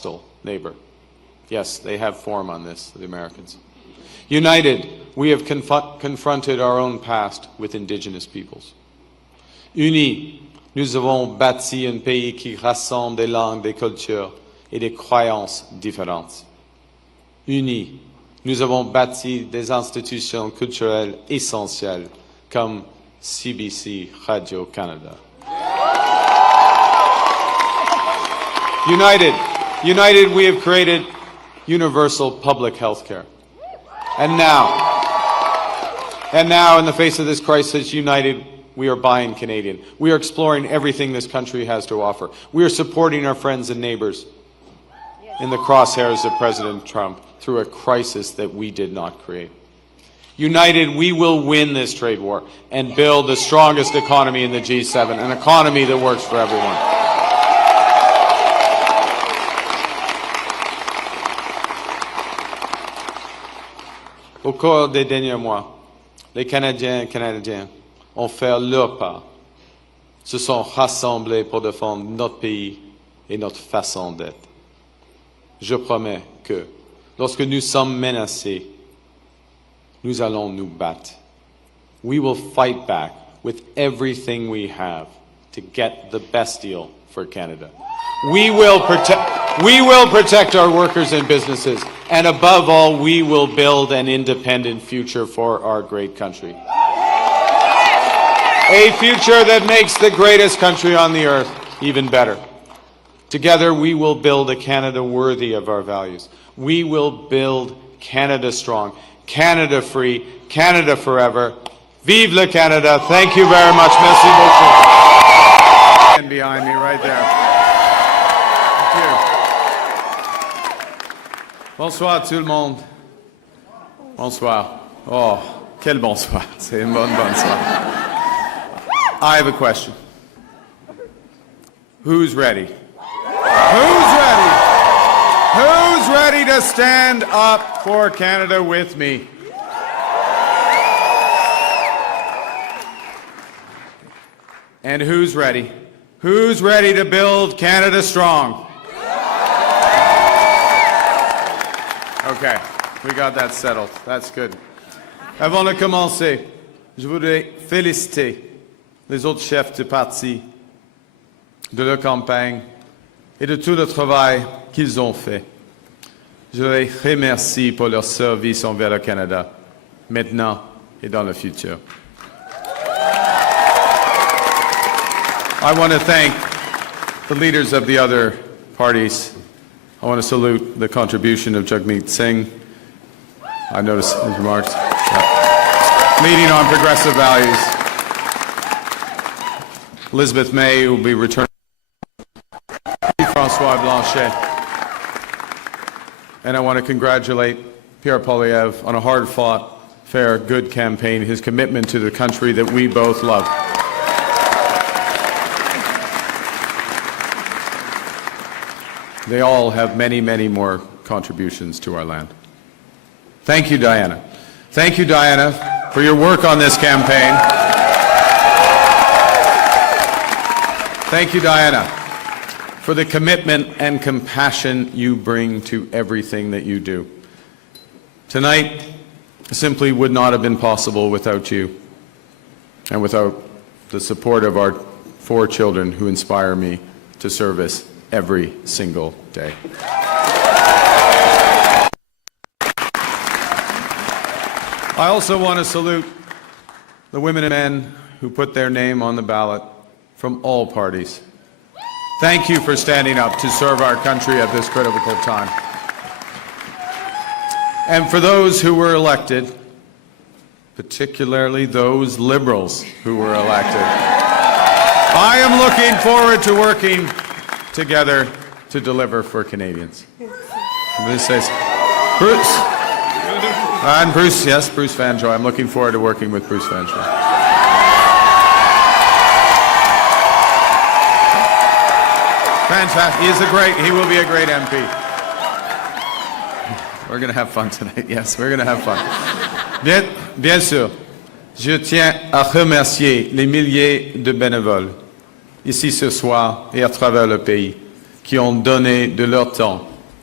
hostile neighbor. Yes, they have form on this, the Americans. United, we have confronted our own past with indigenous peoples. Unis, nous avons bâti un pays qui rassemble des langues, des cultures et des croyances différentes. Unis, nous avons bâti des institutions culturelles essentielles comme CBC Radio-Canada. United, we have created universal public health care. And now, in the face of this crisis, united, we are buying Canadian. We are exploring everything this country has to offer. We are supporting our friends and neighbors in the crosshairs of President Trump through a crisis that we did not create. United, we will win this trade war and build the strongest economy in the G7, an economy that works for everyone. Au cours des derniers mois, les Canadiens et Canadiennes ont fait leur part, se sont rassemblés pour défendre notre pays et notre façon d'être. Je promets que, lorsque nous sommes menacés, nous allons nous battre. We will fight back with everything we have to get the best deal for Canada. We will protect our workers and businesses, and above all, we will build an independent future for our great country. A future that makes the greatest country on the earth even better. Together, we will build a Canada worthy of our values. We will build Canada strong, Canada free, Canada forever. Vive le Canada. Thank you very much. Merci beaucoup. And behind me right there. Thank you. Bonsoir tout le monde. Bonsoir. Oh, quel bonsoir. C'est une bonne bonsoir. I have a question. Who's ready? Who's ready? Who's ready to stand up for Canada with me? And who's ready? Who's ready to build Canada strong? Okay, we got that settled. That's good. Avant de commencer, je voudrais féliciter les autres chefs de parti, de leur campagne et de tout le travail qu'ils ont fait. Je les remercie pour leur service envers le Canada, maintenant et dans le futur. I want to thank the leaders of the other parties. I want to salute the contribution of Jagmeet Singh. I noticed his remarks. Leading on progressive values. Elizabeth May will be returning. François Blanchet. And I want to congratulate Pierre Poilievre on a hard-fought, fair, good campaign, his commitment to the country that we both love. They all have many, many more contributions to our land. Thank you, Diana. Thank you, Diana, for your work on this campaign. Thank you, Diana, for the commitment and compassion you bring to everything that you do. Tonight simply would not have been possible without you and without the support of our 4 children who inspire me to service every single day. I also want to salute the women and men who put their name on the ballot from all parties. Thank you for standing up to serve our country at this critical time. And for those who were elected, particularly those Liberals who were elected, I am looking forward to working together to deliver for Canadians. This says, Bruce. And Bruce, yes, Bruce Vanjoy. I'm looking forward to working with Bruce Vanjoy. Fantastic. He will be a great MP. We're going to have fun tonight. Yes, we're going to have fun. Bien sûr, je tiens à remercier les milliers de bénévoles ici ce soir et à travers le pays qui ont donné de leur temps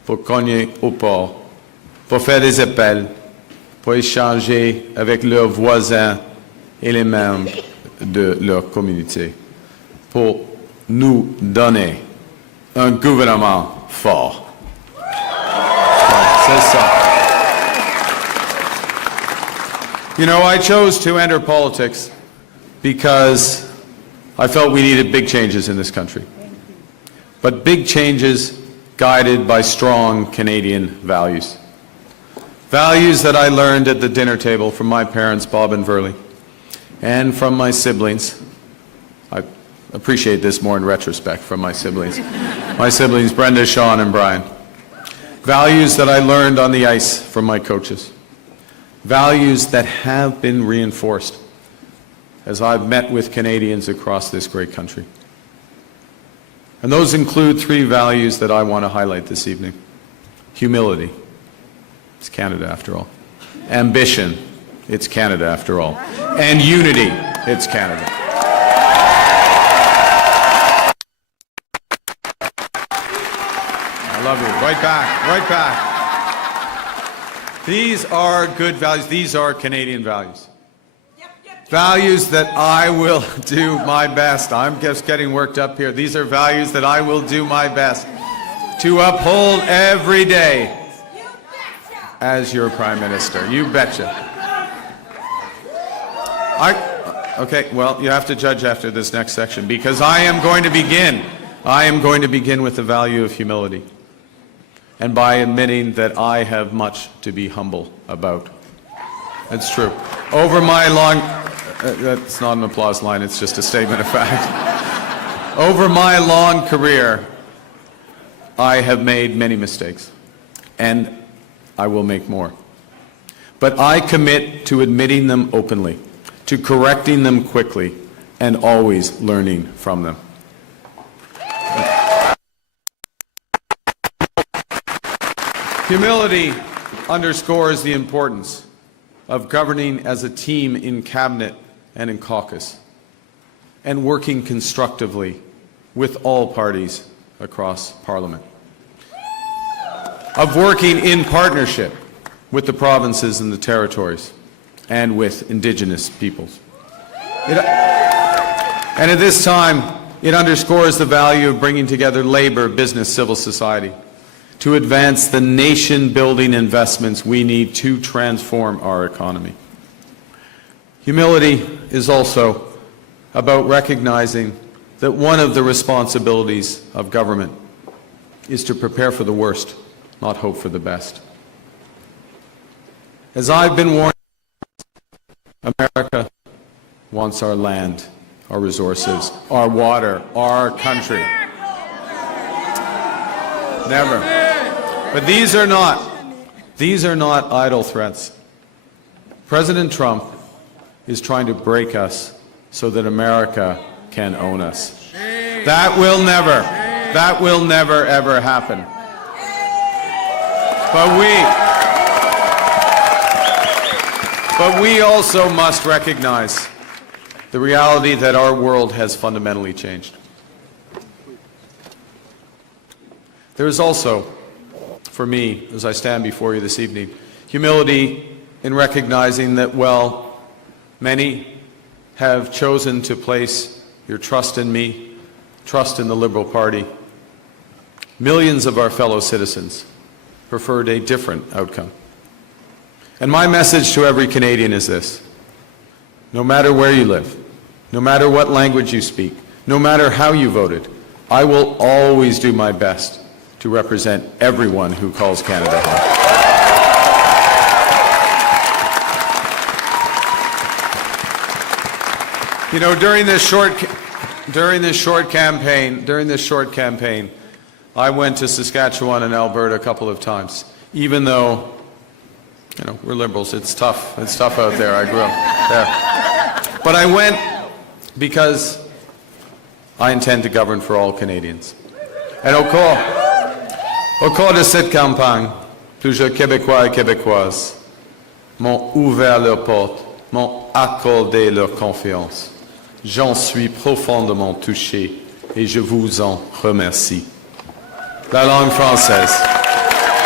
pour cogner aux portes, pour faire des appels, pour échanger avec leurs voisins et les membres de leur communauté, pour nous donner un gouvernement fort. C'est ça. You know, I chose to enter politics because I felt we needed big changes in this country. But big changes guided by strong Canadian values. Values that I learned at the dinner table from my parents, Bob and Verley, and from my siblings. I appreciate this more in retrospect from my siblings. My siblings, Brenda, Sean, and Brian. Values that I learned on the ice from my coaches. Values that have been reinforced as I've met with Canadians across this great country. And those include three values that I want to highlight this evening. Humility. It's Canada after all. Ambition. It's Canada after all. And unity. It's Canada. I love you. Right back. Right back. These are good values. These are Canadian values. Values that I will do my best. I'm just getting worked up here. These are values that I will do my best to uphold every day as your Prime Minister. You betcha. Okay, well, you have to judge after this next section because I am going to begin with the value of humility and by admitting that I have much to be humble about. That's true. Over my long... that's not an applause line, it's just a statement of fact. Over my long career, I have made many mistakes, and I will make more. But I commit to admitting them openly, to correcting them quickly, and always learning from them. Humility underscores the importance of governing as a team in cabinet and in caucus, and working constructively with all parties across Parliament, of working in partnership with the provinces and the territories, and with Indigenous peoples. And at this time, it underscores the value of bringing together labor, business, civil society, to advance the nation-building investments we need to transform our economy. Humility is also about recognizing that one of the responsibilities of government is to prepare for the worst, not hope for the best. As I've been warned, America wants our land, our resources, our water, our country. Never. But these are not idle threats. President Trump is trying to break us so that America can own us. That will never ever happen. But we also must recognize the reality that our world has fundamentally changed. There is also, for me, as I stand before you this evening, humility in recognizing that, well, many have chosen to place your trust in me, trust in the Liberal Party. Millions of our fellow citizens preferred a different outcome. And my message to every Canadian is this: no matter where you live, no matter what language you speak, no matter how you voted, I will always do my best to represent everyone who calls Canada home. You know, during this short campaign, I went to Saskatchewan and Alberta a couple of times. Even though, you know, we're Liberals, it's tough out there. I grew up there. But I went because I intend to govern for all Canadians. And au cours de cette campagne, plusieurs Québécois et Québécoises m'ont ouvert leurs portes, m'ont accordé leur confiance. J'en suis profondément touché et je vous en remercie. La langue française.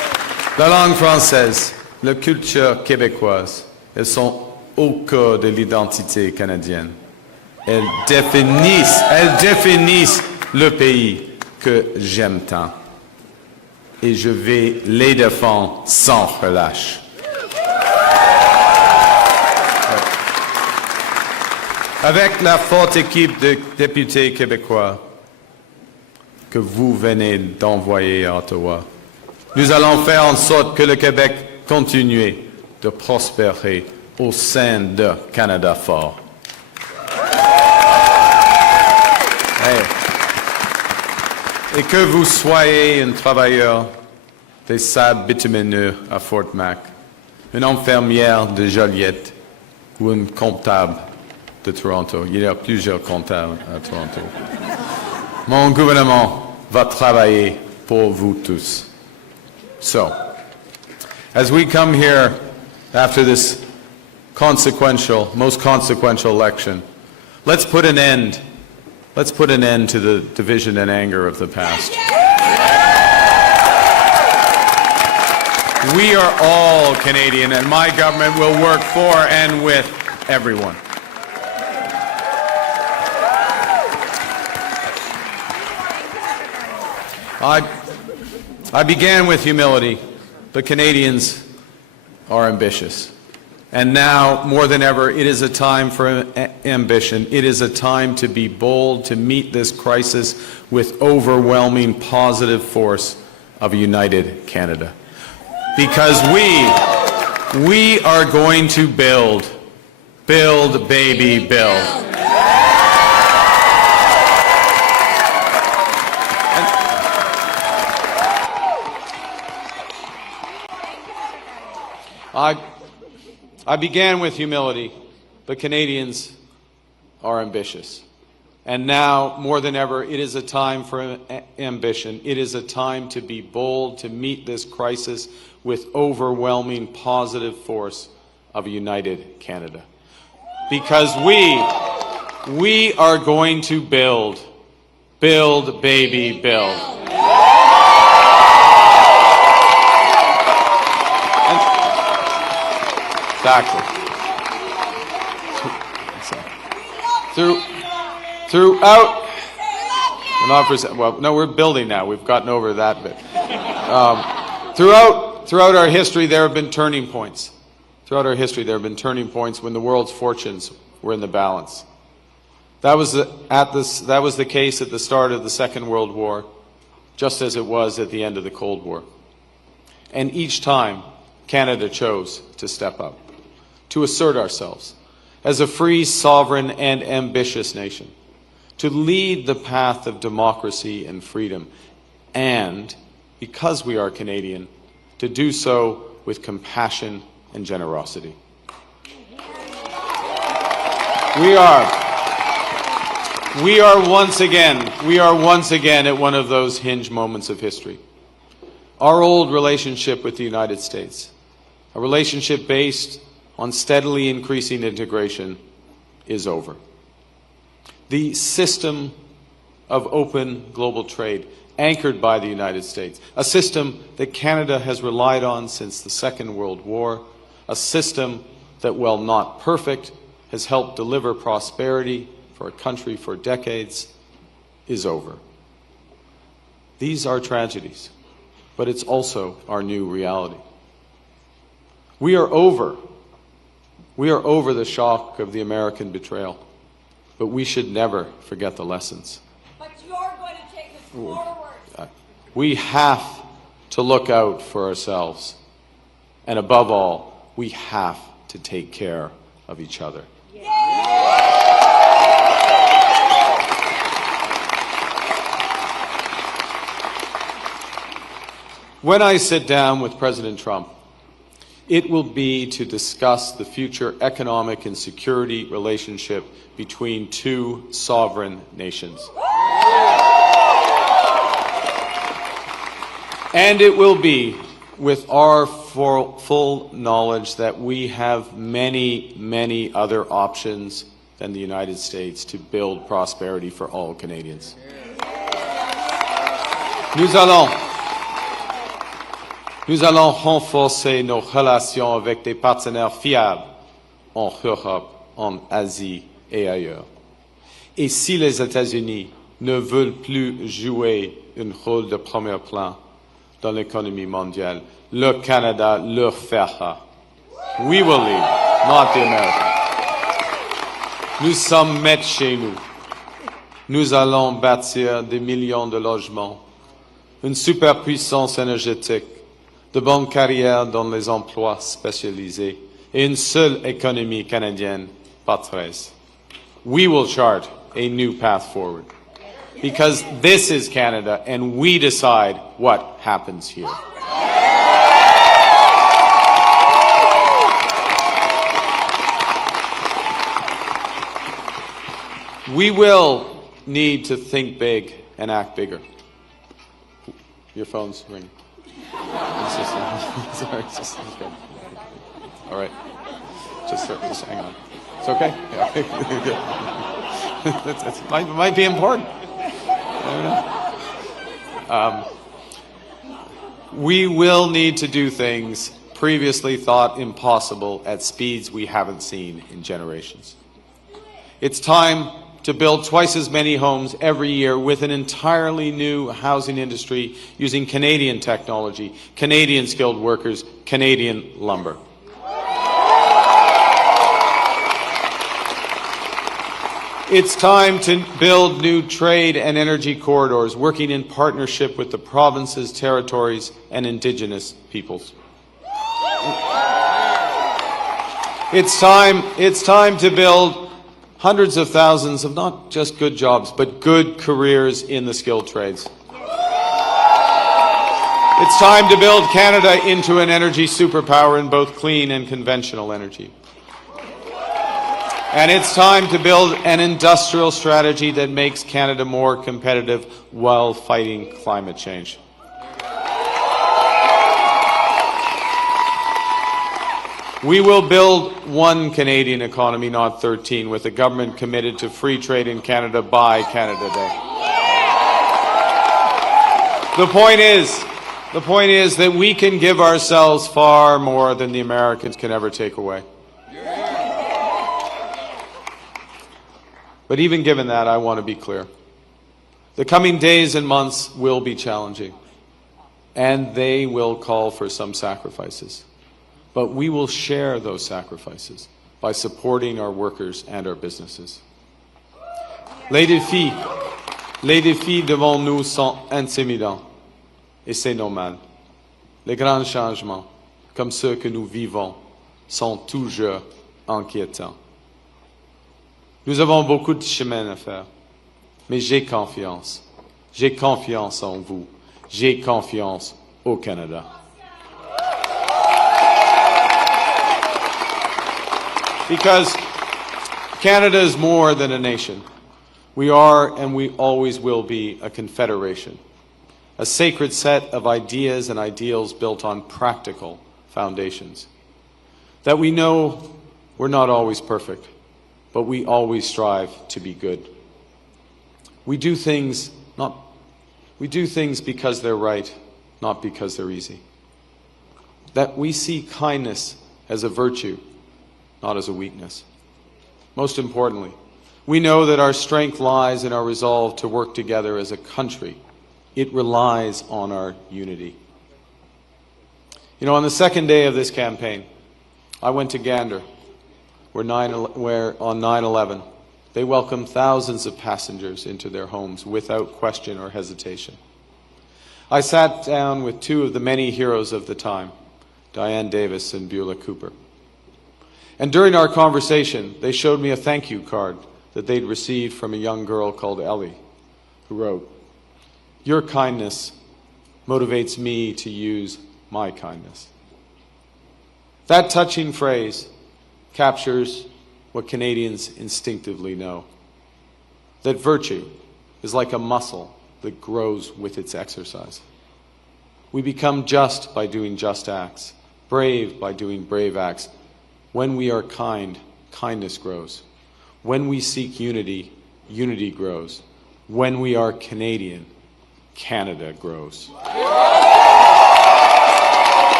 La langue française, la culture québécoise, elles sont au cœur de l'identité canadienne. Elles définissent le pays que j'aime tant. Et je vais les défendre sans relâche. Avec la forte équipe de députés québécois que vous venez d'envoyer à Ottawa, nous allons faire en sorte que le Québec continue de prospérer au sein de Canada fort. Et que vous soyez un travailleur des sables bitumineux à Fort Mac, une infirmière de Joliette ou un comptable de Toronto. Il y a plusieurs comptables à Toronto. Mon gouvernement va travailler pour vous tous. So, as we come here after this most consequential election, let's put an end to the division and anger of the past. We are all Canadian, and my government will work for and with everyone. I began with humility, but Canadians are ambitious. And now, more than ever, it is a time for ambition. It is a time to be bold, to meet this crisis with overwhelming positive force of a united Canada. Because we are going to build, baby, build. I began with humility, but Canadians are ambitious. And now, more than ever, it is a time for ambition. It is a time to be bold, to meet this crisis with overwhelming positive force of a united Canada. Because we are going to build, baby, build. Exactly. Throughout, we're building now. We've gotten over that bit. Throughout our history, there have been turning points. Throughout our history, there have been turning points when the world's fortunes were in the balance. That was the case at the start of the Second World War, just as it was at the end of the Cold War. And each time, Canada chose to step up, to assert ourselves as a free, sovereign, and ambitious nation, to lead the path of democracy and freedom, and, because we are Canadian, to do so with compassion and generosity. We are once again at one of those hinge moments of history. Our old relationship with the United States, a relationship based on steadily increasing integration, is over. The system of open global trade, anchored by the United States, a system that Canada has relied on since the Second World War, a system that, while not perfect, has helped deliver prosperity for a country for decades, is over. These are tragedies, but it's also our new reality. We are over the shock of the American betrayal, but we should never forget the lessons. But you're going to take us forward. We have to look out for ourselves, and above all, we have to take care of each other. When I sit down with President Trump, it will be to discuss the future economic and security relationship between two sovereign nations. And it will be with our full knowledge that we have many, many other options than the United States to build prosperity for all Canadians. Nous Nous allons renforcer nos relations avec des partenaires fiables en Europe, en Asie et ailleurs. Et si les États-Unis ne veulent plus jouer un rôle de premier plan dans l'économie mondiale, le Canada leur fera. We will lead, not the Americans. Nous sommes maîtres chez nous. Nous allons bâtir des millions de logements, une superpuissance énergétique, de bonnes carrières dans les emplois spécialisés et une seule économie canadienne, pas 13. We will chart a new path forward because this is Canada and we decide what happens here. We will need to think big and act bigger. Your phone's ringing. Sorry, just okay. All right. Just hang on. It's okay? Yeah. It might be important. I don't know. We will need to do things previously thought impossible at speeds we haven't seen in generations. It's time to build twice as many homes every year with an entirely new housing industry using Canadian technology, Canadian skilled workers, Canadian lumber. It's time to build new trade and energy corridors, working in partnership with the provinces, territories, and Indigenous peoples. It's time to build hundreds of thousands of not just good jobs, but good careers in the skilled trades. It's time to build Canada into an energy superpower in both clean and conventional energy. And it's time to build an industrial strategy that makes Canada more competitive while fighting climate change. We will build one Canadian economy, not 13, with a government committed to free trade in Canada by Canada Day. The point is that we can give ourselves far more than the Americans can ever take away. But even given that, I want to be clear. The coming days and months will be challenging, and they will call for some sacrifices. But we will share those sacrifices by supporting our workers and our businesses. Les défis devant nous sont intimidants, et c'est normal. Les grands changements, comme ceux que nous vivons, sont toujours inquiétants. Nous avons beaucoup de chemin à faire, mais j'ai confiance. J'ai confiance en vous. J'ai confiance au Canada. Because Canada is more than a nation. We are and we always will be a confederation, a sacred set of ideas and ideals built on practical foundations. That we know we're not always perfect, but we always strive to be good. We do things because they're right, not because they're easy. That we see kindness as a virtue, not as a weakness. Most importantly, we know that our strength lies in our resolve to work together as a country. It relies on our unity. You know, on the second day of this campaign, I went to Gander, where on 9/11, they welcomed thousands of passengers into their homes without question or hesitation. I sat down with two of the many heroes of the time, Diane Davis and Beulah Cooper. And during our conversation, they showed me a thank you card that they'd received from a young girl called Ellie, who wrote, "Your kindness motivates me to use my kindness." That touching phrase captures what Canadians instinctively know, that virtue is like a muscle that grows with its exercise. We become just by doing just acts, brave by doing brave acts. When we are kind, kindness grows. When we seek unity, unity grows. When we are Canadian, Canada grows.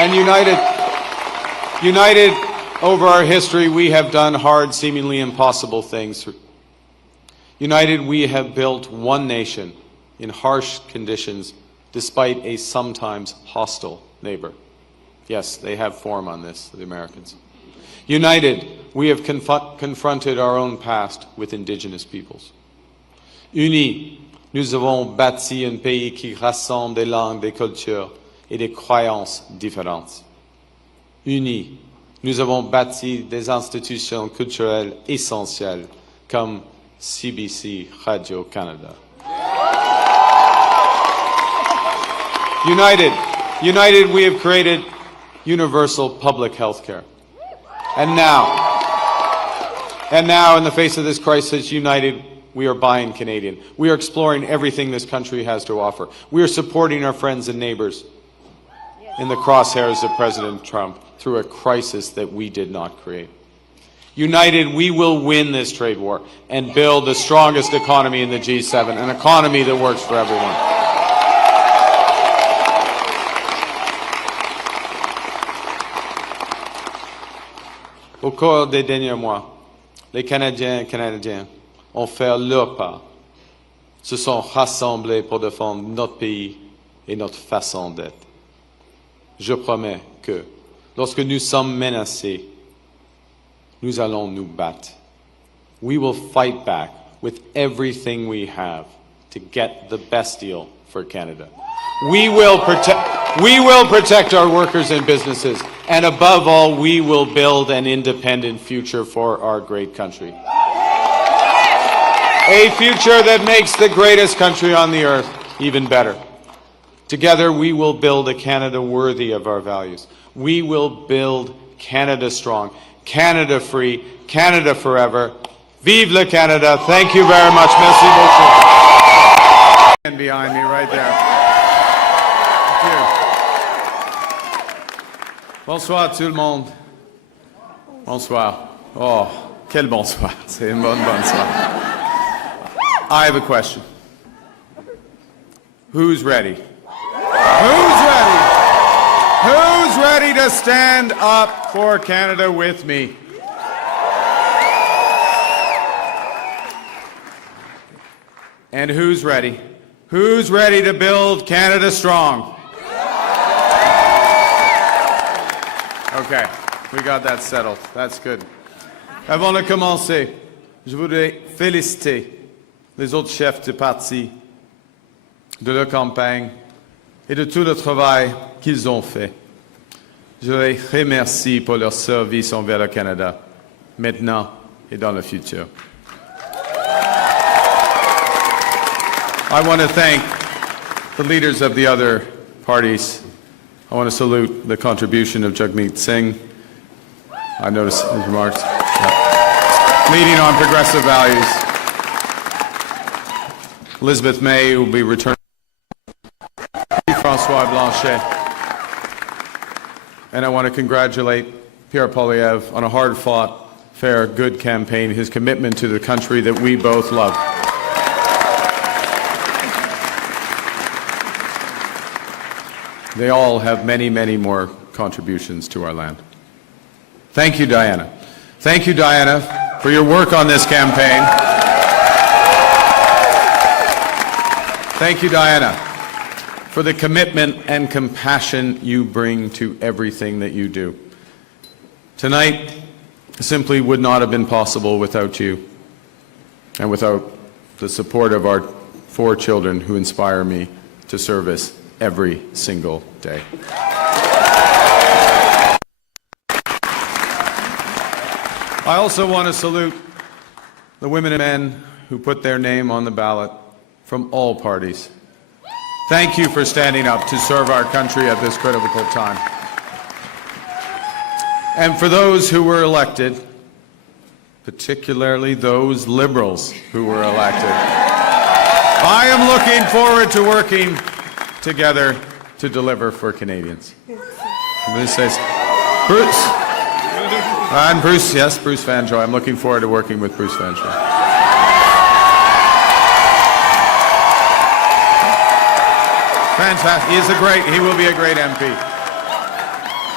And united over our history, we have done hard, seemingly impossible things. United, we have built one nation in harsh conditions, despite a sometimes hostile neighbor. Yes, they have form on this, the Americans. United, we have confronted our own past with indigenous peoples. Unis, nous avons bâti un pays qui rassemble des langues, des cultures et des croyances différentes. Unis, nous avons bâti des institutions culturelles essentielles comme CBC Radio-Canada. United, we have created universal public health care. And now, in the face of this crisis, united, we are buying Canadian. We are exploring everything this country has to offer. We are supporting our friends and neighbors in the crosshairs of President Trump through a crisis that we did not create. United, we will win this trade war and build the strongest economy in the G7, an economy that works for everyone. Au cours des derniers mois, les Canadiens et Canadiennes ont fait leur part, se sont rassemblés pour défendre notre pays et notre façon d'être. Je promets que, lorsque nous sommes menacés, nous allons nous battre. We will fight back with everything we have to get the best deal for Canada. We will protect our workers and businesses, and above all, we will build an independent future for our great country. A future that makes the greatest country on the earth even better. Together, we will build a Canada worthy of our values. We will build Canada strong, Canada free, Canada forever. Vive le Canada. Thank you very much. Merci beaucoup. And behind me right there. Thank you. Bonsoir tout le monde. Bonsoir. Oh, quel bonsoir. C'est un bon bonsoir. I have a question. Who's ready? Who's ready? Who's ready to stand up for Canada with me? And who's ready? Who's ready to build Canada strong? Okay, we got that settled. That's good. Avant de commencer, je voudrais féliciter les autres chefs de parti de leur campagne et de tout le travail qu'ils ont fait. Je les remercie pour leur service envers le Canada, maintenant et dans le futur. I want to thank the leaders of the other parties. I want to salute the contribution of Jagmeet Singh. I noticed his remarks. Leading on progressive values. Elizabeth May will be returning. François Blanchet. And I want to congratulate Pierre Poilievre on a hard-fought, fair, good campaign, his commitment to the country that we both love. They all have many, many more contributions to our land. Thank you, Diana. Thank you, Diana, for your work on this campaign. Thank you, Diana, for the commitment and compassion you bring to everything that you do. Tonight simply would not have been possible without you and without the support of our 4 children who inspire me to service every single day. I also want to salute the women and men who put their name on the ballot from all parties. Thank you for standing up to serve our country at this critical time. And for those who were elected, particularly those Liberals who were elected, I am looking forward to working together to deliver for Canadians. This says, Bruce. And Bruce, yes, Bruce Vanjoy. I'm looking forward to working with Bruce Vanjoy. Fantastic. He will be a great MP.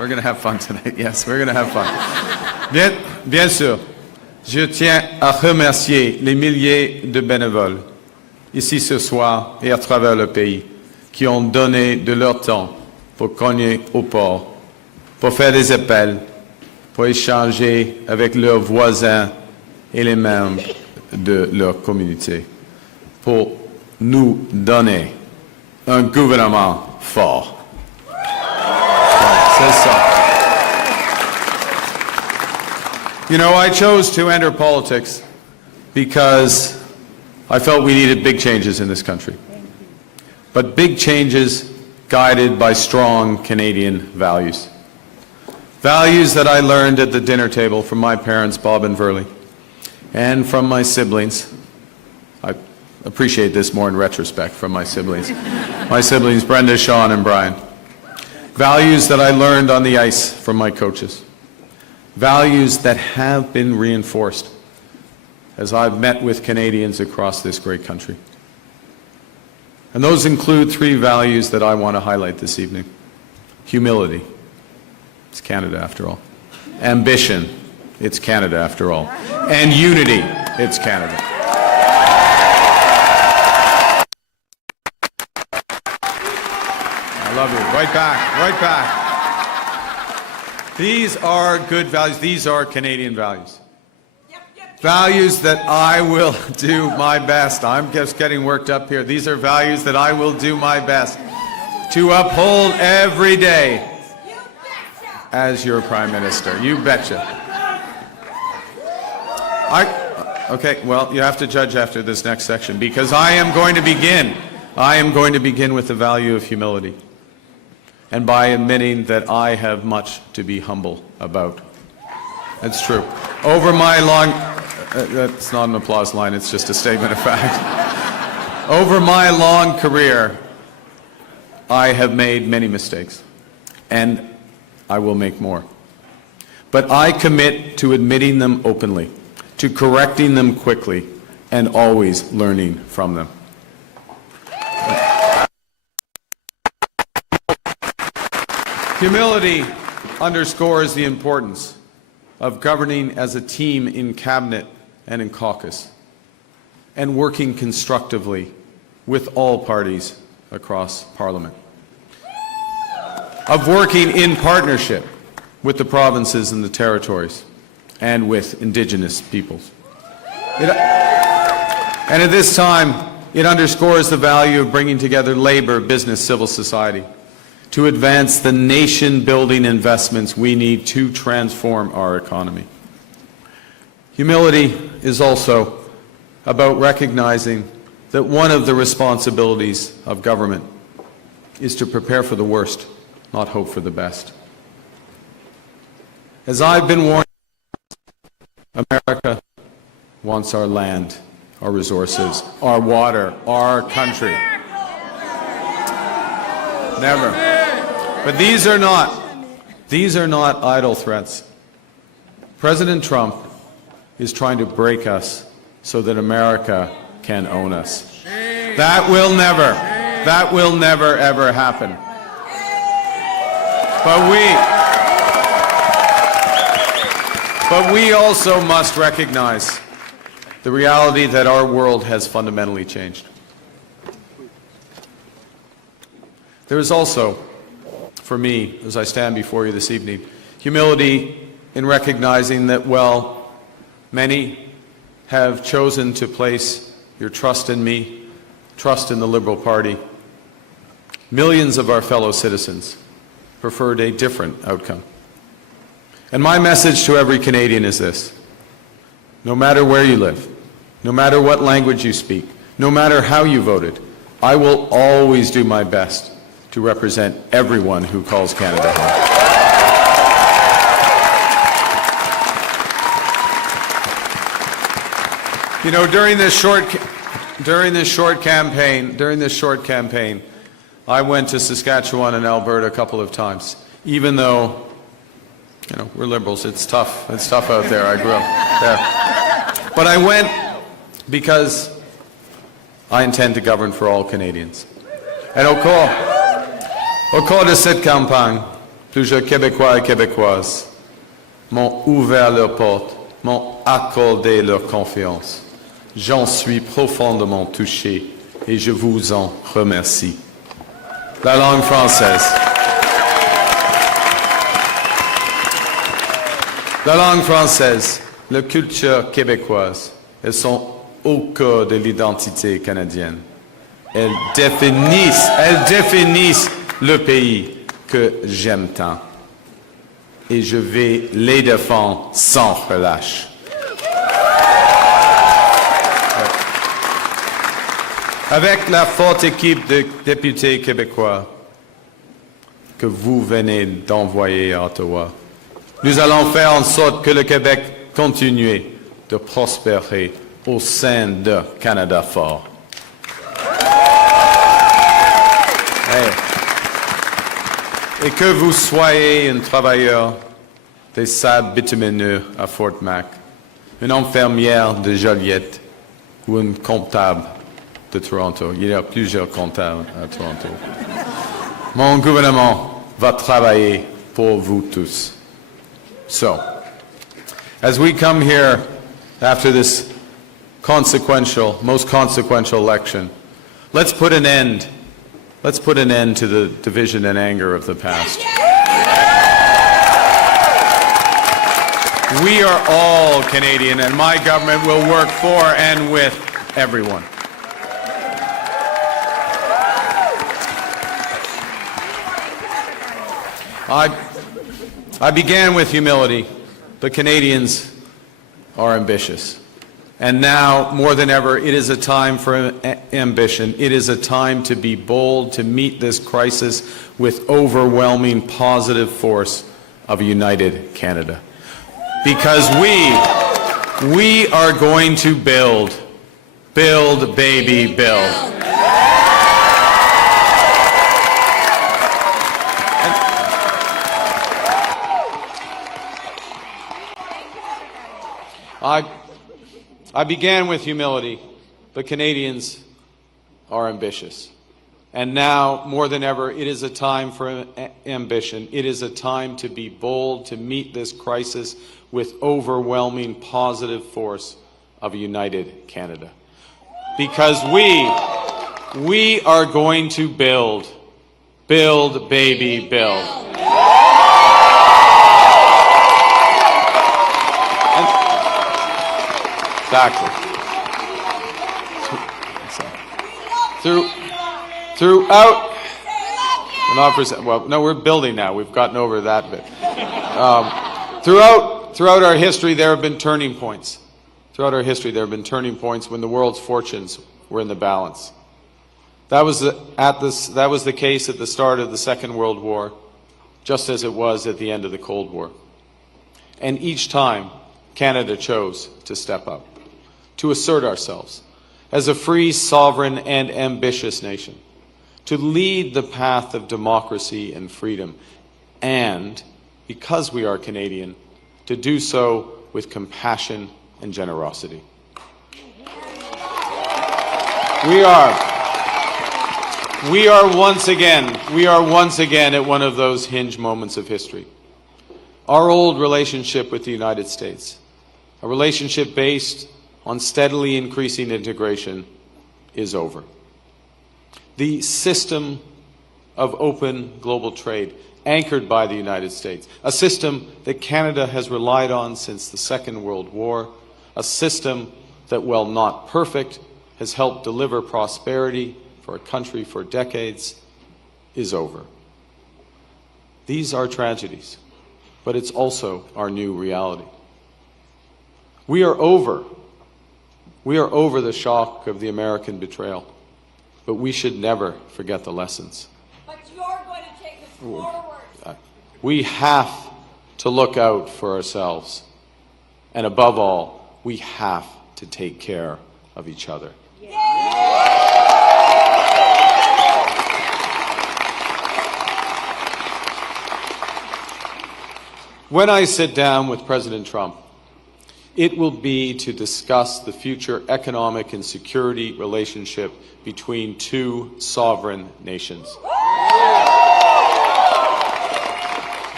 We're going to have fun tonight. Yes, we're going to have fun. Bien sûr, je tiens à remercier les milliers de bénévoles ici ce soir et à travers le pays qui ont donné de leur temps pour cogner au port, pour faire des appels, pour échanger avec leurs voisins et les membres de leur communauté, pour nous donner un gouvernement fort. C'est ça. You know, I chose to enter politics because I felt we needed big changes in this country. But big changes guided by strong Canadian values. Values that I learned at the dinner table from my parents, Bob and Verley, and from my siblings. I appreciate this more in retrospect from my siblings. My siblings, Brenda, Sean, and Brian. Values that I learned on the ice from my coaches. Values that have been reinforced as I've met with Canadians across this great country. And those include three values that I want to highlight this evening. Humility. It's Canada after all. Ambition. It's Canada after all. And unity. It's Canada. I love you. Right back. Right back. These are good values. These are Canadian values. Values that I will do my best. I'm just getting worked up here. These are values that I will do my best to uphold every day as your Prime Minister. You betcha. Okay, well, you have to judge after this next section because I am going to begin with the value of humility and by admitting that I have much to be humble about. That's true. Over my long... that's not an applause line, it's just a statement of fact. Over my long career, I have made many mistakes, and I will make more. But I commit to admitting them openly, to correcting them quickly, and always learning from them. Humility underscores the importance of governing as a team in cabinet and in caucus, and working constructively with all parties across Parliament, of working in partnership with the provinces and the territories, and with Indigenous peoples. And at this time, it underscores the value of bringing together labor, business, civil society, to advance the nation-building investments we need to transform our economy. Humility is also about recognizing that one of the responsibilities of government is to prepare for the worst, not hope for the best. As I've been warned, America wants our land, our resources, our water, our country. Never. But these are not idle threats. President Trump is trying to break us so that America can own us. That will never ever happen. But we also must recognize the reality that our world has fundamentally changed. There is also, for me, as I stand before you this evening, humility in recognizing that, well, many have chosen to place your trust in me, trust in the Liberal Party. Millions of our fellow citizens preferred a different outcome. And my message to every Canadian is this: no matter where you live, no matter what language you speak, no matter how you voted, I will always do my best to represent everyone who calls Canada home. You know, during this short campaign, I went to Saskatchewan and Alberta a couple of times, even though, you know, we're Liberals. It's tough. It's tough out there. I grew up there. But I went because I intend to govern for all Canadiens. And au cours de cette campagne, plusieurs Québécois et Québécoises m'ont ouvert leurs portes, m'ont accordé leur confiance. J'en suis profondément touché et je vous en remercie. La langue française. La langue française, la culture québécoise, elles sont au cœur de l'identité canadienne. Elles définissent le pays que j'aime tant. Et je vais les défendre sans relâche. Avec la forte équipe de députés québécois que vous venez d'envoyer à Ottawa, nous allons faire en sorte que le Québec continue de prospérer au sein de Canada fort. Et que vous soyez un travailleur des sables bitumineux à Fort Mac, une infirmière de Joliette ou une comptable de Toronto. Il y a plusieurs comptables à Toronto. Mon gouvernement va travailler pour vous tous. So, as we come here after this most consequential election, let's put an end to the division and anger of the past. We are all Canadian, and my government will work for and with everyone. I began with humility, but Canadians are ambitious. And now, more than ever, it is a time for ambition. It is a time to be bold, to meet this crisis with overwhelming positive force of a united Canada. Because we are going to build, baby, build. I began with humility, but Canadians are ambitious. And now, more than ever, it is a time for ambition. It is a time to be bold, to meet this crisis with overwhelming positive force of a united Canada. Because we are going to build, baby, build. Exactly. Throughout, we're building now. We've gotten over that bit. Throughout our history, there have been turning points. Throughout our history, there have been turning points when the world's fortunes were in the balance. That was the case at the start of the Second World War, just as it was at the end of the Cold War. And each time, Canada chose to step up, to assert ourselves as a free, sovereign, and ambitious nation, to lead the path of democracy and freedom, and, because we are Canadian, to do so with compassion and generosity. We are once again at one of those hinge moments of history. Our old relationship with the United States, a relationship based on steadily increasing integration, is over. The system of open global trade, anchored by the United States, a system that Canada has relied on since the Second World War, a system that, while not perfect, has helped deliver prosperity for a country for decades, is over. These are tragedies, but it's also our new reality. We are over the shock of the American betrayal, but we should never forget the lessons. But you're going to take us forward. We have to look out for ourselves, and above all, we have to take care of each other. When I sit down with President Trump, it will be to discuss the future economic and security relationship between two sovereign nations.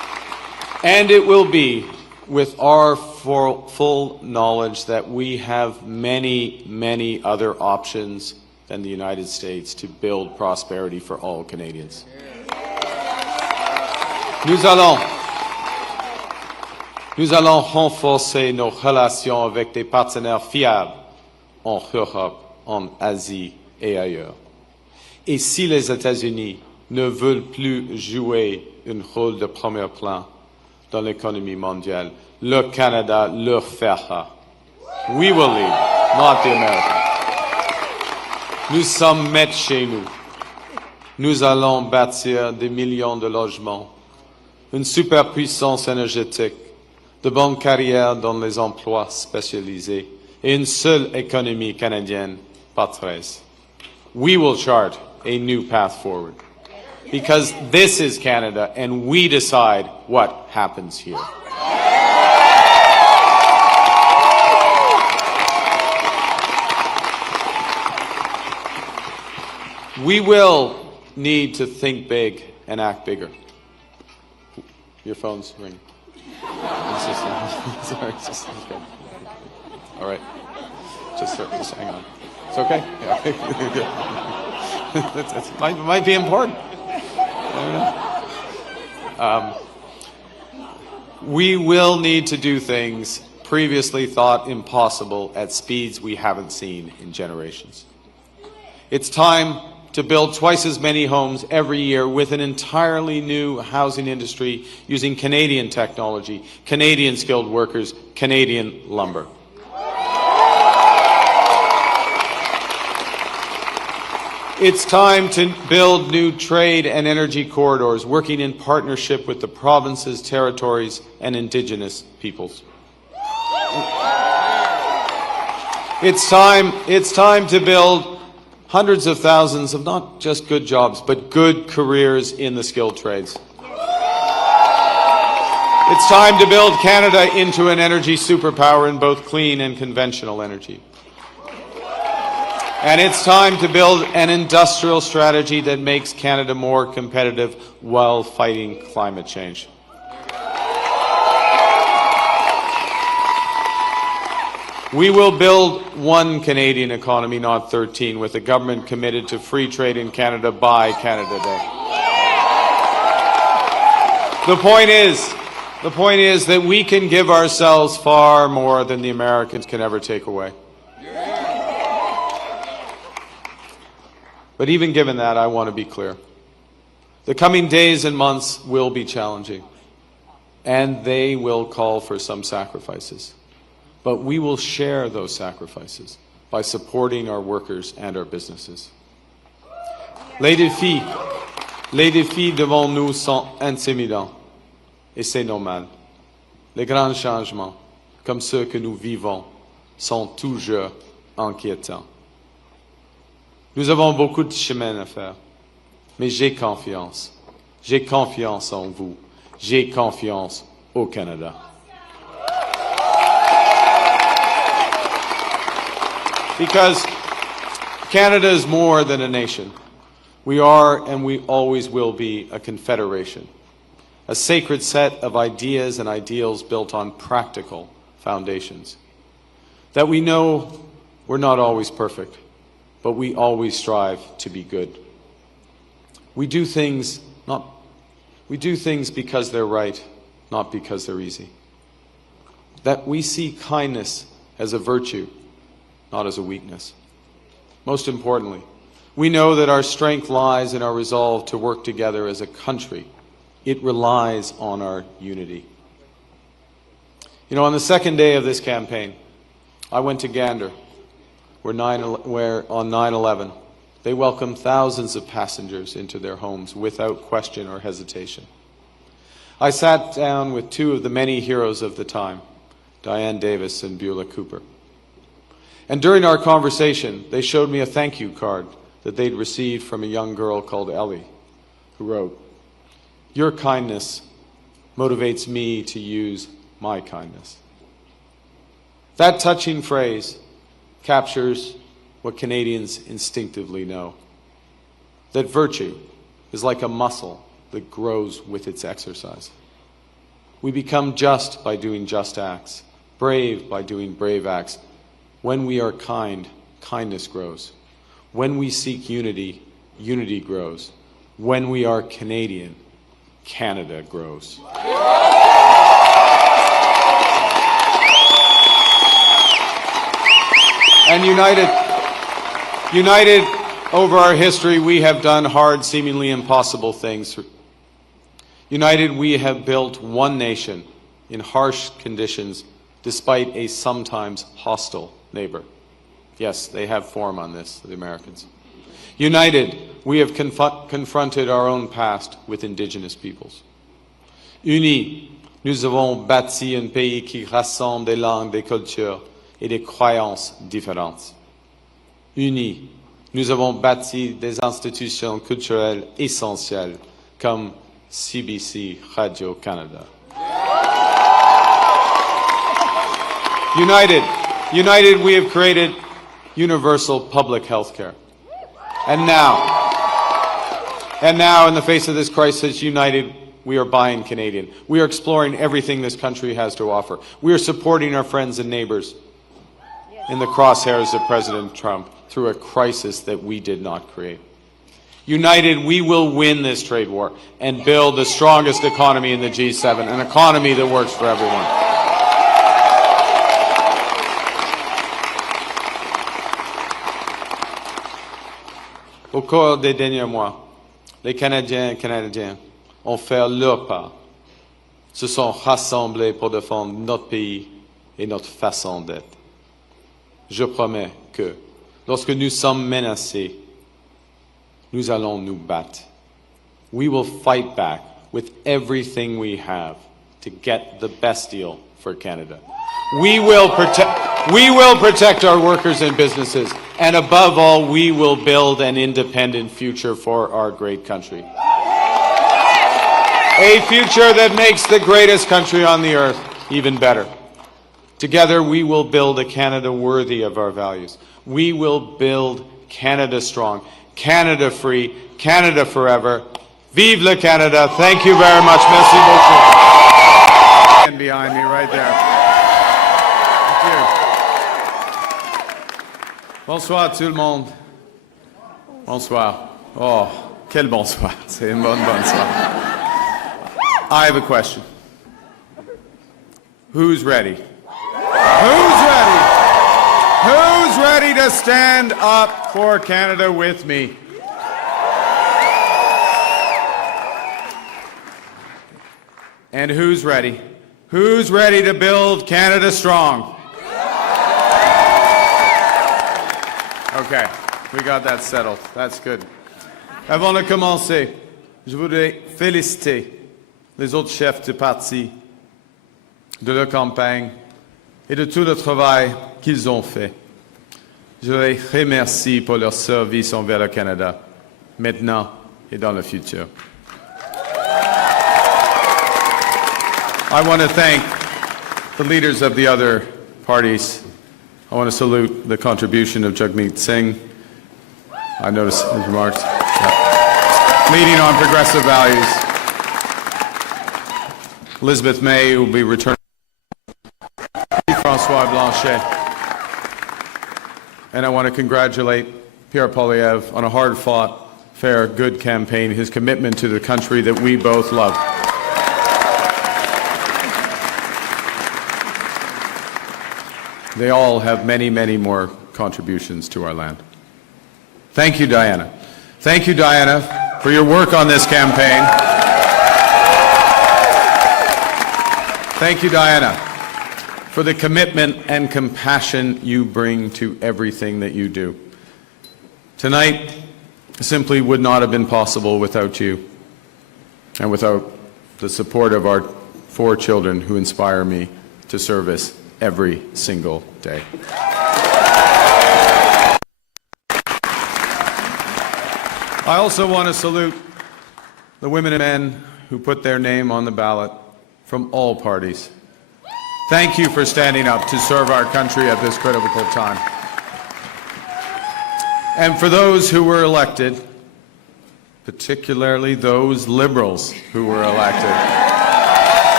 And it will be with our full knowledge that we have many, many other options than the United States to build prosperity for all Canadians. Nous allons renforcer nos relations avec des partenaires fiables en Europe, en Asie et ailleurs. Et si les États-Unis ne veulent plus jouer un rôle de premier plan dans l'économie mondiale, le Canada leur fera. We will lead, not the Americans. Nous sommes maîtres chez nous. Nous allons bâtir des millions de logements, une superpuissance énergétique, de bonnes carrières dans les emplois spécialisés et une seule économie canadienne, pas 13. We will chart a new path forward. Because this is Canada and we decide what happens here. We will need to think big and act bigger. Your phone's ringing. Sorry, just okay. All right. Just hang on. It's okay? Yeah. It might be important. We will need to do things previously thought impossible at speeds we haven't seen in generations. It's time to build twice as many homes every year with an entirely new housing industry using Canadian technology, Canadian skilled workers, Canadian lumber. It's time to build new trade and energy corridors, working in partnership with the provinces, territories, and Indigenous peoples. It's time to build hundreds of thousands of not just good jobs, but good careers in the skilled trades. It's time to build Canada into an energy superpower in both clean and conventional energy. And it's time to build an industrial strategy that makes Canada more competitive while fighting climate change. We will build one Canadian economy, not 13, with a government committed to free trade in Canada by Canada Day. The point is that we can give ourselves far more than the Americans can ever take away. But even given that, I want to be clear. The coming days and months will be challenging, and they will call for some sacrifices. But we will share those sacrifices by supporting our workers and our businesses. Les défis devant nous sont intimidants, et c'est normal. Les grands changements, comme ceux que nous vivons, sont toujours inquiétants. Nous avons beaucoup de chemin à faire, mais j'ai confiance. J'ai confiance en vous. J'ai confiance au Canada. Because Canada is more than a nation. We are and we always will be a confederation, a sacred set of ideas and ideals built on practical foundations. That we know we're not always perfect, but we always strive to be good. We do things because they're right, not because they're easy. That we see kindness as a virtue, not as a weakness. Most importantly, we know that our strength lies in our resolve to work together as a country. It relies on our unity. You know, on the second day of this campaign, I went to Gander, where on 9/11, they welcomed thousands of passengers into their homes without question or hesitation. I sat down with two of the many heroes of the time, Diane Davis and Beulah Cooper. And during our conversation, they showed me a thank you card that they'd received from a young girl called Ellie, who wrote, "Your kindness motivates me to use my kindness." That touching phrase captures what Canadians instinctively know, that virtue is like a muscle that grows with its exercise. We become just by doing just acts, brave by doing brave acts. When we are kind, kindness grows. When we seek unity, unity grows. When we are Canadian, Canada grows. And united over our history, we have done hard, seemingly impossible things. United, we have built one nation in harsh conditions, despite a sometimes hostile neighbor. Yes, they have form on this, the Americans. United, we have confronted our own past with Indigenous peoples. Unis, nous avons bâti un pays qui rassemble des langues, des cultures et des croyances différentes. Unis, nous avons bâti des institutions culturelles essentielles comme CBC Radio-Canada. United, we have created universal public health care. And now, in the face of this crisis, united, we are buying Canadian. We are exploring everything this country has to offer. We are supporting our friends and neighbors in the crosshairs of President Trump through a crisis that we did not create. United, we will win this trade war and build the strongest economy in the G7, an economy that works for everyone. Au cours des derniers mois, les Canadiens et Canadiennes ont fait leur part, se sont rassemblés pour défendre notre pays et notre façon d'être. Je promets que, lorsque nous sommes menacés, nous allons nous battre. We will fight back with everything we have to get the best deal for Canada. We will protect our workers and businesses, and above all, we will build an independent future for our great country. A future that makes the greatest country on the earth even better. Together, we will build a Canada worthy of our values. We will build Canada strong, Canada free, Canada forever. Vive le Canada. Thank you very much. Merci beaucoup. And behind me right there. Bonsoir tout le monde. Bonsoir. Oh, quel bonsoir. C'est une bonne bonsoir. I have a question. Who's ready? Who's ready? Who's ready to stand up for Canada with me? And who's ready? Who's ready to build Canada strong? Okay, we got that settled. That's good. Avant de commencer, je voudrais féliciter les autres chefs de parti, de leur campagne et de tout le travail qu'ils ont fait. Je les remercie pour leur service envers le Canada, maintenant et dans le futur. I want to thank the leaders of the other parties. I want to salute the contribution of Jagmeet Singh. I noticed his remarks. Yeah. Leading on progressive values. Elizabeth May will be returning. François Blanchet. And I want to congratulate Pierre Poilievre on a hard-fought, fair, good campaign, his commitment to the country that we both love. They all have many, many more contributions to our land. Thank you, Diana. Thank you, Diana, for your work on this campaign. Thank you, Diana, for the commitment and compassion you bring to everything that you do. Tonight simply would not have been possible without you and without the support of our 4 children who inspire me to service every single day. I also want to salute the women and men who put their name on the ballot from all parties. Thank you for standing up to serve our country at this critical time. And for those who were elected, particularly those Liberals who were elected,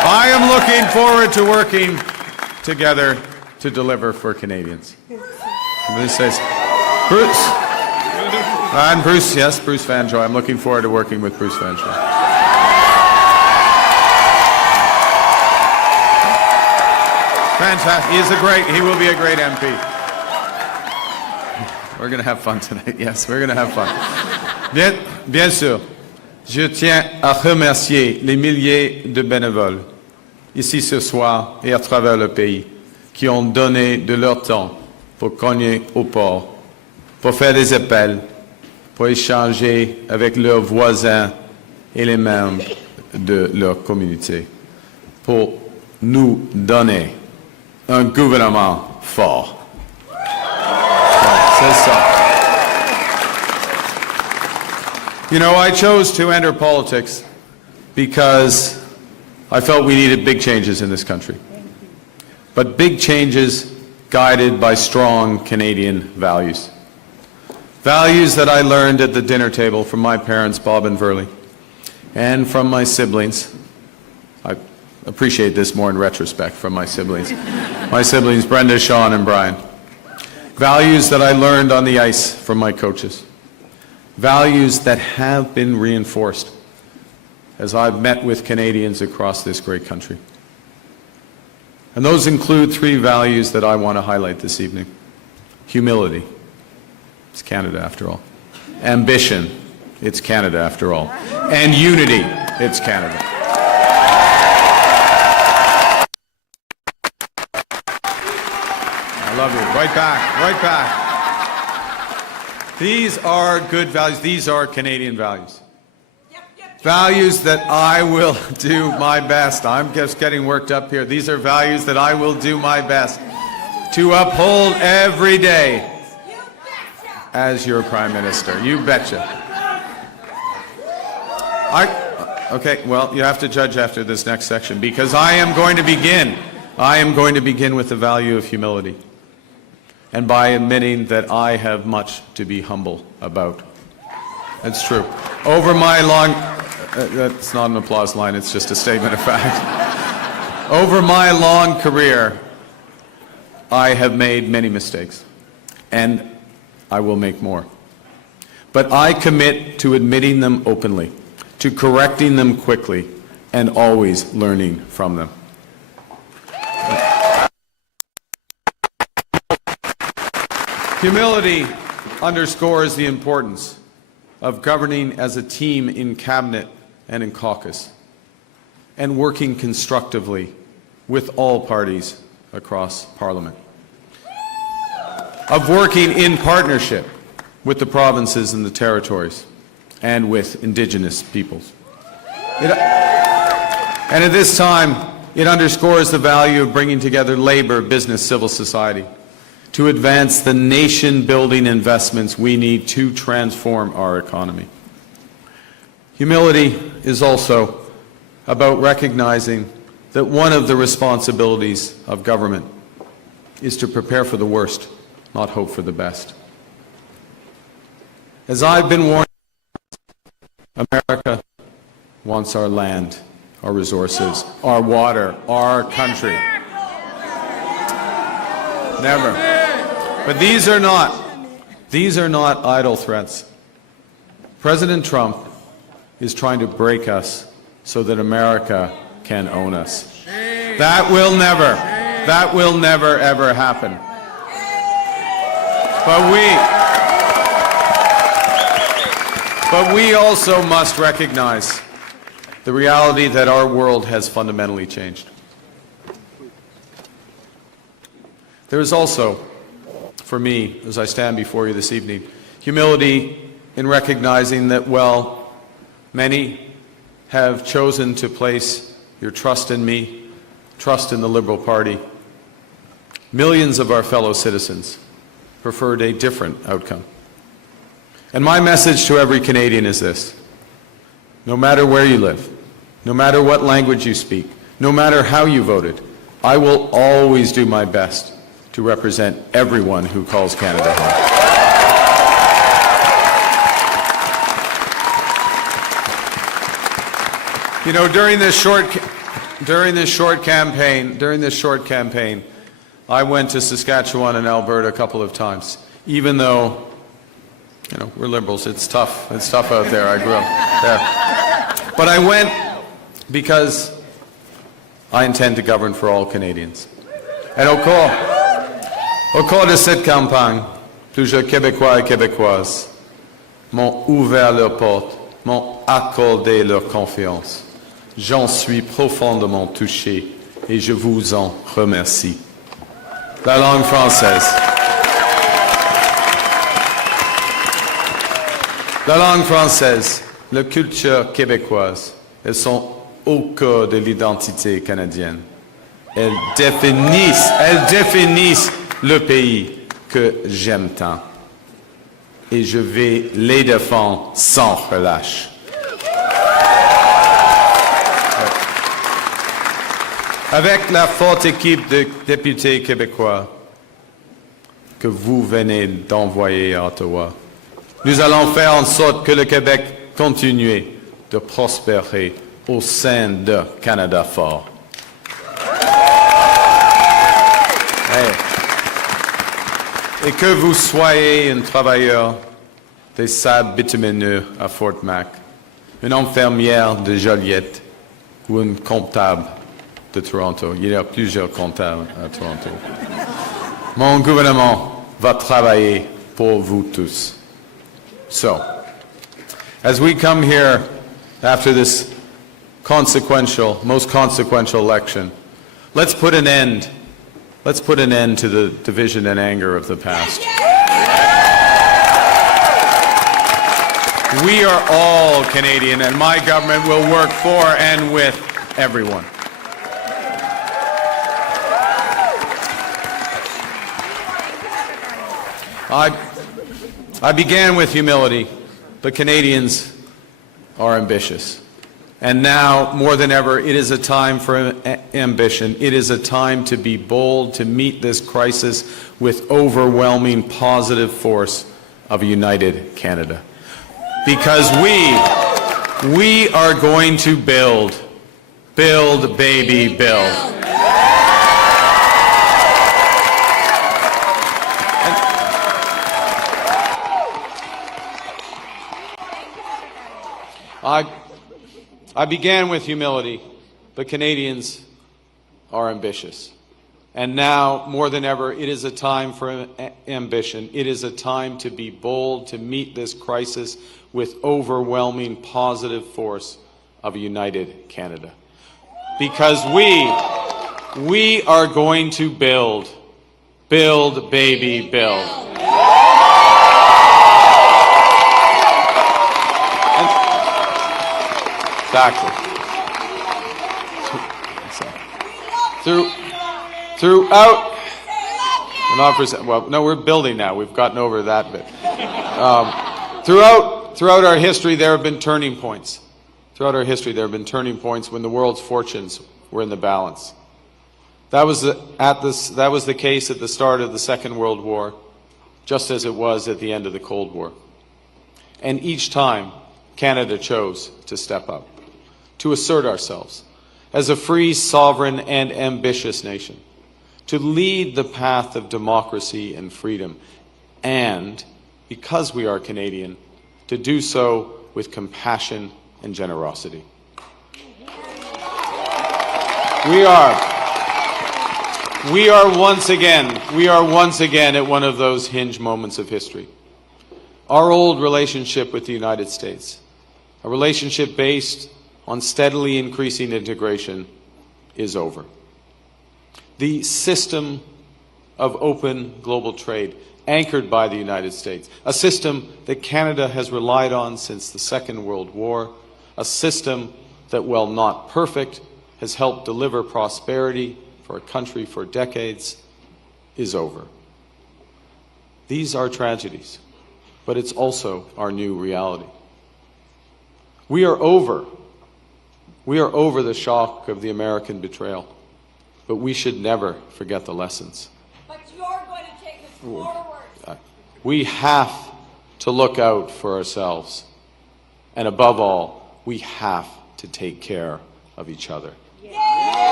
I am looking forward to working together to deliver for Canadians. This says, Bruce. And Bruce, yes, Bruce Vanjoy. I'm looking forward to working with Bruce Vanjoy. Fantastic. He will be a great MP. We're going to have fun tonight. Yes, we're going to have fun. Bien sûr, je tiens à remercier les milliers de bénévoles ici ce soir et à travers le pays qui ont donné de leur temps pour cogner au port, pour faire des appels, pour échanger avec leurs voisins et les membres de leur communauté, pour nous donner un gouvernement fort. C'est ça. You know, I chose to enter politics because I felt we needed big changes in this country. But big changes guided by strong Canadian values. Values that I learned at the dinner table from my parents, Bob and Verley, and from my siblings. I appreciate this more in retrospect from my siblings. My siblings, Brenda, Sean, and Brian. Values that I learned on the ice from my coaches. Values that have been reinforced as I've met with Canadians across this great country. And those include three values that I want to highlight this evening. Humility. It's Canada after all. Ambition. It's Canada after all. And unity. It's Canada. I love you. Right back. Right back. These are good values. These are Canadian values. Values that I will do my best. I'm just getting worked up here. These are values that I will do my best to uphold every day as your Prime Minister. You betcha. Okay, well, you have to judge after this next section because I am going to begin with the value of humility. And by admitting that I have much to be humble about. That's true. Over my long, that's not an applause line, it's just a statement of fact. Over my long career, I have made many mistakes, and I will make more. But I commit to admitting them openly, to correcting them quickly, and always learning from them. Humility underscores the importance of governing as a team in cabinet and in caucus, and working constructively with all parties across Parliament. Of working in partnership with the provinces and the territories, and with Indigenous peoples. And at this time, it underscores the value of bringing together labor, business, civil society, to advance the nation-building investments we need to transform our economy. Humility is also about recognizing that one of the responsibilities of government is to prepare for the worst, not hope for the best. As I've been warned, America wants our land, our resources, our water, our country. Never. But these are not idle threats. President Trump is trying to break us so that America can own us. That will never ever happen. But we also must recognize the reality that our world has fundamentally changed. There is also, for me, as I stand before you this evening, humility in recognizing that, well, many have chosen to place your trust in me, trust in the Liberal Party. Millions of our fellow citizens preferred a different outcome. And my message to every Canadian is this: no matter where you live, no matter what language you speak, no matter how you voted, I will always do my best to represent everyone who calls Canada home. You know, during this during this short campaign, I went to Saskatchewan and Alberta a couple of times, even though, you know, we're liberals. It's tough. It's tough out there. I grew up there. But I went because I intend to govern for all Canadians. Et au cours de cette campagne, plusieurs Québécois et Québécoises m'ont ouvert leurs portes, m'ont accordé leur confiance. J'en suis profondément touché et je vous en remercie. La langue française. La langue française, la culture québécoise, elles sont au cœur de l'identité canadienne. Elles définissent le pays que j'aime tant. Et je vais les défendre sans relâche. Avec la forte équipe de députés québécois que vous venez d'envoyer à Ottawa, nous allons faire en sorte que le Québec continue de prospérer au sein d'un Canada fort. Et que vous soyez un travailleur des sables bitumineux à Fort Mac, une infirmière de Joliette ou un comptable de Toronto. Il y a plusieurs comptables à Toronto. Mon gouvernement va travailler pour vous tous. So, as we come here after this most consequential election, let's put an end to the division and anger of the past. We are all Canadian, and my government will work for and with everyone. I began with humility, but Canadians are ambitious. And now, more than ever, it is a time for ambition. It is a time to be bold, to meet this crisis with overwhelming positive force of a united Canada. Because we are going to build, baby, build. I began with humility, but Canadians are ambitious. And now, more than ever, it is a time for ambition. It is a time to be bold, to meet this crisis with overwhelming positive force of a united Canada. Because we are going to build, baby, build. Exactly. Throughout, we're building now. We've gotten over that bit. Throughout our history, there have been turning points. Throughout our history, there have been turning points when the world's fortunes were in the balance. That was the case at the start of the Second World War, just as it was at the end of the Cold War. And each time, Canada chose to step up, to assert ourselves as a free, sovereign, and ambitious nation, to lead the path of democracy and freedom, and, because we are Canadian, to do so with compassion and generosity. We are once again at one of those hinge moments of history. Our old relationship with the United States, a relationship based on steadily increasing integration, is over. The system of open global trade, anchored by the United States, a system that Canada has relied on since the Second World War, a system that, while not perfect, has helped deliver prosperity for a country for decades, is over. These are tragedies, but it's also our new reality. We are over the shock of the American betrayal, but we should never forget the lessons. But you're going to take us forward. We have to look out for ourselves, and above all, we have to take care of each other. Yeah!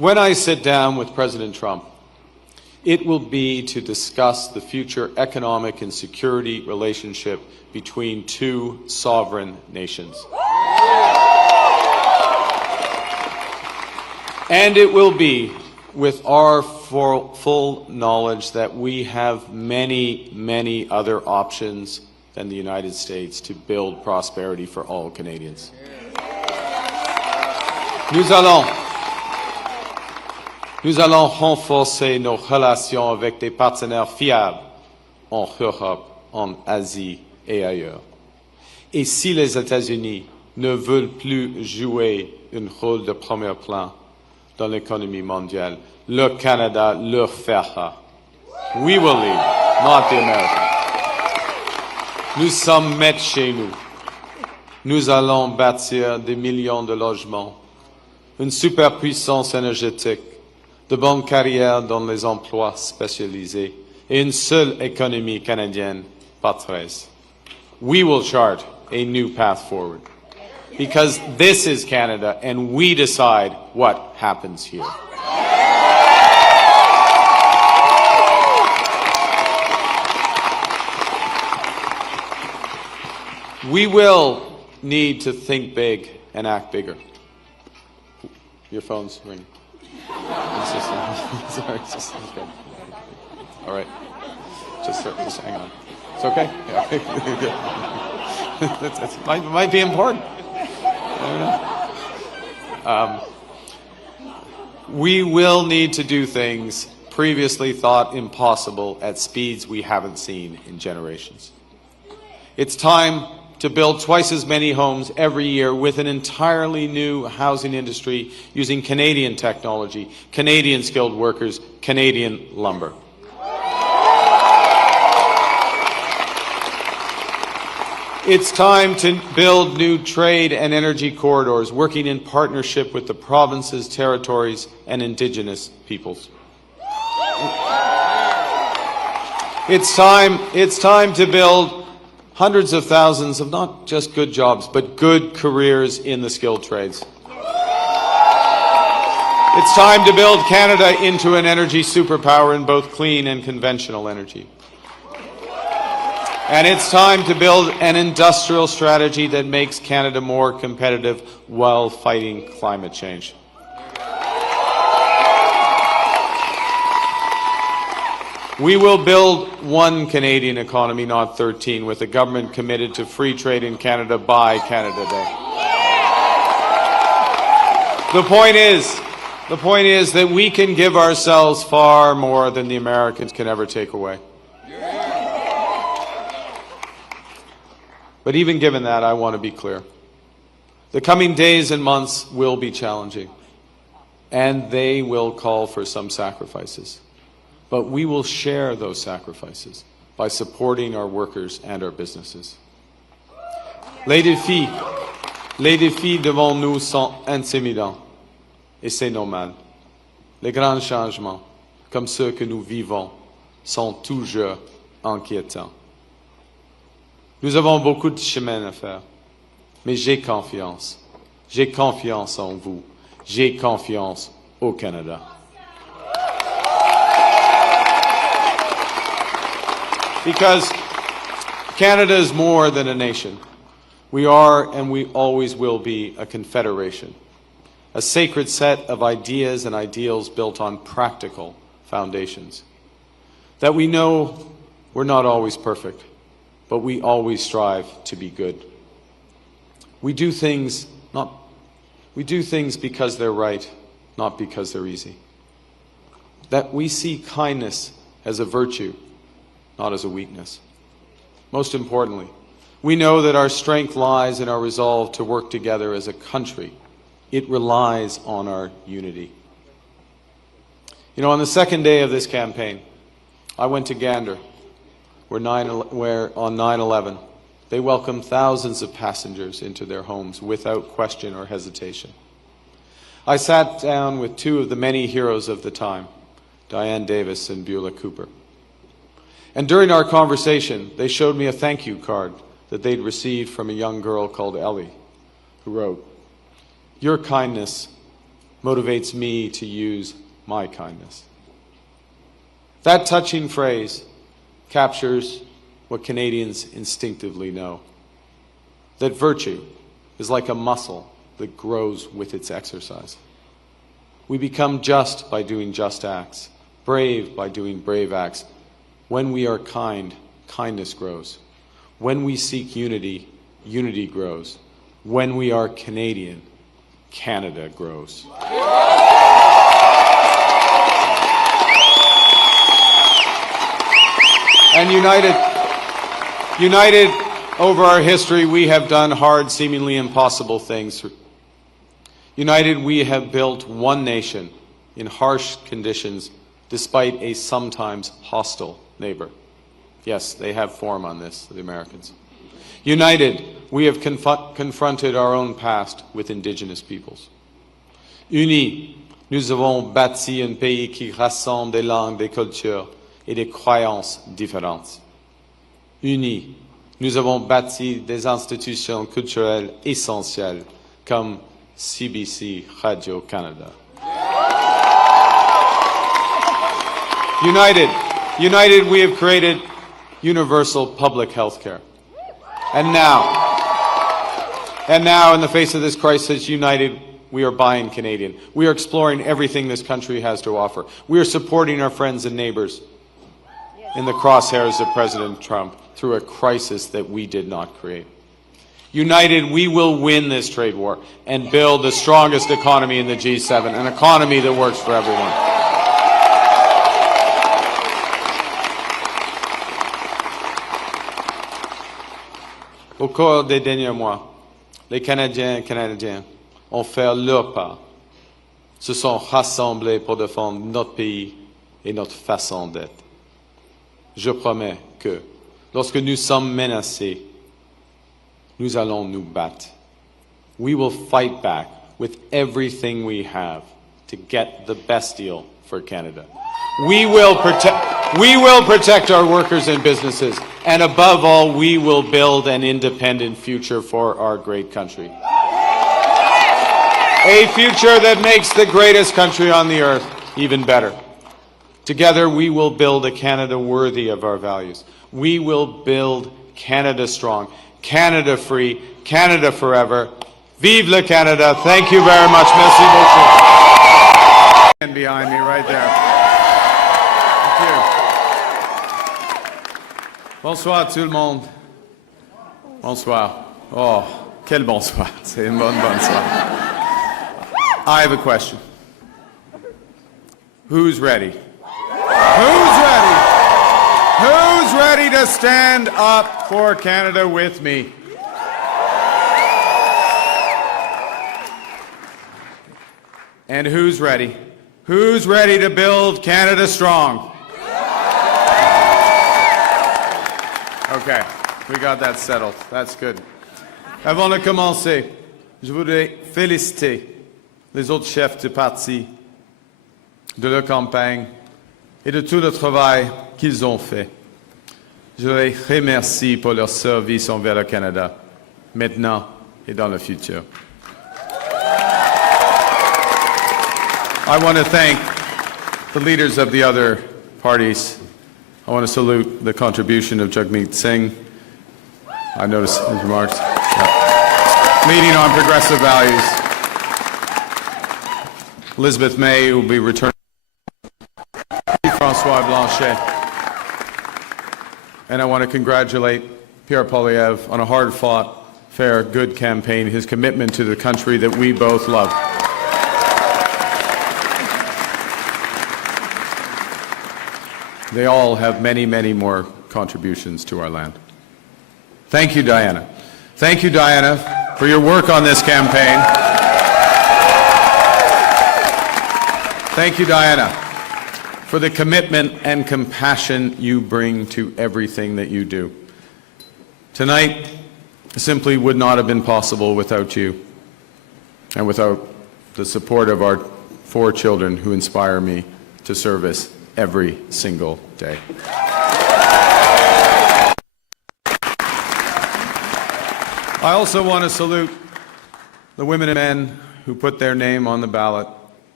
When I sit down with President Trump, it will be to discuss the future economic and security relationship between two sovereign nations. And it will be with our full knowledge that we have many, many other options than the United States to build prosperity for all Canadians. Nous allons renforcer nos relations avec des partenaires fiables en Europe, en Asie et ailleurs. Et si les États-Unis ne veulent plus jouer un rôle de premier plan dans l'économie mondiale, le Canada le fera. We will lead, not the Americans. Nous sommes maîtres chez nous. Nous allons bâtir des millions de logements, une superpuissance énergétique, de bonnes carrières dans les emplois spécialisés et une seule économie canadienne, pas 13. We will chart a new path forward because this is Canada and we decide what happens here. We will need to think big and act bigger. Your phone's ringing. Sorry, just okay. All right. Just hang on. It's okay? Yeah. It might be important. I don't know. We will need to do things previously thought impossible at speeds we haven't seen in generations. It's time to build twice as many homes every year with an entirely new housing industry using Canadian technology, Canadian skilled workers, Canadian lumber. It's time to build new trade and energy corridors, working in partnership with the provinces, territories, and Indigenous peoples. It's time to build hundreds of thousands of not just good jobs, but good careers in the skilled trades. It's time to build Canada into an energy superpower in both clean and conventional energy. And it's time to build an industrial strategy that makes Canada more competitive while fighting climate change. We will build one Canadian economy, not 13, with a government committed to free trade in Canada by Canada Day. The point is that we can give ourselves far more than the Americans can ever take away. But even given that, I want to be clear. The coming days and months will be challenging, and they will call for some sacrifices. But we will share those sacrifices by supporting our workers and our businesses. Les défis devant nous sont intimidants, et c'est normal. Les grands changements, comme ceux que nous vivons, sont toujours inquiétants. Nous avons beaucoup de chemin à faire, mais j'ai confiance. J'ai confiance en vous. J'ai confiance au Canada. Because Canada is more than a nation. We are and we always will be a confederation, a sacred set of ideas and ideals built on practical foundations. That we know we're not always perfect, but we always strive to be good. We do things because they're right, not because they're easy. That we see kindness as a virtue, not as a weakness. Most importantly, we know that our strength lies in our resolve to work together as a country. It relies on our unity. You know, on the second day of this campaign, I went to Gander, where on 9/11, they welcomed thousands of passengers into their homes without question or hesitation. I sat down with two of the many heroes of the time, Diane Davis and Beulah Cooper. And during our conversation, they showed me a thank you card that they'd received from a young girl called Ellie, who wrote, "Your kindness motivates me to use my kindness. That touching phrase captures what Canadians instinctively know, that virtue is like a muscle that grows with its exercise. We become just by doing just acts, brave by doing brave acts. When we are kind, kindness grows. When we seek unity, unity grows. When we are Canadian, Canada grows. And united over our history, we have done hard, seemingly impossible things. United, we have built one nation in harsh conditions, despite a sometimes hostile neighbor. Yes, they have form on this, the Americans. United, we have confronted our own past with Indigenous peoples. Unis, nous avons bâti un pays qui rassemble des langues, des cultures et des croyances différentes. Unis, nous avons bâti des institutions culturelles essentielles comme CBC Radio-Canada. United, we have created universal public health care. And now, in the face of this crisis, united, we are buying Canadian. We are exploring everything this country has to offer. We are supporting our friends and neighbors in the crosshairs of President Trump through a crisis that we did not create. United, we will win this trade war and build the strongest economy in the G7, an economy that works for everyone. Au cours des derniers mois, les Canadiens et Canadiennes ont fait leur part, se sont rassemblés pour défendre notre pays et notre façon d'être. Je promets que, lorsque nous sommes menacés, nous allons nous battre. We will fight back with everything we have to get the best deal for Canada. We will protect our workers and businesses, and above all, we will build an independent future for our great country. A future that makes the greatest country on the earth even better. Together, we will build a Canada worthy of our values. We will build Canada strong, Canada free, Canada forever. Vive le Canada. Thank you very much. Merci beaucoup. And behind me right there. Thank you. Bonsoir tout le monde. Bonsoir. Oh, quel bonsoir. C'est une bonne soir. I have a question. Who's ready? Who's ready? Who's ready to stand up for Canada with me? And who's ready? Who's ready to build Canada strong? Okay, we got that settled. That's good. Avant de commencer, je voudrais féliciter les autres chefs de parti, de leur campagne et de tout le travail qu'ils ont fait. Je les remercie pour leur service envers le Canada, maintenant et dans le futur. I want to thank the leaders of the other parties. I want to salute the contribution of Jagmeet Singh. I noticed his remarks. Yeah. Leading on progressive values. Elizabeth May will be returning. François Blanchet. And I want to congratulate Pierre Poilievre on a hard-fought, fair, good campaign, his commitment to the country that we both love. They all have many, many more contributions to our land. Thank you, Diana. Thank you, Diana, for your work on this campaign. Thank you, Diana, for the commitment and compassion you bring to everything that you do. Tonight simply would not have been possible without you and without the support of our 4 children who inspire me to service every single day. I also want to salute the women and men who put their name on the ballot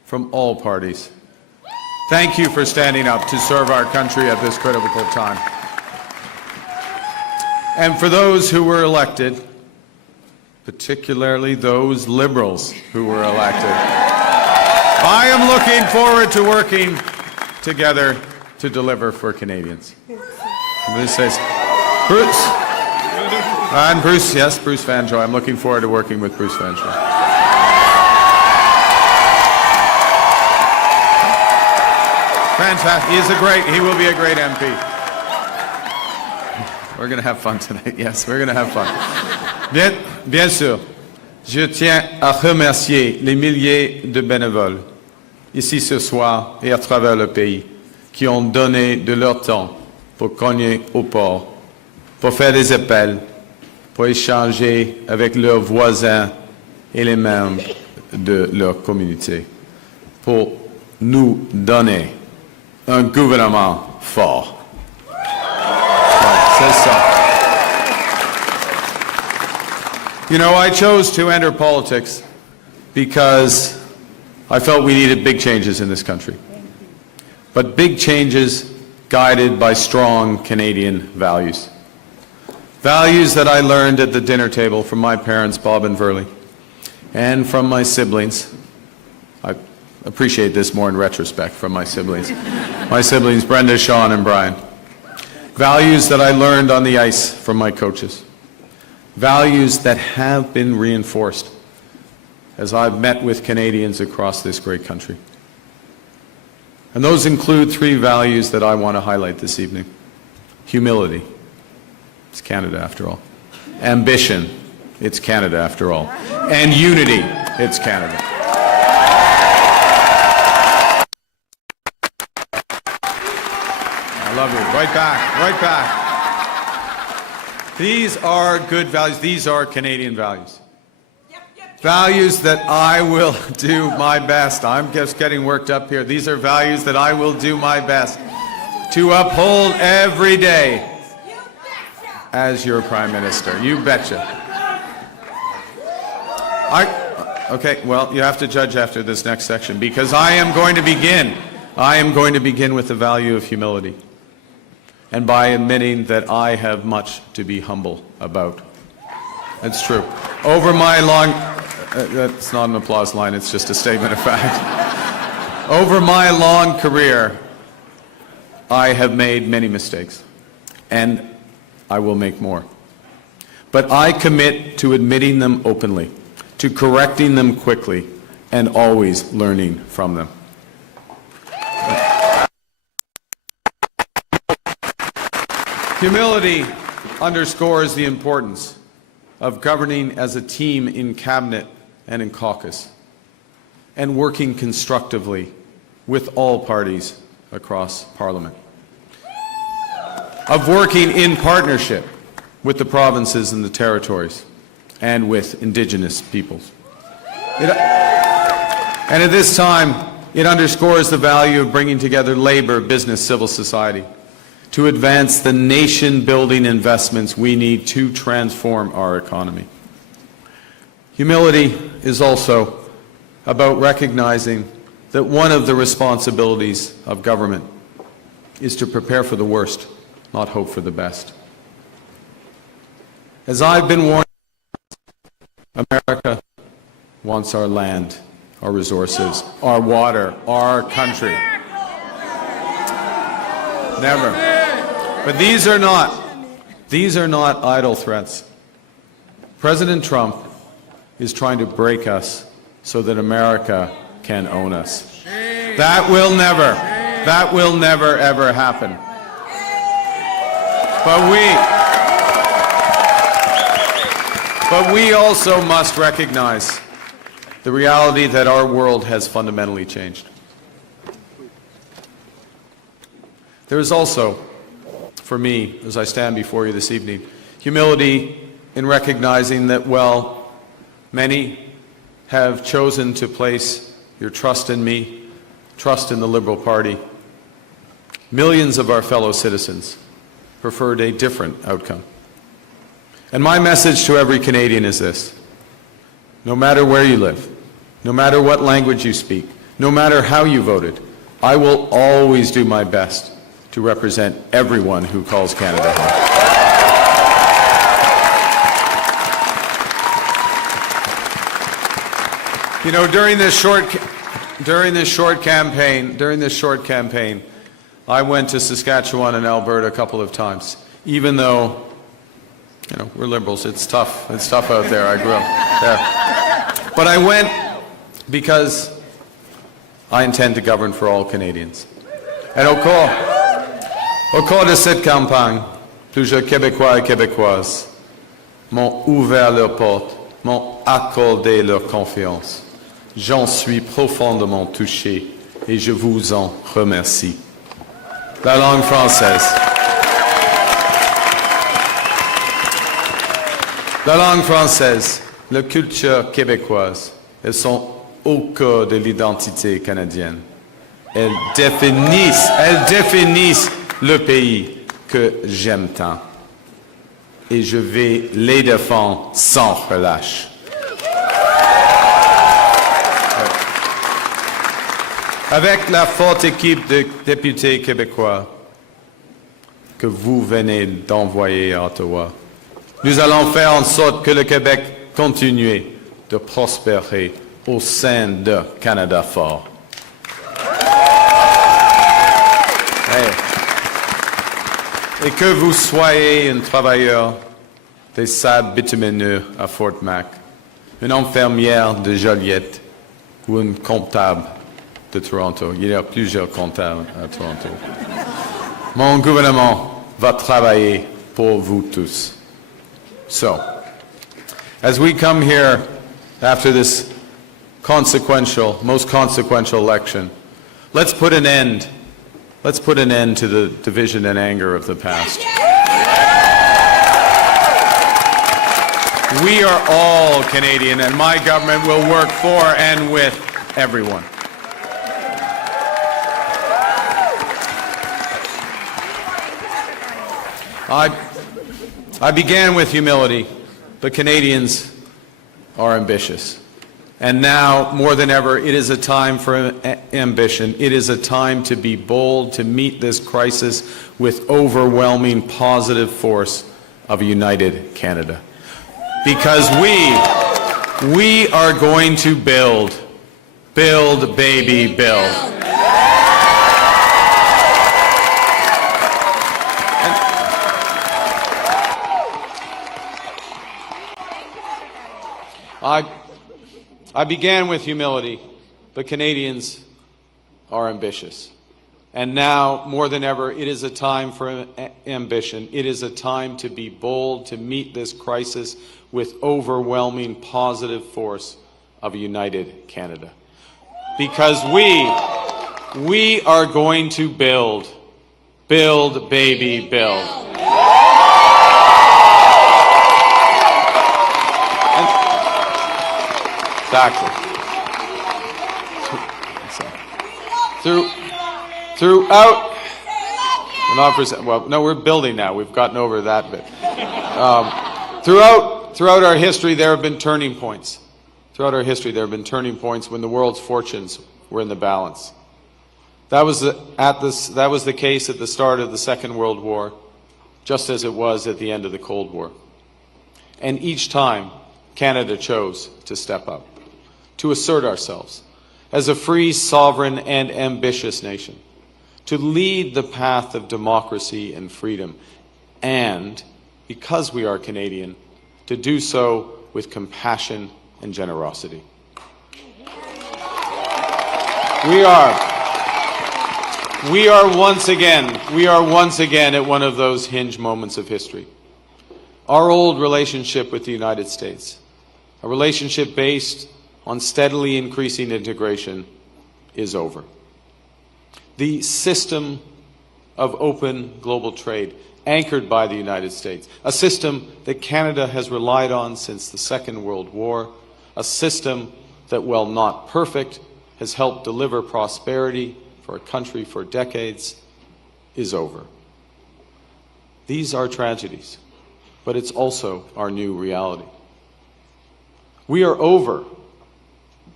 from all parties. Thank you for standing up to serve our country at this critical time. And for those who were elected, particularly those Liberals who were elected, I am looking forward to working together to deliver for Canadians. This says, Bruce. And Bruce, yes, Bruce Vanjoy. I'm looking forward to working with Bruce Vanjoy. Fantastic. He will be a great MP. We're going to have fun tonight. Yes, we're going to have fun. Bien sûr, je tiens à remercier les milliers de bénévoles ici ce soir et à travers le pays qui ont donné de leur temps pour cogner au port, pour faire des appels, pour échanger avec leurs voisins et les membres de leur communauté, pour nous donner un gouvernement fort. C'est ça. You know, I chose to enter politics because I felt we needed big changes in this country. But big changes guided by strong Canadian values. Values that I learned at the dinner table from my parents, Bob and Verley, and from my siblings. I appreciate this more in retrospect from my siblings. My siblings, Brenda, Sean, and Brian. Values that I learned on the ice from my coaches. Values that have been reinforced as I've met with Canadians across this great country. And those include three values that I want to highlight this evening. Humility. It's Canada after all. Ambition. It's Canada after all. And unity. It's Canada. I love you. Right back. Right back. These are good values. These are Canadian values. Values that I will do my best. I'm just getting worked up here. These are values that I will do my best to uphold every day as your Prime Minister. You betcha. Okay, well, you have to judge after this next section because I am going to begin with the value of humility and by admitting that I have much to be humble about. That's true. Over my long... that's not an applause line, it's just a statement of fact. Over my long career, I have made many mistakes, and I will make more. But I commit to admitting them openly, to correcting them quickly, and always learning from them. Humility underscores the importance of governing as a team in cabinet and in caucus, and working constructively with all parties across Parliament, of working in partnership with the provinces and the territories, and with Indigenous peoples. And at this time, it underscores the value of bringing together labor, business, civil society, to advance the nation-building investments we need to transform our economy. Humility is also about recognizing that one of the responsibilities of government is to prepare for the worst, not hope for the best. As I've been warned, America wants our land, our resources, our water, our country. Never. But these are not idle threats. President Trump is trying to break us so that America can own us. That will never ever happen. But we also must recognize the reality that our world has fundamentally changed. There is also, for me, as I stand before you this evening, humility in recognizing that, well, many have chosen to place your trust in me, trust in the Liberal Party. Millions of our fellow citizens preferred a different outcome. And my message to every Canadian is this: no matter where you live, no matter what language you speak, No matter how you voted, I will always do my best to represent everyone who calls Canada home. You know, during this short campaign, I went to Saskatchewan and Alberta a couple of times, even though, you know, we're Liberals. It's tough. It's tough out there. I grew up there. But I went because I intend to govern for all Canadians. And au cours de cette campagne, plusieurs Québécois et Québécoises m'ont ouvert leurs portes, m'ont accordé leur confiance. J'en suis profondément touché et je vous en remercie. La langue française. La langue française, la culture québécoise, elles sont au cœur de l'identité canadienne. Elles définissent le pays que j'aime tant. Et je vais les défendre sans relâche. Avec la forte équipe de députés québécois que vous venez d'envoyer à Ottawa, nous allons faire en sorte que le Québec continue de prospérer au sein de Canada fort. Et que vous soyez un travailleur des sables bitumineux à Fort Mac, une infirmière de Joliette ou un comptable de Toronto. Il y a plusieurs comptables à Toronto. Mon gouvernement va travailler pour vous tous. So, as we come here after this most consequential election, let's put an end to the division and anger of the past. We are all Canadian, and my government will work for and with everyone. I began with humility, but Canadians are ambitious. And now, more than ever, it is a time for ambition. It is a time to be bold, to meet this crisis with overwhelming positive force of a united Canada. Because we are going to build, baby, build. I began with humility, but Canadians are ambitious. And now, more than ever, it is a time for ambition. It is a time to be bold, to meet this crisis with overwhelming positive force of a united Canada. Because we are going to build, baby, build. Exactly. Throughout, we're building now. We've gotten over that bit. Throughout our history, there have been turning points. Throughout our history, there have been turning points when the world's fortunes were in the balance. That was the case at the start of the Second World War, just as it was at the end of the Cold War. And each time, Canada chose to step up, to assert ourselves as a free, sovereign, and ambitious nation, to lead the path of democracy and freedom, and, because we are Canadian, to do so with compassion and generosity. We are once again at one of those hinge moments of history. Our old relationship with the United States, a relationship based on steadily increasing integration, is over. The system of open global trade, anchored by the United States, a system that Canada has relied on since the Second World War, a system that, while not perfect, has helped deliver prosperity for a country for decades, is over. These are tragedies, but it's also our new reality. We are over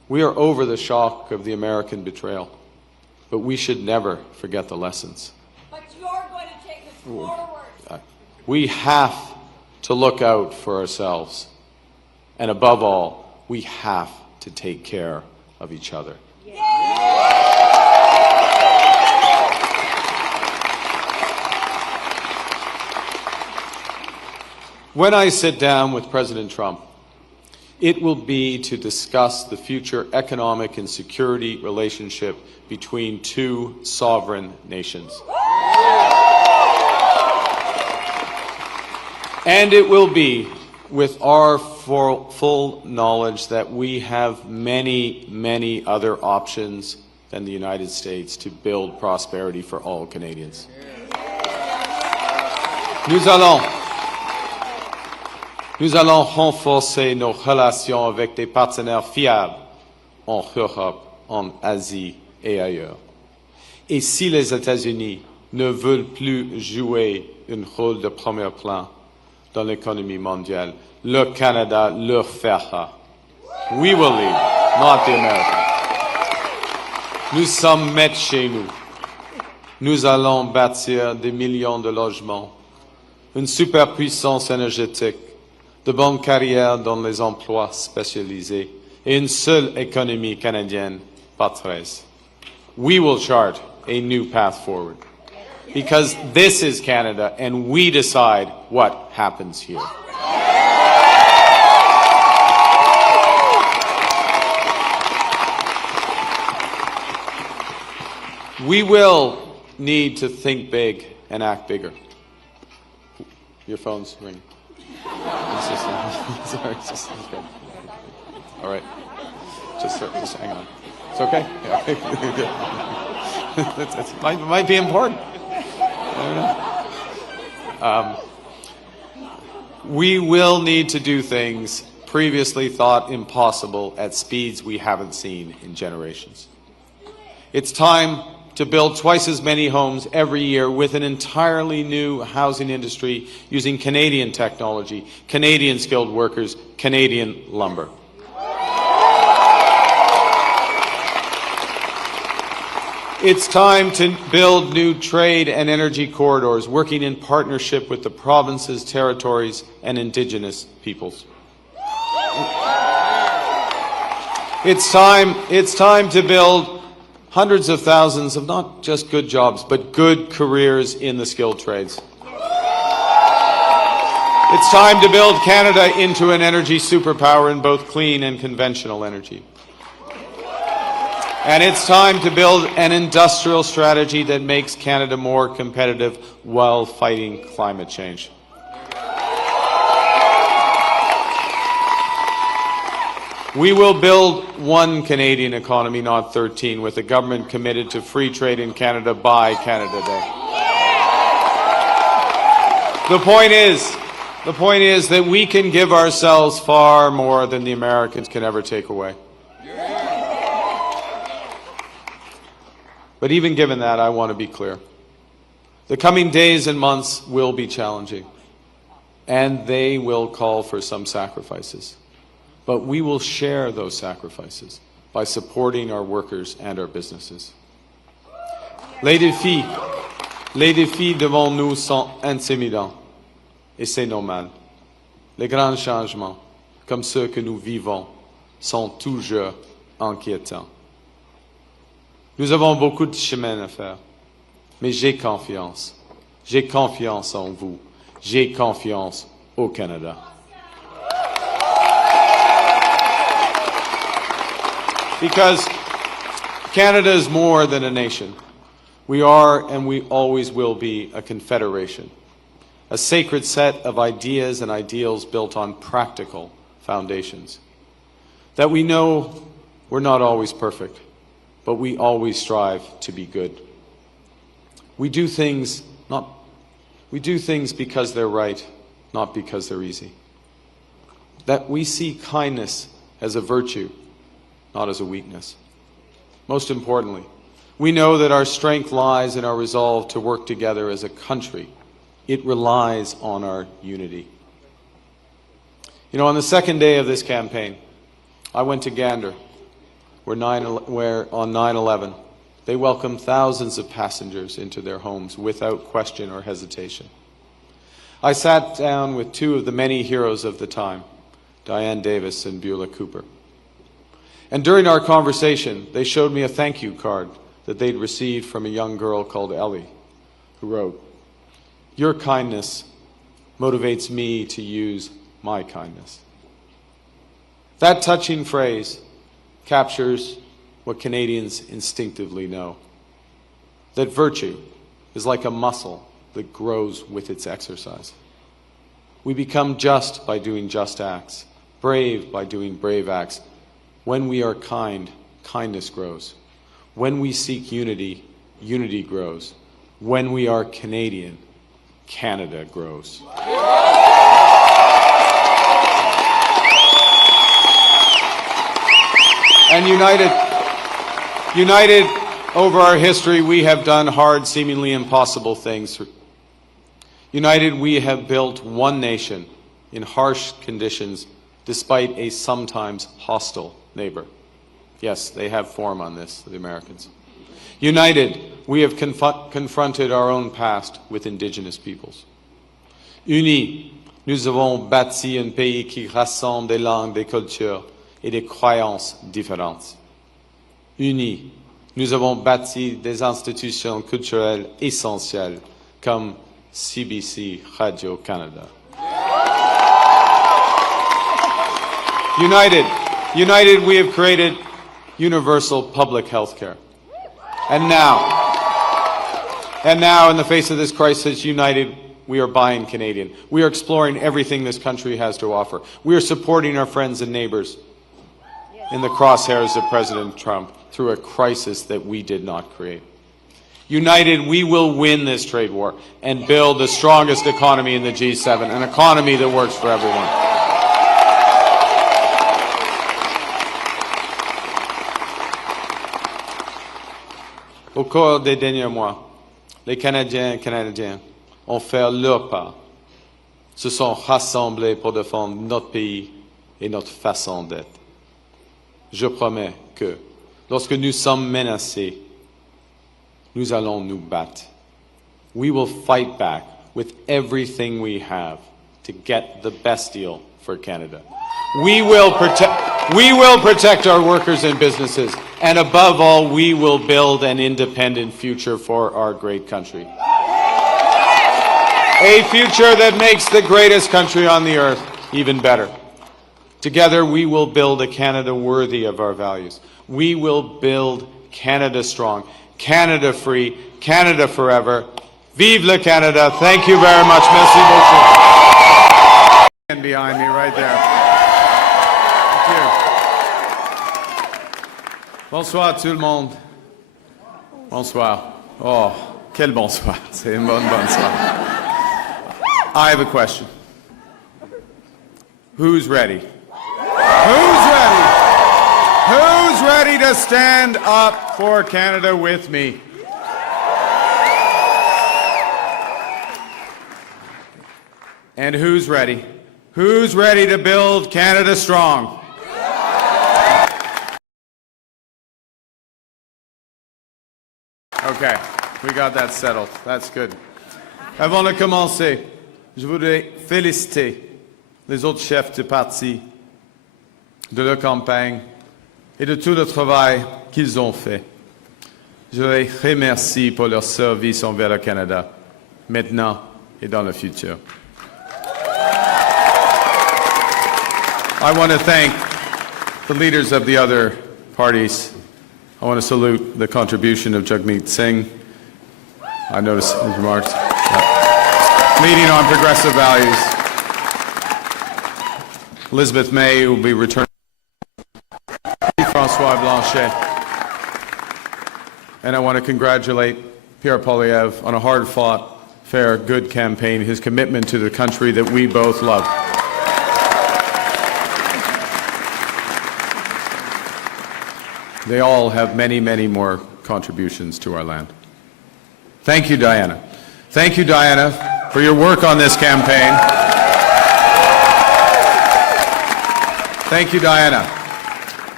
We are over the shock of the American betrayal, but we should never forget the lessons. But you're going to take us forward. We have to look out for ourselves. And above all, we have to take care of each other. When I sit down with President Trump, it will be to discuss the future economic and security relationship between two sovereign nations. And it will be with our full knowledge that we have many, many other options than the United States to build prosperity for all Canadians. Nous allons renforcer nos relations avec des partenaires fiables en Europe, en Asie et ailleurs. Et si les États-Unis ne veulent plus jouer un rôle de premier plan dans l'économie mondiale, le Canada le fera. We will lead, not the Americans. Nous sommes maîtres chez nous. Nous allons bâtir des millions de logements, une superpuissance énergétique, de bonnes carrières dans les emplois spécialisés et une seule économie canadienne, pas 13. We will chart a new path forward because this is Canada and we decide what happens here. We will need to think big and act bigger. Your phone's ringing. Sorry, just okay. All right. Just hang on. It's okay? Yeah. It might be important. I don't know. We will need to do things previously thought impossible at speeds we haven't seen in generations. It's time to build twice as many homes every year with an entirely new housing industry using Canadian technology, Canadian skilled workers, Canadian lumber. It's time to build new trade and energy corridors, working in partnership with the provinces, territories, and Indigenous peoples. It's time to build hundreds of thousands of not just good jobs, but good careers in the skilled trades. It's time to build Canada into an energy superpower in both clean and conventional energy. And it's time to build an industrial strategy that makes Canada more competitive while fighting climate change. We will build one Canadian economy, not 13, with a government committed to free trade in Canada by Canada Day. The point is that we can give ourselves far more than the Americans can ever take away. But even given that, I want to be clear. The coming days and months will be challenging, and they will call for some sacrifices. But we will share those sacrifices by supporting our workers and our businesses. Les défis devant nous sont intimidants, et c'est normal. Les grands changements, comme ceux que nous vivons, sont toujours inquiétants. Nous avons beaucoup de chemin à faire, mais j'ai confiance. J'ai confiance en vous. J'ai confiance au Canada. Because Canada is more than a nation. We are and we always will be a confederation, a sacred set of ideas and ideals built on practical foundations. That we know we're not always perfect, but we always strive to be good. We do things because they're right, not because they're easy. That we see kindness as a virtue, not as a weakness. Most importantly, we know that our strength lies in our resolve to work together as a country. It relies on our unity. You know, on the second day of this campaign, I went to Gander. where on 9/11, they welcomed thousands of passengers into their homes without question or hesitation. I sat down with two of the many heroes of the time, Diane Davis and Beulah Cooper. And during our conversation, they showed me a thank you card that they'd received from a young girl called Ellie, who wrote, "Your kindness motivates me to use my kindness." That touching phrase captures what Canadians instinctively know, that virtue is like a muscle that grows with its exercise. We become just by doing just acts, brave by doing brave acts. When we are kind, kindness grows. When we seek unity, unity grows. When we are Canadian, Canada grows. And united over our history, we have done hard, seemingly impossible things. United, we have built one nation in harsh conditions despite a sometimes hostile neighbor. Yes, they have form on this, the Americans. United, we have confronted our own past with Indigenous peoples. Unis, nous avons bâti un pays qui rassemble des langues, des cultures et des croyances différentes. Unis, nous avons bâti des institutions culturelles essentielles comme CBC Radio-Canada. United, we have created universal public health care. And now, in the face of this crisis, united, we are buying Canadian. We are exploring everything this country has to offer. We are supporting our friends and neighbors in the crosshairs of President Trump through a crisis that we did not create. United, we will win this trade war and build the strongest economy in the G7, an economy that works for everyone. Au cours des derniers mois, les Canadiens et Canadiennes ont fait leur part, se sont rassemblés pour défendre notre pays et notre façon d'être. Je promets que, lorsque nous sommes menacés, nous allons nous battre. We will fight back with everything we have to get the best deal for Canada. We will protect our workers and businesses, and above all, we will build an independent future for our great country. A future that makes the greatest country on the earth even better. Together, we will build a Canada worthy of our values. We will build Canada strong, Canada free, Canada forever. Vive le Canada. Thank you very much. Merci beaucoup. And behind me right there. Thank you. Bonsoir tout le monde. Bonsoir. Oh, quel bonsoir. C'est une bonne soir. I have a question. Who's ready? Who's ready? Who's ready to stand up for Canada with me? And who's ready? Who's ready to build Canada strong? Okay, we got that settled. That's good. Avant de commencer, je voudrais féliciter les autres chefs de parti, de leur campagne et de tout le travail qu'ils ont fait. Je les remercie pour leur service envers le Canada, maintenant et dans le futur. I want to thank the leaders of the other parties. I want to salute the contribution of Jagmeet Singh. I noticed his remarks. Leading on progressive values. Elizabeth May will be returning. François Blanchet. And I want to congratulate Pierre Poilievre on a hard-fought, fair, good campaign, his commitment to the country that we both love. They all have many, many more contributions to our land. Thank you, Diana. Thank you, Diana, for your work on this campaign. Thank you, Diana.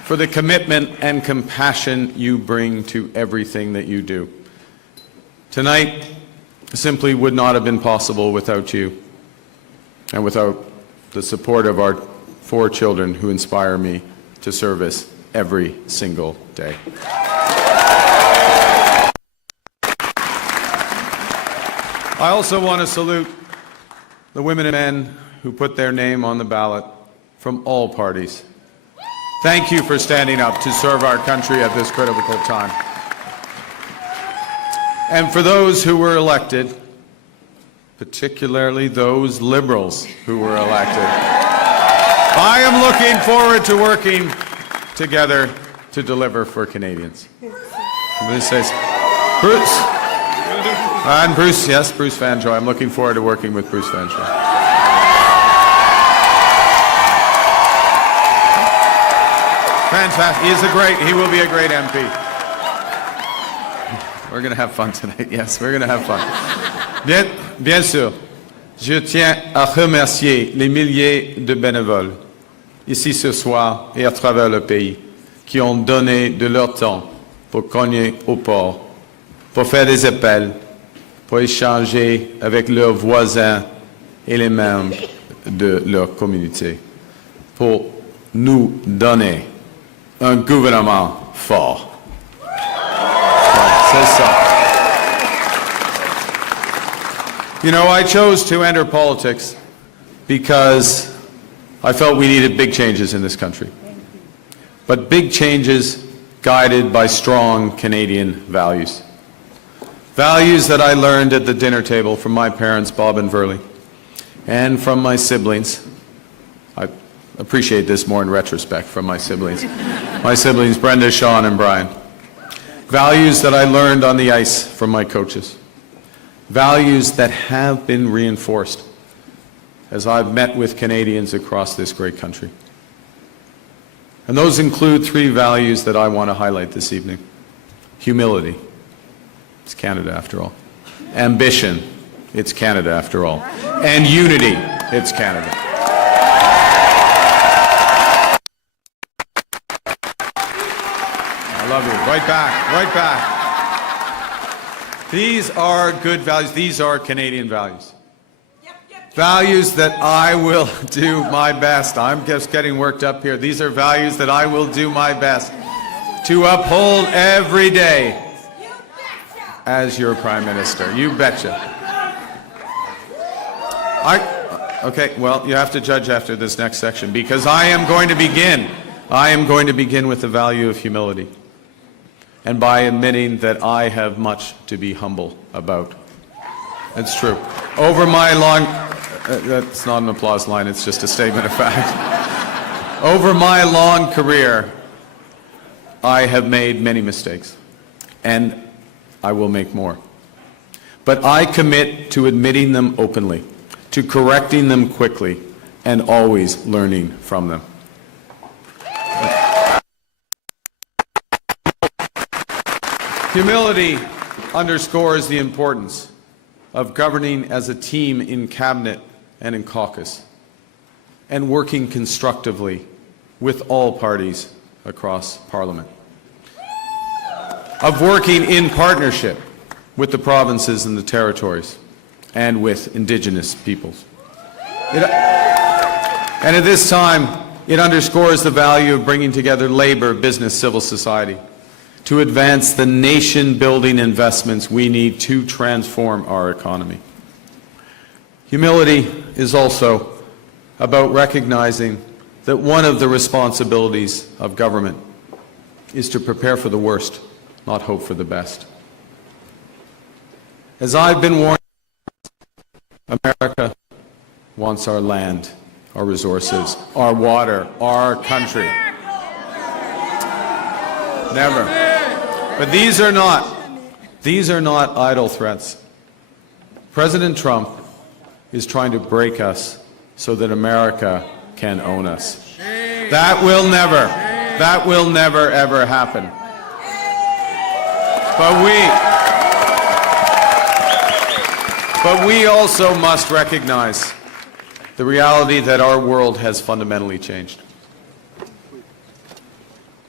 for the commitment and compassion you bring to everything that you do. Tonight simply would not have been possible without you and without the support of our 4 children who inspire me to service every single day. I also want to salute the women and men who put their name on the ballot from all parties. Thank you for standing up to serve our country at this critical time. And for those who were elected, particularly those Liberals who were elected, I am looking forward to working together to deliver for Canadians. This says, Bruce. And Bruce, yes, Bruce Vanjoy. I'm looking forward to working with Bruce Vanjoy. Fantastic. He will be a great MP. We're going to have fun tonight. Yes, we're going to have fun. Bien sûr, je tiens à remercier les milliers de bénévoles ici ce soir et à travers le pays qui ont donné de leur temps pour cogner au port, pour faire des appels, pour échanger avec leurs voisins et les membres de leur communauté, pour nous donner un gouvernement fort. C'est ça. You know, I chose to enter politics because I felt we needed big changes in this country. But big changes guided by strong Canadian values. Values that I learned at the dinner table from my parents, Bob and Verley, and from my siblings. I appreciate this more in retrospect from my siblings. My siblings, Brenda, Sean, and Brian. Values that I learned on the ice from my coaches. Values that have been reinforced as I've met with Canadians across this great country. And those include 3 values that I want to highlight this evening. Humility. It's Canada after all. Ambition. It's Canada after all. And unity. It's Canada. I love you. Right back. Right back. These are good values. These are Canadian values. Values that I will do my best. I'm just getting worked up here. These are values that I will do my best to uphold every day as your Prime Minister. You betcha. Okay, well, you have to judge after this next section because I am going to begin with the value of humility. And by admitting that I have much to be humble about. That's true. Over my long, that's not an applause line, it's just a statement of fact. Over my long career, I have made many mistakes, and I will make more. But I commit to admitting them openly, to correcting them quickly, and always learning from them. Humility underscores the importance of governing as a team in cabinet and in caucus, and working constructively with all parties across Parliament, of working in partnership with the provinces and the territories, and with Indigenous peoples. And at this time, it underscores the value of bringing together labor, business, civil society, to advance the nation-building investments we need to transform our economy. Humility is also about recognizing that one of the responsibilities of government is to prepare for the worst, not hope for the best. As I've been warned, America wants our land, our resources, our water, our country. Never. But these are not idle threats. President Trump is trying to break us so that America can own us. That will never ever happen. But we also must recognize the reality that our world has fundamentally changed.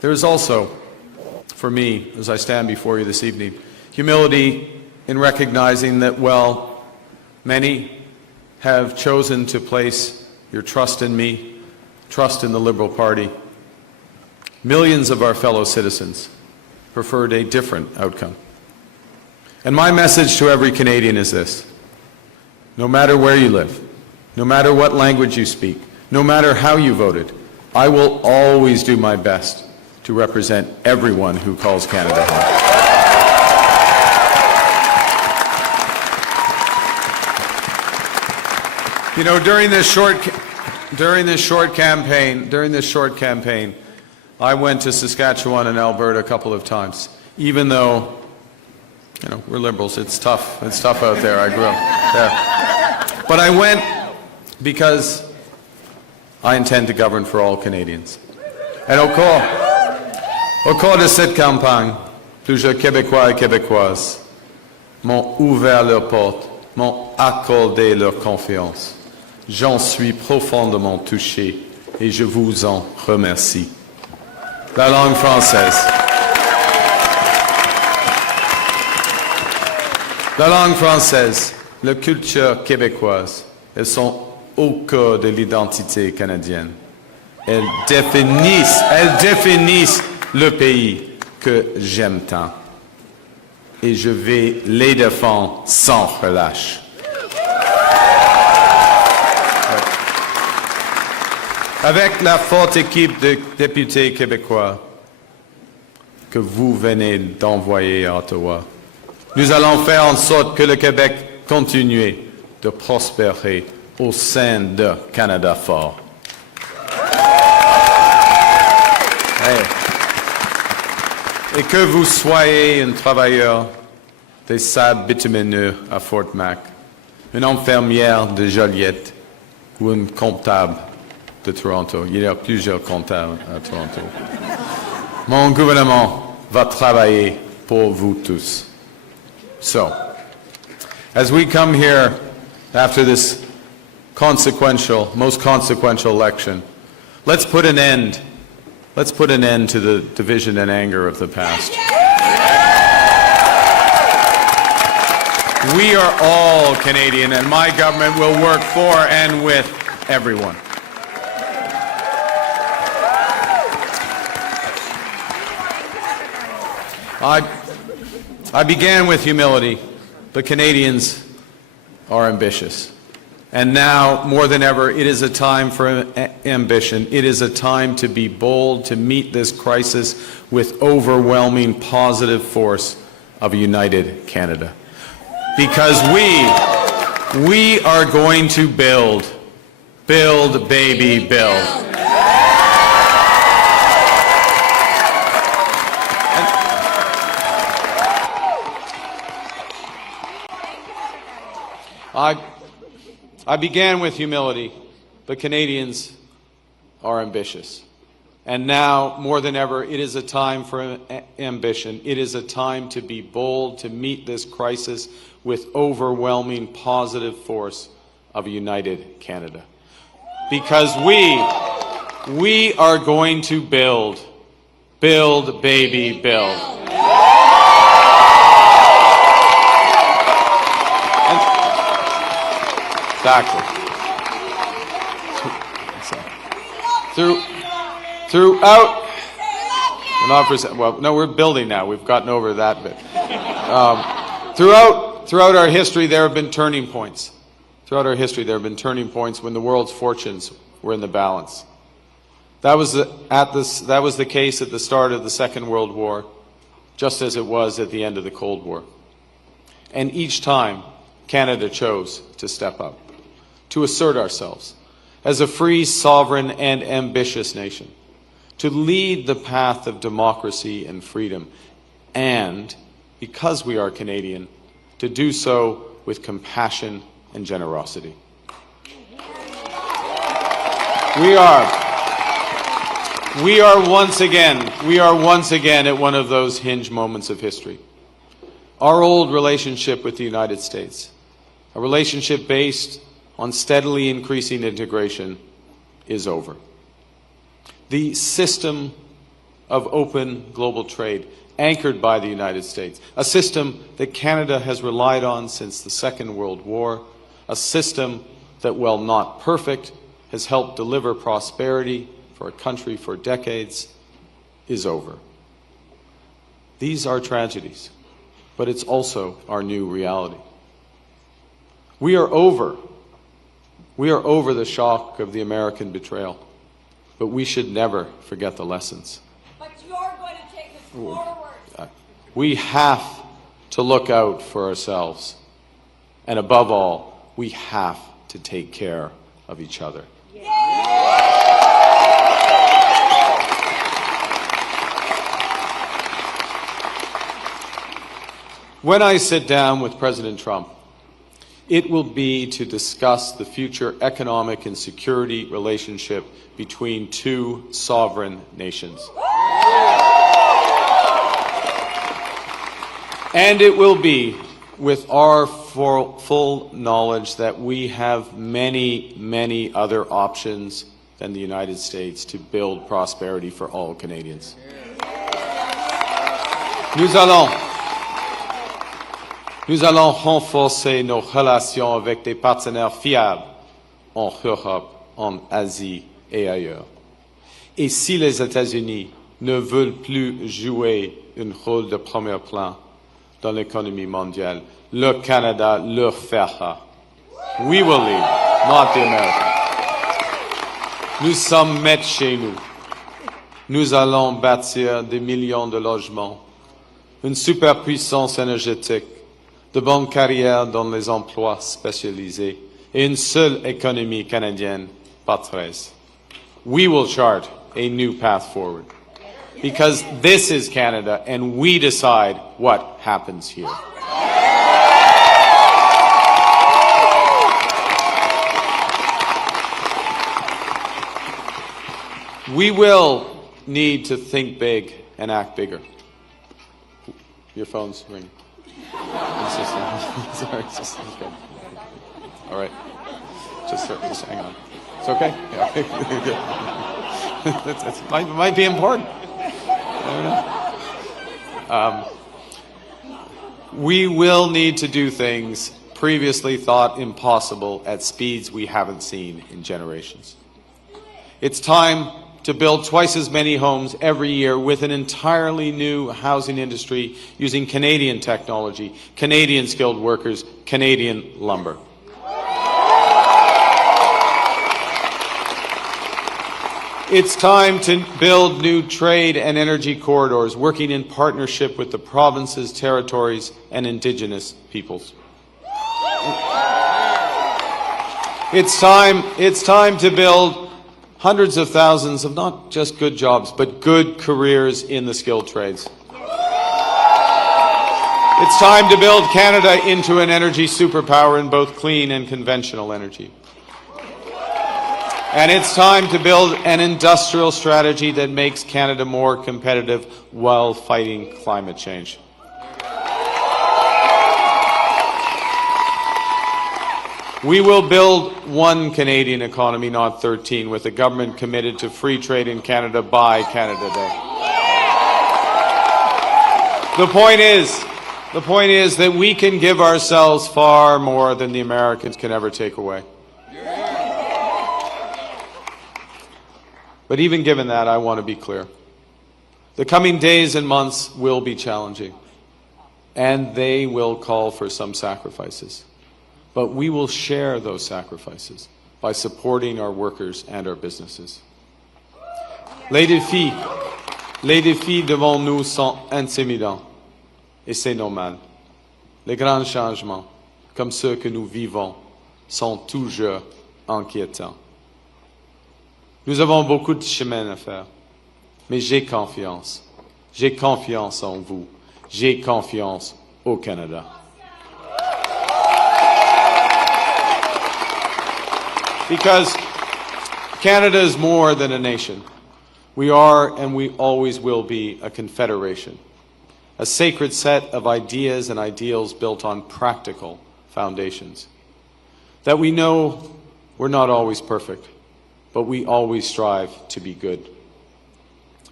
There is also, for me, as I stand before you this evening, humility in recognizing that, well, many have chosen to place your trust in me, trust in the Liberal Party. Millions of our fellow citizens preferred a different outcome. And my message to every Canadian is this: no matter where you live, no matter what language you speak, no matter how you voted, I will always do my best to represent everyone who calls Canada home. You know, during this short campaign, I went to Saskatchewan and Alberta a couple of times, even though, you know, we're Liberals. It's tough. It's tough out there. I grew up there. But I went because I intend to govern for all Canadians. And au cours de cette campagne, plusieurs Québécois et Québécoises m'ont ouvert leurs portes, m'ont accordé leur confiance. J'en suis profondément touché et je vous en remercie. La langue française. La langue française, la culture québécoise, elles sont au cœur de l'identité canadienne. Elles définissent le pays que j'aime tant. Et je vais les défendre sans relâche. Avec la forte équipe de députés québécois que vous venez d'envoyer à Ottawa, nous allons faire en sorte que le Québec continue de prospérer au sein de Canada fort. Et que vous soyez un travailleur des sables bitumineux à Fort Mac, une infirmière de Joliette ou un comptable de Toronto. Il y a plusieurs comptables à Toronto. Mon gouvernement va travailler pour vous tous. So, as we come here after this most consequential election, let's put an end to the division and anger of the past. We are all Canadian, and my government will work for and with everyone. I began with humility, but Canadians are ambitious. And now, more than ever, it is a time for ambition. It is a time to be bold, to meet this crisis with overwhelming positive force of a united Canada. Because we are going to build, baby, build. I began with humility, but Canadians are ambitious. And now, more than ever, it is a time for ambition. It is a time to be bold, to meet this crisis with overwhelming positive force of a united Canada. Because we are going to build, baby, build. Exactly. Throughout, we're building now. We've gotten over that bit. Throughout our history, there have been turning points. Throughout our history, there have been turning points when the world's fortunes were in the balance. That was the case at the start of the Second World War, just as it was at the end of the Cold War. And each time, Canada chose to step up, to assert ourselves as a free, sovereign, and ambitious nation, to lead the path of democracy and freedom, and, because we are Canadian, to do so with compassion and generosity. We are once again at one of those hinge moments of history. Our old relationship with the United States, a relationship based on steadily increasing integration, is over. The system of open global trade anchored by the United States, a system that Canada has relied on since the Second World War, a system that, while not perfect, has helped deliver prosperity for a country for decades, is over. These are tragedies, but it's also our new reality. We are over the shock of the American betrayal, but we should never forget the lessons. But you're going to take us forward. We have to look out for ourselves, and above all, we have to take care of each other. When I sit down with President Trump, it will be to discuss the future economic and security relationship between two sovereign nations. And it will be with our full knowledge that we have many, many other options than the United States to build prosperity for all Canadians. Nous allons renforcer nos relations avec des partenaires fiables en Europe, en Asie et ailleurs. Et si les États-Unis ne veulent plus jouer un rôle de premier plan dans l'économie mondiale, le Canada le fera. We will lead, not the Americans. Nous sommes maîtres chez nous. Nous allons bâtir des millions de logements, une superpuissance énergétique, de bonnes carrières dans les emplois spécialisés et une seule économie canadienne, pas 13. We will chart a new path forward because this is Canada and we decide what happens here. We will need to think big and act bigger. Your phone's ringing. Sorry, just okay. All right. Just hang on. It's okay? Yeah. It might be important. I don't know. We will need to do things previously thought impossible at speeds we haven't seen in generations. It's time to build twice as many homes every year with an entirely new housing industry using Canadian technology, Canadian skilled workers, Canadian lumber. It's time to build new trade and energy corridors, working in partnership with the provinces, territories, and Indigenous peoples. It's time to build hundreds of thousands of not just good jobs, but good careers in the skilled trades. It's time to build Canada into an energy superpower in both clean and conventional energy. And it's time to build an industrial strategy that makes Canada more competitive while fighting climate change. We will build one Canadian economy, not 13, with a government committed to free trade in Canada by Canada Day. The point is that we can give ourselves far more than the Americans can ever take away. But even given that, I want to be clear. The coming days and months will be challenging, and they will call for some sacrifices. But we will share those sacrifices by supporting our workers and our businesses. Les défis devant nous sont intimidants, et c'est normal. Les grands changements, comme ceux que nous vivons, sont toujours inquiétants. Nous avons beaucoup de chemin à faire, mais j'ai confiance. J'ai confiance en vous. J'ai confiance au Canada. Because Canada is more than a nation. We are and we always will be a confederation, a sacred set of ideas and ideals built on practical foundations. That we know we're not always perfect, but we always strive to be good.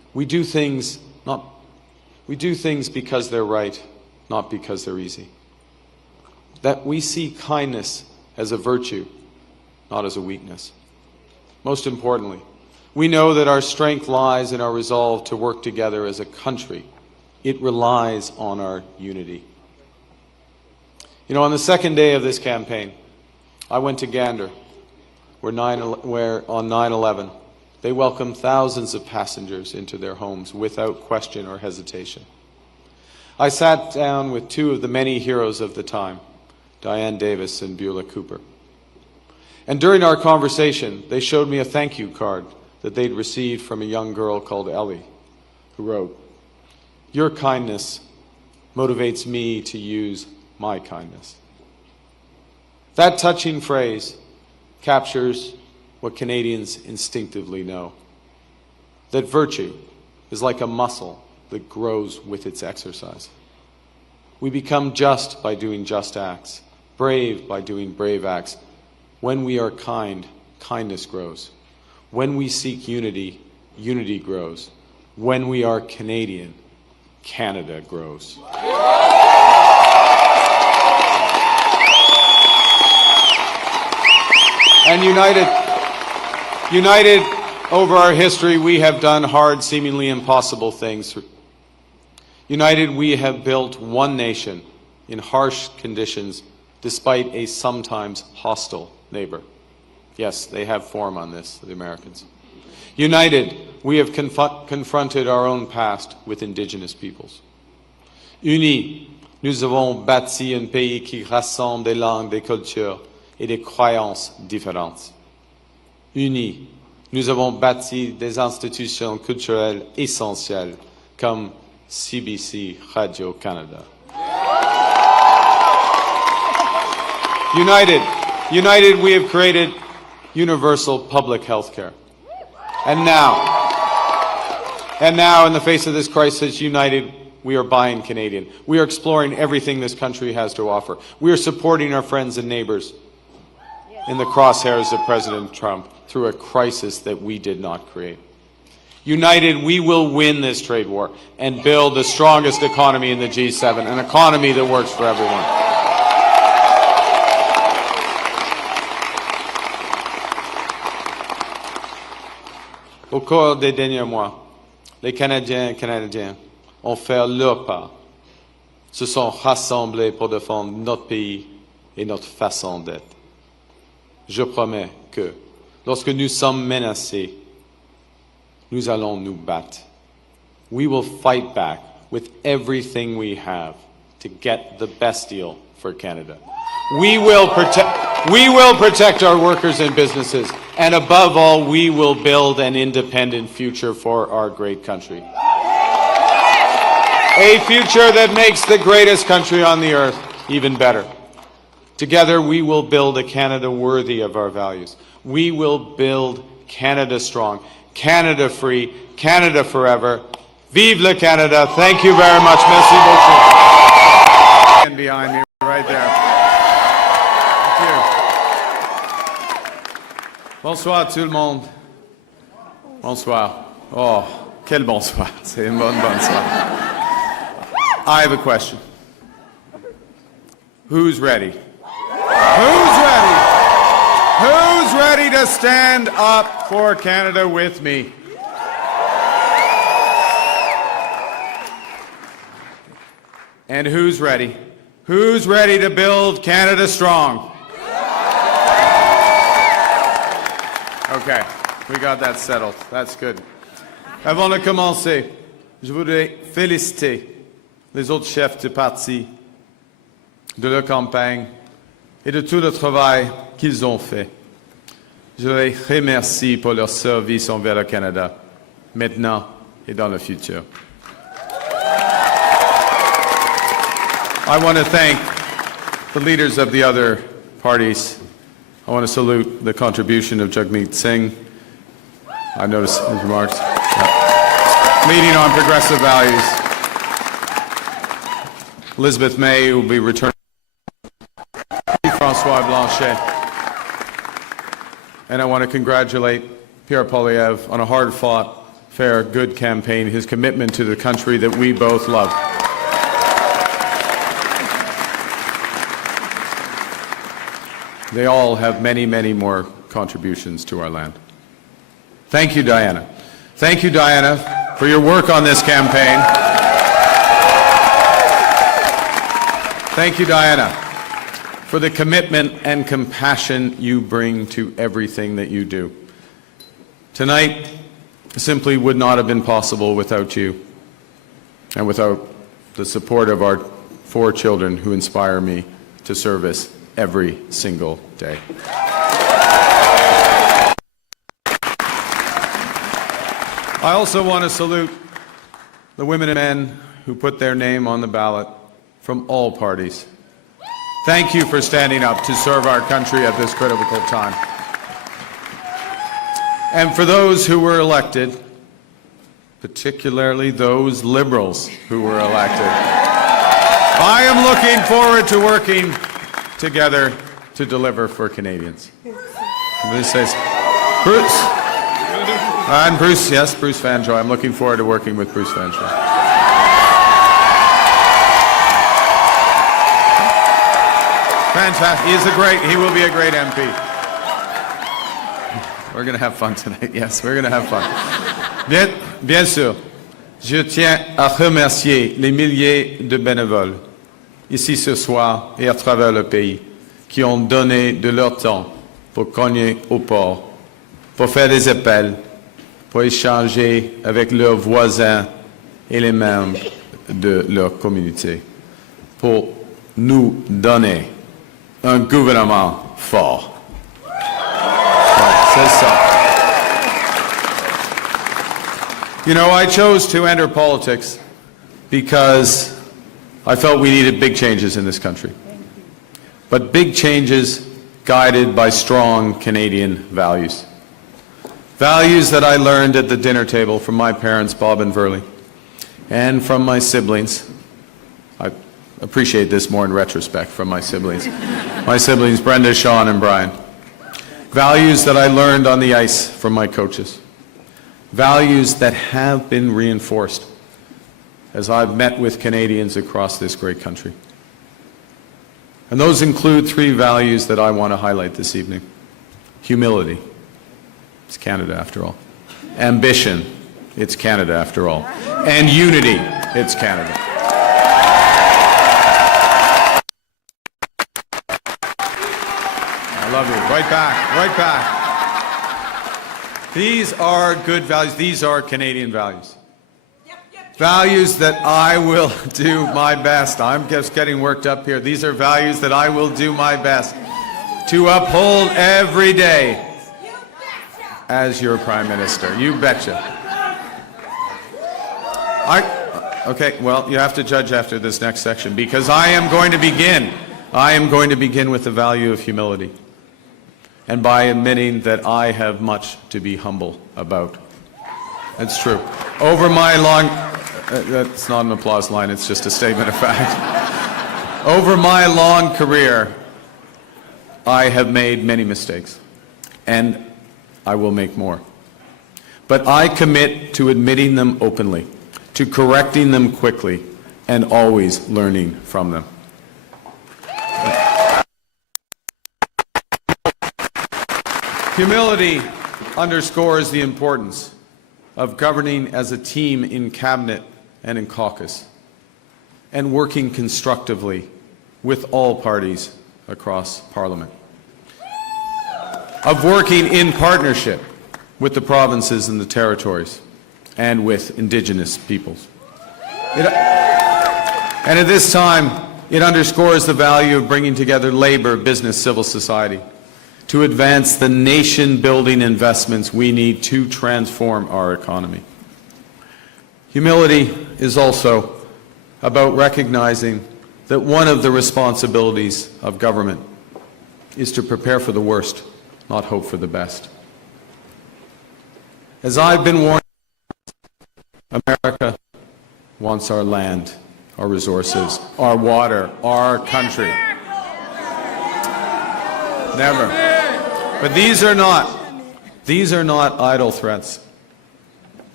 We do things because they're right, not because they're easy. That we see kindness as a virtue, not as a weakness. Most importantly, we know that our strength lies in our resolve to work together as a country. It relies on our unity. You know, on the second day of this campaign, I went to Gander, where on 9/11, they welcomed thousands of passengers into their homes without question or hesitation. I sat down with two of the many heroes of the time, Diane Davis and Beulah Cooper. And during our conversation, they showed me a thank you card that they'd received from a young girl called Ellie, who wrote, "Your kindness motivates me to use my kindness." That touching phrase captures what Canadians instinctively know, that virtue is like a muscle that grows with its exercise. We become just by doing just acts, brave by doing brave acts. When we are kind, kindness grows. When we seek unity, unity grows. When we are Canadian, Canada grows. And united over our history, we have done hard, seemingly impossible things. United, we have built one nation in harsh conditions, despite a sometimes hostile neighbor. Yes, they have form on this, the Americans. United, we have confronted our own past with Indigenous peoples. Unis, nous avons bâti un pays qui rassemble des langues, des cultures et des croyances différentes. Unis, nous avons bâti des institutions culturelles essentielles comme CBC Radio-Canada. United, we have created universal public health care. And now, in the face of this crisis, united, we are buying Canadian. We are exploring everything this country has to offer. We are supporting our friends and neighbors in the crosshairs of President Trump through a crisis that we did not create. United, we will win this trade war and build the strongest economy in the G7, an economy that works for everyone. Au cours des derniers mois, les Canadiens et Canadiennes ont fait leur part, se sont rassemblés pour défendre notre pays et notre façon d'être. Je promets que, lorsque nous sommes menacés, nous allons nous battre. We will fight back with everything we have to get the best deal for Canada. We will protect our workers and businesses, and above all, we will build an independent future for our great country. A future that makes the greatest country on the earth even better. Together, we will build a Canada worthy of our values. We will build Canada strong, Canada free, Canada forever. Vive le Canada. Thank you very much. Merci beaucoup. And behind me, right there. Thank you. Bonsoir tout le monde. Bonsoir. Oh, quel bonsoir. C'est une bonne bonsoir. I have a question. Who's ready? Who's ready? Who's ready to stand up for Canada with me? And who's ready? Who's ready to build Canada strong? Okay, we got that settled. That's good. Avant de commencer, je voudrais féliciter les autres chefs de parti, de leur campagne et de tout le travail qu'ils ont fait. Je les remercie pour leur service envers le Canada, maintenant et dans le futur. I want to thank the leaders of the other parties. I want to salute the contribution of Jagmeet Singh. I noticed his remarks. Leading on progressive values. Elizabeth May will be returning. François Blanchet. And I want to congratulate Pierre Poilievre on a hard-fought fair, good campaign, his commitment to the country that we both love. They all have many, many more contributions to our land. Thank you, Diana. Thank you, Diana, for your work on this campaign. Thank you, Diana, for the commitment and compassion you bring to everything that you do. Tonight simply would not have been possible without you and without the support of our 4 children who inspire me to service every single day. I also want to salute the women and men who put their name on the ballot from all parties. Thank you for standing up to serve our country at this critical time. And for those who were elected, particularly those Liberals who were elected, I am looking forward to working together to deliver for Canadians. This says, Bruce. And Bruce, yes, Bruce Vanjoy. I'm looking forward to working with Bruce Vanjoy. Fantastic. He will be a great MP. We're going to have fun tonight. Yes, we're going to have fun. Bien sûr, je tiens à remercier les milliers de bénévoles ici ce soir et à travers le pays qui ont donné de leur temps pour cogner aux portes, pour faire des appels, pour échanger avec leurs voisins et les membres de leur communauté, pour nous donner un gouvernement fort. C'est ça. You know, I chose to enter politics because I felt we needed big changes in this country. But big changes guided by strong Canadian values. Values that I learned at the dinner table from my parents, Bob and Verley, and from my siblings. I appreciate this more in retrospect from my siblings. My siblings, Brenda, Sean, and Brian. Values that I learned on the ice from my coaches. Values that have been reinforced as I've met with Canadians across this great country. And those include 3 values that I want to highlight this evening. Humility. It's Canada after all. Ambition. It's Canada after all. And unity. It's Canada. I love you. Right back. Right back. These are good values. These are Canadian values. Values that I will do my best. I'm just getting worked up here. These are values that I will do my best to uphold every day as your Prime Minister. You betcha. Okay, well, you have to judge after this next section because I am going to begin with the value of humility and by admitting that I have much to be humble about. That's true. Over my long, that's not an applause line, it's just a statement of fact. Over my long career, I have made many mistakes, and I will make more. But I commit to admitting them openly, to correcting them quickly, and always learning from them. Humility underscores the importance of governing as a team in cabinet and in caucus, and working constructively with all parties across Parliament. Of working in partnership with the provinces and the territories, and with Indigenous peoples. And at this time, it underscores the value of bringing together labor, business, civil society, to advance the nation-building investments we need to transform our economy. Humility is also about recognizing that one of the responsibilities of government is to prepare for the worst, not hope for the best. As I've been warned, America wants our land, our resources, our water, our country. Never. But these are not idle threats.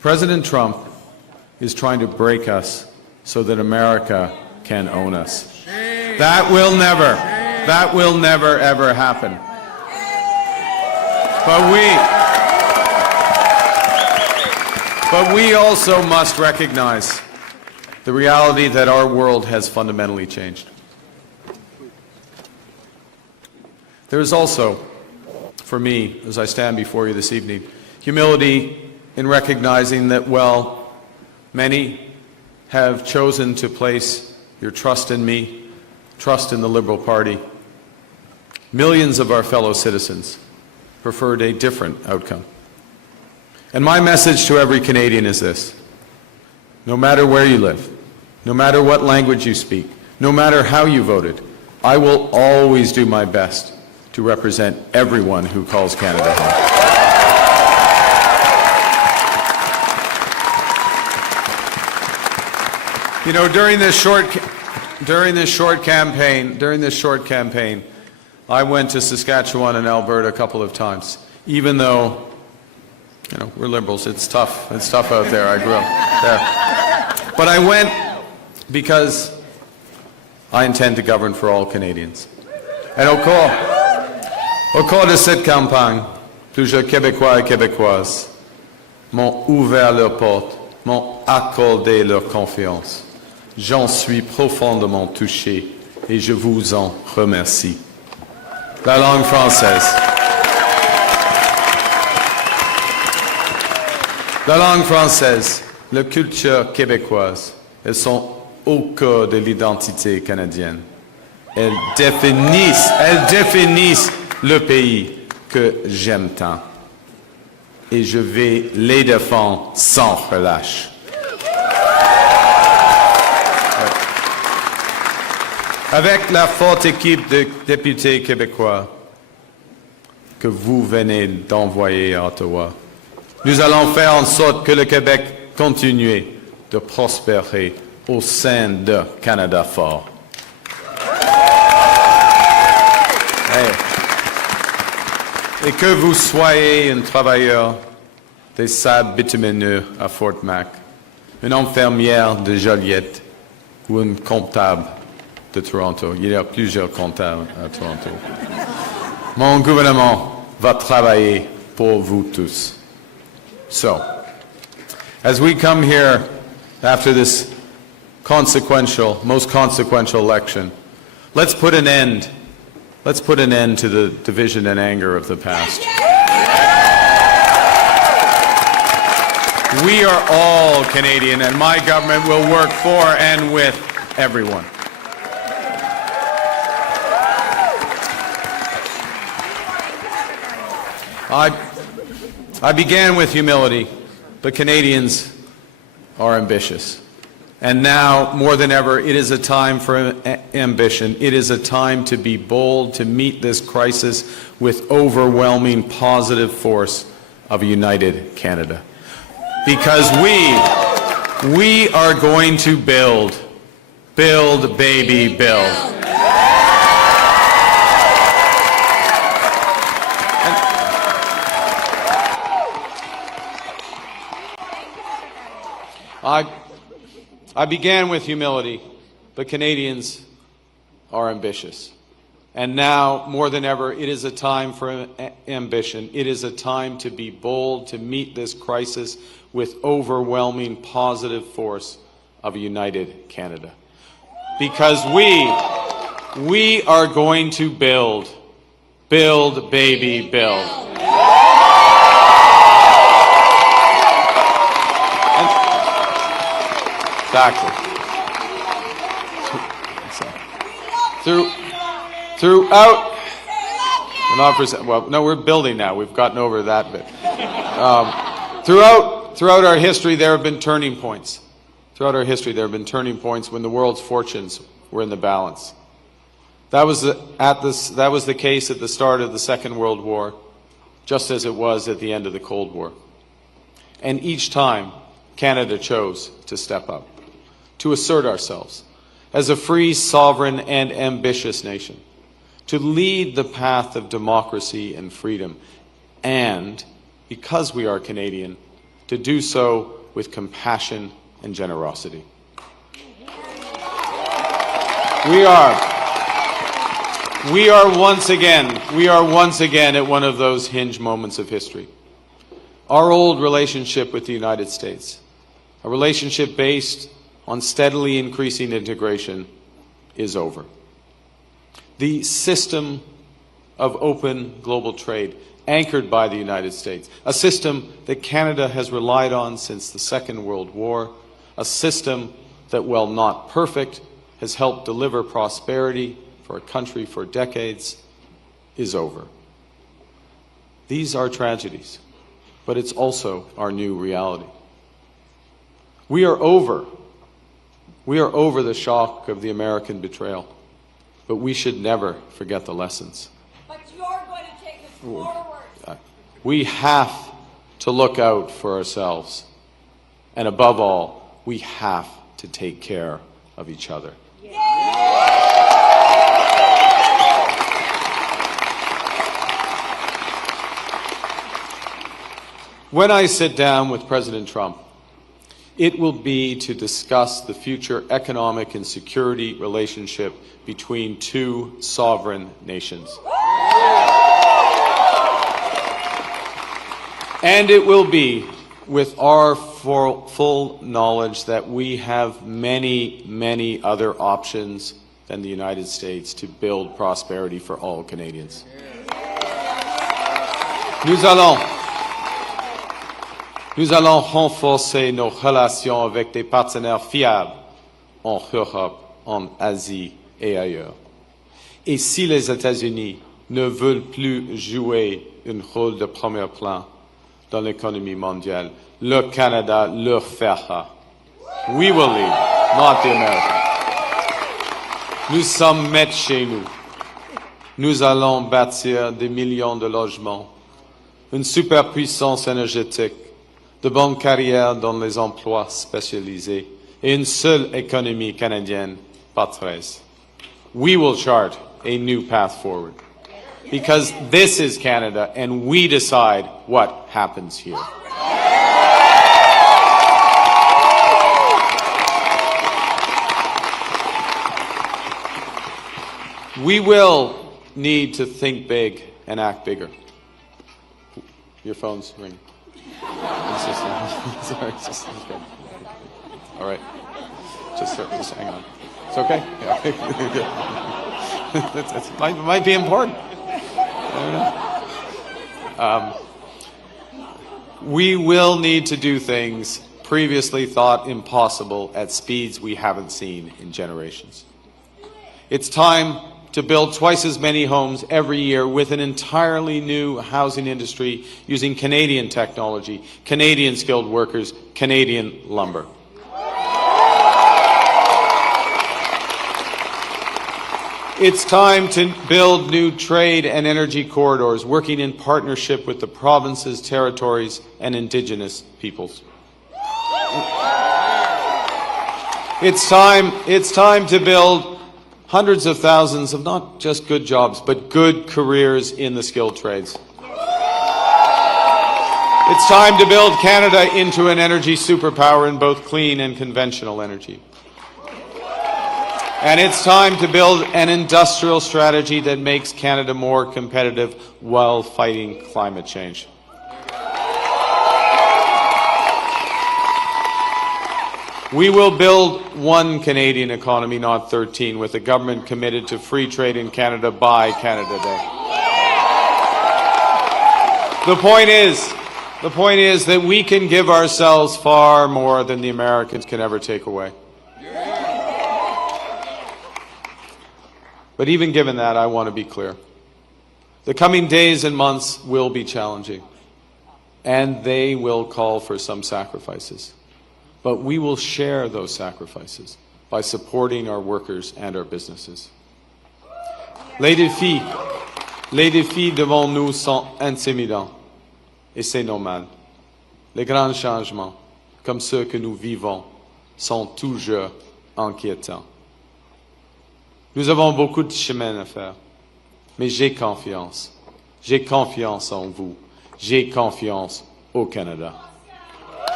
President Trump is trying to break us so that America can own us. That will never, ever happen. But we also must recognize the reality that our world has fundamentally changed. There is also, for me, as I stand before you this evening, humility in recognizing that, well, many have chosen to place your trust in me, trust in the Liberal Party. Millions of our fellow citizens preferred a different outcome. And my message to every Canadian is this: no matter where you live, no matter what language you speak, no matter how you voted, I will always do my best to represent everyone who calls Canada home. You know, during this short campaign, I went to Saskatchewan and Alberta a couple of times, even though, you know, we're Liberals. It's tough out there. I grew up there. But I went because I intend to govern for all Canadians. And au cours de cette campagne, plusieurs Québécois et Québécoises m'ont ouvert leurs portes, m'ont accordé leur confiance. J'en suis profondément touché et je vous en remercie. La langue française. La langue française, la culture québécoise, elles sont au cœur de l'identité canadienne. Elles définissent le pays que j'aime tant. Et je vais les défendre sans relâche. Avec la forte équipe de députés québécois que vous venez d'envoyer à Ottawa, nous allons faire en sorte que le Québec continue de prospérer au sein de Canada fort. Et que vous soyez un travailleur des sables bitumineux à Fort Mac, une infirmière de Joliette ou un comptable de Toronto. Il y a plusieurs comptables à Toronto. Mon gouvernement va travailler pour vous tous. So, as we come here after this most consequential election, let's put an end to the division and anger of the past. We are all Canadian, and my government will work for and with everyone. I began with humility, but Canadians are ambitious. And now, more than ever, it is a time for ambition. It is a time to be bold, to meet this crisis with overwhelming positive force of a united Canada. Because we are going to build, baby, build. I began with humility, but Canadians are ambitious. And now, more than ever, it is a time for ambition. It is a time to be bold, to meet this crisis with overwhelming positive force of a united Canada. Because we are going to build, baby, build. Exactly. Throughout, we're building now. We've gotten over that bit. Throughout our history, there have been turning points. Throughout our history, there have been turning points when the world's fortunes were in the balance. That was the case at the start of the Second World War, just as it was at the end of the Cold War. And each time, Canada chose to step up, to assert ourselves as a free, sovereign, and ambitious nation, to lead the path of democracy and freedom, and, because we are Canadian, to do so with compassion and generosity. We are once again at one of those hinge moments of history. Our old relationship with the United States, a relationship based on steadily increasing integration, is over. The system of open global trade anchored by the United States, a system that Canada has relied on since the Second World War, a system that, while not perfect, has helped deliver prosperity for a country for decades, is over. These are tragedies, but it's also our new reality. We are over the shock of the American betrayal, but we should never forget the lessons. But you're going to take us forward. We have to look out for ourselves, and above all, we have to take care of each other. When I sit down with President Trump, it will be to discuss the future economic and security relationship between two sovereign nations. And it will be with our full knowledge that we have many, many other options than the United States to build prosperity for all Canadians. Nous allons renforcer nos relations avec des partenaires fiables en Europe, en Asie et ailleurs. Et si les États-Unis ne veulent plus jouer un rôle de premier plan dans l'économie mondiale, le Canada le fera. We will lead, not the Americans. Nous sommes maîtres chez nous. Nous allons bâtir des millions de logements, une superpuissance énergétique, de bonnes carrières dans les emplois spécialisés et une seule économie canadienne, pas 13. We will chart a new path forward because this is Canada and we decide what happens here. We will need to think big and act bigger. Your phone's ringing. Sorry, just okay. All right. Just hang on. It's okay? Yeah. It might be important. I don't know. We will need to do things previously thought impossible at speeds we haven't seen in generations. It's time to build twice as many homes every year with an entirely new housing industry using Canadian technology, Canadian skilled workers, Canadian lumber. It's time to build new trade and energy corridors, working in partnership with the provinces, territories, and Indigenous peoples. It's time to build hundreds of thousands of not just good jobs, but good careers in the skilled trades. It's time to build Canada into an energy superpower in both clean and conventional energy. And it's time to build an industrial strategy that makes Canada more competitive while fighting climate change. We will build one Canadian economy, not 13, with a government committed to free trade in Canada by Canada Day. The point is that we can give ourselves far more than the Americans can ever take away. But even given that, I want to be clear. The coming days and months will be challenging, and they will call for some sacrifices. But we will share those sacrifices by supporting our workers and our businesses. Les défis devant nous sont intimidants, et c'est normal. Les grands changements, comme ceux que nous vivons, sont toujours inquiétants. Nous avons beaucoup de chemin à faire, mais j'ai confiance. J'ai confiance en vous. J'ai confiance au Canada.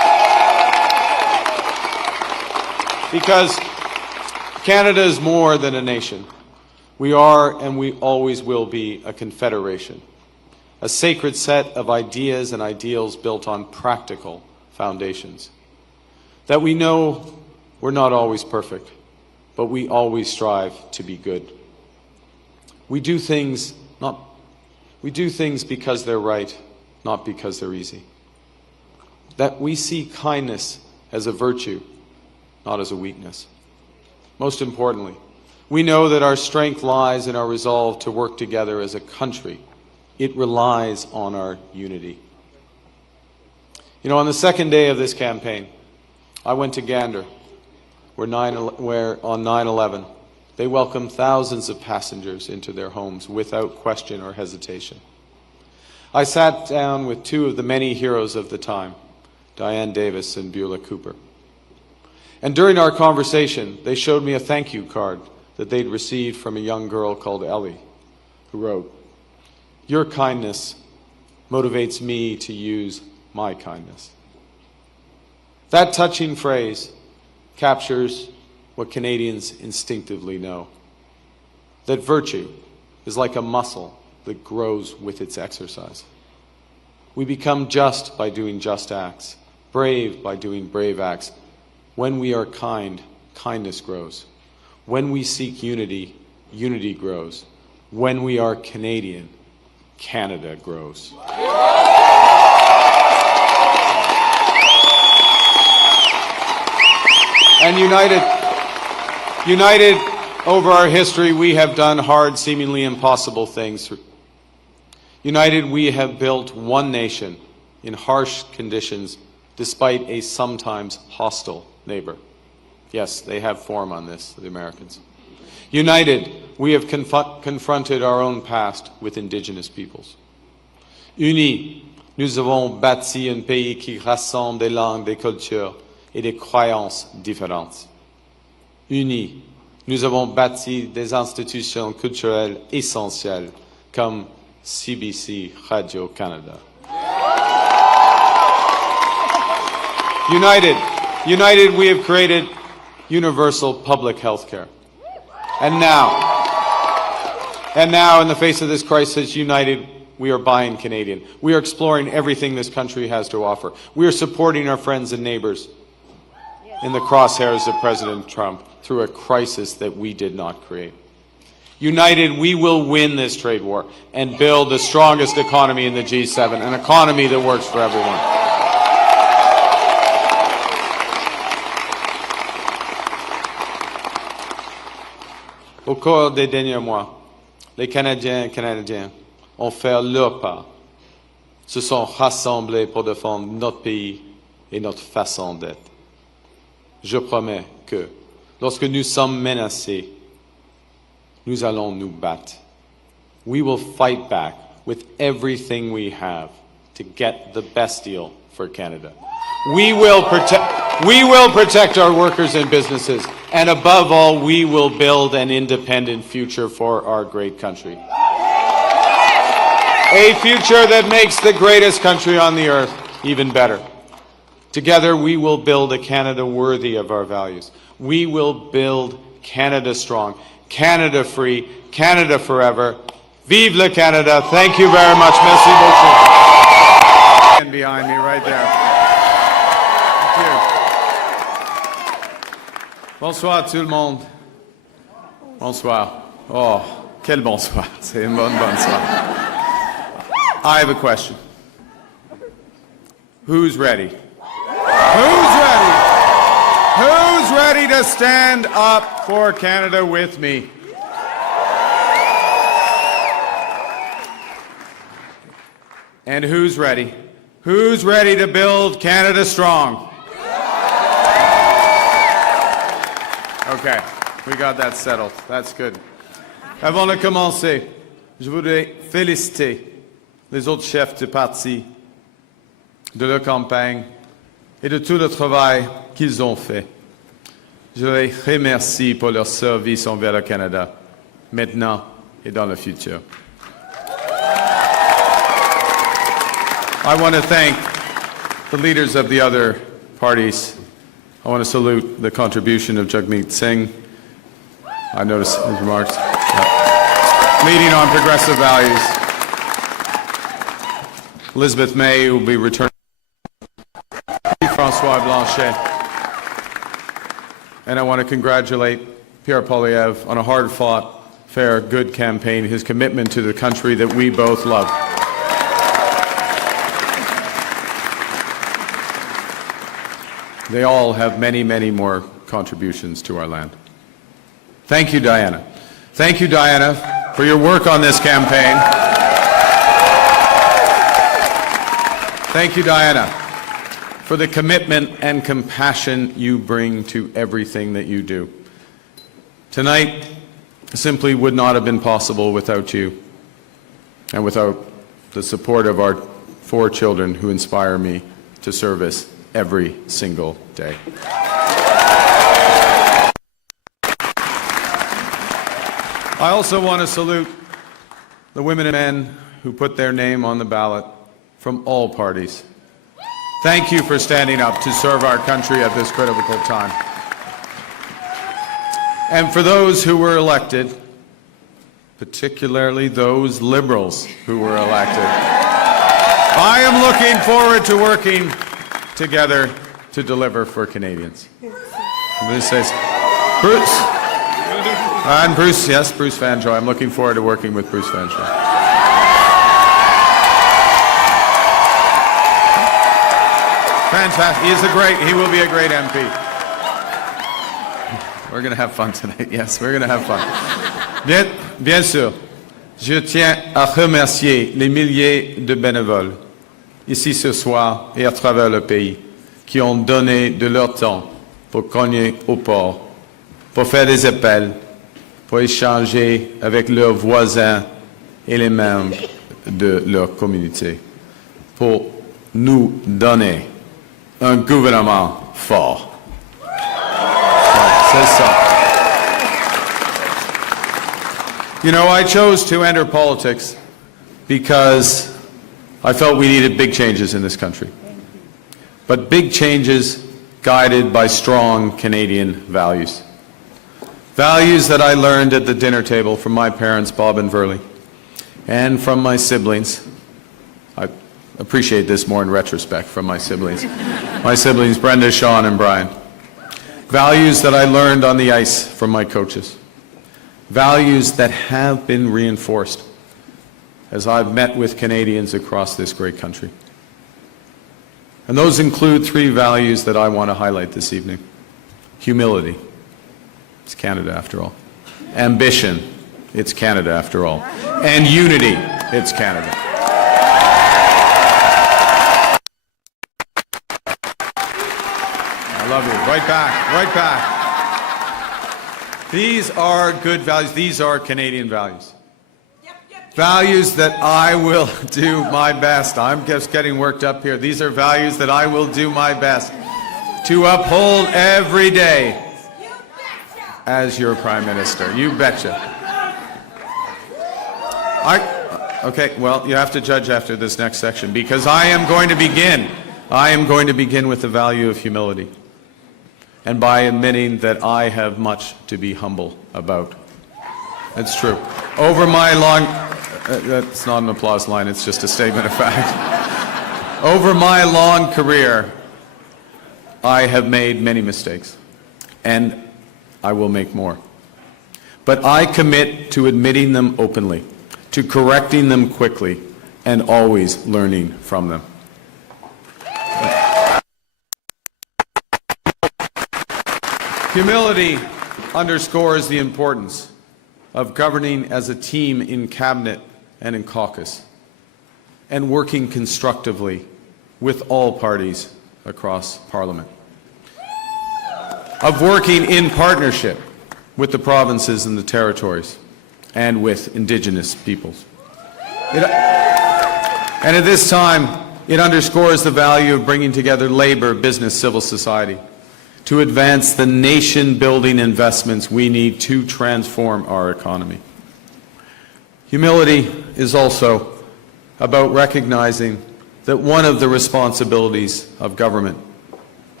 Because Canada is more than a nation. We are and we always will be a confederation, a sacred set of ideas and ideals built on practical foundations. That we know we're not always perfect, but we always strive to be good. We do things because they're right, not because they're easy. That we see kindness as a virtue, not as a weakness. Most importantly, we know that our strength lies in our resolve to work together as a country. It relies on our unity. You know, on the second day of this campaign, I went to Gander, where on 9/11, they welcomed thousands of passengers into their homes without question or hesitation. I sat down with two of the many heroes of the time, Diane Davis and Beulah Cooper. And during our conversation, they showed me a thank you card that they'd received from a young girl called Ellie, who wrote, "Your kindness motivates me to use my kindness." That touching phrase captures what Canadians instinctively know, that virtue is like a muscle that grows with its exercise. We become just by doing just acts, brave by doing brave acts. When we are kind, kindness grows. When we seek unity, unity grows. When we are Canadian, Canada grows. And united over our history, we have done hard, seemingly impossible things. United, we have built one nation in harsh conditions, despite a sometimes hostile neighbor. Yes, they have form on this, the Americans. United, we have confronted our own past with Indigenous peoples. Unis, nous avons bâti un pays qui rassemble des langues, des cultures et des croyances différentes. Unis, nous avons bâti des institutions culturelles essentielles comme CBC Radio-Canada. United, we have created universal public health care. And now, in the face of this crisis, united, we are buying Canadian. We are exploring everything this country has to offer. We are supporting our friends and neighbors in the crosshairs of President Trump through a crisis that we did not create. United, we will win this trade war and build the strongest economy in the G7, an economy that works for everyone. Au cours des derniers mois, les Canadiens et Canadiennes ont fait leur part, se sont rassemblés pour défendre notre pays et notre façon d'être. Je promets que, lorsque nous sommes menacés, nous allons nous battre. We will fight back with everything we have to get the best deal for Canada. We will protect our workers and businesses, and above all, we will build an independent future for our great country. A future that makes the greatest country on the earth even better. Together, we will build a Canada worthy of our values. We will build Canada strong, Canada free, Canada forever. Vive le Canada. Thank you very much. Merci beaucoup. And behind me right there. Bonsoir tout le monde. Bonsoir. Oh, quel bonsoir. C'est une bonne bonsoir. I have a question. Who's ready? Who's ready? Who's ready to stand up for Canada with me? And who's ready? Who's ready to build Canada strong? Okay, we got that settled. That's good. Avant de commencer, je voudrais féliciter les autres chefs de parti, de leur campagne et de tout le travail qu'ils ont fait. Je les remercie pour leur service envers le Canada, maintenant et dans le futur. I want to thank the leaders of the other parties I want to salute the contribution of Jagmeet Singh. I noticed his remarks. Yeah. Leading on progressive values. Elizabeth May, who will be returning. François Blanchet. And I want to congratulate Pierre Poilievre on a hard-fought, fair, good campaign, his commitment to the country that we both love. They all have many, many more contributions to our land. Thank you, Diana. Thank you, Diana, for your work on this campaign. Thank you, Diana, for the commitment and compassion you bring to everything that you do. Tonight simply would not have been possible without you and without the support of our 4 children who inspire me to service every single day. I also want to salute the women and men who put their name on the ballot from all parties. Thank you for standing up to serve our country at this critical time. And for those who were elected, particularly those Liberals who were elected, I am looking forward to working together to deliver for Canadians. This says Bruce. And Bruce, yes, Bruce Vanjoy. I'm looking forward to working with Bruce Vanjoy. Fantastic. He will be a great MP. We're going to have fun tonight. Yes, we're going to have fun. Bien sûr, je tiens à remercier les milliers de bénévoles ici ce soir et à travers le pays qui ont donné de leur temps pour cogner au port, pour faire des appels, pour échanger avec leurs voisins et les membres de leur communauté, pour nous donner un gouvernement fort. C'est ça. You know, I chose to enter politics because I felt we needed big changes in this country. But big changes guided by strong Canadian values. Values that I learned at the dinner table from my parents, Bob and Verley, and from my siblings. I appreciate this more in retrospect from my siblings. My siblings, Brenda, Sean, and Brian. Values that I learned on the ice from my coaches. Values that have been reinforced as I've met with Canadians across this great country. And those include 3 values that I want to highlight this evening. Humility. It's Canada after all. Ambition. It's Canada after all. And unity. It's Canada. I love you. Right back. Right back. These are good values. These are Canadian values. Values that I will do my best. I'm just getting worked up here. These are values that I will do my best to uphold every day as your Prime Minister. You betcha. Okay, well, you have to judge after this next section because I am going to begin with the value of humility and by admitting that I have much to be humble about. That's true. Over my long... that's not an applause line, it's just a statement of fact. Over my long career, I have made many mistakes, and I will make more. But I commit to admitting them openly, to correcting them quickly, and always learning from them. Humility underscores the importance of governing as a team in cabinet and in caucus, and working constructively with all parties across Parliament. Of working in partnership with the provinces and the territories, and with Indigenous peoples. And at this time, it underscores the value of bringing together labor, business, civil society, to advance the nation-building investments we need to transform our economy. Humility is also about recognizing that one of the responsibilities of government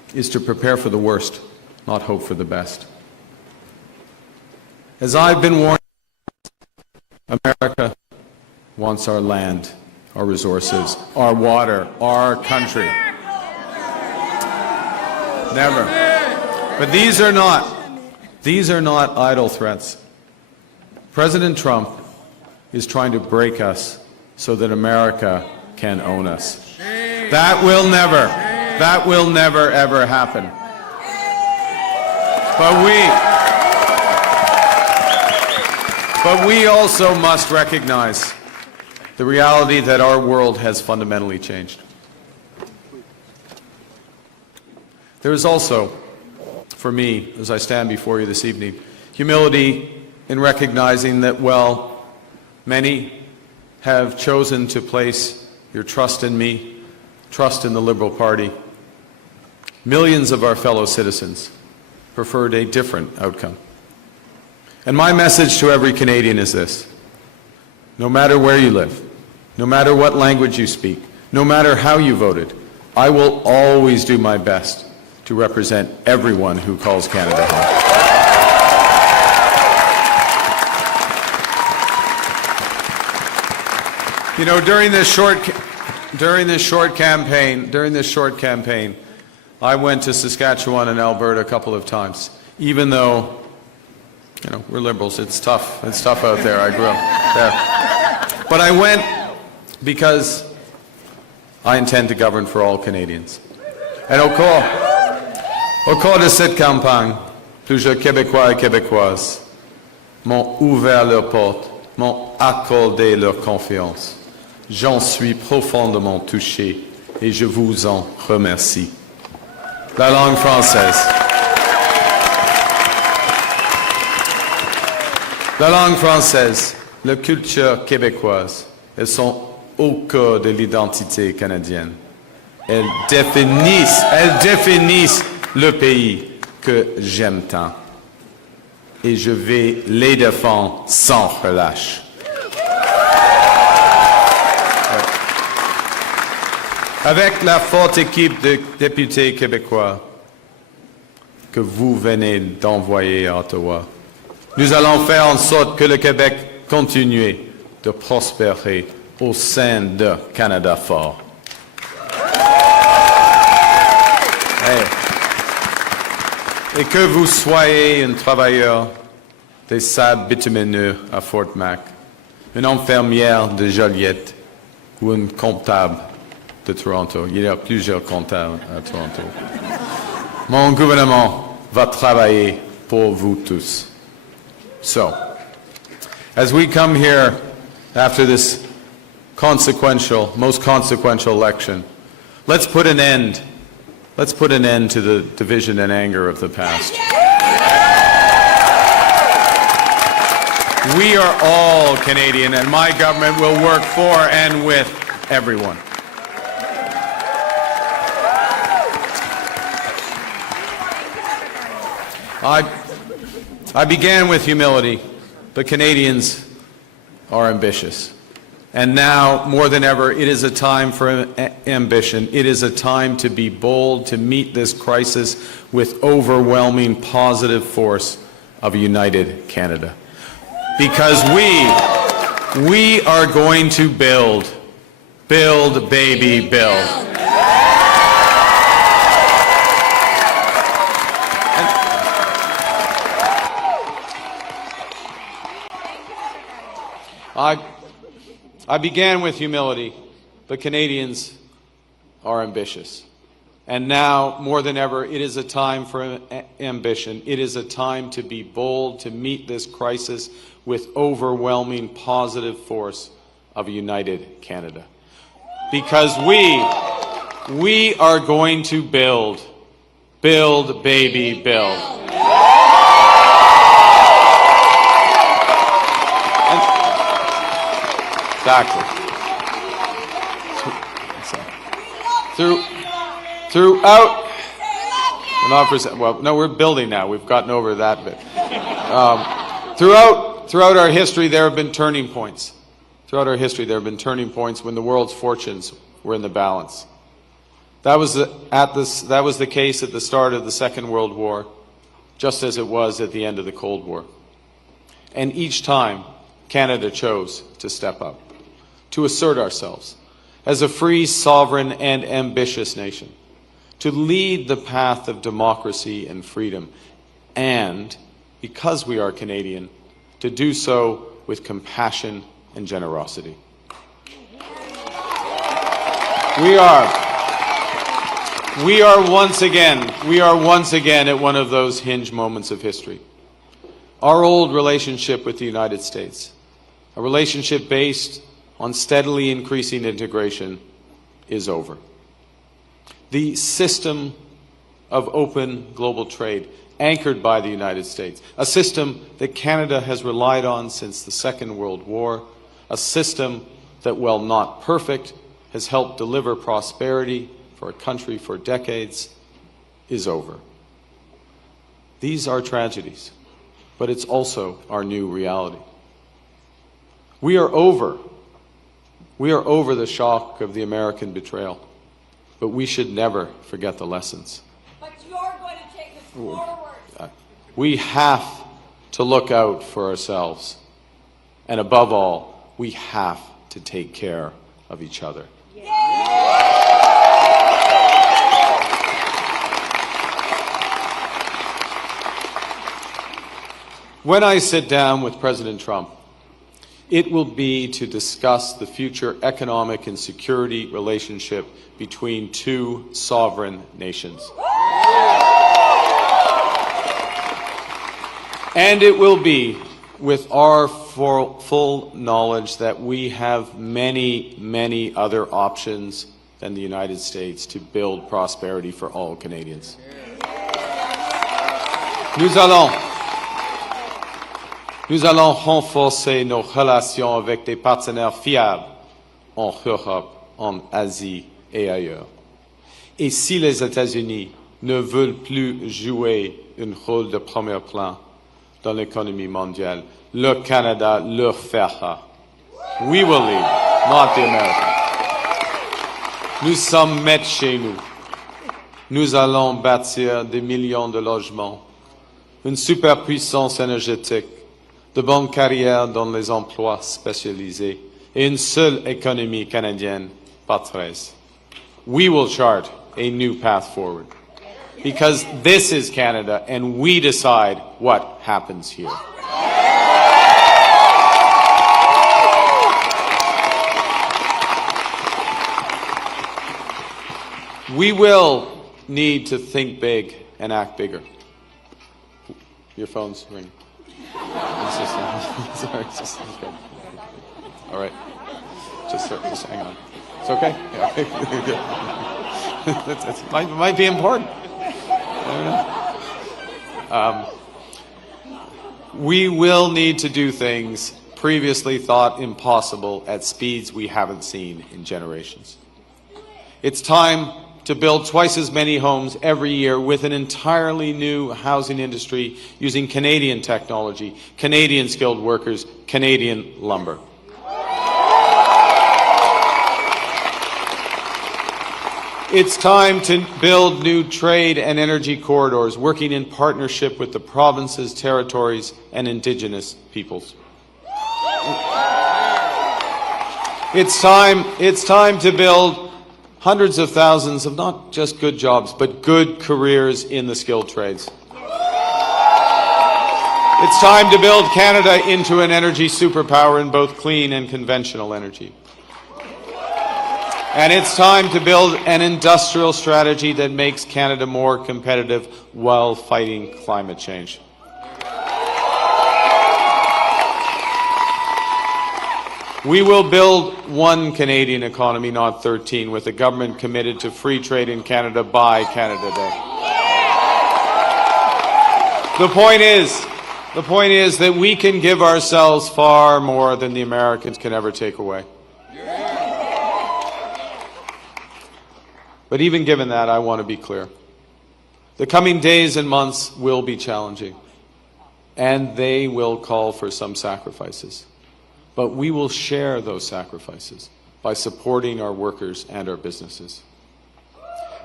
is to prepare for the worst, not hope for the best. As I've been warned, America wants our land, our resources, our water, our country. Never. But these are not idle threats. President Trump is trying to break us so that America can own us. That will never ever happen. But we also must recognize the reality that our world has fundamentally changed. There is also, for me, as I stand before you this evening, humility in recognizing that, well, many have chosen to place your trust in me, trust in the Liberal Party. Millions of our fellow citizens preferred a different outcome. And my message to every Canadian is this: no matter where you live, no matter what language you speak, no matter how you voted, I will always do my best to represent everyone who calls Canada home. You know, during this short campaign, I went to Saskatchewan and Alberta a couple of times, even though, you know, we're Liberals. It's tough out there. I grew up there. But I went because I intend to govern for all Canadians. And au cours de cette campagne, plusieurs Québécois et Québécoises m'ont ouvert leurs portes, m'ont accordé leur confiance. J'en suis profondément touché et je vous en remercie. La langue française. La langue française, la culture québécoise, elles sont au cœur de l'identité canadienne. Elles définissent le pays que j'aime tant. Et je vais les défendre sans relâche. Avec la forte équipe de députés québécois que vous venez d'envoyer à Ottawa, nous allons faire en sorte que le Québec continue de prospérer au sein d'un Canada fort. Et que vous soyez un travailleur des sables bitumineux à Fort Mac, une infirmière de Joliette ou un comptable de Toronto. Il y a plusieurs comptables à Toronto. Mon gouvernement va travailler pour vous tous. So, as we come here after this most consequential election, let's put an end to the division and anger of the past. We are all Canadian, and my government will work for and with everyone. I began with humility, but Canadians are ambitious. And now, more than ever, it is a time for ambition. It is a time to be bold, to meet this crisis with overwhelming positive force of a united Canada. Because we are going to build, baby, build. I began with humility, but Canadians are ambitious. And now, more than ever, it is a time for ambition. It is a time to be bold, to meet this crisis with overwhelming positive force of a united Canada. Because we are going to build, baby, build. Exactly. Throughout, we're building now. We've gotten over that bit. Throughout our history, there have been turning points. Throughout our history, there have been turning points when the world's fortunes were in the balance. That was the case at the start of the Second World War, just as it was at the end of the Cold War. And each time, Canada chose to step up, to assert ourselves as a free, sovereign, and ambitious nation, to lead the path of democracy and freedom, and, because we are Canadian, to do so with compassion and generosity. We are once again at one of those hinge moments of history. Our old relationship with the United States, a relationship based on steadily increasing integration, is over. The system of open global trade, anchored by the United States, a system that Canada has relied on since the Second World War, a system that, while not perfect, has helped deliver prosperity for a country for decades, is over. These are tragedies, but it's also our new reality. We are over the shock of the American betrayal, but we should never forget the lessons. But you're going to take us forward. We have to look out for ourselves, and above all, we have to take care of each other. When I sit down with President Trump, it will be to discuss the future economic and security relationship between two sovereign nations. And it will be with our full knowledge that we have many, many other options than the United States to build prosperity for all Canadians. Nous allons renforcer nos relations avec des partenaires fiables en Europe, en Asie et ailleurs. Et si les États-Unis ne veulent plus jouer un rôle de premier plan dans l'économie mondiale, le Canada le fera. We will lead, not the Americans. Nous sommes maîtres chez nous. Nous allons bâtir des millions de logements, une superpuissance énergétique, de bonnes carrières dans les emplois spécialisés et une seule économie canadienne, pas 13. We will chart a new path forward because this is Canada and we decide what happens here. We will need to think big and act bigger. Your phone's ringing. Sorry, just okay. All right. Just hang on. It's okay? Yeah, okay. It might be important. I don't know. We will need to do things previously thought impossible at speeds we haven't seen in generations. It's time to build twice as many homes every year with an entirely new housing industry using Canadian technology, Canadian skilled workers, Canadian lumber. It's time to build new trade and energy corridors, working in partnership with the provinces, territories, and Indigenous peoples. It's time to build hundreds of thousands of not just good jobs, but good careers in the skilled trades. It's time to build Canada into an energy superpower in both clean and conventional energy. And it's time to build an industrial strategy that makes Canada more competitive while fighting climate change. We will build one Canadian economy, not 13, with a government committed to free trade in Canada by Canada Day. The point is that we can give ourselves far more than the Americans can ever take away. But even given that, I want to be clear. The coming days and months will be challenging, and they will call for some sacrifices. But we will share those sacrifices by supporting our workers and our businesses.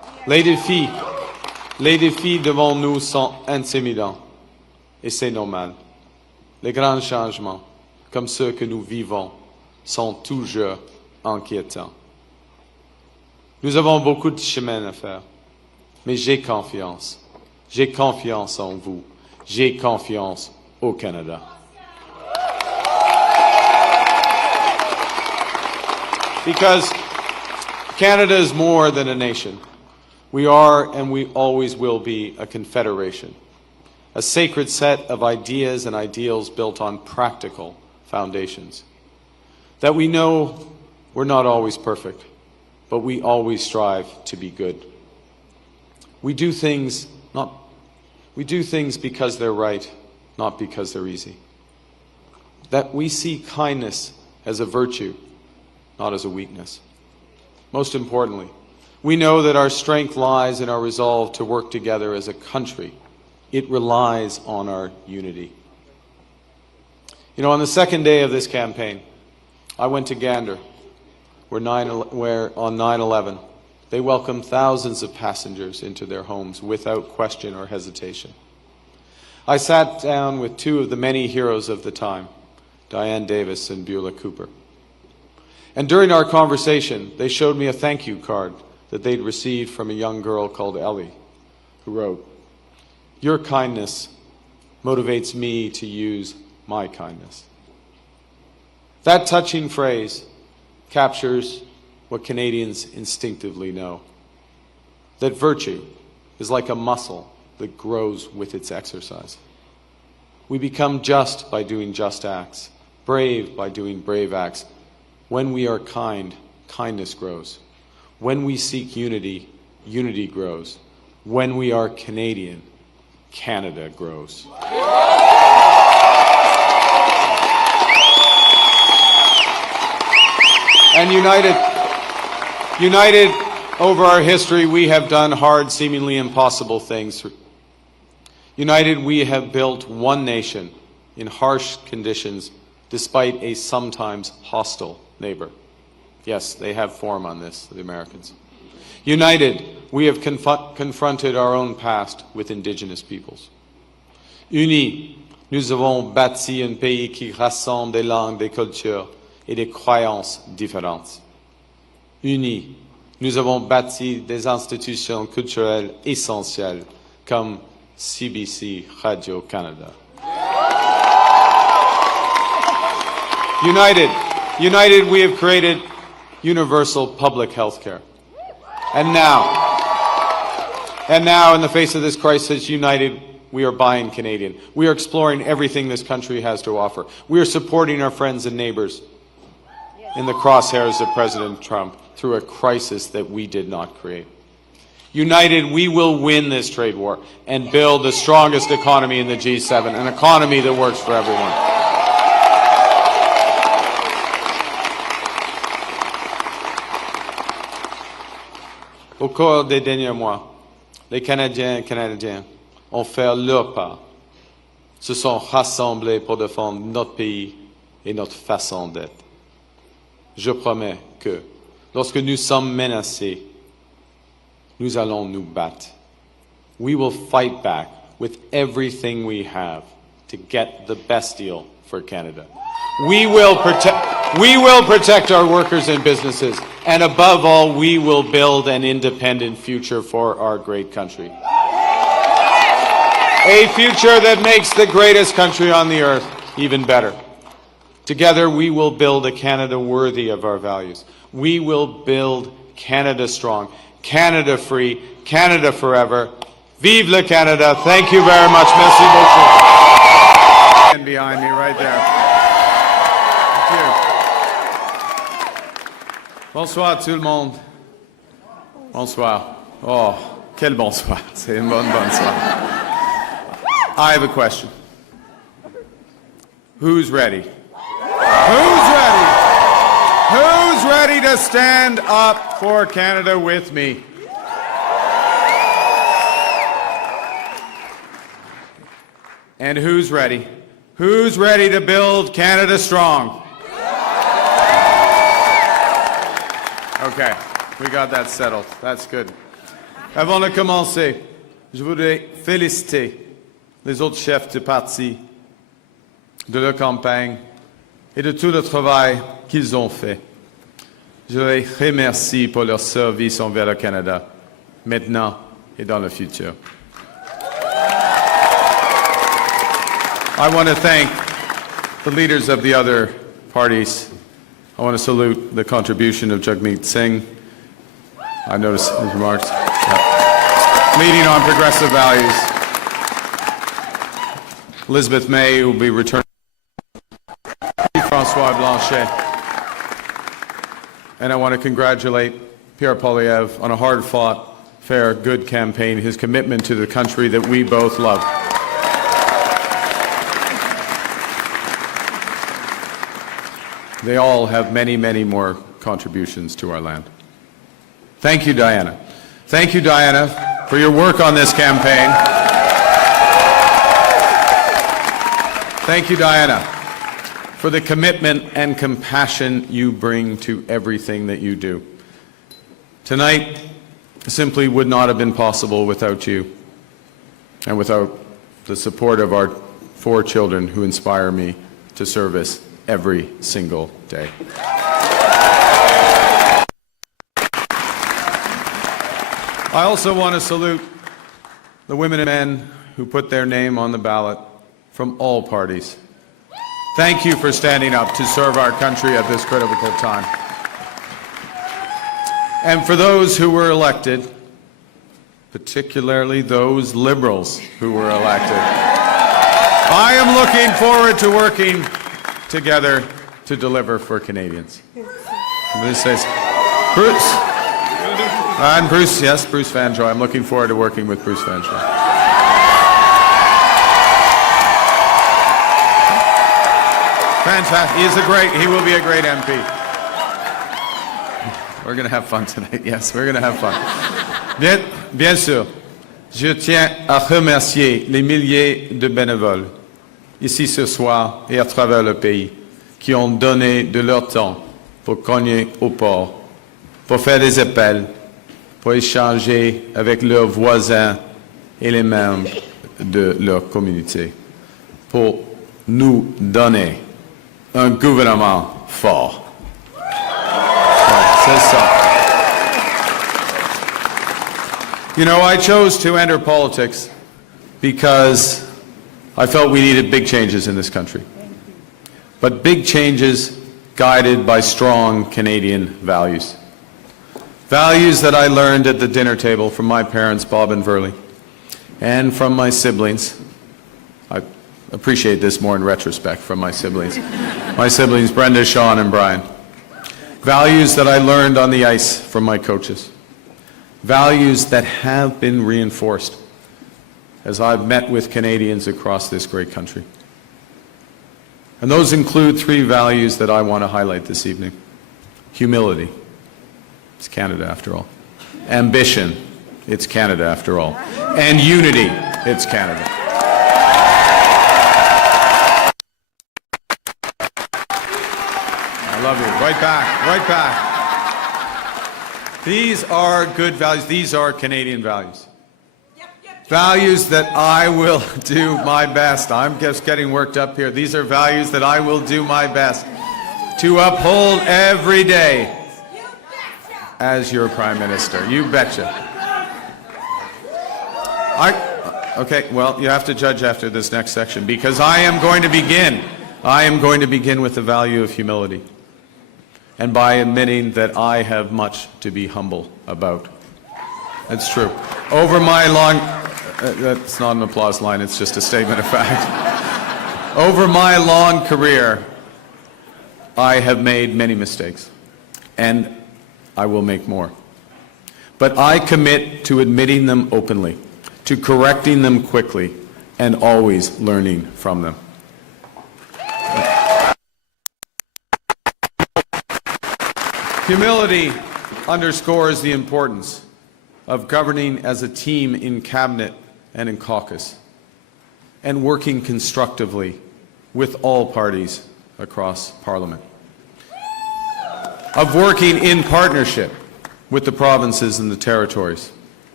Les défis devant nous sont intimidants, et c'est normal. Les grands changements, comme ceux que nous vivons, sont toujours inquiétants. Nous avons beaucoup de chemin à faire, mais j'ai confiance. J'ai confiance en vous. J'ai confiance au Canada. Because Canada is more than a nation. We are and we always will be a confederation, a sacred set of ideas and ideals built on practical foundations. That we know we're not always perfect, but we always strive to be good. We do things because they're right, not because they're easy. That we see kindness as a virtue, not as a weakness. Most importantly, we know that our strength lies in our resolve to work together as a country. It relies on our unity. You know, on the second day of this campaign, I went to Gander, where on 9/11, they welcomed thousands of passengers into their homes without question or hesitation. I sat down with two of the many heroes of the time, Diane Davis and Beulah Cooper. And during our conversation, they showed me a thank you card that they'd received from a young girl called Ellie, who wrote, "Your kindness motivates me to use my kindness." That touching phrase captures what Canadians instinctively know, that virtue is like a muscle that grows with its exercise. We become just by doing just acts, brave by doing brave acts. When we are kind, kindness grows. When we seek unity, unity grows. When we are Canadian, Canada grows. And united over our history, we have done hard, seemingly impossible things. United, we have built one nation in harsh conditions despite a sometimes hostile neighbor. Yes, they have form on this, the Americans. United, we have confronted our own past with Indigenous peoples. Unis, nous avons bâti un pays qui rassemble des langues, des cultures et des croyances différentes. Unis, nous avons bâti des institutions culturelles essentielles comme CBC Radio-Canada. United, we have created universal public health care. And now, in the face of this crisis, united, we are buying Canadian. We are exploring everything this country has to offer. We are supporting our friends and neighbors in the crosshairs of President Trump through a crisis that we did not create. United, we will win this trade war and build the strongest economy in the G7, an economy that works for everyone. Au cours des derniers mois, les Canadiens et Canadiennes ont fait leur part, se sont rassemblés pour défendre notre pays et notre façon d'être. Je promets que, lorsque nous sommes menacés, nous allons nous battre. We will fight back with everything we have to get the best deal for Canada. We will protect our workers and businesses, and above all, we will build an independent future for our great country. A future that makes the greatest country on the earth even better. Together, we will build a Canada worthy of our values. We will build Canada strong, Canada free, Canada forever. Vive le Canada. Thank you very much. Merci beaucoup. And behind me right there. Thank you. Bonsoir tout le monde. Bonsoir. Oh, quel bonsoir. C'est une bonne bonsoir. I have a question. Who's ready? Who's ready? Who's ready to stand up for Canada with me? And who's ready? Who's ready to build Canada strong? Okay, we got that settled. That's good. Avant de commencer, je voudrais féliciter les autres chefs de parti de leur campagne et de tout le travail qu'ils ont fait. Je les remercie pour leur service envers le Canada, maintenant et dans le futur. I want to thank the leaders of the other parties. I want to salute the contribution of Jagmeet Singh. I noticed his remarks. Leading on progressive values. Elizabeth May, who will be returning. François Blanchet. And I want to congratulate Pierre Poilievre on a hard-fought, fair, good campaign, his commitment to the country that we both love. They all have many, many more contributions to our land. Thank you, Diana. Thank you, Diana, for your work on this campaign. Thank you, Diana, for the commitment and compassion you bring to everything that you do. Tonight simply would not have been possible without you and without the support of our 4 children who inspire me to service every single day. I also want to salute the women and men who put their name on the ballot from all parties. Thank you for standing up to serve our country at this critical time. And for those who were elected, particularly those Liberals who were elected, I am looking forward to working together to deliver for Canadians. This is Bruce. And Bruce, yes, Bruce Vanjoy. I'm looking forward to working with Bruce Vanjoy. Fantastic. He will be a great MP. We're going to have fun tonight. Yes, we're going to have fun. Bien sûr, je tiens à remercier les milliers de bénévoles ici ce soir et à travers le pays qui ont donné de leur temps pour cogner au port, pour faire des appels, pour échanger avec leurs voisins et les membres de leur communauté, pour nous donner un gouvernement fort. C'est ça. You know, I chose to enter politics because I felt we needed big changes in this country. But big changes guided by strong Canadian values. Values that I learned at the dinner table from my parents, Bob and Verley, and from my siblings. I appreciate this more in retrospect from my siblings. My siblings, Brenda, Sean, and Brian. Values that I learned on the ice from my coaches. Values that have been reinforced as I've met with Canadians across this great country. And those include 3 values that I want to highlight this evening. Humility. It's Canada after all. Ambition. It's Canada after all. And unity. It's Canada. I love you. Right back. Right back. These are good values. These are Canadian values. Values that I will do my best. I'm just getting worked up here. These are values that I will do my best to uphold every day as your Prime Minister. You betcha. Okay, well, you have to judge after this next section because I am going to begin with the value of humility and by admitting that I have much to be humble about. That's true. Over my long... that's not an applause line, it's just a statement of fact. Over my long career, I have made many mistakes, and I will make more. But I commit to admitting them openly, to correcting them quickly, and always learning from them. Humility underscores the importance of governing as a team in cabinet and in caucus, and working constructively with all parties across Parliament, of working in partnership with the provinces and the territories,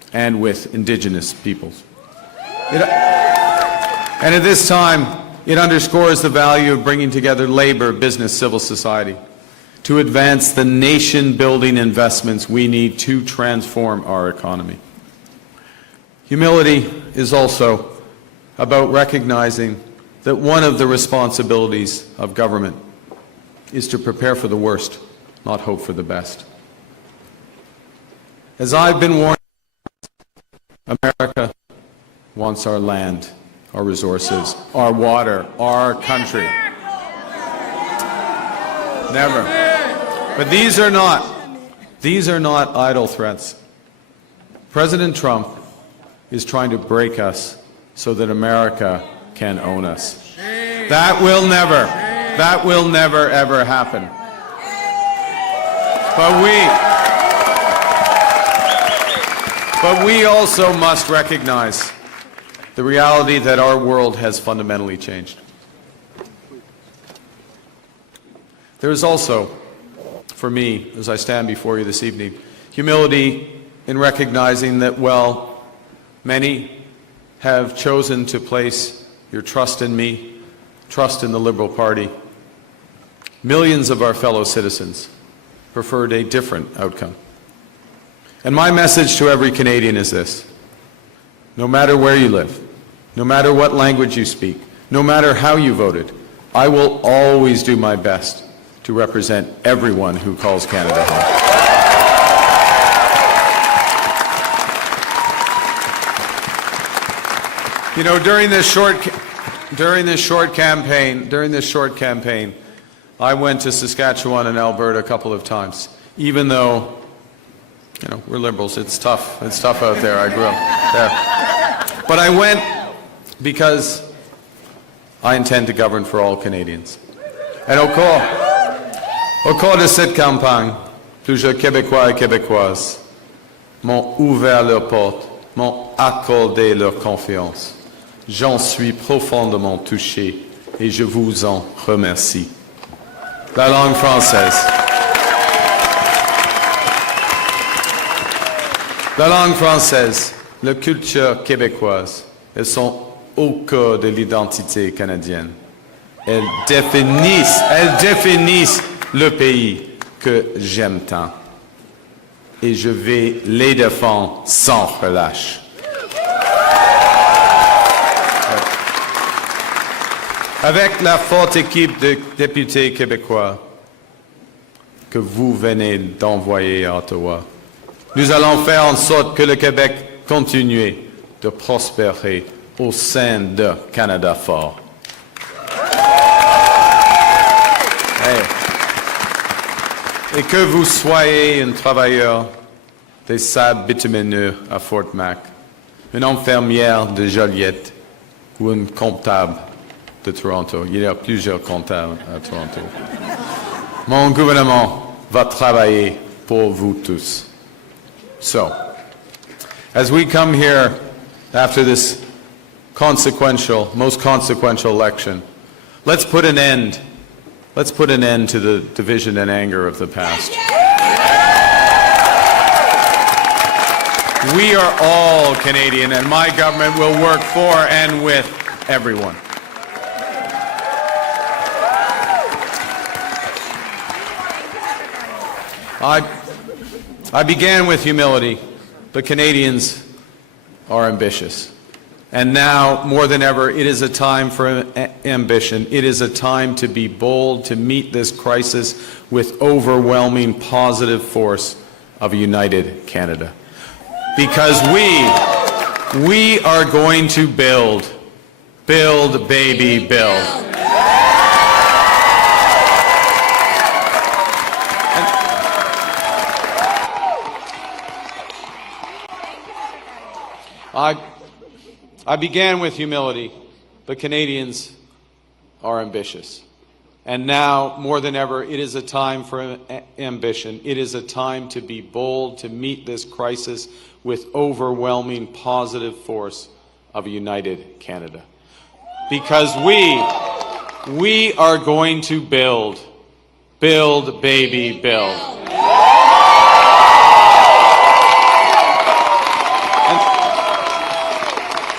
and with Indigenous peoples. And at this time, it underscores the value of bringing together labor, business, civil society to advance the nation-building investments we need to transform our economy. Humility is also about recognizing that one of the responsibilities of government is to prepare for the worst, not hope for the best. As I've been warned, America wants our land, our resources, our water, our country. Never. But these are not idle threats. President Trump is trying to break us so that America can own us. That will never ever happen. But we also must recognize the reality that our world has fundamentally changed. There is also, for me, as I stand before you this evening, humility in recognizing that, well, many have chosen to place your trust in me, trust in the Liberal Party. Millions of our fellow citizens preferred a different outcome. And my message to every Canadian is this: no matter where you live, no matter what language you speak, no matter how you voted, I will always do my best to represent everyone who calls Canada home. You know, during this short campaign, I went to Saskatchewan and Alberta a couple of times. Even though, you know, we're Liberals, it's tough out there. I grew up there. But I went because I intend to govern for all Canadians. And au cours de cette campagne, plusieurs Québécois et Québécoises m'ont ouvert leurs portes, m'ont accordé leur confiance. J'en suis profondément touché et je vous en remercie. La langue française. La langue française, la culture québécoise, elles sont au cœur de l'identité canadienne. Elles définissent le pays que j'aime tant. Et je vais les défendre sans relâche. Avec la forte équipe de députés québécois que vous venez d'envoyer à Ottawa, nous allons faire en sorte que le Québec continue de prospérer au sein de Canada fort. Et que vous soyez un travailleur des sables bitumineux à Fort Mac, une infirmière de Joliette ou un comptable de Toronto. Il y a plusieurs comptables à Toronto. Mon gouvernement va travailler pour vous tous. So, as we come here after this most consequential election, let's put an end to the division and anger of the past. We are all Canadian, and my government will work for and with everyone. I began with humility, but Canadians are ambitious. And now, more than ever, it is a time for ambition. It is a time to be bold, to meet this crisis with overwhelming positive force of a united Canada. Because we are going to build, baby, build. I began with humility, but Canadians are ambitious. And now, more than ever, it is a time for ambition. It is a time to be bold, to meet this crisis with overwhelming positive force of a united Canada. Because we are going to build, baby, build.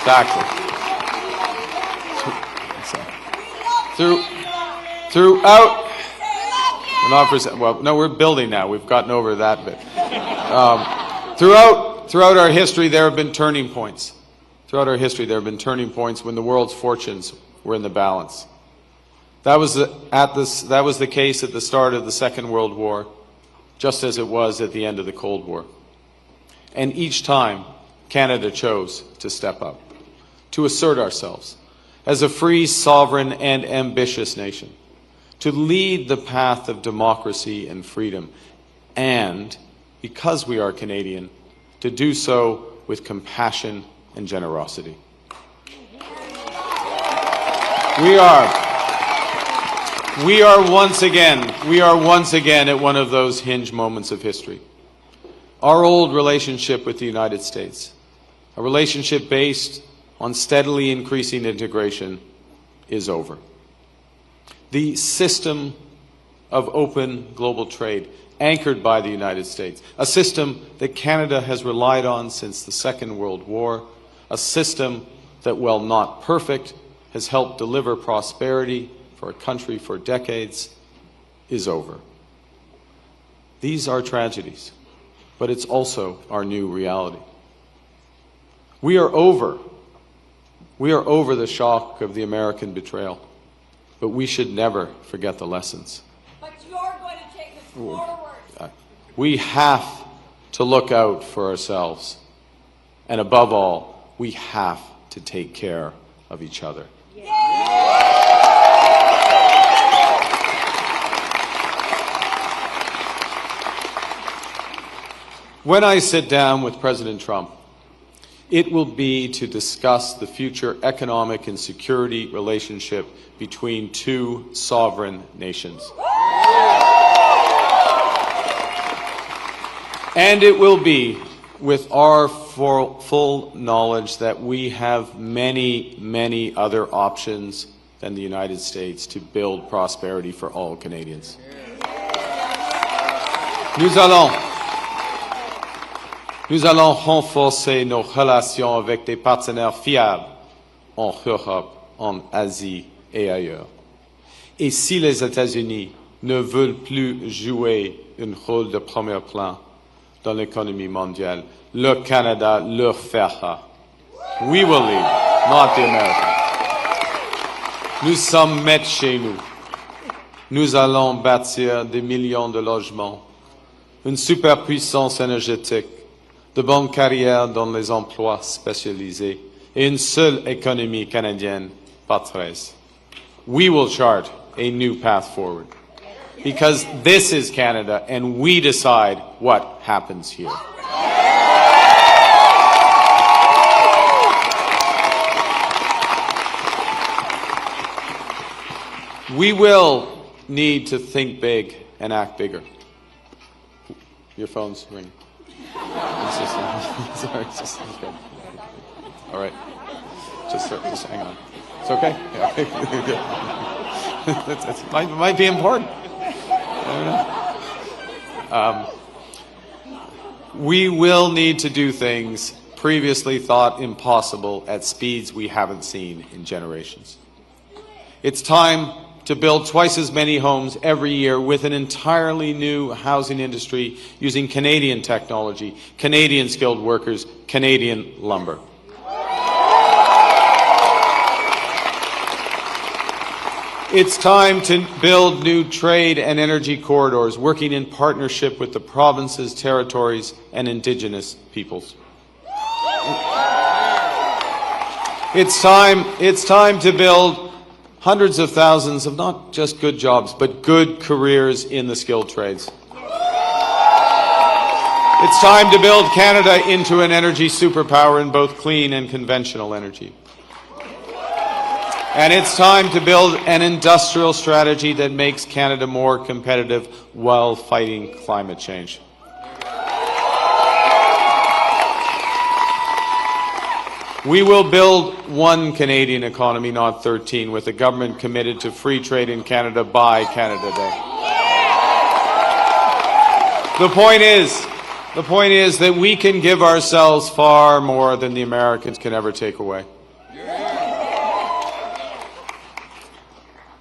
Exactly. Throughout, we're not well, no, we're building now. We've gotten over that bit. Throughout our history, there have been turning points. Throughout our history, there have been turning points when the world's fortunes were in the balance. That was the case at the start of the Second World War, just as it was at the end of the Cold War. And each time, Canada chose to step up, to assert ourselves as a free, sovereign, and ambitious nation, to lead the path of democracy and freedom, and, because we are Canadian, to do so with compassion and generosity. We are once again at one of those hinge moments of history. Our old relationship with the United States, a relationship based on steadily increasing integration, is over. The system of open global trade, anchored by the United States, a system that Canada has relied on since the Second World War, a system that, while not perfect, has helped deliver prosperity for a country for decades, is over. These are tragedies, but it's also our new reality. We are over the shock of the American betrayal, but we should never forget the lessons. But you're going to take us forward. We have to look out for ourselves, and above all, we have to take care of each other. When I sit down with President Trump, it will be to discuss the future economic and security relationship between two sovereign nations. And it will be with our full knowledge that we have many, many other options than the United States to build prosperity for all Canadians. Nous allons renforcer nos relations avec des partenaires fiables en Europe, en Asie et ailleurs. Et si les États-Unis ne veulent plus jouer un rôle de premier plan dans l'économie mondiale, le Canada le fera. We will lead, not the Americans. Nous sommes maîtres chez nous. Nous allons bâtir des millions de logements, une superpuissance énergétique, de bonnes carrières dans les emplois spécialisés et une seule économie canadienne, pas 13. We will chart a new path forward because this is Canada and we decide what happens here. We will need to think big and act bigger. Your phone's ringing. Sorry, just okay. All right. Just hang on. It's okay? Yeah. It might be important. I don't know. We will need to do things previously thought impossible at speeds we haven't seen in generations. It's time to build twice as many homes every year with an entirely new housing industry using Canadian technology, Canadian skilled workers, Canadian lumber. It's time to build new trade and energy corridors, working in partnership with the provinces, territories, and Indigenous peoples. It's time to build hundreds of thousands of not just good jobs, but good careers in the skilled trades. It's time to build Canada into an energy superpower in both clean and conventional energy. And it's time to build an industrial strategy that makes Canada more competitive while fighting climate change. We will build one Canadian economy, not 13, with a government committed to free trade in Canada by Canada Day. The point is that we can give ourselves far more than the Americans can ever take away.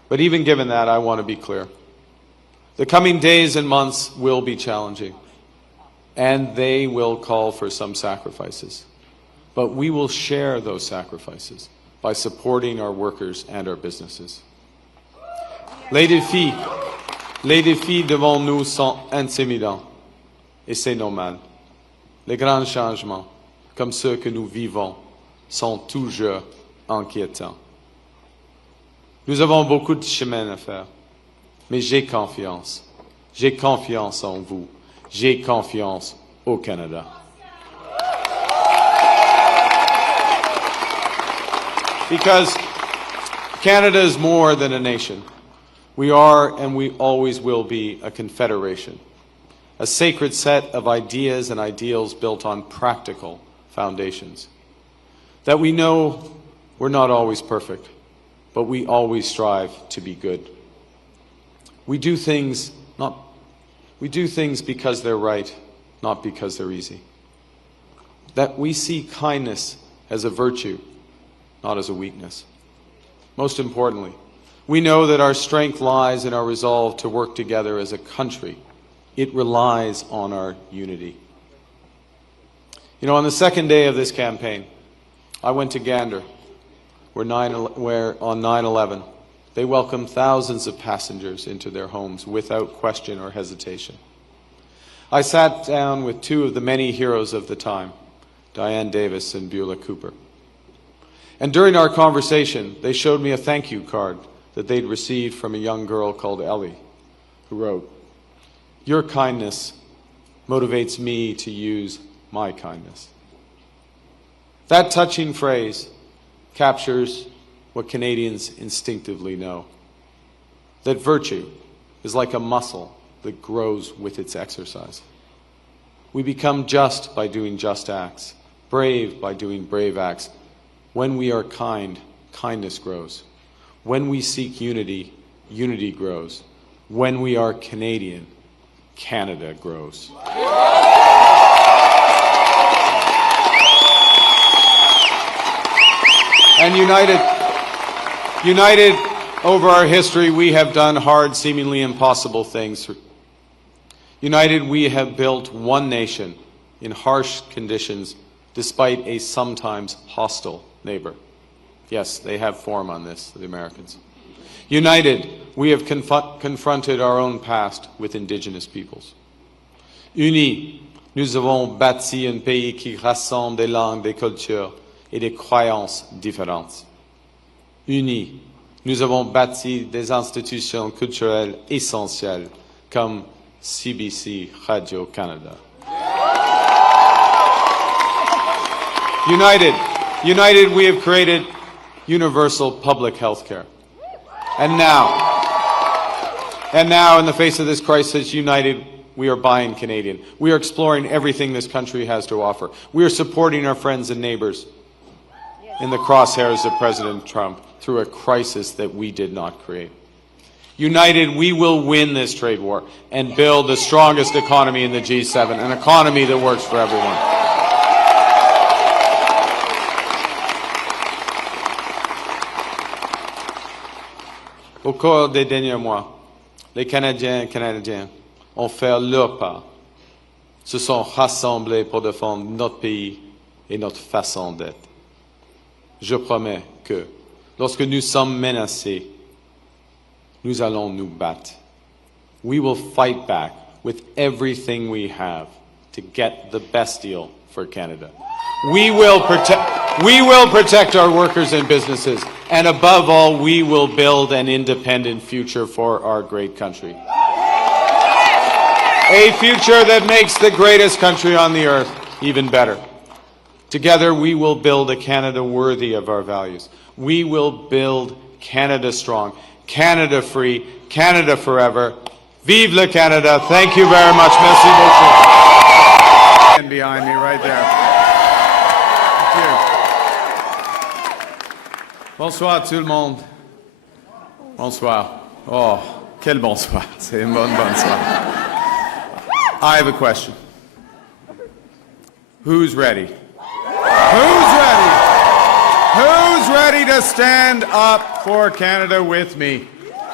But even given that, I want to be clear. The coming days and months will be challenging, and they will call for some sacrifices. But we will share those sacrifices by supporting our workers and our businesses. Les défis devant nous sont intimidants, et c'est normal. Les grands changements, comme ceux que nous vivons, sont toujours inquiétants. Nous avons beaucoup de chemin à faire, mais j'ai confiance. J'ai confiance en vous. J'ai confiance au Canada. Because Canada is more than a nation. We are and we always will be a confederation, a sacred set of ideas and ideals built on practical foundations. That we know we're not always perfect, but we always strive to be good. We do things because they're right, not because they're easy. That we see kindness as a virtue, not as a weakness. Most importantly, we know that our strength lies in our resolve to work together as a country. It relies on our unity. You know, on the second day of this campaign, I went to Gander, where on 9/11, they welcomed thousands of passengers into their homes without question or hesitation. I sat down with two of the many heroes of the time, Diane Davis and Beulah Cooper. And during our conversation, they showed me a thank you card that they'd received from a young girl called Ellie, who wrote, "Your kindness motivates me to use my kindness." That touching phrase captures what Canadians instinctively know, that virtue is like a muscle that grows with its exercise. We become just by doing just acts, brave by doing brave acts. When we are kind, kindness grows. When we seek unity, unity grows. When we are Canadian, Canada grows. And united over our history, we have done hard, seemingly impossible things. United, we have built one nation in harsh conditions despite a sometimes hostile neighbor. Yes, they have form on this, the Americans. United, we have confronted our own past with Indigenous peoples. Unis, nous avons bâti un pays qui rassemble des langues, des cultures et des croyances différentes. Unis, nous avons bâti des institutions culturelles essentielles comme CBC Radio-Canada. United, we have created universal public health care. And now, in the face of this crisis, united, we are buying Canadian. We are exploring everything this country has to offer. We are supporting our friends and neighbors in the crosshairs of President Trump through a crisis that we did not create. United, we will win this trade war and build the strongest economy in the G7, an economy that works for everyone. Au cours des derniers mois, les Canadiens et Canadiennes ont fait leur part, se sont rassemblés pour défendre notre pays et notre façon d'être. Je promets que, lorsque nous sommes menacés, nous allons nous battre. We will fight back with everything we have to get the best deal for Canada. We will protect our workers and businesses, and above all, we will build an independent future for our great country. A future that makes the greatest country on the earth even better. Together, we will build a Canada worthy of our values. We will build Canada strong, Canada free, Canada forever. Vive le Canada. Thank you very much. Merci beaucoup. And behind me right there. Thank you. Bonsoir tout le monde. Bonsoir. Oh, quel bonsoir. C'est un bon bonsoir. I have a question. Who's ready? Who's ready? Who's ready to stand up for Canada with me?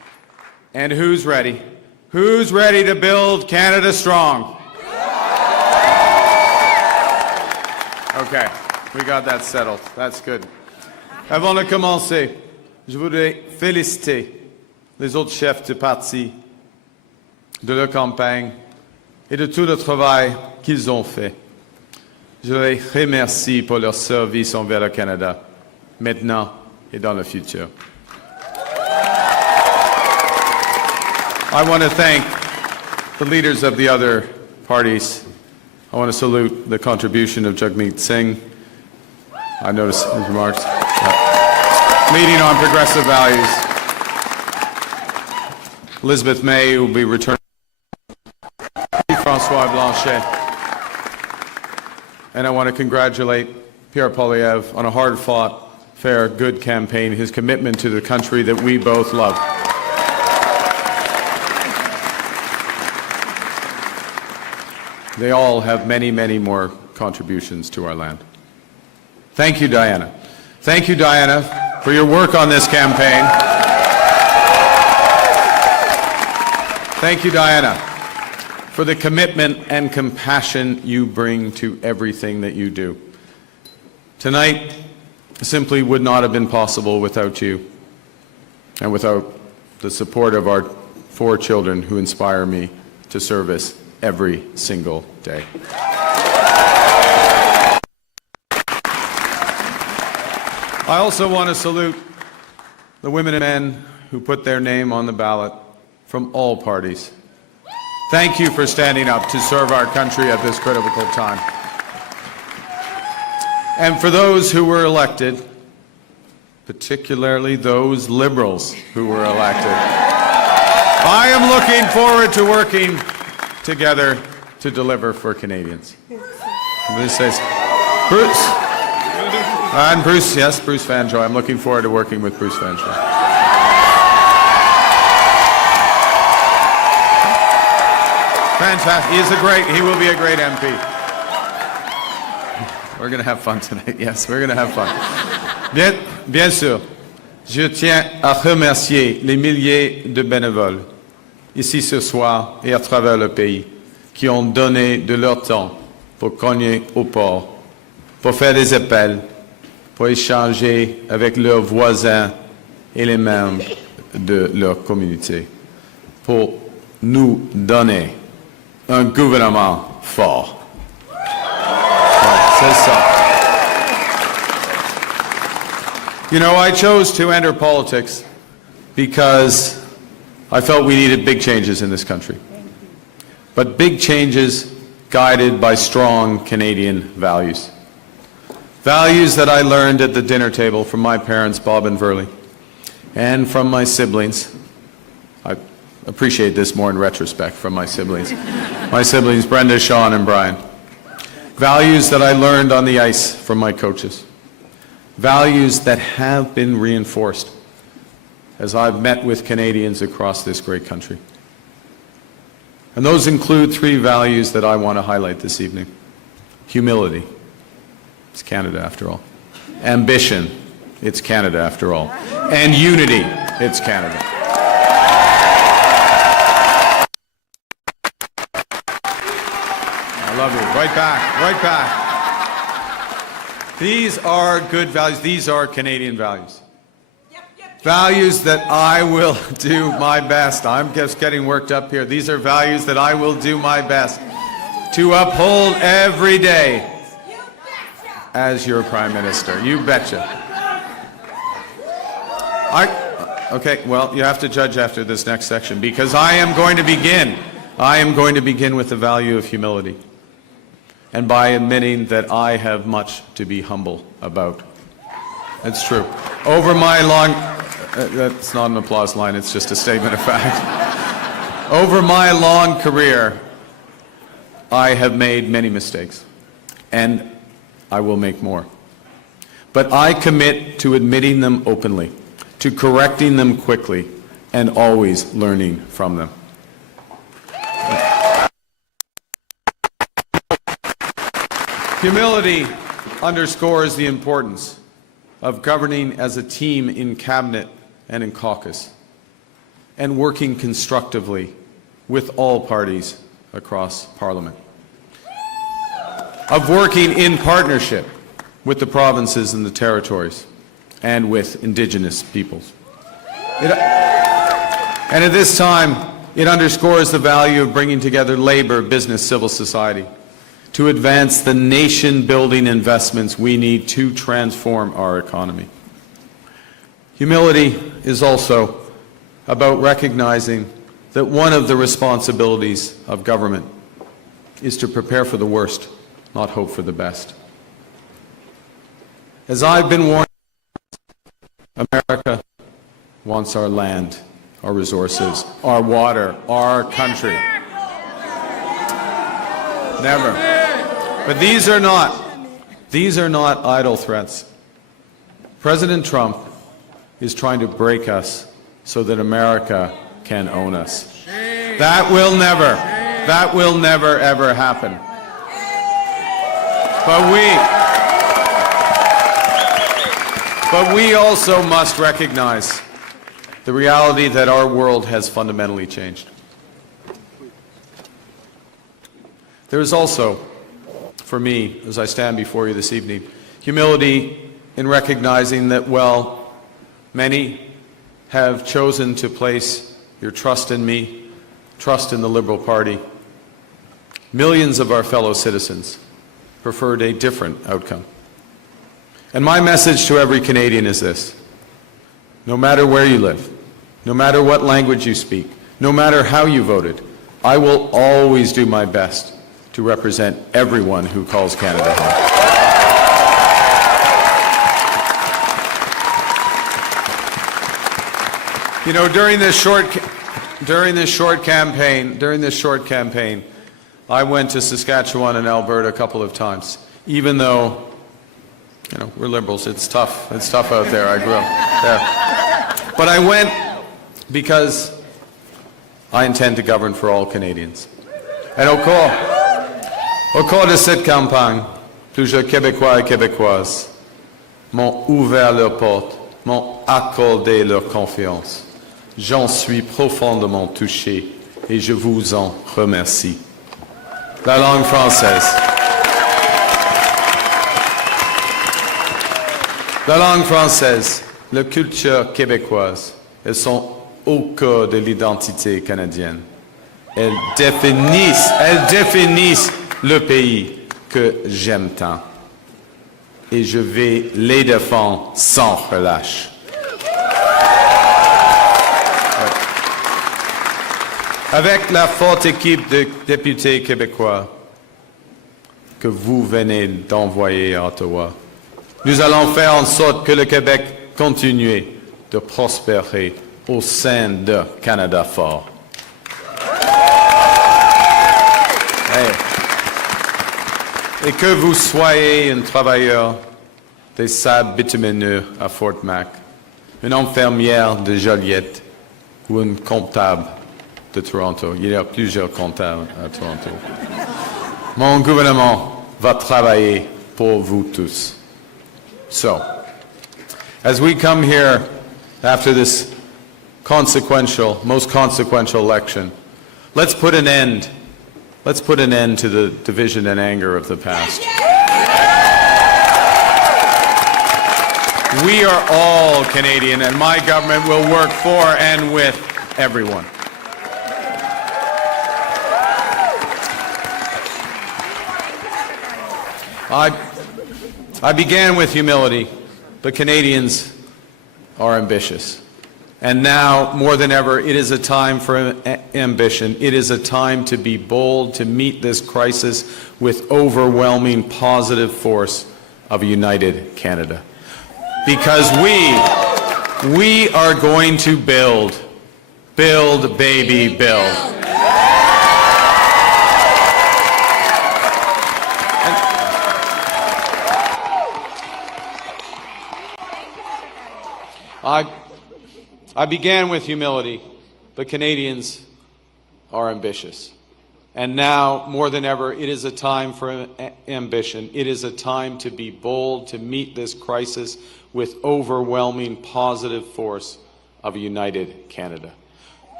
And who's ready? Who's ready to build Canada strong? Okay, we got that settled. That's good. Avant de commencer, je voudrais féliciter les autres chefs de parti, de leur campagne et de tout le travail qu'ils ont fait. Je les remercie pour leur service envers le Canada, maintenant et dans le futur. I want to thank the leaders of the other parties. I want to salute the contribution of Jagmeet Singh. I noticed his remarks. Leading on progressive values. Elizabeth May will be returning. François Blanchet. And I want to congratulate Pierre Poilievre on a hard-fought, fair, good campaign, his commitment to the country that we both love. They all have many, many more contributions to our land. Thank you, Diana. Thank you, Diana, for your work on this campaign. Thank you, Diana, for the commitment and compassion you bring to everything that you do. Tonight simply would not have been possible without you and without the support of our 4 children who inspire me to service every single day. I also want to salute the women and men who put their name on the ballot from all parties. Thank you for standing up to serve our country at this critical time. And for those who were elected, particularly those Liberals who were elected, I am looking forward to working together to deliver for Canadians. This says, Bruce. And Bruce, yes, Bruce Vanjoy. I'm looking forward to working with Bruce Vanjoy. Fantastic. He will be a great MP. We're going to have fun tonight. Yes, we're going to have fun. Bien sûr, je tiens à remercier les milliers de bénévoles ici ce soir et à travers le pays, qui ont donné de leur temps pour cogner au port, pour faire des appels, pour échanger avec leurs voisins et les membres de leur communauté, pour nous donner un gouvernement fort. Ouais, c'est ça. You know, I chose to enter politics because I felt we needed big changes in this country, but big changes guided by strong Canadian values. Values that I learned at the dinner table from my parents, Bob and Verley, and from my siblings. I appreciate this more in retrospect from my siblings. My siblings, Brenda, Sean, and Brian. Values that I learned on the ice from my coaches. Values that have been reinforced as I've met with Canadians across this great country. And those include 3 values that I want to highlight this evening. Humility. It's Canada after all. Ambition. It's Canada after all. And unity. It's Canada. I love you. Right back. Right back. These are good values. These are Canadian values. Values that I will do my best. I'm just getting worked up here. These are values that I will do my best to uphold every day as your Prime Minister. You betcha. Okay, well, you have to judge after this next section because I am going to begin with the value of humility and by admitting that I have much to be humble about. That's true. Over my long... that's not an applause line, it's just a statement of fact. Over my long career, I have made many mistakes, and I will make more. But I commit to admitting them openly, to correcting them quickly, and always learning from them. Humility underscores the importance of governing as a team in cabinet and in caucus. and working constructively with all parties across Parliament, of working in partnership with the provinces and the territories and with Indigenous peoples. And at this time, it underscores the value of bringing together labor, business, civil society to advance the nation-building investments we need to transform our economy. Humility is also about recognizing that one of the responsibilities of government is to prepare for the worst, not hope for the best. As I've been warned, America wants our land, our resources, our water, our country. Never. But these are not idle threats. President Trump is trying to break us so that America can own us. That will never ever happen. But we also must recognize the reality that our world has fundamentally changed. There is also, for me, as I stand before you this evening, humility in recognizing that, well, many have chosen to place your trust in me, trust in the Liberal Party. Millions of our fellow citizens preferred a different outcome. And my message to every Canadian is this: no matter where you live, no matter what language you speak, no matter how you voted, I will always do my best to represent everyone who calls Canada home. You know, during this short campaign, I went to Saskatchewan and Alberta a couple of times, even though, you know, we're Liberals. It's tough out there. I grew up there. But I went because I intend to govern for all Canadians. And au cours de cette campagne, plusieurs Québécois et Québécoises m'ont ouvert leurs portes, m'ont accordé leur confiance. J'en suis profondément touché et je vous en remercie. La langue française. La langue française, la culture québécoise, elles sont au cœur de l'identité canadienne. Elles définissent le pays que j'aime tant. Et je vais les défendre sans relâche. Avec la forte équipe de députés québécois que vous venez d'envoyer à Ottawa, nous allons faire en sorte que le Québec continue de prospérer au sein de Canada fort. Et que vous soyez un travailleur des sables bitumineux à Fort Mac, une infirmière de Joliette ou un comptable de Toronto. Il y a plusieurs comptables à Toronto. Mon gouvernement va travailler pour vous tous. So, as we come here after this most consequential election, let's put an end to the division and anger of the past. We are all Canadian, and my government will work for and with everyone. I began with humility, but Canadians are ambitious. And now, more than ever, it is a time for ambition. It is a time to be bold, to meet this crisis with overwhelming positive force of a united Canada. Because we are going to build, baby, build. I began with humility, but Canadians are ambitious. And now, more than ever, it is a time for ambition. It is a time to be bold, to meet this crisis with overwhelming positive force of a united Canada.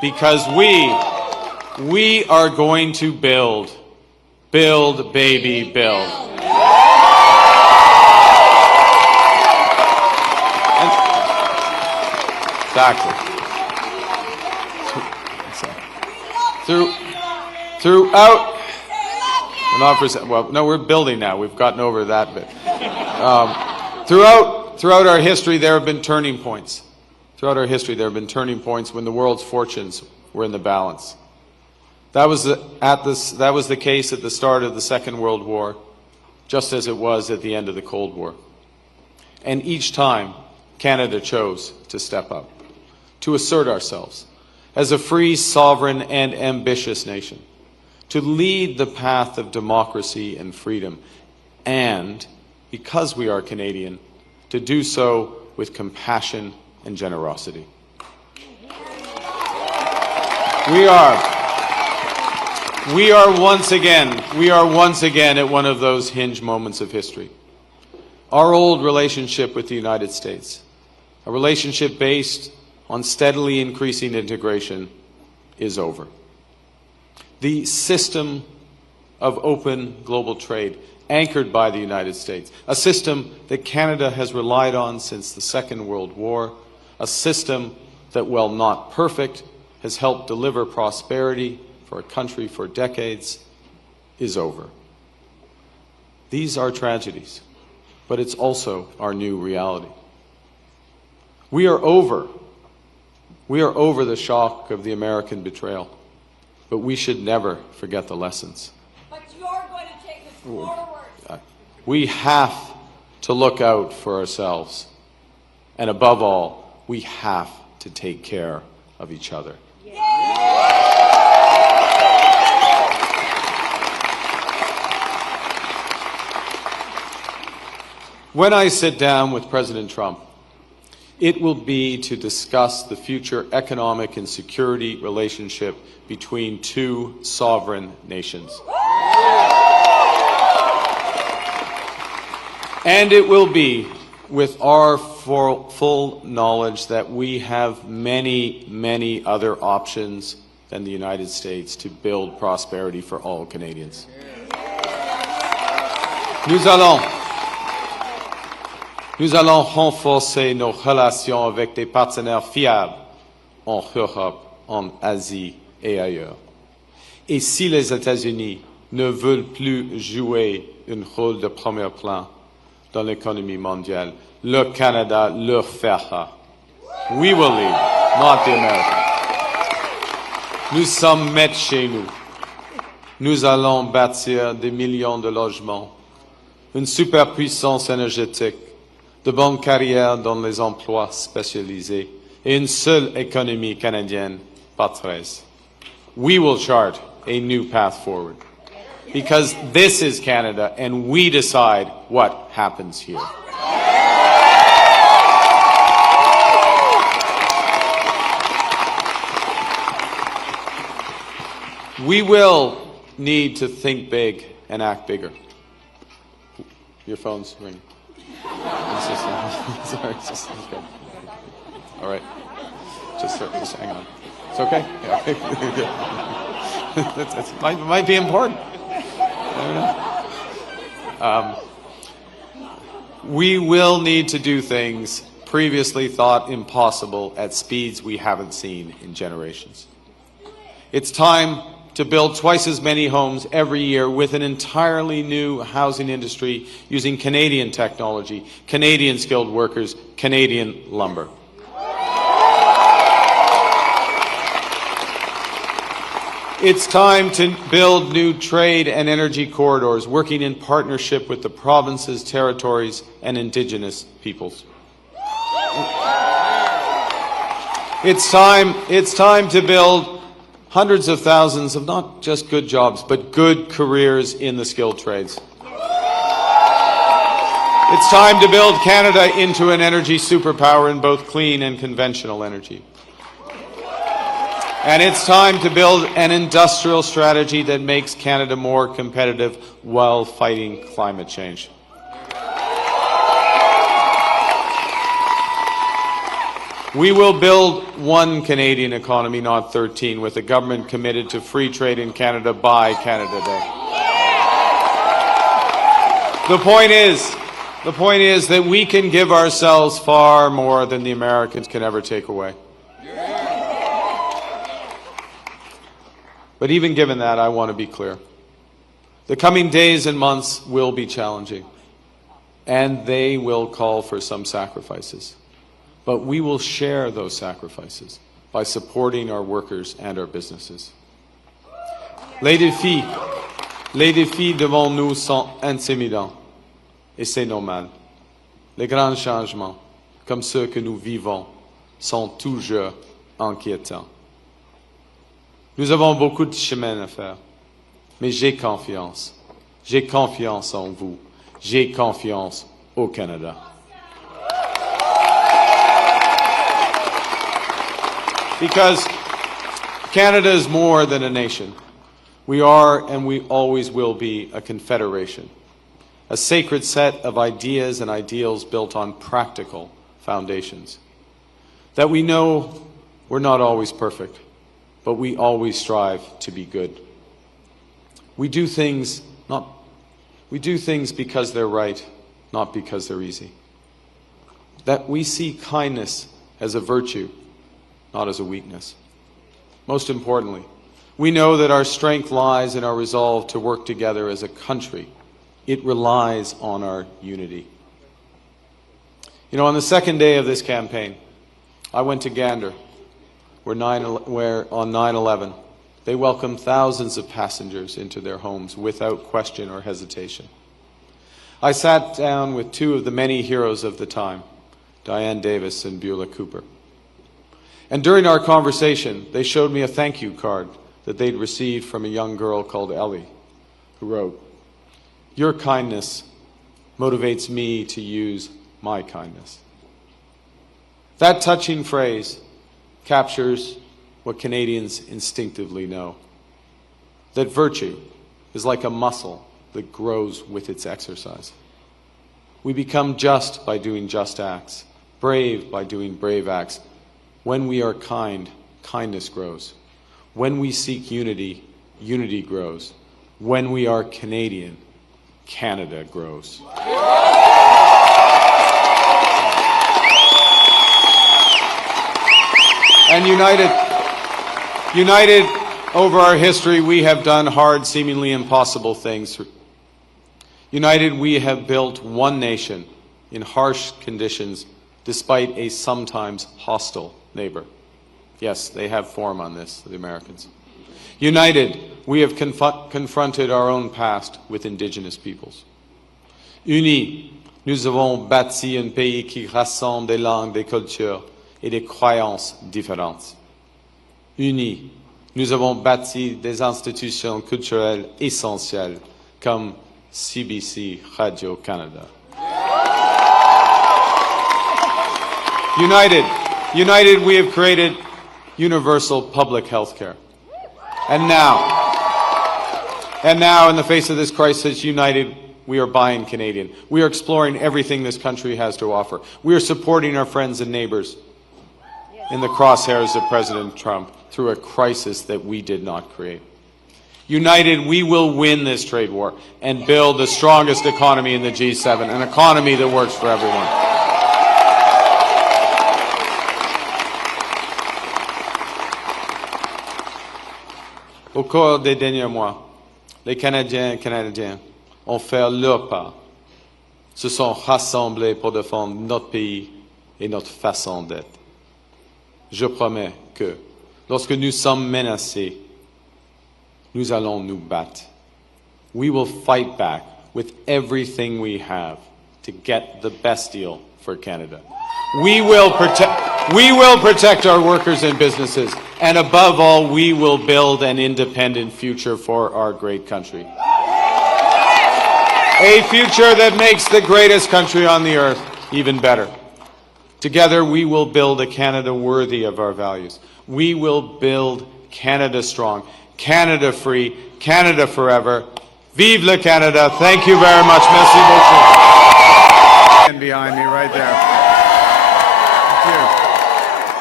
because we are going to build, baby, build. Exactly. Throughout, well, no, we're building now. We've gotten over that bit. Throughout our history, there have been turning points. Throughout our history, there have been turning points when the world's fortunes were in the balance. That was the case at the start of the Second World War, just as it was at the end of the Cold War. And each time, Canada chose to step up, to assert ourselves as a free, sovereign, and ambitious nation, to lead the path of democracy and freedom, and, because we are Canadian, to do so with compassion and generosity. We are once again at one of those hinge moments of history. Our old relationship with the United States, a relationship based on steadily increasing integration, is over. The system of open global trade, anchored by the United States, a system that Canada has relied on since the Second World War, a system that, while not perfect, has helped deliver prosperity for a country for decades, is over. These are tragedies, but it's also our new reality. We are over the shock of the American betrayal, but we should never forget the lessons. But you're going to take us forward. We have to look out for ourselves, and above all, we have to take care of each other. When I sit down with President Trump, it will be to discuss the future economic and security relationship between two sovereign nations. And it will be with our full knowledge that we have many, many other options than the United States to build prosperity for all Canadians. Nous allons renforcer nos relations avec des partenaires fiables en Europe, en Asie et ailleurs. Et si les États-Unis ne veulent plus jouer un rôle de premier plan dans l'économie mondiale, le Canada le fera. We will lead, not the Americans. Nous sommes maîtres chez nous. Nous allons bâtir des millions de logements, une superpuissance énergétique, de bonnes carrières dans les emplois spécialisés et une seule économie canadienne, pas 13. We will chart a new path forward because this is Canada and we decide what happens here. We will need to think big and act bigger. Your phone's ringing. Sorry, just okay. All right. Just hang on. It's okay? Yeah. It might be important. I don't know. We will need to do things previously thought impossible at speeds we haven't seen in generations. It's time to build twice as many homes every year with an entirely new housing industry using Canadian technology, Canadian skilled workers, Canadian lumber. It's time to build new trade and energy corridors, working in partnership with the provinces, territories, and Indigenous peoples. It's time to build hundreds of thousands of not just good jobs, but good careers in the skilled trades. It's time to build Canada into an energy superpower in both clean and conventional energy. And it's time to build an industrial strategy that makes Canada more competitive while fighting climate change. We will build one Canadian economy, not 13, with a government committed to free trade in Canada by Canada Day. The point is that we can give ourselves far more than the Americans can ever take away. But even given that, I want to be clear. The coming days and months will be challenging, and they will call for some sacrifices. But we will share those sacrifices by supporting our workers and our businesses. Les défis devant nous sont intimidants, et c'est normal. Les grands changements, comme ceux que nous vivons, sont toujours inquiétants. Nous avons beaucoup de chemin à faire, mais j'ai confiance. J'ai confiance en vous. J'ai confiance au Canada. Because Canada is more than a nation. We are and we always will be a confederation, a sacred set of ideas and ideals built on practical foundations. That we know we're not always perfect, but we always strive to be good. We do things because they're right, not because they're easy. That we see kindness as a virtue, not as a weakness. Most importantly, we know that our strength lies in our resolve to work together as a country. It relies on our unity. You know, on the second day of this campaign, I went to Gander, where on 9/11, they welcomed thousands of passengers into their homes without question or hesitation. I sat down with two of the many heroes of the time, Diane Davis and Beulah Cooper. And during our conversation, they showed me a thank you card that they'd received from a young girl called Ellie, who wrote, "Your kindness motivates me to use my kindness." That touching phrase captures what Canadians instinctively know, that virtue is like a muscle that grows with its exercise. We become just by doing just acts, brave by doing brave acts. When we are kind, kindness grows. When we seek unity, unity grows. When we are Canadian, Canada grows. And united over our history, we have done hard, seemingly impossible things. United, we have built one nation in harsh conditions, despite a sometimes hostile neighbor. Yes, they have form on this, the Americans. United, we have confronted our own past with Indigenous peoples. Unis, nous avons bâti un pays qui rassemble des langues, des cultures et des croyances différentes. Unis, nous avons bâti des institutions culturelles essentielles comme CBC Radio-Canada. United, we have created universal public health care. And now, in the face of this crisis, united, we are buying Canadian. We are exploring everything this country has to offer. We are supporting our friends and neighbors in the crosshairs of President Trump through a crisis that we did not create. United, we will win this trade war and build the strongest economy in the G7, an economy that works for everyone. Au cours des derniers mois, les Canadiens et Canadiennes ont fait leur part, se sont rassemblés pour défendre notre pays et notre façon d'être. Je promets que, lorsque nous sommes menacés, nous allons nous battre. We will fight back with everything we have to get the best deal for Canada. We will protect our workers and businesses, and above all, we will build an independent future for our great country. A future that makes the greatest country on the earth even better. Together, we will build a Canada worthy of our values. We will build Canada strong, Canada free, Canada forever. Vive le Canada. Thank you very much. Merci beaucoup. And behind me right there. Thank you.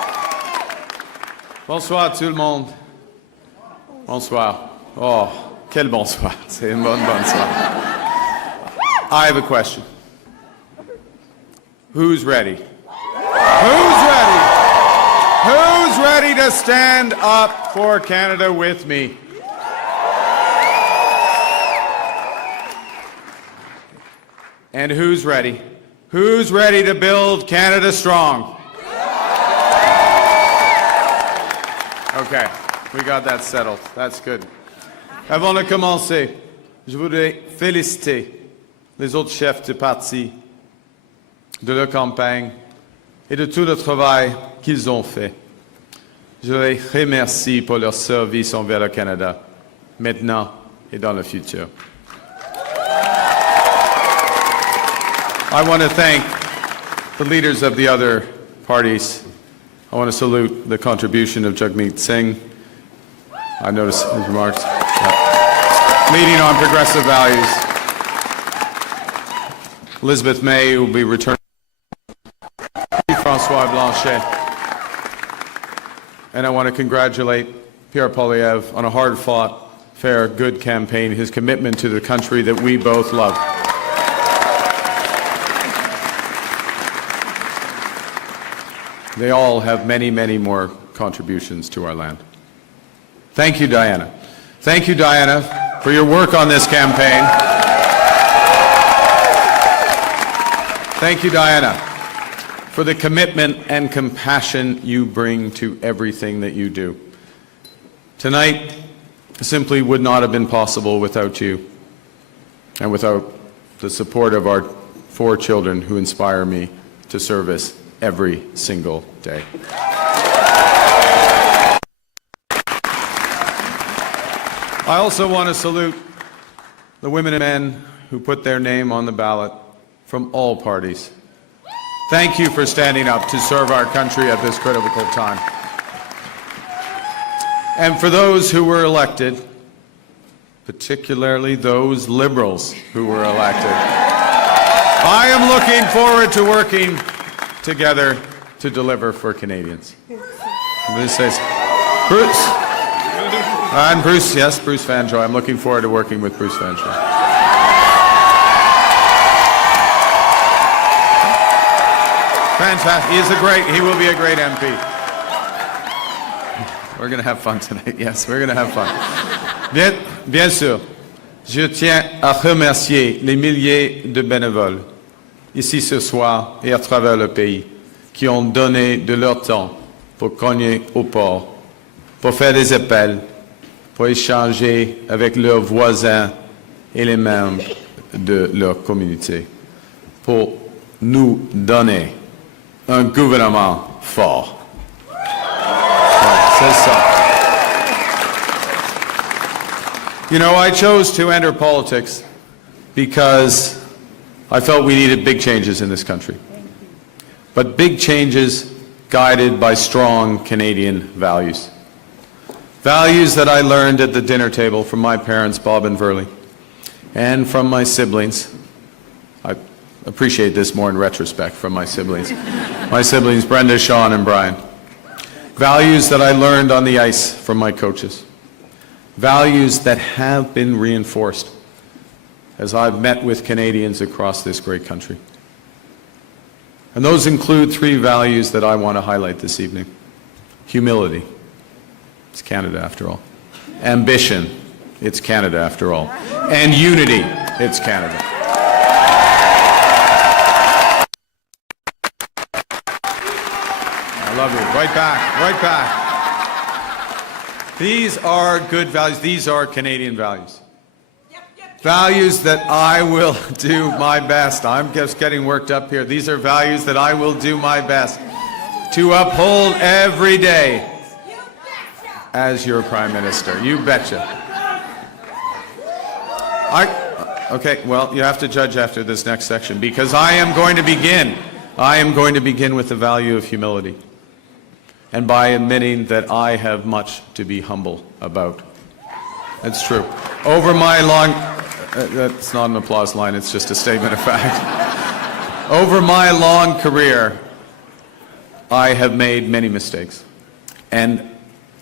Bonsoir tout le monde. Bonsoir. Oh, quel bonsoir. C'est une bonne soir. I have a question. Who's ready? Who's ready? Who's ready to stand up for Canada with me? And who's ready? Who's ready to build Canada strong? Okay, we got that settled. That's good. Avant de commencer, je voudrais féliciter les autres chefs de parti, de leur campagne et de tout le travail qu'ils ont fait. Je les remercie pour leur service envers le Canada, maintenant et dans le futur. I want to thank the leaders of the other parties. I want to salute the contribution of Jagmeet Singh. I noticed his remarks. Leading on progressive values. Elizabeth May will be returning. François Blanchet. And I want to congratulate Pierre Poilievre on a hard-fought, fair, good campaign, his commitment to the country that we both love. They all have many, many more contributions to our land. Thank you, Diana. Thank you, Diana, for your work on this campaign. Thank you, Diana, for the commitment and compassion you bring to everything that you do. Tonight simply would not have been possible without you and without the support of our 4 children who inspire me to service every single day. I also want to salute the women and men who put their name on the ballot from all parties. Thank you for standing up to serve our country at this critical time. And for those who were elected, particularly those Liberals who were elected, I am looking forward to working together to deliver for Canadians. Bruce says, Bruce. And Bruce, yes, Bruce Vanjoy. I'm looking forward to working with Bruce Vanjoy. Fantastic. He will be a great MP. We're going to have fun tonight. Yes, we're going to have fun. Bien sûr, je tiens à remercier les milliers de bénévoles ici ce soir et à travers le pays, qui ont donné de leur temps pour cogner au port, pour faire des appels, pour échanger avec leurs voisins et les membres de leur communauté, pour nous donner un gouvernement fort. C'est ça. You know, I chose to enter politics because I felt we needed big changes in this country, but big changes guided by strong Canadian values. Values that I learned at the dinner table from my parents, Bob and Verley, and from my siblings. I appreciate this more in retrospect from my siblings. My siblings, Brenda, Sean, and Brian. Values that I learned on the ice from my coaches. Values that have been reinforced as I've met with Canadians across this great country. And those include 3 values that I want to highlight this evening. Humility. It's Canada after all. Ambition. It's Canada after all. And unity. It's Canada. I love you. Right back. Right back. These are good values. These are Canadian values. Values that I will do my best. I'm just getting worked up here. These are values that I will do my best to uphold every day as your Prime Minister. You betcha. Okay, well, you have to judge after this next section because I am going to begin with the value of humility and by admitting that I have much to be humble about. That's true. Over my long... that's not an applause line, it's just a statement of fact. Over my long career, I have made many mistakes. And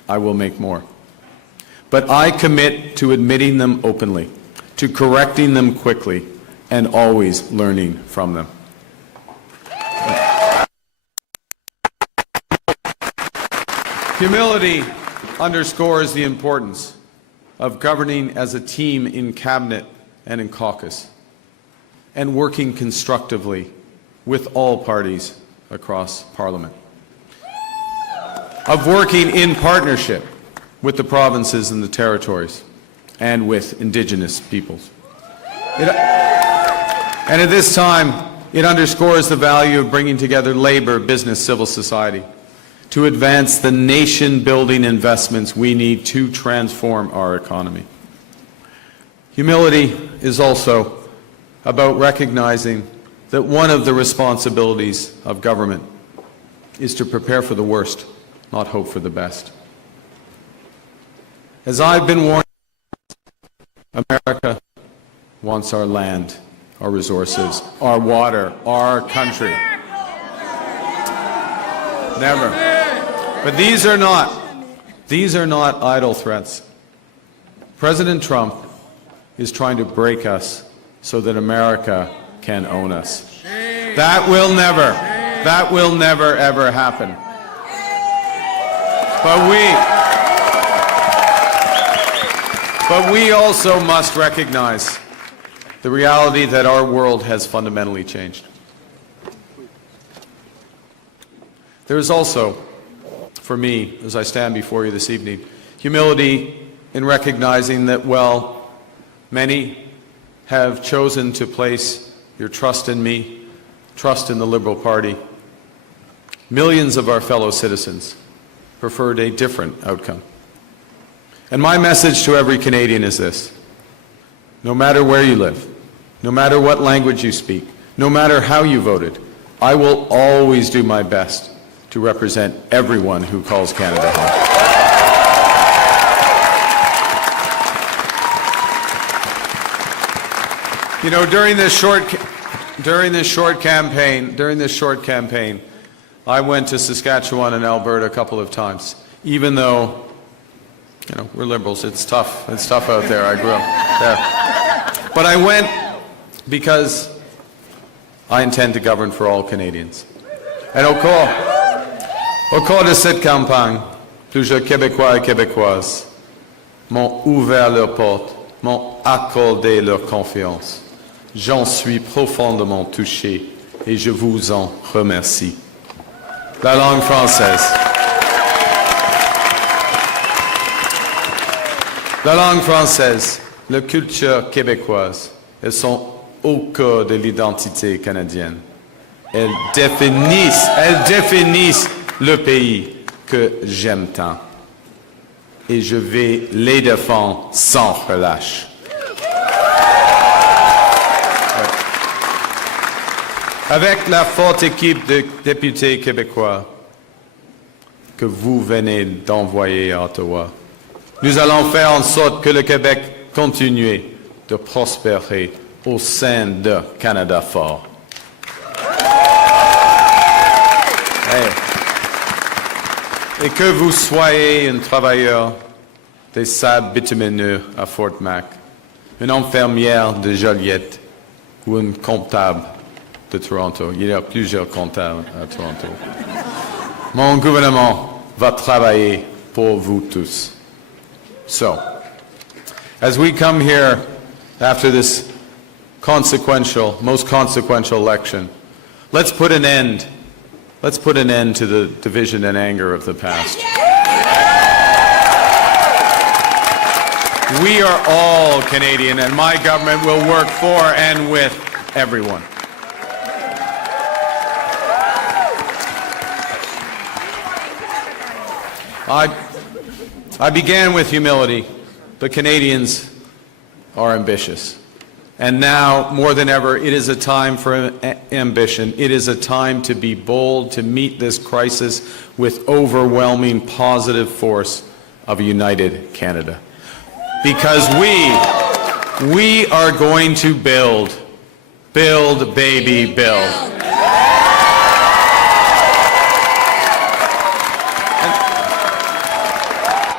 I will make more. But I commit to admitting them openly, to correcting them quickly, and always learning from them. Humility underscores the importance of governing as a team in cabinet and in caucus, and working constructively with all parties across Parliament, of working in partnership with the provinces and the territories, and with Indigenous peoples. And at this time, it underscores the value of bringing together labor, business, civil society, to advance the nation-building investments we need to transform our economy. Humility is also about recognizing that one of the responsibilities of government is to prepare for the worst, not hope for the best. As I've been warned, America wants our land, our resources, our water, our country. Never. But these are not idle threats. President Trump is trying to break us so that America can own us. That will never ever happen. But we also must recognize the reality that our world has fundamentally changed. There is also, for me, as I stand before you this evening, humility in recognizing that, well, many have chosen to place your trust in me, trust in the Liberal Party. Millions of our fellow citizens preferred a different outcome. And my message to every Canadian is this: no matter where you live, no matter what language you speak, no matter how you voted, I will always do my best to represent everyone who calls Canada home. You know, during this short campaign, I went to Saskatchewan and Alberta a couple of times. Even though, you know, we're Liberals, it's tough out there. I grew up there. But I went because I intend to govern for all Canadians. And au cours de cette campagne, plusieurs Québécois et Québécoises m'ont ouvert leurs portes, m'ont accordé leur confiance. J'en suis profondément touché et je vous en remercie. La langue française. La langue française, la culture québécoise, elles sont au cœur de l'identité canadienne. Elles définissent le pays que j'aime tant. Et je vais les défendre sans relâche. Avec la forte équipe de députés québécois que vous venez d'envoyer à Ottawa, nous allons faire en sorte que le Québec continue de prospérer au sein de Canada fort. Et que vous soyez un travailleur des sables bitumineux à Fort Mac, une infirmière de Joliette ou un comptable de Toronto. Il y a plusieurs comptables à Toronto. Mon gouvernement va travailler pour vous tous. So, as we come here after this most consequential election, let's put an end to the division and anger of the past. We are all Canadian, and my government will work for and with everyone. I began with humility, but Canadians are ambitious. And now, more than ever, it is a time for ambition. It is a time to be bold, to meet this crisis with overwhelming positive force of a united Canada. Because we are going to build, baby, build.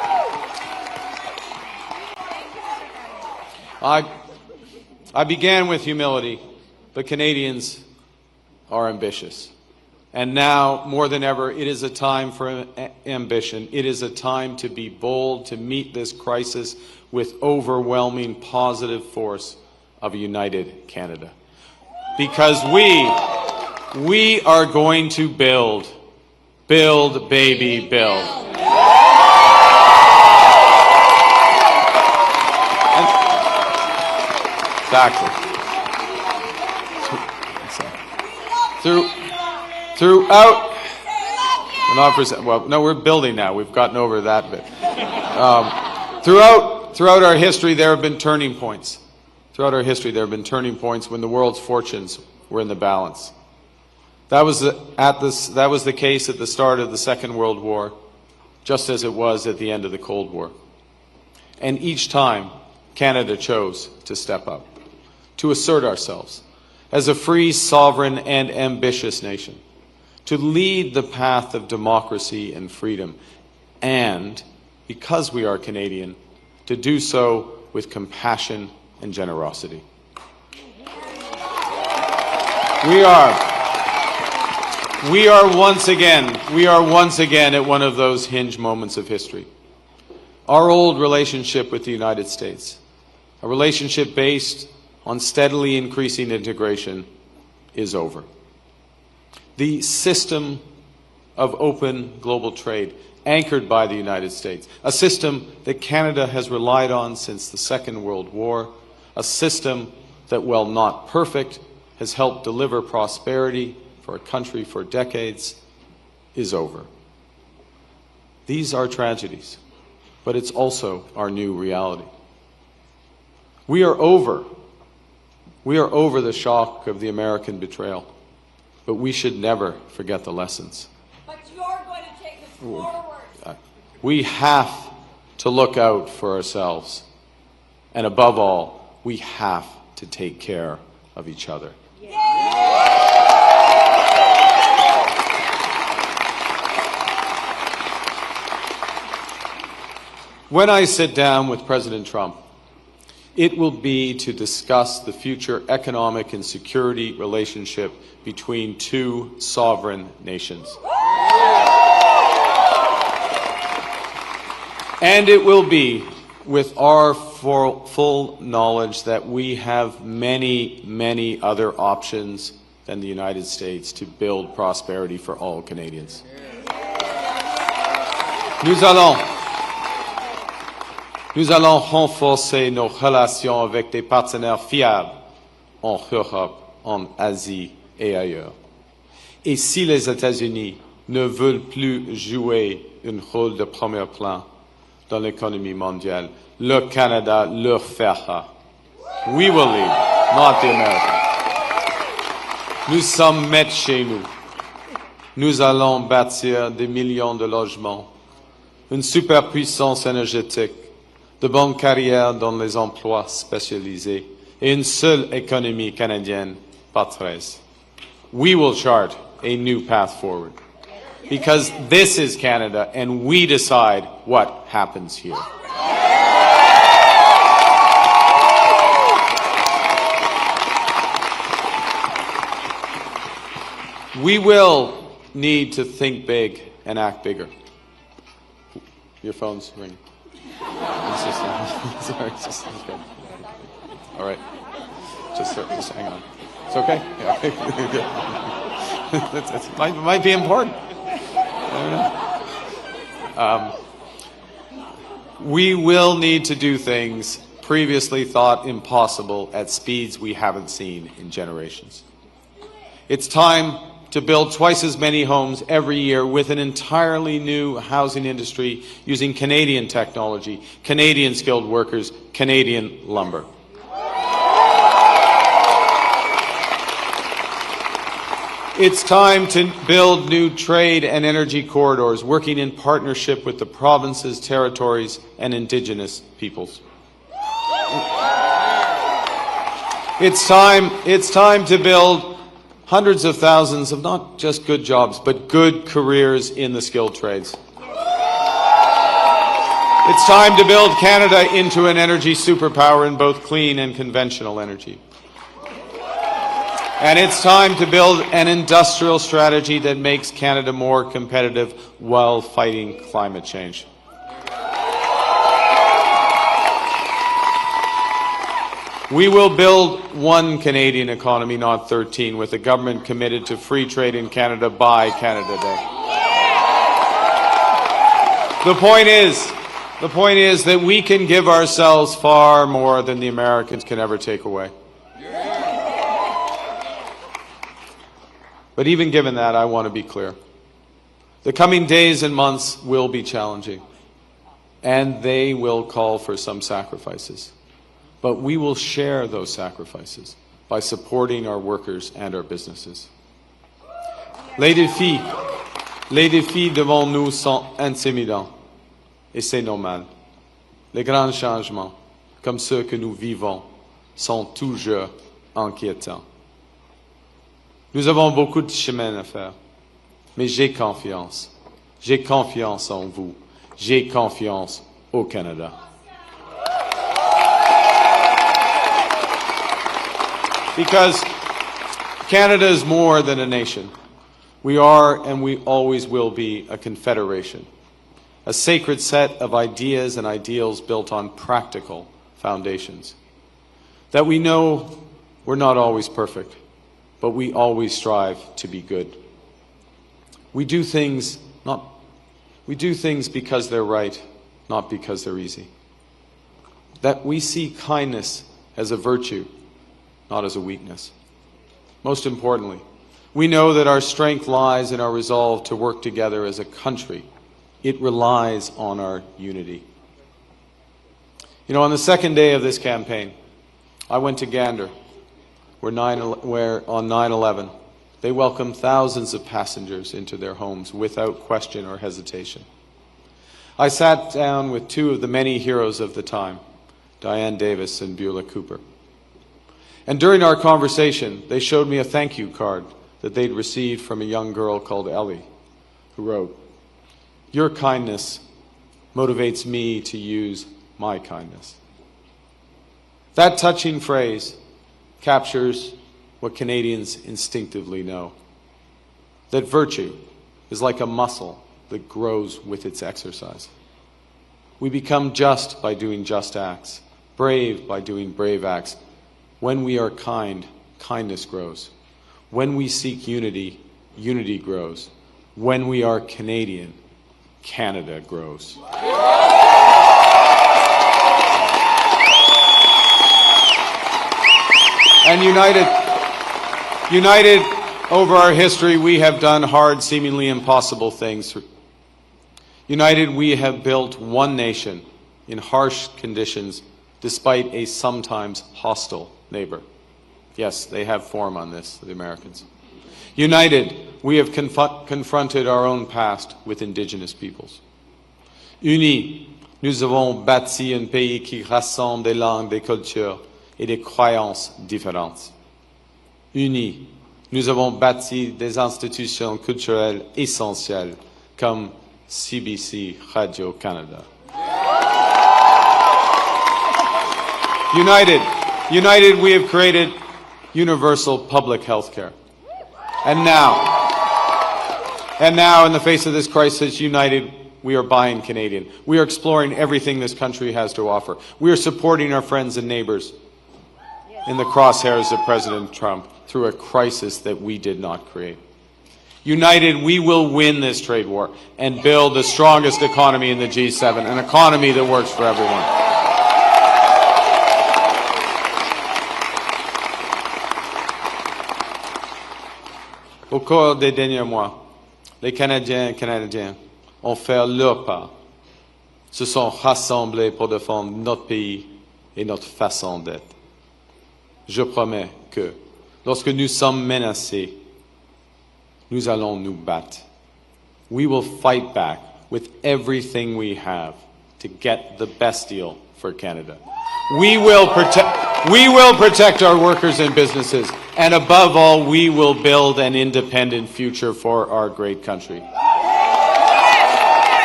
I began with humility, but Canadians are ambitious. And now, more than ever, it is a time for ambition. It is a time to be bold, to meet this crisis with overwhelming positive force of a united Canada. Because we are going to build, baby, build. Exactly. Throughout, we're building now. We've gotten over that bit. Throughout our history, there have been turning points. Throughout our history, there have been turning points when the world's fortunes were in the balance. That was the case at the start of the Second World War, just as it was at the end of the Cold War. And each time, Canada chose to step up, to assert ourselves as a free, sovereign, and ambitious nation, to lead the path of democracy and freedom, and, because we are Canadian, to do so with compassion and generosity. We are once again at one of those hinge moments of history. Our old relationship with the United States, a relationship based on steadily increasing integration, is over. The system of open global trade, anchored by the United States, a system that Canada has relied on since the Second World War, a system that, while not perfect, has helped deliver prosperity for a country for decades, is over. These are tragedies, but it's also our new reality. We are over the shock of the American betrayal, but we should never forget the lessons. But you're going to take us forward. We have to look out for ourselves. And above all, we have to take care of each other. When I sit down with President Trump, it will be to discuss the future economic and security relationship between two sovereign nations. And it will be with our full knowledge that we have many, many other options than the United States to build prosperity for all Canadians. Nous allons renforcer nos relations avec des partenaires fiables en Europe, en Asie et ailleurs. Et si les États-Unis ne veulent plus jouer un rôle de premier plan dans l'économie mondiale, le Canada leur fera. We will lead, not the Americans. Nous sommes maîtres chez nous. Nous allons bâtir des millions de logements, une superpuissance énergétique, de bonnes carrières dans les emplois spécialisés et une seule économie canadienne, pas 13. We will chart a new path forward. Because this is Canada and we decide what happens here. We will need to think big and act bigger. Your phone's ringing. Sorry, just okay. All right. Just hang on. It's okay? Yeah. It might be important. I don't know. We will need to do things previously thought impossible at speeds we haven't seen in generations. It's time to build twice as many homes every year with an entirely new housing industry using Canadian technology, Canadian skilled workers, Canadian lumber. It's time to build new trade and energy corridors, working in partnership with the provinces, territories, and Indigenous peoples. It's time to build hundreds of thousands of not just good jobs, but good careers in the skilled trades. It's time to build Canada into an energy superpower in both clean and conventional energy. And it's time to build an industrial strategy that makes Canada more competitive while fighting climate change. We will build one Canadian economy, not 13, with a government committed to free trade in Canada by Canada Day. The point is that we can give ourselves far more than the Americans can ever take away. But even given that, I want to be clear. The coming days and months will be challenging, and they will call for some sacrifices. But we will share those sacrifices by supporting our workers and our businesses. Les défis devant nous sont intimidants, et c'est normal. Les grands changements, comme ceux que nous vivons, sont toujours inquiétants. Nous avons beaucoup de chemin à faire, mais j'ai confiance. J'ai confiance en vous. J'ai confiance au Canada. Because Canada is more than a nation. We are and we always will be a confederation, a sacred set of ideas and ideals built on practical foundations. That we know we're not always perfect, but we always strive to be good. We do things because they're right, not because they're easy. That we see kindness as a virtue, not as a weakness. Most importantly, we know that our strength lies in our resolve to work together as a country. It relies on our unity. You know, on the second day of this campaign, I went to Gander, where on 9/11, they welcomed thousands of passengers into their homes without question or hesitation. I sat down with two of the many heroes of the time, Diane Davis and Beulah Cooper. And during our conversation, they showed me a thank you card that they'd received from a young girl called Ellie, who wrote, "Your kindness motivates me to use my kindness." That touching phrase captures what Canadians instinctively know, that virtue is like a muscle that grows with its exercise. We become just by doing just acts, brave by doing brave acts. When we are kind, kindness grows. When we seek unity, unity grows. When we are Canadian, Canada grows. And united over our history, we have done hard, seemingly impossible things. United, we have built one nation in harsh conditions, despite a sometimes hostile neighbor. Yes, they have form on this, the Americans. United, we have confronted our own past with Indigenous peoples. Unis, nous avons bâti un pays qui rassemble des langues, des cultures et des croyances différentes. Unis, nous avons bâti des institutions culturelles essentielles comme CBC Radio-Canada. United, we have created universal public health care. And now, in the face of this crisis, united, we are buying Canadian. We are exploring everything this country has to offer. We are supporting our friends and neighbors in the crosshairs of President Trump through a crisis that we did not create. United, we will win this trade war and build the strongest economy in the G7, an economy that works for everyone. Au cours des derniers mois, les Canadiens et Canadiennes ont fait leur part, se sont rassemblés pour défendre notre pays et notre façon d'être. Je promets que, lorsque nous sommes menacés, nous allons nous battre. We will fight back with everything we have to get the best deal for Canada. We will protect our workers and businesses, and above all, we will build an independent future for our great country.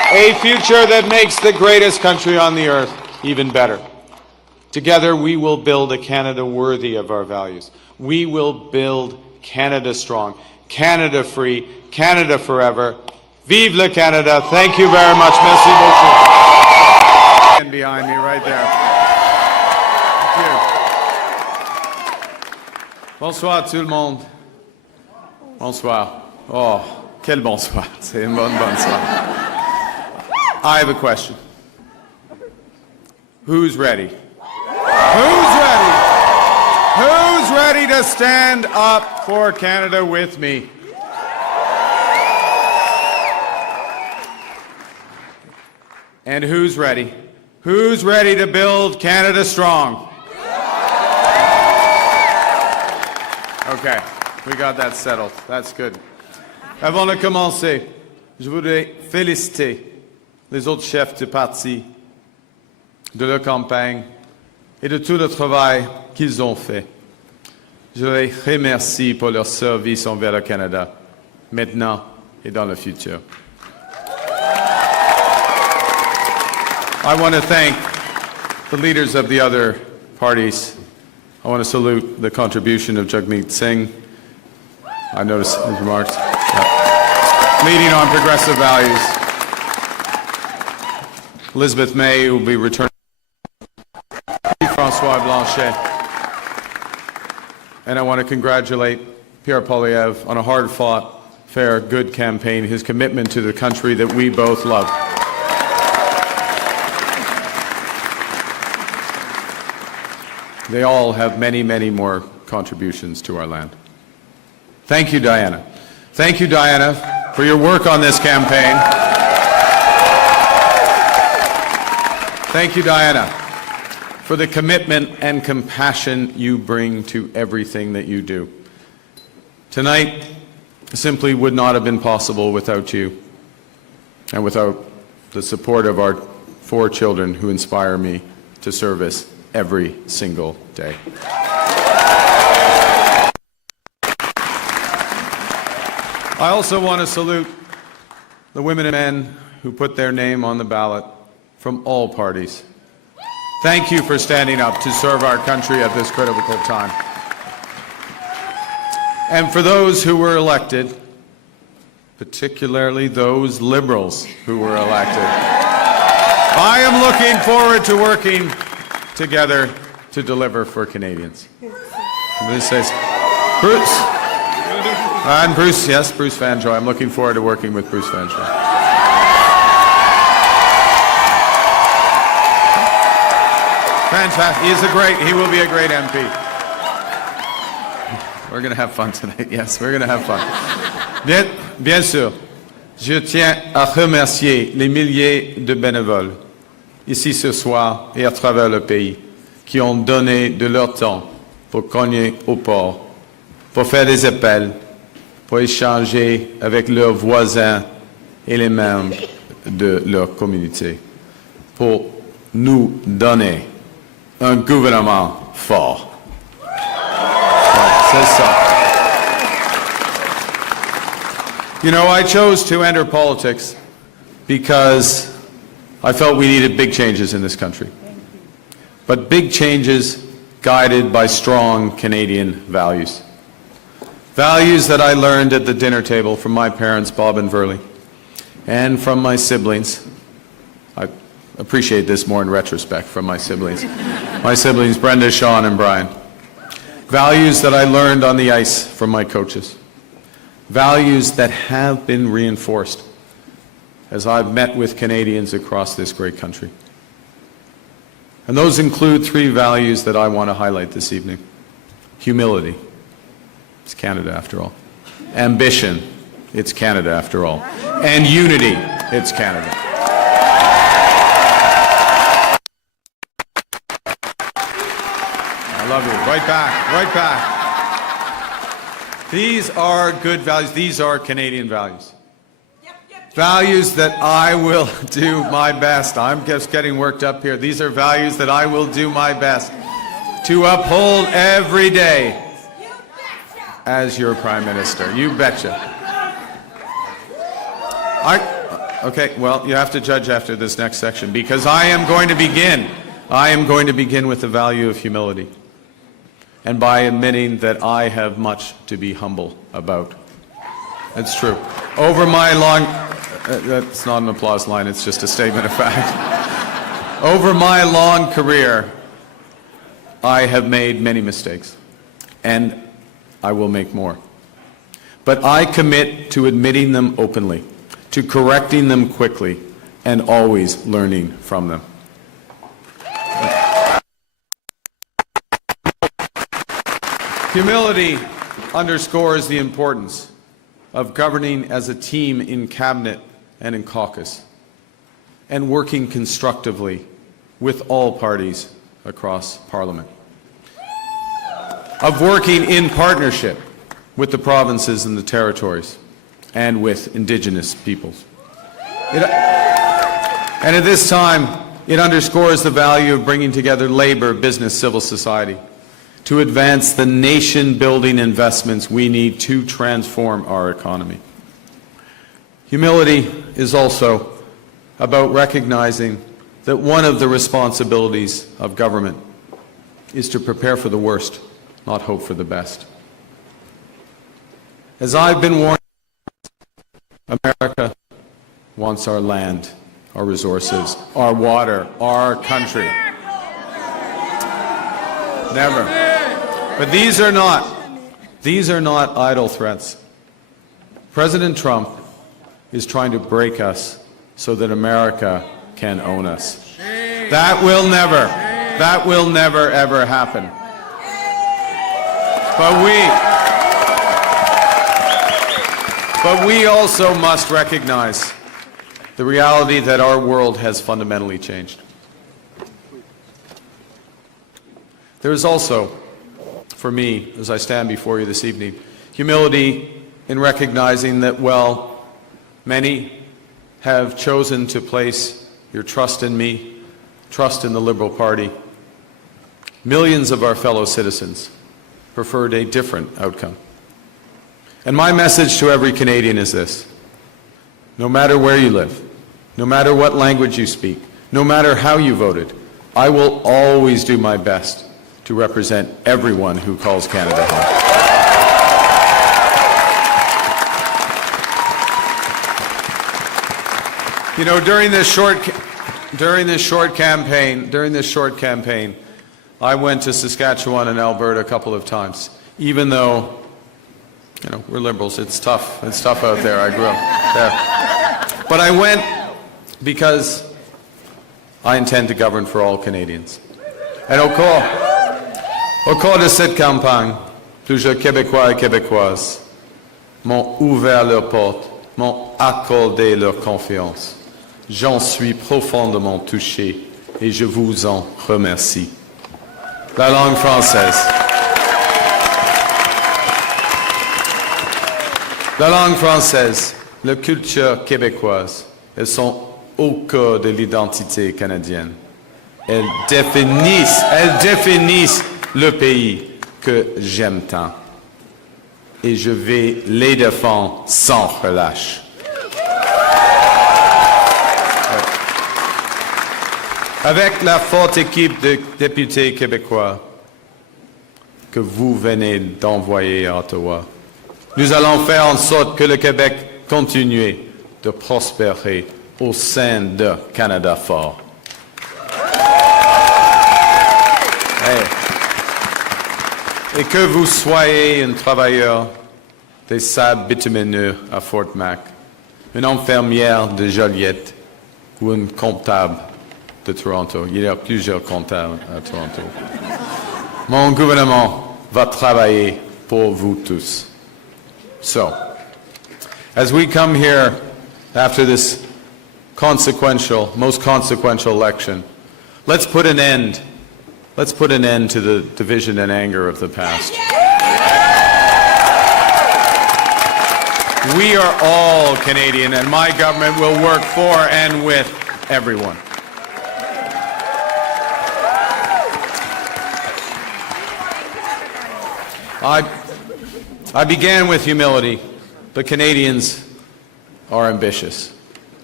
A future that makes the greatest country on the earth even better. Together, we will build a Canada worthy of our values. We will build Canada strong, Canada free, Canada forever. Vive le Canada. Thank you very much. Merci beaucoup. And behind me right there. Thank you. Bonsoir tout le monde. Bonsoir. Oh, quel bonsoir. C'est une bonne bonsoir. I have a question. Who's ready? Who's ready? Who's ready to stand up for Canada with me? And who's ready? Who's ready to build Canada strong? Okay, we got that settled. That's good. Avant de commencer, je voudrais féliciter les autres chefs de parti, de leur campagne et de tout le travail qu'ils ont fait. Je les remercie pour leur service envers le Canada, maintenant et dans le futur. I want to thank the leaders of the other parties. I want to salute the contribution of Jagmeet Singh. I noticed his remarks. Leading on progressive values. Elizabeth May will be returning. François Blanchet. And I want to congratulate Pierre Poilievre on a hard-fought, fair, good campaign, his commitment to the country that we both love. They all have many, many more contributions to our land. Thank you, Diana. Thank you, Diana, for your work on this campaign. Thank you, Diana, for the commitment and compassion you bring to everything that you do. Tonight simply would not have been possible without you and without the support of our 4 children who inspire me to service every single day. I also want to salute the women and men who put their name on the ballot from all parties. Thank you for standing up to serve our country at this critical time. And for those who were elected, particularly those Liberals who were elected, I am looking forward to working together to deliver for Canadians. This says, Bruce. And Bruce, yes, Bruce Vanjoy. I'm looking forward to working with Bruce Vanjoy. Fantastic. He will be a great MP. We're going to have fun tonight. Yes, we're going to have fun. Bien sûr, je tiens à remercier les milliers de bénévoles ici ce soir et à travers le pays qui ont donné de leur temps pour cogner au port, pour faire des appels, pour échanger avec leurs voisins et les membres de leur communauté, pour nous donner un gouvernement fort. C'est ça. You know, I chose to enter politics because I felt we needed big changes in this country. But big changes guided by strong Canadian values. Values that I learned at the dinner table from my parents, Bob and Verley, and from my siblings. I appreciate this more in retrospect from my siblings. My siblings, Brenda, Sean, and Brian. Values that I learned on the ice from my coaches. Values that have been reinforced as I've met with Canadians across this great country. And those include 3 values that I want to highlight this evening. Humility. It's Canada after all. Ambition. It's Canada after all. And unity. It's Canada. I love you. Right back. Right back. These are good values. These are Canadian values. Values that I will do my best. I'm just getting worked up here. These are values that I will do my best to uphold every day as your Prime Minister. You betcha. Okay, well, you have to judge after this next section, because I am going to begin with the value of humility, and by admitting that I have much to be humble about. It's true. Over my long, that's not an applause line, it's just a statement of fact. Over my long career, I have made many mistakes, and I will make more. But I commit to admitting them openly, to correcting them quickly, and always learning from them. Humility underscores the importance of governing as a team in cabinet and in caucus, and working constructively with all parties across Parliament, of working in partnership with the provinces and the territories, and with Indigenous peoples. And at this time, it underscores the value of bringing together labor, business, civil society, to advance the nation-building investments we need to transform our economy. Humility is also about recognizing that one of the responsibilities of government is to prepare for the worst, not hope for the best. As I've been warned, America wants our land, our resources, our water, our country. Never. But these are not idle threats. President Trump is trying to break us so that America can own us. That will never ever happen. But we also must recognize the reality that our world has fundamentally changed. There is also, for me, as I stand before you this evening, humility in recognizing that, well, many have chosen to place your trust in me, trust in the Liberal Party. Millions of our fellow citizens preferred a different outcome. And my message to every Canadian is this: no matter where you live, no matter what language you speak, no matter how you voted, I will always do my best to represent everyone who calls Canada home. You know, during this short campaign, I went to Saskatchewan and Alberta a couple of times, even though, you know, we're Liberals. It's tough out there. I grew up there. But I went because I intend to govern for all Canadians. And au cours de cette campagne, plusieurs Québécois et Québécoises m'ont ouvert leurs portes, m'ont accordé leur confiance. J'en suis profondément touché et je vous en remercie. La langue française. La langue française, la culture québécoise, elles sont au cœur de l'identité canadienne. Elles définissent le pays que j'aime tant. Et je vais les défendre sans relâche. Avec la forte équipe de députés québécois que vous venez d'envoyer à Ottawa, nous allons faire en sorte que le Québec continue de prospérer au sein de Canada fort. Et que vous soyez un travailleur des sables bitumineux à Fort Mac, une infirmière de Joliette ou un comptable de Toronto. Il y a plusieurs comptables à Toronto. Mon gouvernement va travailler pour vous tous. So, as we come here after this most consequential election, let's put an end to the division and anger of the past. We are all Canadian, and my government will work for and with everyone. I began with humility, but Canadians are ambitious,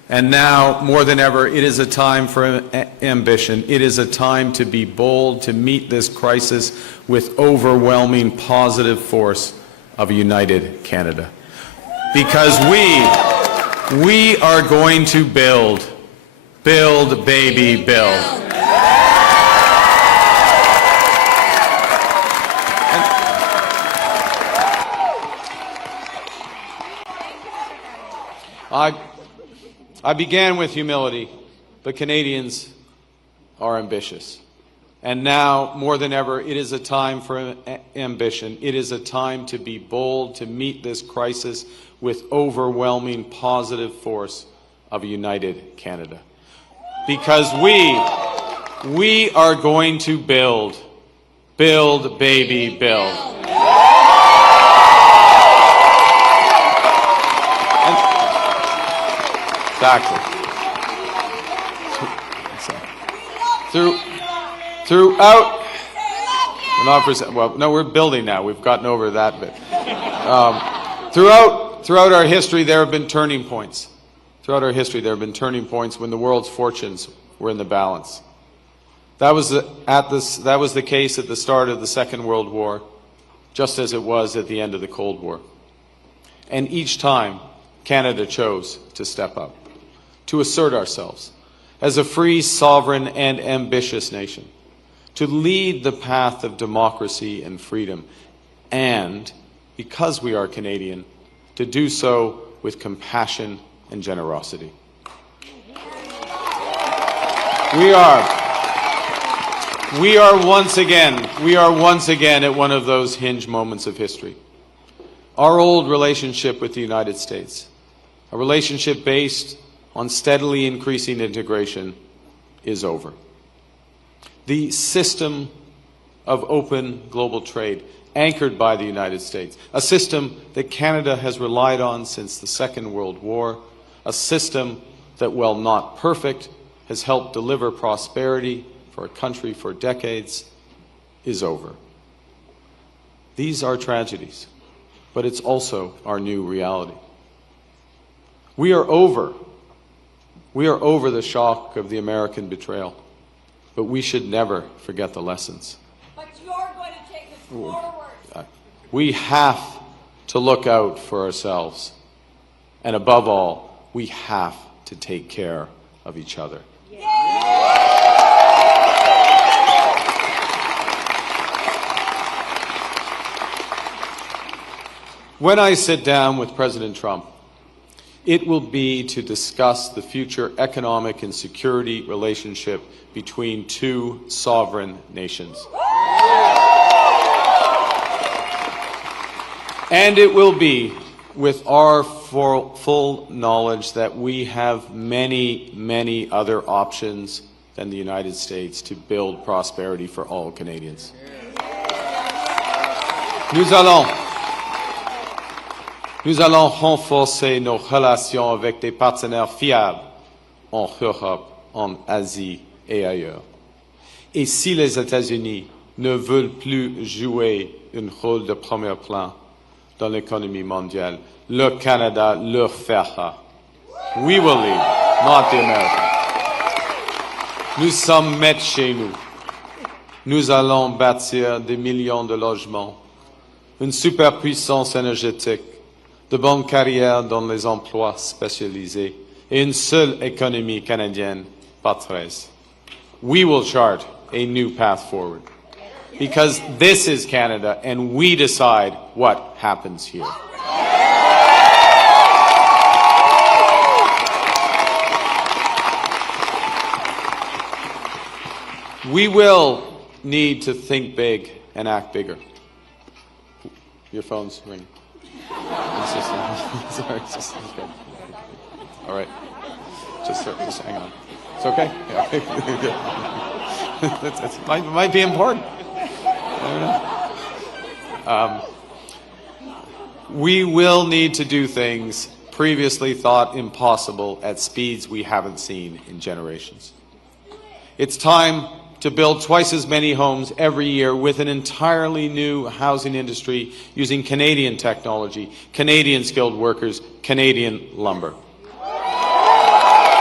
And now, more than ever, it is a time for ambition. It is a time to be bold, to meet this crisis with overwhelming positive force of a united Canada. Because we are going to build, baby, build. I began with humility, but Canadians are ambitious. And now, more than ever, it is a time for ambition. It is a time to be bold, to meet this crisis with overwhelming positive force of a united Canada. Because we are going to build, baby, build. Exactly. Throughout, well, no, we're building now. We've gotten over that bit. Throughout our history, there have been turning points. Throughout our history, there have been turning points when the world's fortunes were in the balance. That was the case at the start of the Second World War, just as it was at the end of the Cold War. And each time, Canada chose to step up, to assert ourselves as a free, sovereign, and ambitious nation, to lead the path of democracy and freedom, and, because we are Canadian, to do so with compassion and generosity. We are once again at one of those hinge moments of history. Our old relationship with the United States, a relationship based on steadily increasing integration, is over. The system of open global trade, anchored by the United States, a system that Canada has relied on since the Second World War, a system that, while not perfect, has helped deliver prosperity for a country for decades, is over. These are tragedies, but it's also our new reality. We are over the shock of the American betrayal, but we should never forget the lessons. But you're going to take us forward. We have to look out for ourselves, and above all, we have to take care of each other. When I sit down with President Trump, it will be to discuss the future economic and security relationship between two sovereign nations. And it will be with our full knowledge that we have many, many other options than the United States to build prosperity for all Canadians. Nous allons renforcer nos relations avec des partenaires fiables en Europe, en Asie et ailleurs. Et si les États-Unis ne veulent plus jouer un rôle de premier plan dans l'économie mondiale, le Canada le fera. We will lead, not the Americans. Nous sommes maîtres chez nous. Nous allons bâtir des millions de logements, une superpuissance énergétique, de bonnes carrières dans les emplois spécialisés et une seule économie canadienne, pas 13. We will chart a new path forward. Because this is Canada and we decide what happens here. We will need to think big and act bigger. Your phone's ringing. Sorry, just okay. All right. Just hang on. It's okay? Yeah. It might be important. I don't know. We will need to do things previously thought impossible at speeds we haven't seen in generations. It's time to build twice as many homes every year with an entirely new housing industry using Canadian technology, Canadian skilled workers, Canadian lumber.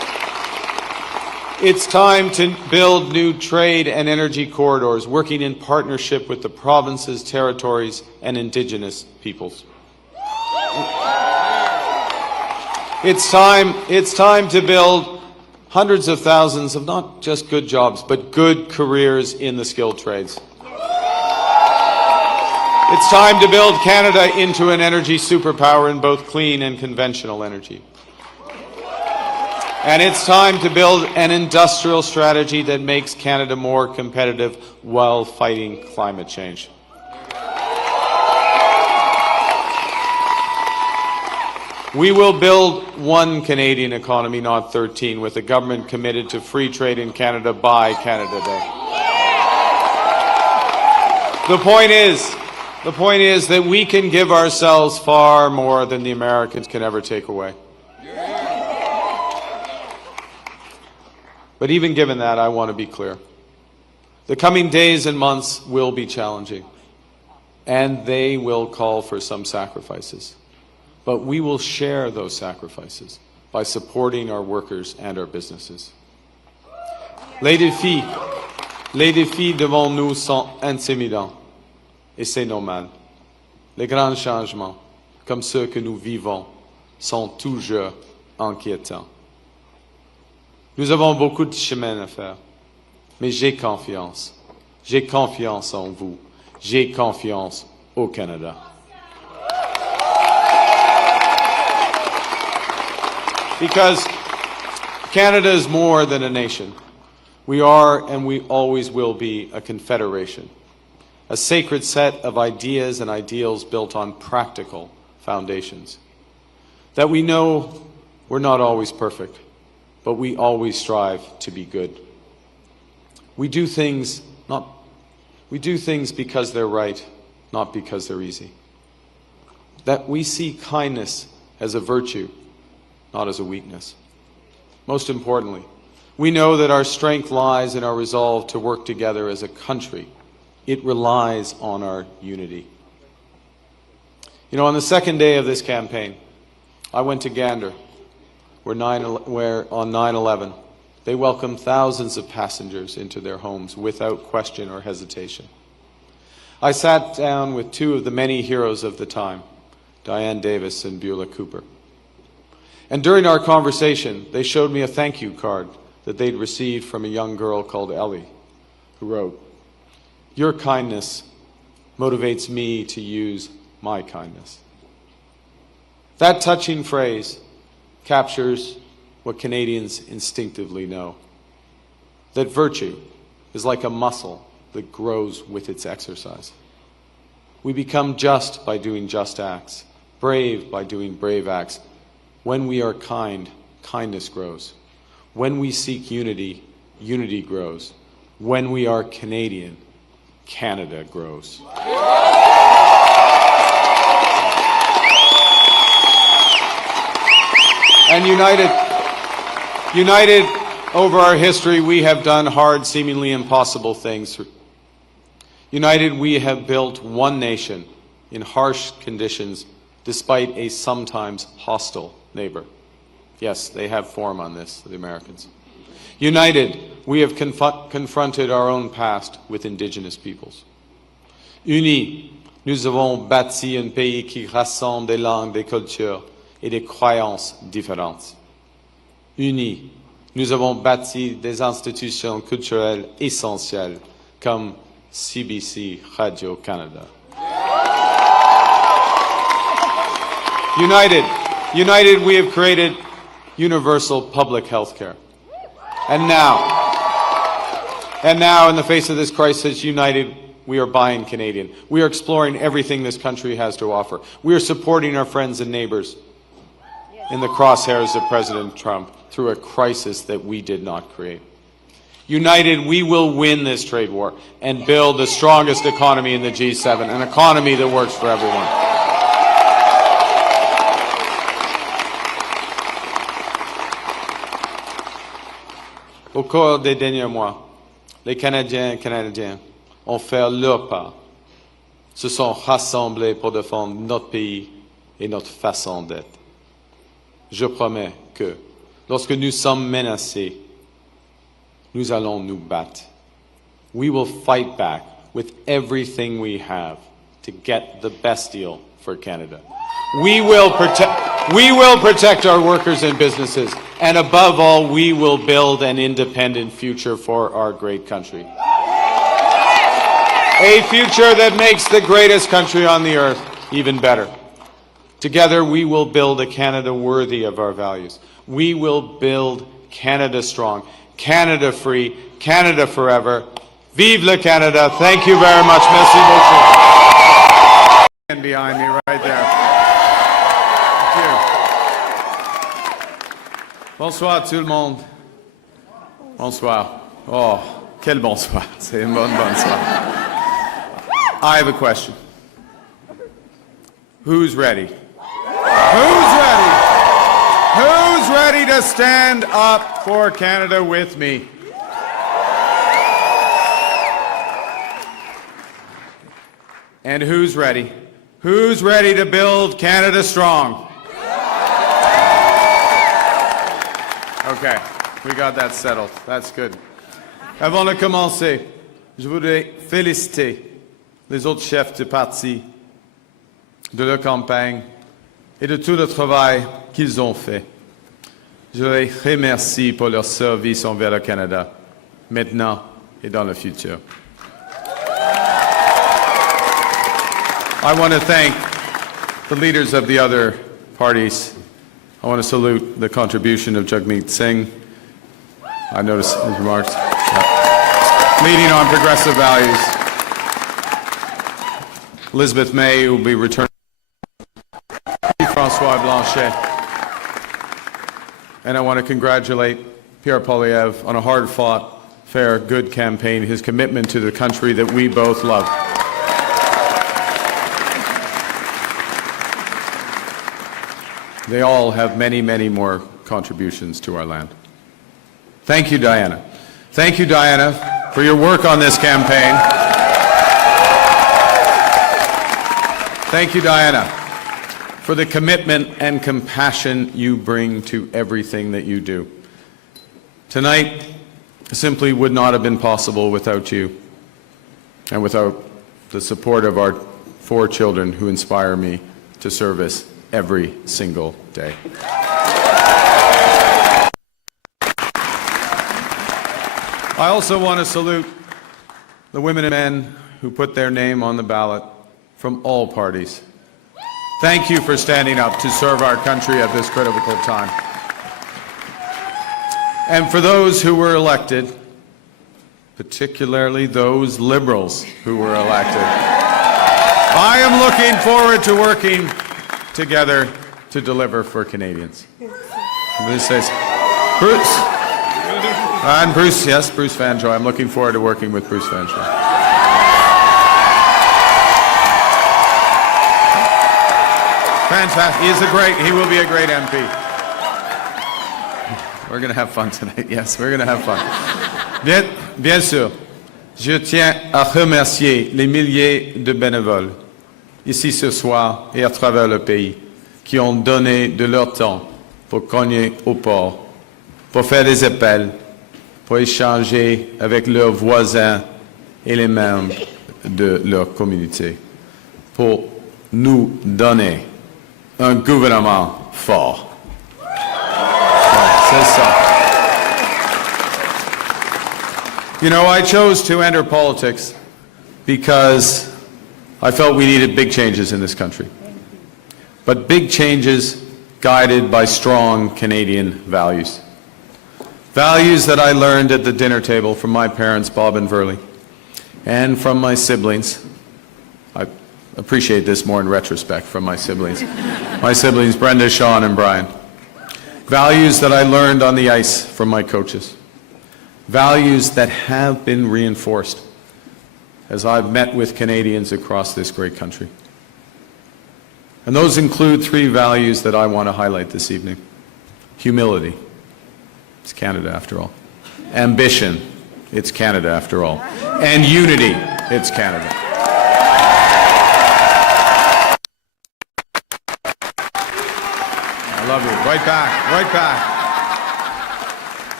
It's time to build new trade and energy corridors, working in partnership with the provinces, territories, and indigenous peoples. It's time to build hundreds of thousands of not just good jobs, but good careers in the skilled trades. It's time to build Canada into an energy superpower in both clean and conventional energy. And it's time to build an industrial strategy that makes Canada more competitive while fighting climate change. We will build one Canadian economy, not 13, with a government committed to free trade in Canada by Canada Day. The point is that we can give ourselves far more than the Americans can ever take away. But even given that, I want to be clear. The coming days and months will be challenging, and they will call for some sacrifices. But we will share those sacrifices by supporting our workers and our businesses. Les défis devant nous sont intimidants, et c'est normal. Les grands changements, comme ceux que nous vivons, sont toujours inquiétants. Nous avons beaucoup de chemin à faire, mais j'ai confiance. J'ai confiance en vous. J'ai confiance au Canada. Because Canada is more than a nation. We are and we always will be a confederation, a sacred set of ideas and ideals built on practical foundations. That we know we're not always perfect, but we always strive to be good. We do things because they're right, not because they're easy. That we see kindness as a virtue, not as a weakness. Most importantly, we know that our strength lies in our resolve to work together as a country. It relies on our unity. You know, on the second day of this campaign, I went to Gander, where on 9/11, they welcomed thousands of passengers into their homes without question or hesitation. I sat down with two of the many heroes of the time, Diane Davis and Beulah Cooper. And during our conversation, they showed me a thank you card that they'd received from a young girl called Ellie, who wrote, "Your kindness motivates me to use my kindness." That touching phrase captures what Canadians instinctively know, that virtue is like a muscle that grows with its exercise. We become just by doing just acts, brave by doing brave acts. When we are kind, kindness grows. When we seek unity, unity grows. When we are Canadian, Canada grows. And united over our history, we have done hard, seemingly impossible things. United, we have built one nation in harsh conditions, despite a sometimes hostile neighbor. Yes, they have form on this, the Americans. United, we have confronted our own past with Indigenous peoples. Unis, nous avons bâti un pays qui rassemble des langues, des cultures et des croyances différentes. Unis, nous avons bâti des institutions culturelles essentielles comme CBC Radio-Canada. United, we have created universal public health care. And now, in the face of this crisis, united, we are buying Canadian. We are exploring everything this country has to offer. We are supporting our friends and neighbors in the crosshairs of President Trump through a crisis that we did not create. United, we will win this trade war and build the strongest economy in the G7, an economy that works for everyone. Au cours des derniers mois, les Canadiens et Canadiennes ont fait leur part, se sont rassemblés pour défendre notre pays et notre façon d'être. Je promets que, lorsque nous sommes menacés, nous allons nous battre. We will fight back with everything we have to get the best deal for Canada. We will protect our workers and businesses, and above all, we will build an independent future for our great country. A future that makes the greatest country on the earth even better. Together, we will build a Canada worthy of our values. We will build Canada strong, Canada free, Canada forever. Vive le Canada. Thank you very much. Merci beaucoup. And behind me right there. Thank you. Bonsoir tout le monde. Bonsoir. Oh, quel bonsoir. C'est une bonne bonsoir. I have a question. Who's ready? Who's ready? Who's ready to stand up for Canada with me? And who's ready? Who's ready to build Canada strong? Okay, we got that settled. That's good. Avant de commencer, je voudrais féliciter les autres chefs de parti, de leur campagne et de tout le travail qu'ils ont fait. Je les remercie pour leur service envers le Canada, maintenant et dans le futur. I want to thank the leaders of the other parties. I want to salute the contribution of Jagmeet Singh. I noticed his remarks. Yeah. Leading on progressive values. Elizabeth May will be returning. François Blanchet. And I want to congratulate Pierre Poilievre on a hard-fought, fair, good campaign, his commitment to the country that we both love. They all have many, many more contributions to our land. Thank you, Diana. Thank you, Diana, for your work on this campaign. Thank you, Diana, for the commitment and compassion you bring to everything that you do. Tonight simply would not have been possible without you and without the support of our 4 children who inspire me to service every single day. I also want to salute the women and men who put their name on the ballot from all parties. Thank you for standing up to serve our country at this critical time. And for those who were elected, particularly those Liberals who were elected, I am looking forward to working together to deliver for Canadians. This says, Bruce. And Bruce, yes, Bruce Vanjoy. I'm looking forward to working with Bruce Vanjoy. Fantastic. He will be a great MP. We're going to have fun tonight. Yes, we're going to have fun. Bien sûr, je tiens à remercier les milliers de bénévoles ici ce soir et à travers le pays, qui ont donné de leur temps pour cogner au port, pour faire des appels, pour échanger avec leurs voisins et les membres de leur communauté, pour nous donner un gouvernement fort. C'est ça. You know, I chose to enter politics because I felt we needed big changes in this country, but big changes guided by strong Canadian values. Values that I learned at the dinner table from my parents, Bob and Verley, and from my siblings. I appreciate this more in retrospect from my siblings. My siblings, Brenda, Sean, and Brian. Values that I learned on the ice from my coaches. Values that have been reinforced as I've met with Canadians across this great country. And those include 3 values that I want to highlight this evening. Humility. It's Canada after all. Ambition. It's Canada after all. And unity. It's Canada. I love you. Right back. Right back.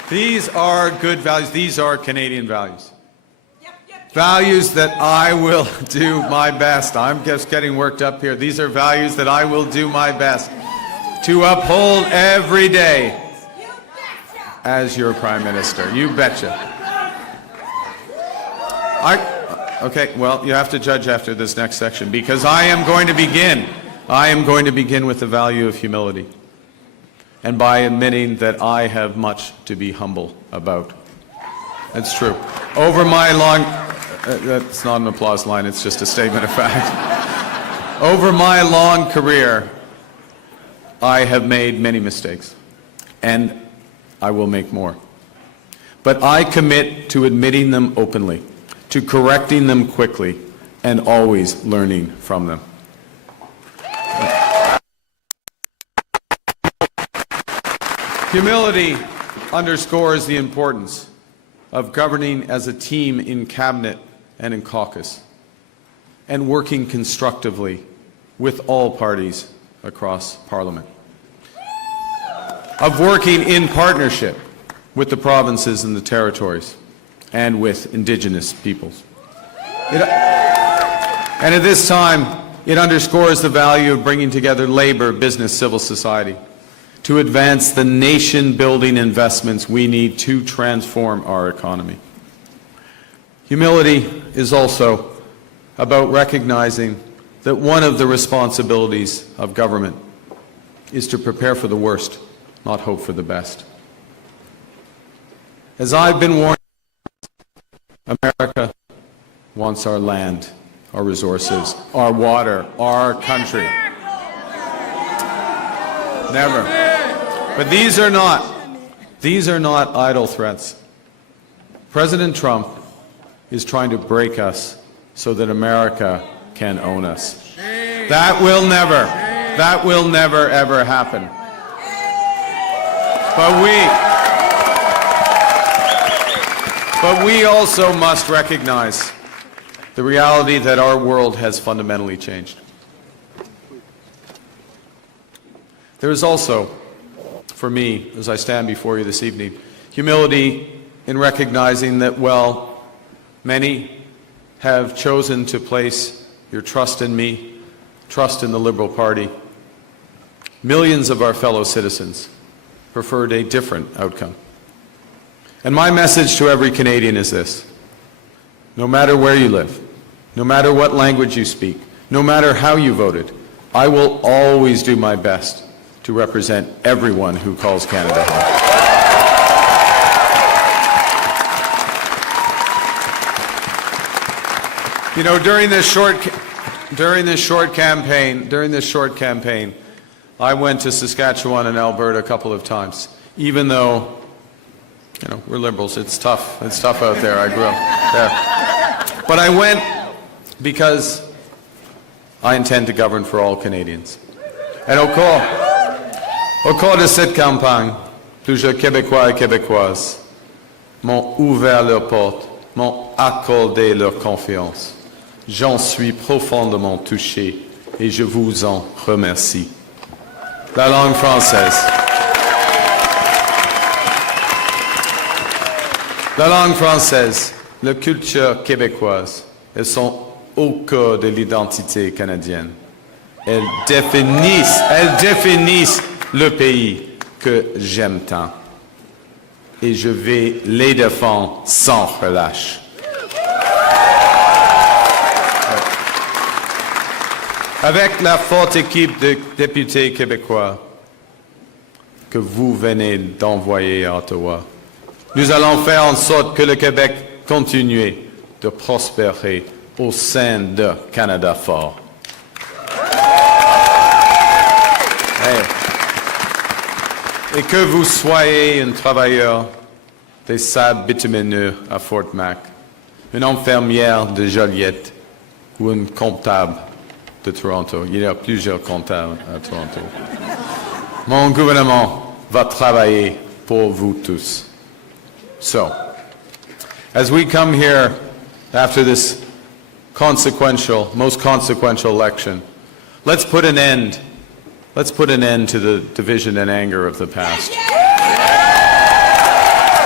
These are good values. These are Canadian values. Yep. Values that I will do my best. I'm just getting worked up here. These are values that I will do my best to uphold every day You betcha. as your Prime Minister. You betcha. Okay, well, you have to judge after this next section, because I am going to begin with the value of humility, and by admitting that I have much to be humble about. That's true. Over my long, that's not an applause line, it's just a statement of fact. Over my long career, I have made many mistakes, and I will make more. But I commit to admitting them openly, to correcting them quickly, and always learning from them. Humility underscores the importance of governing as a team in cabinet and in caucus, and working constructively with all parties across Parliament, of working in partnership with the provinces and the territories, and with Indigenous peoples. And at this time, it underscores the value of bringing together labor, business, civil society to advance the nation-building investments we need to transform our economy. Humility is also about recognizing that one of the responsibilities of government is to prepare for the worst, not hope for the best. As I've been warned, America wants our land, our resources, our water, our country. Never. But these are not idle threats. President Trump is trying to break us so that America can own us. That will never ever happen. But we also must recognize the reality that our world has fundamentally changed. There is also, for me, as I stand before you this evening, humility in recognizing that, well, many have chosen to place your trust in me, trust in the Liberal Party. Millions of our fellow citizens preferred a different outcome. And my message to every Canadian is this: no matter where you live, no matter what language you speak, no matter how you voted, I will always do my best to represent everyone who calls Canada home. You know, during this short campaign, I went to Saskatchewan and Alberta a couple of times, even though, you know, we're Liberals. It's tough out there. I grew up there. But I went because I intend to govern for all Canadians. And au cours de cette campagne, plusieurs Québécois et Québécoises m'ont ouvert leurs portes, m'ont accordé leur confiance. J'en suis profondément touché et je vous en remercie. La langue française. La langue française, la culture québécoise, elles sont au cœur de l'identité canadienne. Elles définissent le pays que j'aime tant. Et je vais les défendre sans relâche. Avec la forte équipe de députés québécois que vous venez d'envoyer à Ottawa, nous allons faire en sorte que le Québec continue de prospérer au sein de Canada fort. Et que vous soyez un travailleur des sables bitumineux à Fort Mac, une infirmière de Joliette ou un comptable de Toronto. Il y a plusieurs comptables à Toronto. Mon gouvernement va travailler pour vous tous. So, as we come here after this most consequential election, let's put an end to the division and anger of the past.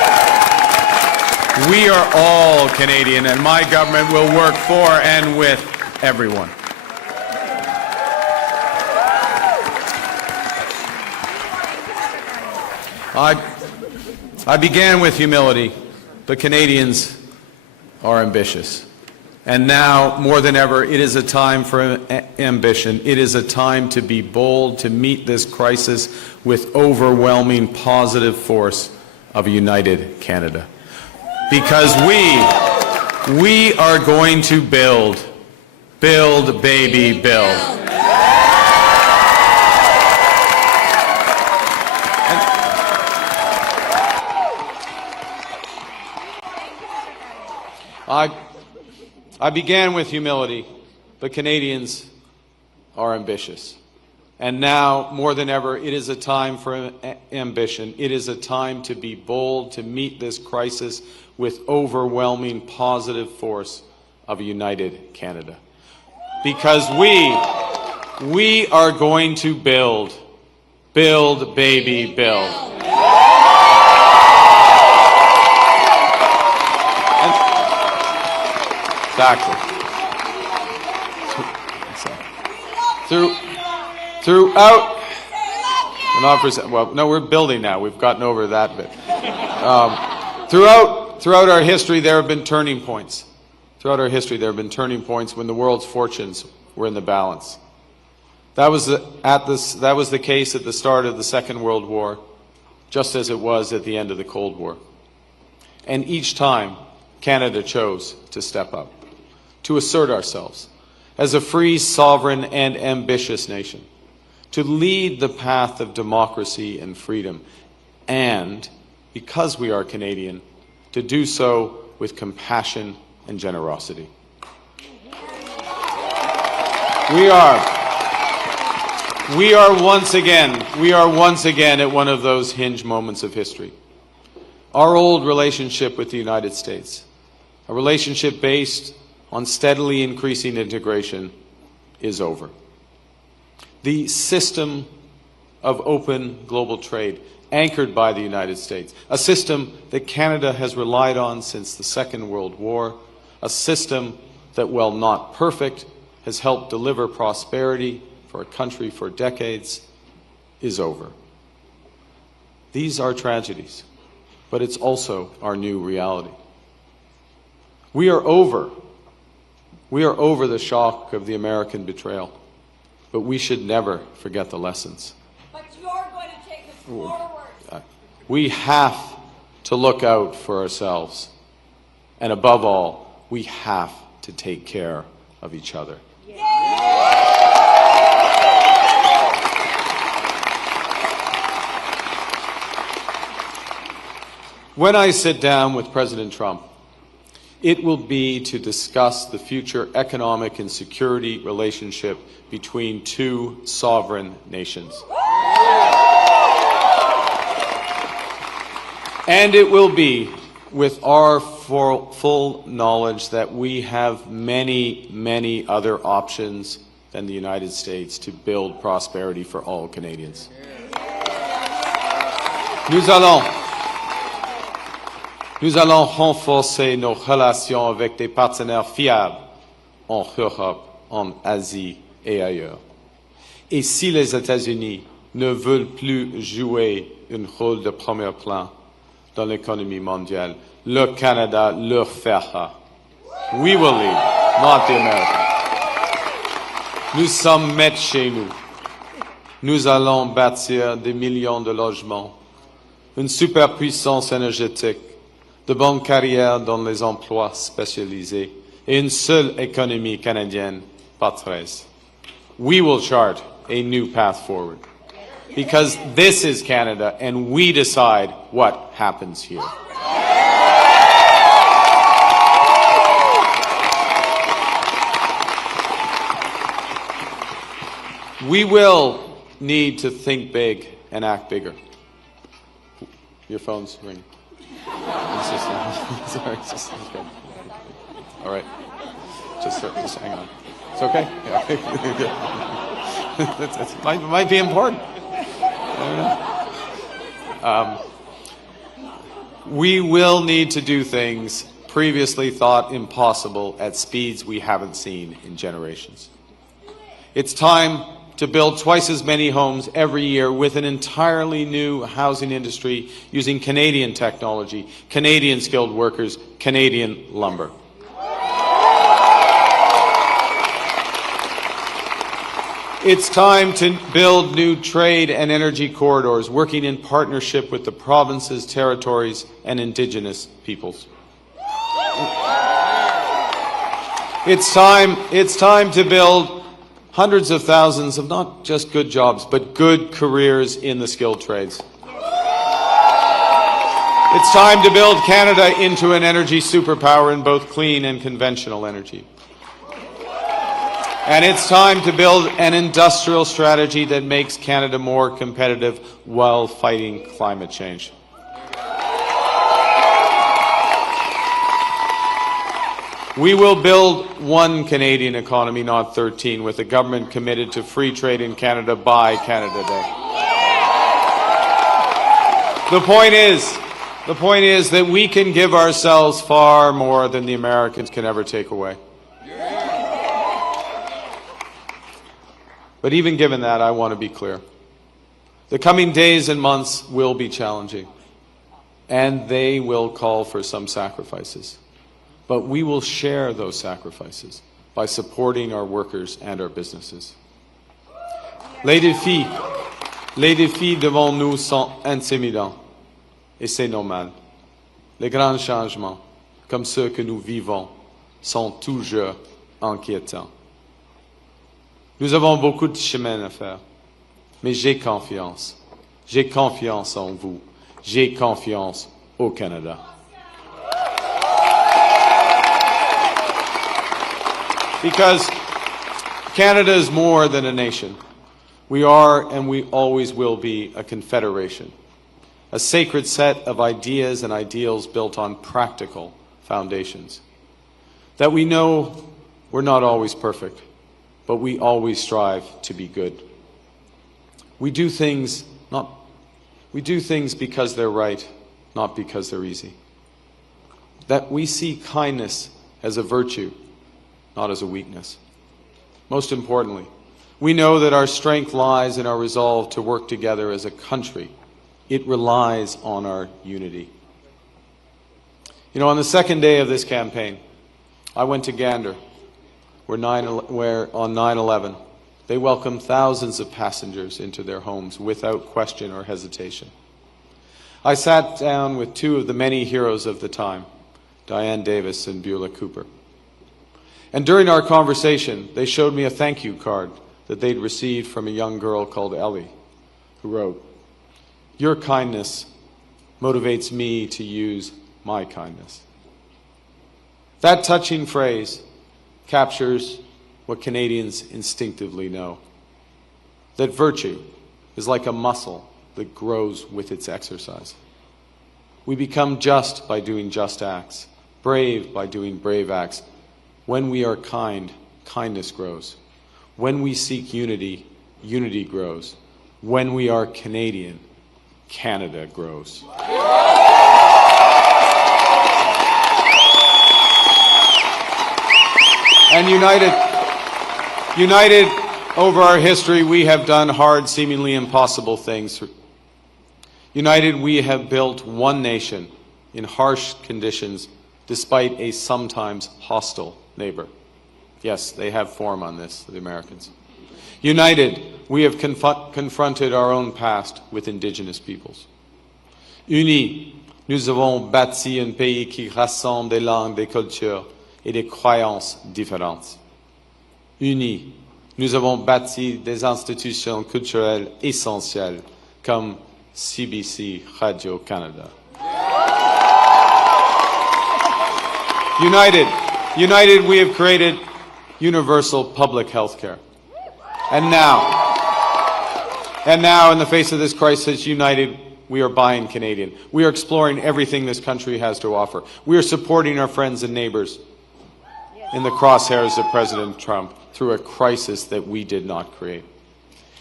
We are all Canadian, and my government will work for and with everyone. I began with humility, but Canadians are ambitious. And now, more than ever, it is a time for ambition. It is a time to be bold, to meet this crisis with overwhelming positive force of a united Canada. Because we are going to build, baby, build. I began with humility, but Canadians are ambitious. And now, more than ever, it is a time for ambition. It is a time to be bold, to meet this crisis with overwhelming positive force of a united Canada. Because we are going to build, baby, build. Exactly. Throughout, well, no, we're building now. We've gotten over that bit. Throughout our history, there have been turning points. Throughout our history, there have been turning points when the world's fortunes were in the balance. That was the case at the start of the Second World War, just as it was at the end of the Cold War. And each time, Canada chose to step up, to assert ourselves as a free, sovereign, and ambitious nation, to lead the path of democracy and freedom, and, because we are Canadian, to do so with compassion and generosity. We are once again at one of those hinge moments of history. Our old relationship with the United States, a relationship based on steadily increasing integration, is over. The system of open global trade, anchored by the United States, a system that Canada has relied on since the Second World War, a system that, while not perfect, has helped deliver prosperity for a country for decades, is over. These are tragedies, but it's also our new reality. We are over the shock of the American betrayal, but we should never forget the lessons. But you're going to take us forward. We have to look out for ourselves, and above all, we have to take care of each other. When I sit down with President Trump, it will be to discuss the future economic and security relationship between two sovereign nations. And it will be with our full knowledge that we have many, many other options than the United States to build prosperity for all Canadians. Nous allons renforcer nos relations avec des partenaires fiables en Europe, en Asie et ailleurs. Et si les États-Unis ne veulent plus jouer un rôle de premier plan dans l'économie mondiale, le Canada le fera. We will lead, not the Americans. Nous sommes maîtres chez nous. Nous allons bâtir des millions de logements, une superpuissance énergétique, de bonnes carrières dans les emplois spécialisés et une seule économie canadienne, pas 13. We will chart a new path forward because this is Canada and we decide what happens here. We will need to think big and act bigger. Your phone's ringing. Sorry, just okay. All right. Just hang on. It's okay? Yeah. It might be important. We will need to do things previously thought impossible at speeds we haven't seen in generations. It's time to build twice as many homes every year with an entirely new housing industry using Canadian technology, Canadian skilled workers, Canadian lumber. It's time to build new trade and energy corridors, working in partnership with the provinces, territories, and Indigenous peoples. It's time to build hundreds of thousands of not just good jobs, but good careers in the skilled trades. It's time to build Canada into an energy superpower in both clean and conventional energy. And it's time to build an industrial strategy that makes Canada more competitive while fighting climate change. We will build one Canadian economy, not 13, with a government committed to free trade in Canada by Canada Day. The point is that we can give ourselves far more than the Americans can ever take away. But even given that, I want to be clear. The coming days and months will be challenging, and they will call for some sacrifices. But we will share those sacrifices by supporting our workers and our businesses. Les défis devant nous sont intimidants, et c'est normal. Les grands changements, comme ceux que nous vivons, sont toujours inquiétants. Nous avons beaucoup de chemin à faire, mais j'ai confiance. J'ai confiance en vous. J'ai confiance au Canada. Because Canada is more than a nation. We are and we always will be a confederation, a sacred set of ideas and ideals built on practical foundations. That we know we're not always perfect, but we always strive to be good. We do things because they're right, not because they're easy. That we see kindness as a virtue, not as a weakness. Most importantly, we know that our strength lies in our resolve to work together as a country. It relies on our unity. You know, on the second day of this campaign, I went to Gander, where on 9/11, they welcomed thousands of passengers into their homes without question or hesitation. I sat down with two of the many heroes of the time, Diane Davis and Beulah Cooper. And during our conversation, they showed me a thank you card that they'd received from a young girl called Ellie, who wrote, "Your kindness motivates me to use my kindness." That touching phrase captures what Canadians instinctively know, that virtue is like a muscle that grows with its exercise. We become just by doing just acts, brave by doing brave acts. When we are kind, kindness grows. When we seek unity, unity grows. When we are Canadian, Canada grows. And united over our history, we have done hard, seemingly impossible things. United, we have built one nation in harsh conditions, despite a sometimes hostile neighbor. Yes, they have form on this, the Americans. United, we have confronted our own past with Indigenous peoples. Unis, nous avons bâti un pays qui rassemble des langues, des cultures et des croyances différentes. Unis, nous avons bâti des institutions culturelles essentielles comme CBC Radio-Canada. United, we have created universal public health care. And now, in the face of this crisis, united, we are buying Canadian. We are exploring everything this country has to offer. We are supporting our friends and neighbors in the crosshairs of President Trump through a crisis that we did not create.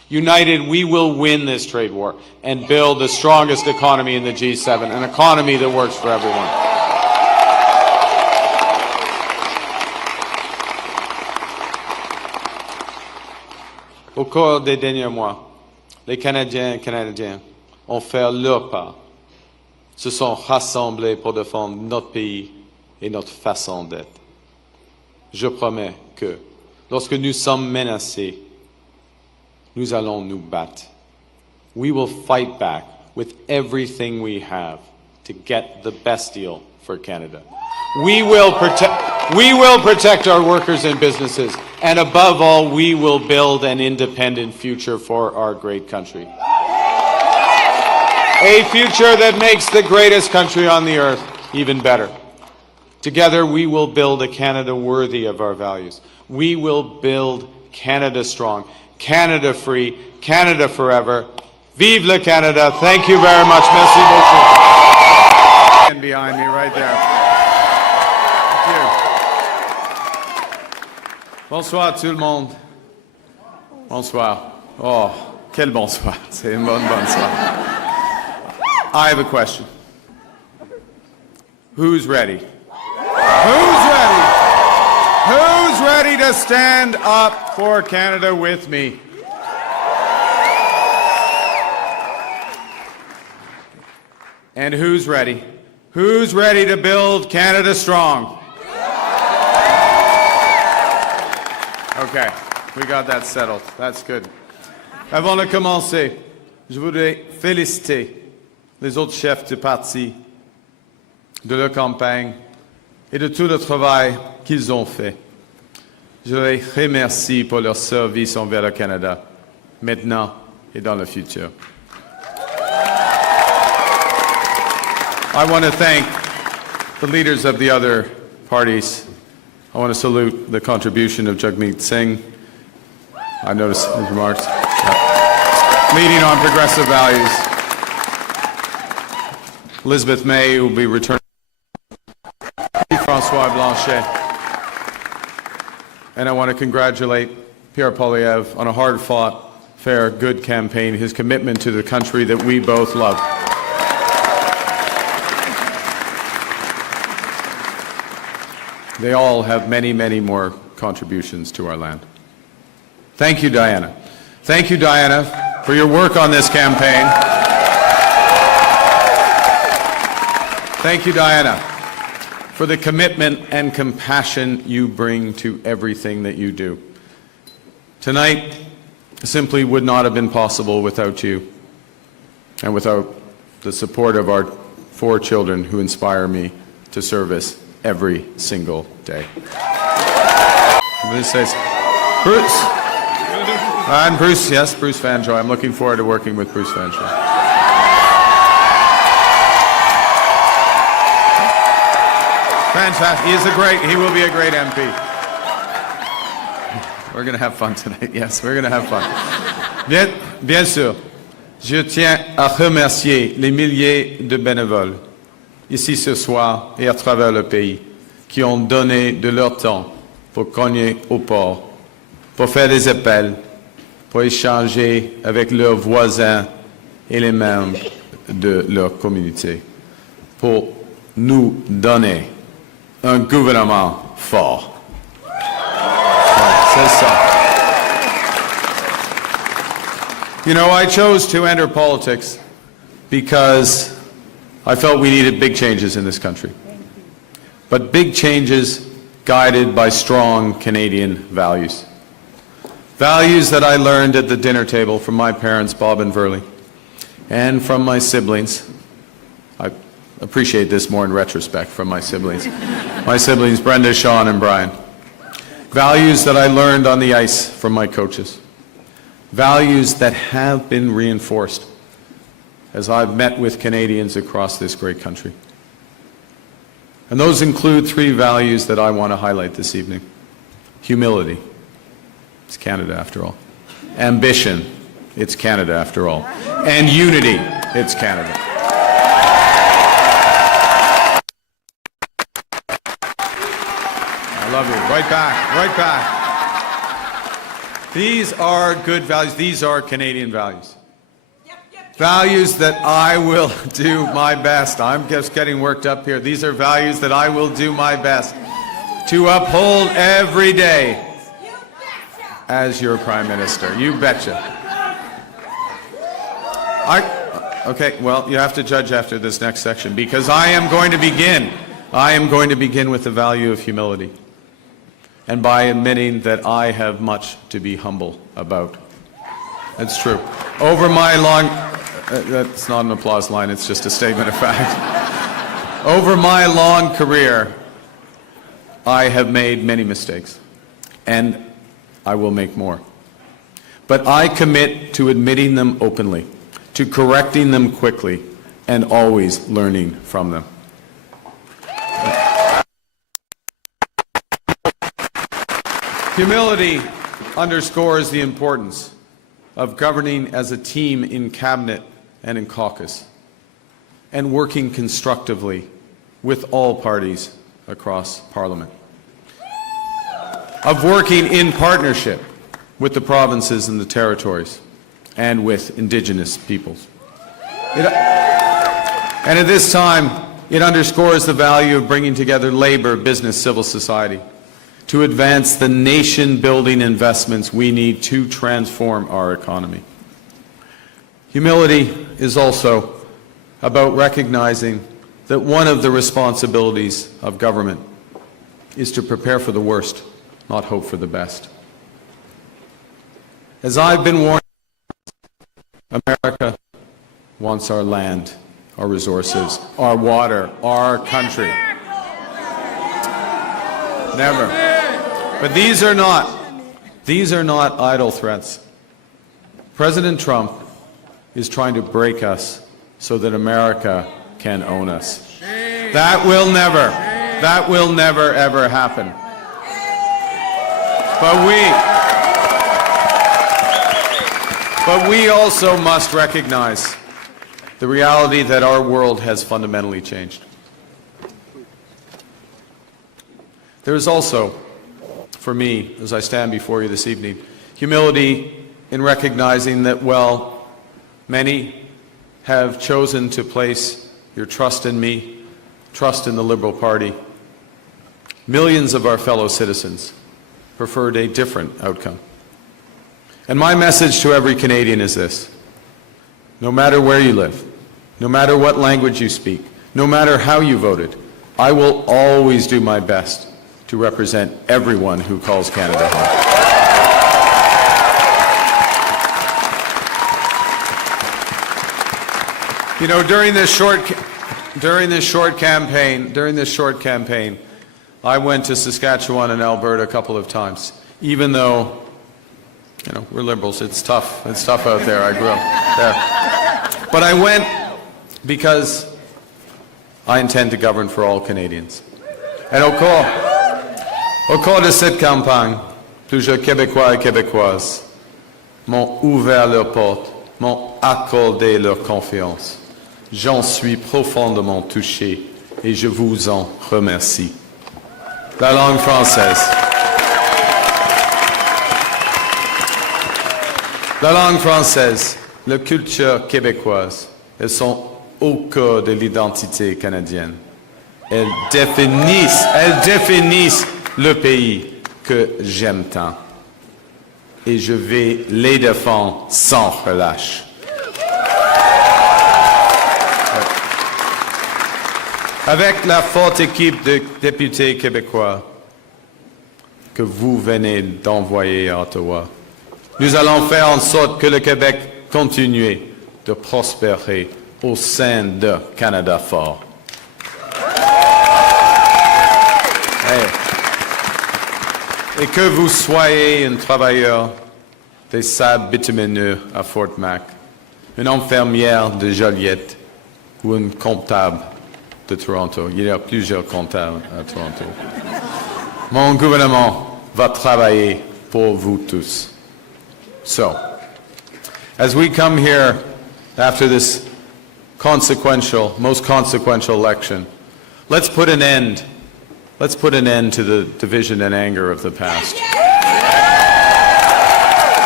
United, we will win this trade war and build the strongest economy in the G7, an economy that works for everyone. Au cours des derniers mois, les Canadiens et Canadiennes ont fait leur part, se sont rassemblés pour défendre notre pays et notre façon d'être. Je promets que, lorsque nous sommes menacés, nous allons nous battre. We will fight back with everything we have to get the best deal for Canada. We will protect our workers and businesses, and above all, we will build an independent future for our great country. A future that makes the greatest country on the earth even better. Together, we will build a Canada worthy of our values. We will build Canada strong, Canada free, Canada forever. Vive le Canada. Thank you very much. Merci beaucoup. And behind me right there. Thank you. Bonsoir tout le monde. Bonsoir. Oh, quel bonsoir. C'est une bonne bonsoir. I have a question. Who's ready? Who's ready? Who's ready to stand up for Canada with me? And who's ready? Who's ready to build Canada strong? Okay, we got that settled. That's good. Avant de commencer, je voudrais féliciter les autres chefs de parti, de leur campagne et de tout le travail qu'ils ont fait. Je les remercie pour leur service envers le Canada, maintenant et dans le futur. I want to thank the leaders of the other parties. I want to salute the contribution of Jagmeet Singh. I noticed his remarks. Leading on progressive values. Elizabeth May will be returning. François Blanchet. And I want to congratulate Pierre Poilievre on a hard-fought, fair, good campaign, his commitment to the country that we both love. They all have many, many more contributions to our land. Thank you, Diana. Thank you, Diana, for your work on this campaign. Thank you, Diana, for the commitment and compassion you bring to everything that you do. Tonight simply would not have been possible without you and without the support of our 4 children who inspire me to service every single day. This says, Bruce. And Bruce, yes, Bruce Vanjoy. I'm looking forward to working with Bruce Vanjoy. Fantastic. He will be a great MP. We're going to have fun tonight. Yes, we're going to have fun. Bien sûr, je tiens à remercier les milliers de bénévoles ici ce soir et à travers le pays qui ont donné de leur temps pour cogner au port, pour faire des appels, pour échanger avec leurs voisins et les membres de leur communauté, pour nous donner un gouvernement fort. C'est ça. You know, I chose to enter politics because I felt we needed big changes in this country. But big changes guided by strong Canadian values. Values that I learned at the dinner table from my parents, Bob and Verley, and from my siblings. I appreciate this more in retrospect from my siblings. My siblings, Brenda, Sean, and Brian. Values that I learned on the ice from my coaches. Values that have been reinforced as I've met with Canadians across this great country. And those include 3 values that I want to highlight this evening. Humility. It's Canada after all. Ambition. It's Canada after all. And unity. It's Canada. I love you. Right back. Right back. These are good values. These are Canadian values. Yep. Values that I will do my best. I'm just getting worked up here. These are values that I will do my best to uphold every day You betcha. as your Prime Minister. You betcha. Okay, well, you have to judge after this next section because I am going to begin. I am going to begin with the value of humility and by admitting that I have much to be humble about. That's true. Over my long, that's not an applause line, it's just a statement of fact. Over my long career, I have made many mistakes, and I will make more. But I commit to admitting them openly, to correcting them quickly, and always learning from them. Humility underscores the importance of governing as a team in cabinet and in caucus, and working constructively with all parties across Parliament, of working in partnership with the provinces and the territories, and with Indigenous peoples. And at this time, it underscores the value of bringing together labor, business, civil society to advance the nation-building investments we need to transform our economy. Humility is also about recognizing that one of the responsibilities of government is to prepare for the worst, not hope for the best. As I've been warned, America wants our land, our resources, our water, our country. Never. But these are not idle threats. President Trump is trying to break us so that America can own us. That will never ever happen. But we also must recognize the reality that our world has fundamentally changed. There is also, for me, as I stand before you this evening, humility in recognizing that, well, many have chosen to place your trust in me, trust in the Liberal Party. Millions of our fellow citizens preferred a different outcome. And my message to every Canadian is this: no matter where you live, no matter what language you speak, no matter how you voted, I will always do my best to represent everyone who calls Canada home. You know, during this short campaign, I went to Saskatchewan and Alberta a couple of times, even though, you know, we're Liberals. It's tough out there. I grew up there. But I went because I intend to govern for all Canadians. And au cours de cette campagne, plusieurs Québécois et Québécoises m'ont ouvert leurs portes, m'ont accordé leur confiance. J'en suis profondément touché et je vous en remercie. La langue française. La langue française, la culture québécoise, elles sont au cœur de l'identité canadienne. Elles définissent le pays que j'aime tant. Et je vais les défendre sans relâche. Avec la forte équipe de députés québécois que vous venez d'envoyer à Ottawa, nous allons faire en sorte que le Québec continue de prospérer au sein de Canada fort. Et que vous soyez un travailleur des sables bitumineux à Fort Mac, une infirmière de Joliette ou un comptable de Toronto. Il y a plusieurs comptables à Toronto. Mon gouvernement va travailler pour vous tous. So, as we come here after this most consequential election, let's put an end to the division and anger of the past.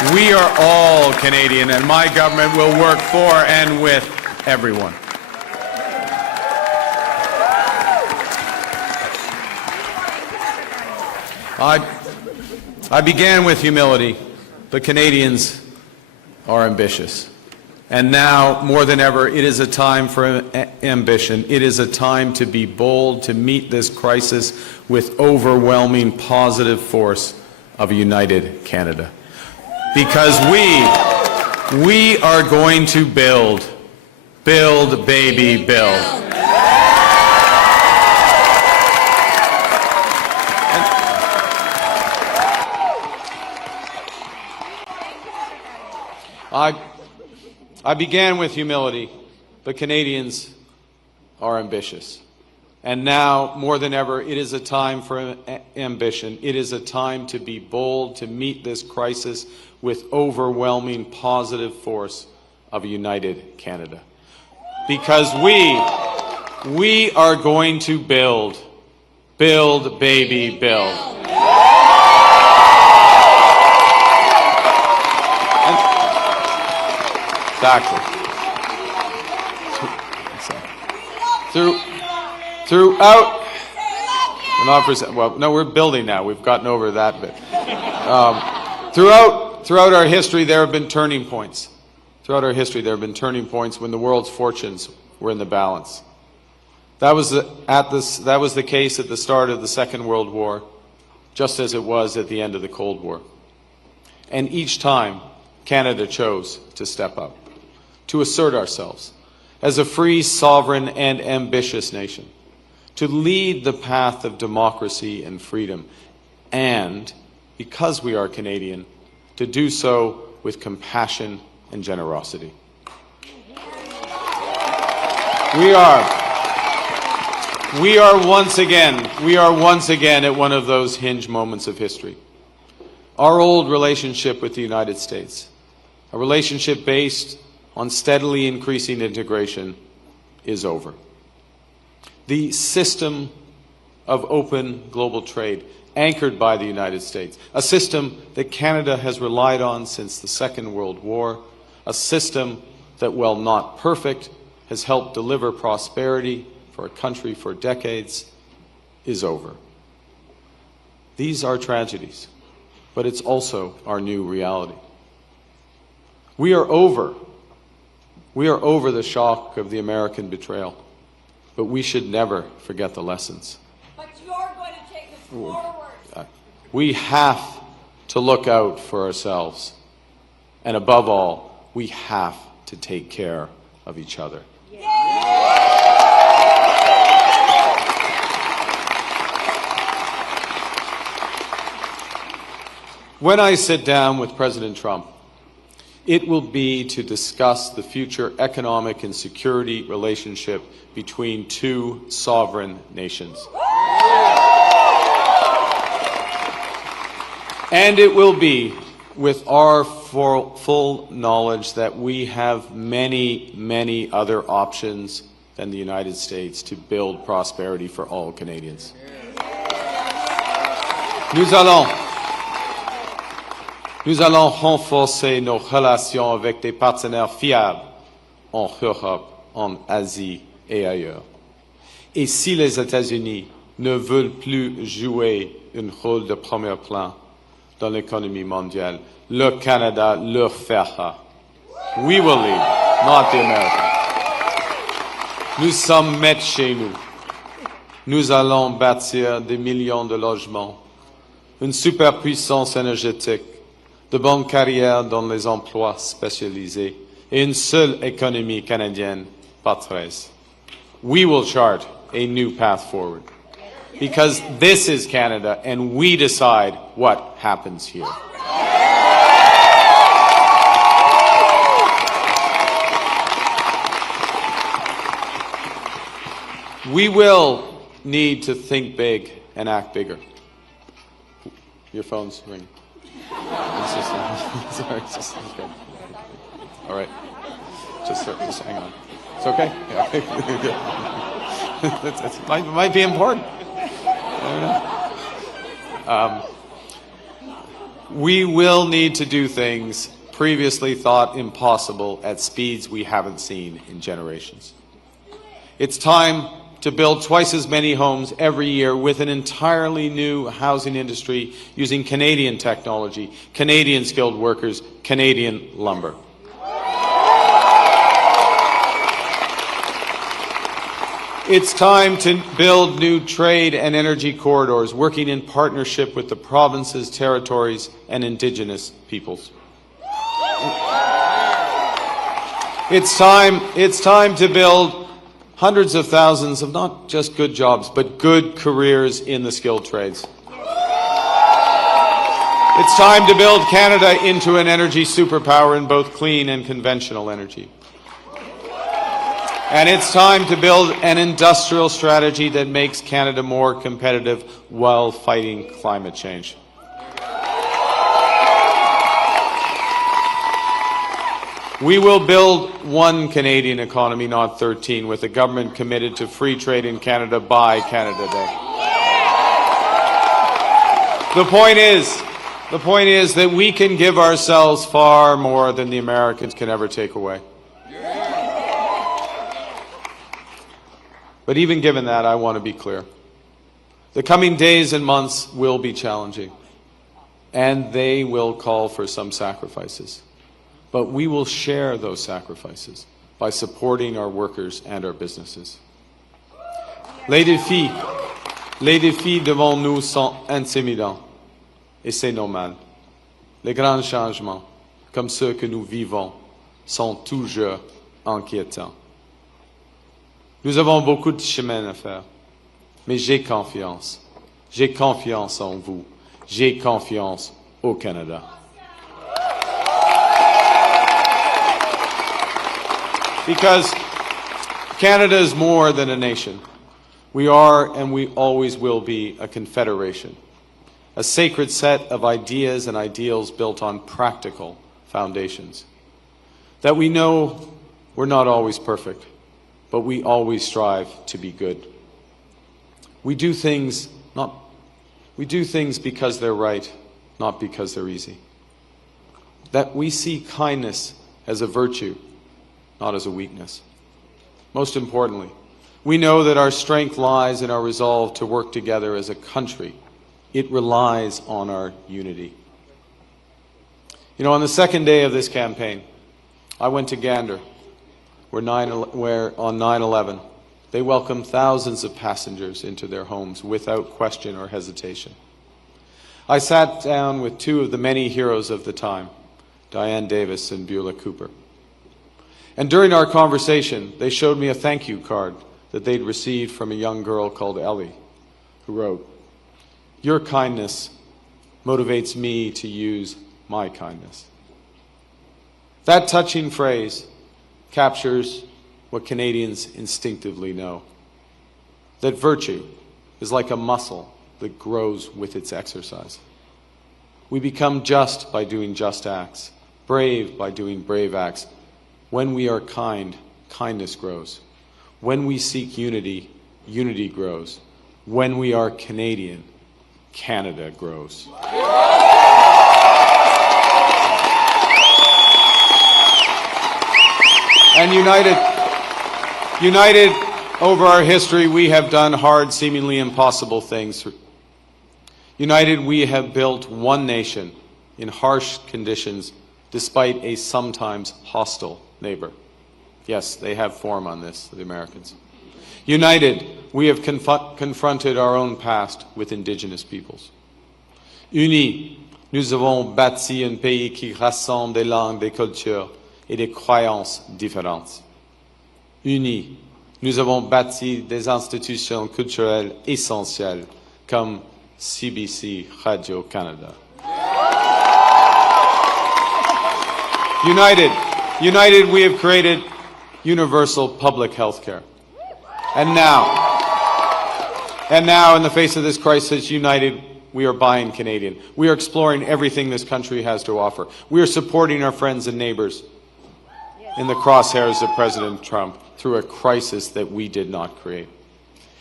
We are all Canadian, and my government will work for and with everyone. I began with humility, but Canadians are ambitious. And now, more than ever, it is a time for ambition. It is a time to be bold, to meet this crisis with overwhelming positive force of a united Canada. Because we are going to build, baby, build. I began with humility, but Canadians are ambitious. And now, more than ever, it is a time for ambition. It is a time to be bold, to meet this crisis with overwhelming positive force of a united Canada. Because we are going to build, baby, build. Exactly. Throughout, well, no, we're building now. We've gotten over that bit. Throughout our history, there have been turning points. Throughout our history, there have been turning points when the world's fortunes were in the balance. That was the case at the start of the Second World War, just as it was at the end of the Cold War. And each time, Canada chose to step up, to assert ourselves as a free, sovereign, and ambitious nation, to lead the path of democracy and freedom, and, because we are Canadian, to do so with compassion and generosity. We are once again at one of those hinge moments of history. Our old relationship with the United States, a relationship based on steadily increasing integration, is over. The system of open global trade, anchored by the United States, a system that Canada has relied on since the Second World War, a system that, while not perfect, has helped deliver prosperity for a country for decades, is over. These are tragedies, but it's also our new reality. We are over the shock of the American betrayal, but we should never forget the lessons. But you're going to take us forward. We have to look out for ourselves, and above all, we have to take care of each other. When I sit down with President Trump, it will be to discuss the future economic and security relationship between two sovereign nations. And it will be with our full knowledge that we have many, many other options than the United States to build prosperity for all Canadians. Nous allons renforcer nos relations avec des partenaires fiables en Europe, en Asie et ailleurs. Et si les États-Unis ne veulent plus jouer un rôle de premier plan dans l'économie mondiale, le Canada le fera. We will lead, not the Americans. Nous sommes maîtres chez nous. Nous allons bâtir des millions de logements, une superpuissance énergétique, de bonnes carrières dans les emplois spécialisés et une seule économie canadienne par 13. We will chart a new path forward because this is Canada and we decide what happens here. We will need to think big and act bigger. Your phone's ringing. Sorry, just okay. All right. Just hang on. It's okay? Yeah. It might be important. I don't know. We will need to do things previously thought impossible at speeds we haven't seen in generations. It's time to build twice as many homes every year with an entirely new housing industry using Canadian technology, Canadian skilled workers, Canadian lumber. It's time to build new trade and energy corridors, working in partnership with the provinces, territories, and Indigenous peoples. It's time to build hundreds of thousands of not just good jobs, but good careers in the skilled trades. It's time to build Canada into an energy superpower in both clean and conventional energy. And it's time to build an industrial strategy that makes Canada more competitive while fighting climate change. We will build one Canadian economy, not 13, with a government committed to free trade in Canada by Canada Day. The point is that we can give ourselves far more than the Americans can ever take away. But even given that, I want to be clear. The coming days and months will be challenging, and they will call for some sacrifices. But we will share those sacrifices by supporting our workers and our businesses. Les défis devant nous sont intimidants, et c'est normal. Les grands changements, comme ceux que nous vivons, sont toujours inquiétants. Nous avons beaucoup de chemin à faire, mais j'ai confiance. J'ai confiance en vous. J'ai confiance au Canada. Because Canada is more than a nation. We are and we always will be a confederation, a sacred set of ideas and ideals built on practical foundations. That we know we're not always perfect, but we always strive to be good. We do things because they're right, not because they're easy. That we see kindness as a virtue, not as a weakness. Most importantly, we know that our strength lies in our resolve to work together as a country. It relies on our unity. You know, on the second day of this campaign, I went to Gander, where on 9/11, they welcomed thousands of passengers into their homes without question or hesitation. I sat down with two of the many heroes of the time, Diane Davis and Beulah Cooper. And during our conversation, they showed me a thank you card that they'd received from a young girl called Ellie, who wrote, "Your kindness motivates me to use my kindness." That touching phrase captures what Canadians instinctively know, that virtue is like a muscle that grows with its exercise. We become just by doing just acts, brave by doing brave acts. When we are kind, kindness grows. When we seek unity, unity grows. When we are Canadian, Canada grows. And united over our history, we have done hard, seemingly impossible things. United, we have built one nation in harsh conditions, despite a sometimes hostile neighbor. Yes, they have form on this, the Americans. United, we have confronted our own past with Indigenous peoples. Unis, nous avons bâti un pays qui rassemble des langues, des cultures et des croyances différentes. Unis, nous avons bâti des institutions culturelles essentielles comme CBC Radio-Canada. United, we have created universal public health care. And now, in the face of this crisis, united, we are buying Canadian. We are exploring everything this country has to offer. We are supporting our friends and neighbors in the crosshairs of President Trump through a crisis that we did not create.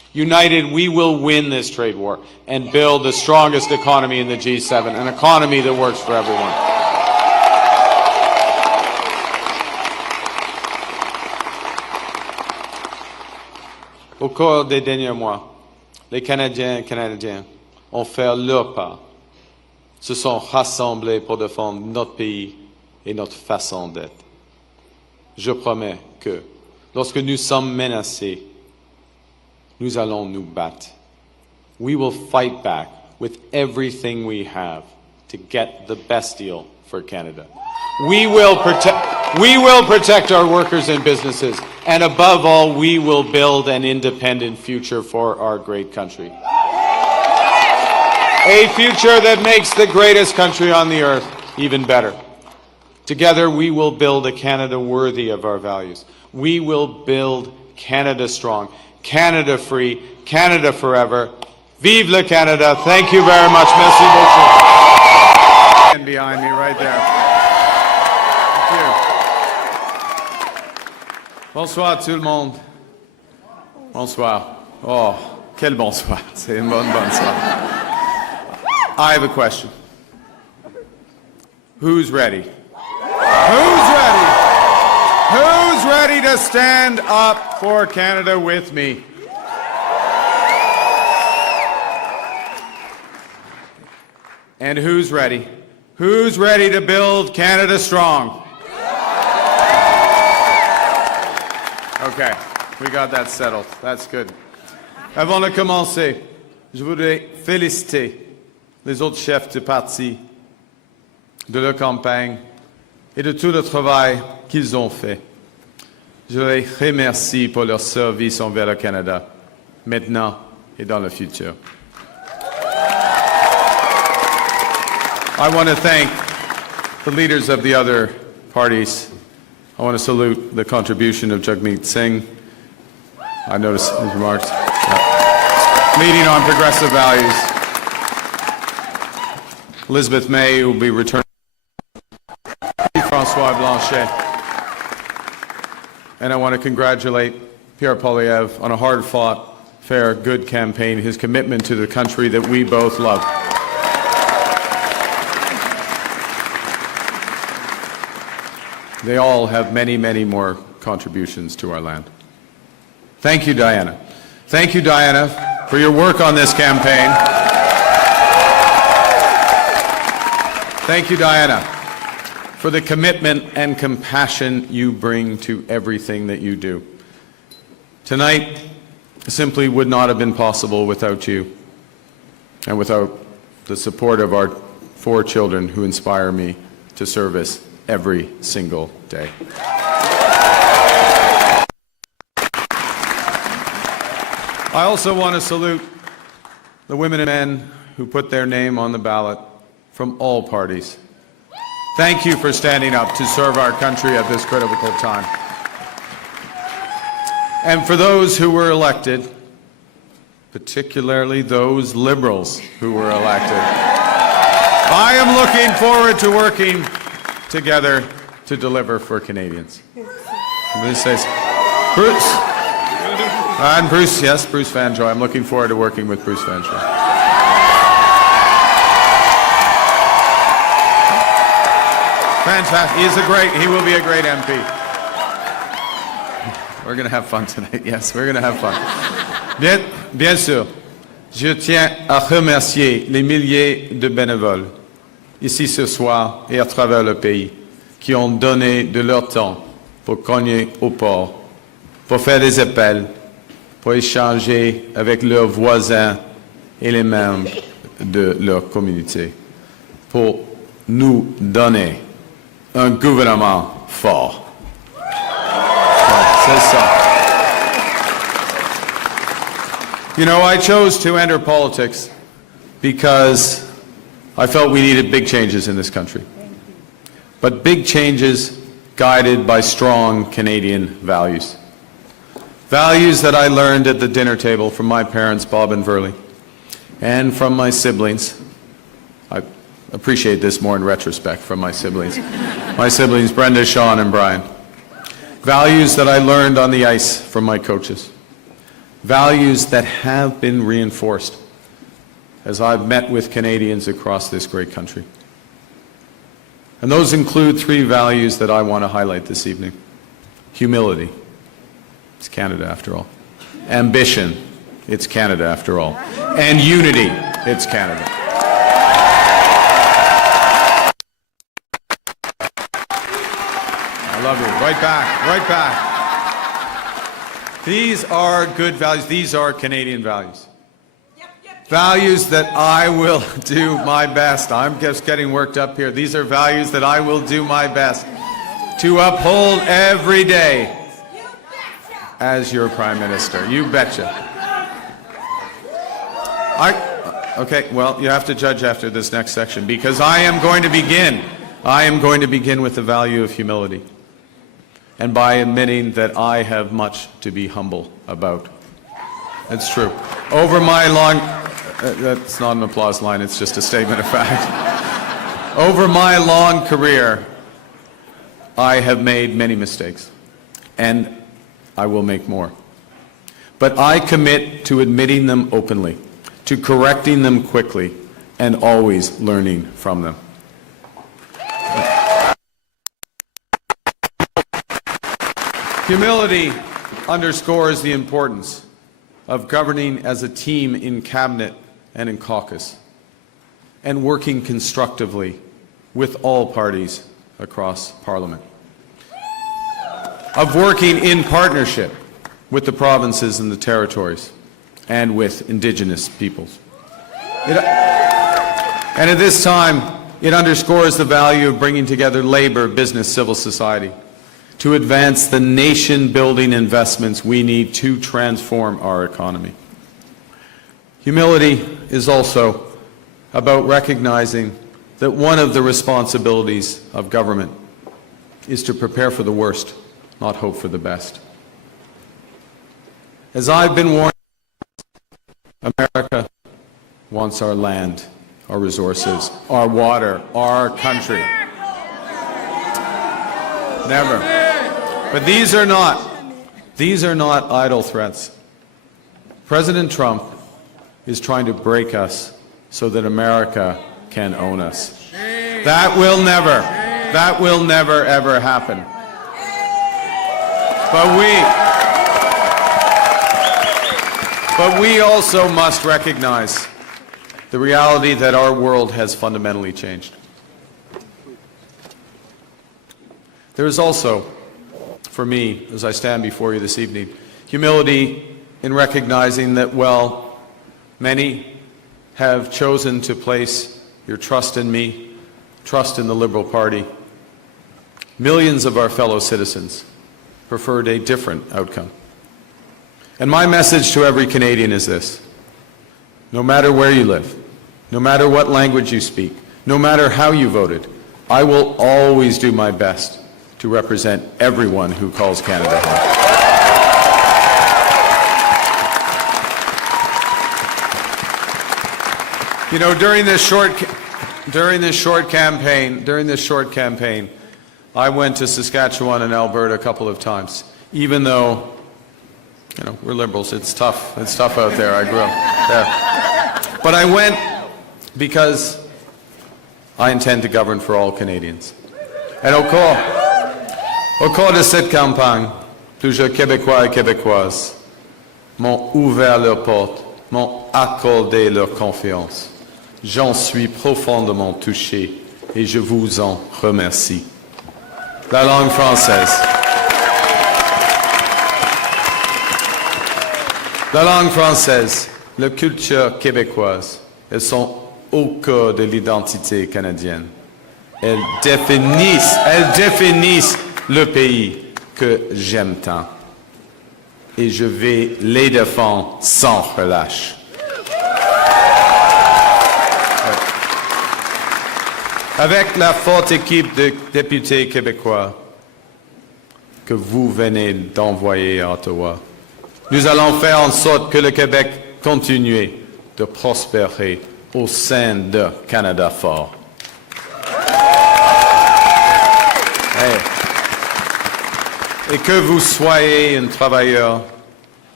United, we will win this trade war and build the strongest economy in the G7, an economy that works for everyone. Au cours des derniers mois, les Canadiens et Canadiennes ont fait leur part, se sont rassemblés pour défendre notre pays et notre façon d'être. Je promets que, lorsque nous sommes menacés, nous allons nous battre. We will fight back with everything we have to get the best deal for Canada. We will protect our workers and businesses, and above all, we will build an independent future for our great country. A future that makes the greatest country on the earth even better. Together, we will build a Canada worthy of our values. We will build Canada strong, Canada free, Canada forever. Vive le Canada. Thank you very much. Merci beaucoup. And behind me right there. Thank you. Bonsoir tout le monde. Bonsoir. Oh, quel bonsoir. C'est une bonne soir. I have a question. Who's ready? Who's ready? Who's ready to stand up for Canada with me? And who's ready? Who's ready to build Canada strong? Okay, we got that settled. That's good. Avant de commencer, je voudrais féliciter les autres chefs de parti, de leur campagne et de tout le travail qu'ils ont fait. Je les remercie pour leur service envers le Canada, maintenant et dans le futur. I want to thank the leaders of the other parties. I want to salute the contribution of Jagmeet Singh. I noticed his remarks. Leading on progressive values. Elizabeth May will be returning. François Blanchet. And I want to congratulate Pierre Poilievre on a hard-fought, fair, good campaign, his commitment to the country that we both love. They all have many, many more contributions to our land. Thank you, Diana. Thank you, Diana, for your work on this campaign. Thank you, Diana, for the commitment and compassion you bring to everything that you do. Tonight simply would not have been possible without you and without the support of our 4 children who inspire me to service every single day. I also want to salute the women and men who put their name on the ballot from all parties. Thank you for standing up to serve our country at this critical time. And for those who were elected, particularly those Liberals who were elected, I am looking forward to working together to deliver for Canadians. This says, Bruce. And Bruce, yes, Bruce Vanjoy. I'm looking forward to working with Bruce Vanjoy. Fantastic. He will be a great MP. We're going to have fun tonight. Yes, we're going to have fun. Bien sûr, je tiens à remercier les milliers de bénévoles ici ce soir et à travers le pays, qui ont donné de leur temps pour cogner au port, pour faire des appels, pour échanger avec leurs voisins et les membres de leur communauté, pour nous donner un gouvernement fort. C'est ça. You know, I chose to enter politics because I felt we needed big changes in this country. But big changes guided by strong Canadian values. Values that I learned at the dinner table from my parents, Bob and Verley, and from my siblings. I appreciate this more in retrospect from my siblings. My siblings, Brenda, Sean, and Brian. Values that I learned on the ice from my coaches. values that have been reinforced as I've met with Canadians across this great country. And those include three values that I want to highlight this evening. Humility. It's Canada after all. Ambition. It's Canada after all. And unity. It's Canada. I love you. Right back. Right back. These are good values. These are Canadian values. Values that I will do my best. I'm just getting worked up here. These are values that I will do my best to uphold every day as your Prime Minister. You betcha. Okay, well, you have to judge after this next section because I am going to begin with the value of humility and by admitting that I have much to be humble about. That's true. Over my long, that's not an applause line, it's just a statement of fact. Over my long career, I have made many mistakes, and I will make more. But I commit to admitting them openly, to correcting them quickly, and always learning from them. Humility underscores the importance of governing as a team in cabinet and in caucus, and working constructively with all parties across Parliament, of working in partnership with the provinces and the territories, and with Indigenous peoples. And at this time, it underscores the value of bringing together labor, business, civil society, to advance the nation-building investments we need to transform our economy. Humility is also about recognizing that one of the responsibilities of government is to prepare for the worst, not hope for the best. As I've been warned, America wants our land, our resources, our water, our country. Never. But these are not idle threats. President Trump is trying to break us so that America can own us. That will never ever happen. But we also must recognize the reality that our world has fundamentally changed. There is also, for me, as I stand before you this evening, humility in recognizing that, well, many have chosen to place your trust in me, trust in the Liberal Party. Millions of our fellow citizens preferred a different outcome. And my message to every Canadian is this: no matter where you live, no matter what language you speak, no matter how you voted, I will always do my best to represent everyone who calls Canada home. You know, during this short campaign, I went to Saskatchewan and Alberta a couple of times, even though, you know, we're Liberals. It's tough out there. I grew up there. But I went because I intend to govern for all Canadians. And au cours de cette campagne, plusieurs Québécois et Québécoises m'ont ouvert leurs portes, m'ont accordé leur confiance. J'en suis profondément touché et je vous en remercie. La langue française. La langue française, la culture québécoise, elles sont au cœur de l'identité canadienne. Elles définissent le pays que j'aime tant. Et je vais les défendre sans relâche. Avec la forte équipe de députés québécois que vous venez d'envoyer à Ottawa, nous allons faire en sorte que le Québec continue de prospérer au sein de Canada fort. Et que vous soyez un travailleur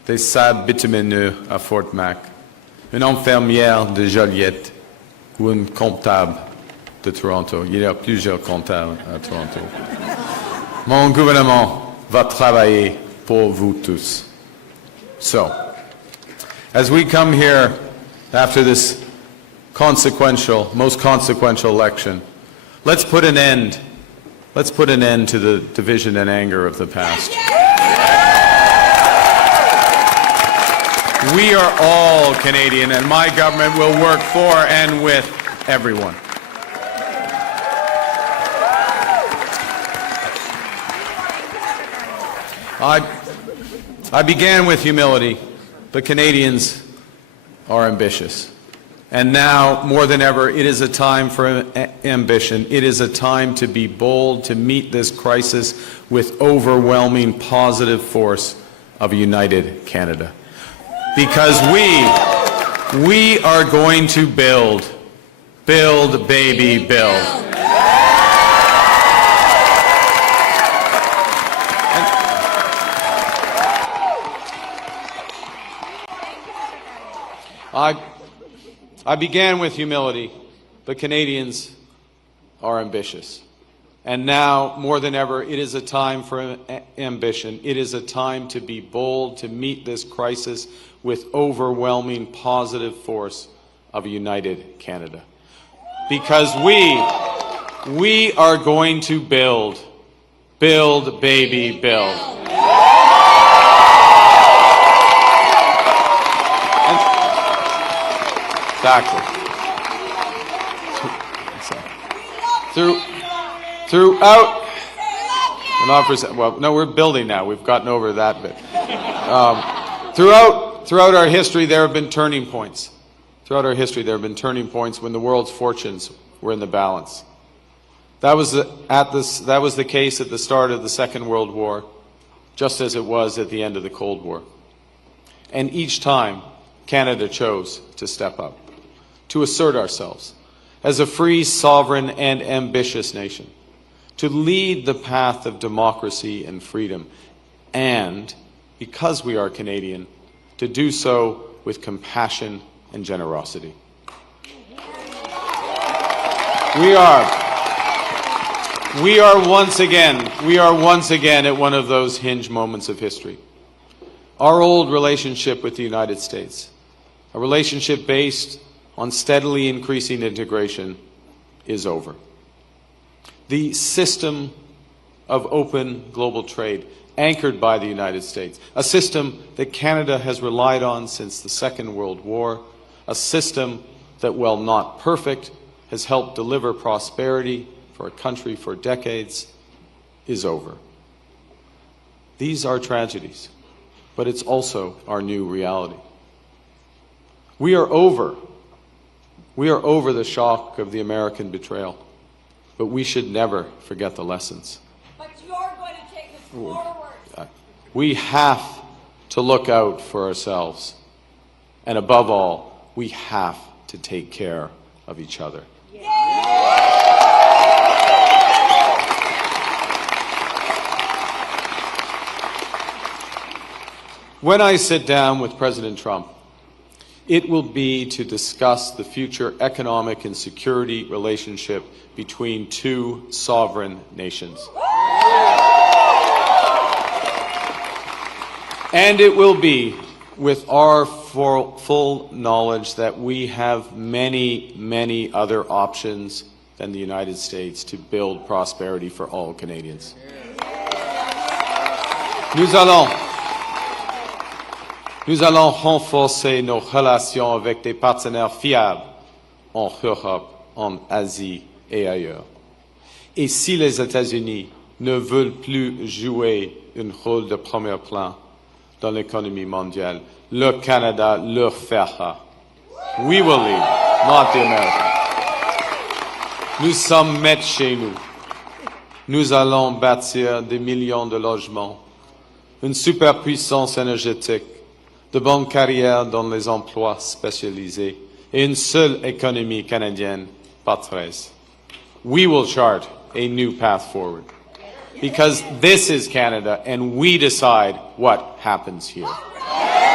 des sables bitumineux à Fort Mac, une infirmière de Joliette ou une comptable de Toronto. Il y a plusieurs comptables à Toronto. Mon gouvernement va travailler pour vous tous. So, as we come here after this most consequential election, let's put an end to the division and anger of the past. We are all Canadian, and my government will work for and with everyone. I began with humility, but Canadians are ambitious. And now, more than ever, it is a time for ambition. It is a time to be bold, to meet this crisis with overwhelming positive force of a united Canada. Because we are going to build, baby, build. I began with humility, but Canadians are ambitious. And now, more than ever, it is a time for ambition. It is a time to be bold, to meet this crisis with overwhelming positive force of a united Canada. Because we are going to build, baby, build. Exactly. Throughout, well, no, we're building now. We've gotten over that bit. Throughout our history, there have been turning points. Throughout our history, there have been turning points when the world's fortunes were in the balance. That was the case at the start of the Second World War, just as it was at the end of the Cold War. And each time, Canada chose to step up, to assert ourselves as a free, sovereign, and ambitious nation, to lead the path of democracy and freedom, and, because we are Canadian, to do so with compassion and generosity. We are once again at one of those hinge moments of history. Our old relationship with the United States, a relationship based on steadily increasing integration, is over. The system of open global trade, anchored by the United States, a system that Canada has relied on since the Second World War, a system that, while not perfect, has helped deliver prosperity for a country for decades, is over. These are tragedies, but it's also our new reality. We are over the shock of the American betrayal, but we should never forget the lessons. But you're going to take us forward. We have to look out for ourselves, and above all, we have to take care of each other. When I sit down with President Trump, it will be to discuss the future economic and security relationship between two sovereign nations. And it will be with our full knowledge that we have many, many other options than the United States to build prosperity for all Canadians. Nous allons renforcer nos relations avec des partenaires fiables en Europe, en Asie et ailleurs. Et si les États-Unis ne veulent plus jouer un rôle de premier plan dans l'économie mondiale, le Canada le fera. We will lead, not the Americans. Nous sommes maîtres chez nous. Nous allons bâtir des millions de logements, une superpuissance énergétique, de bonnes carrières dans les emplois spécialisés et une seule économie canadienne par 13. We will chart a new path forward because this is Canada and we decide what happens here.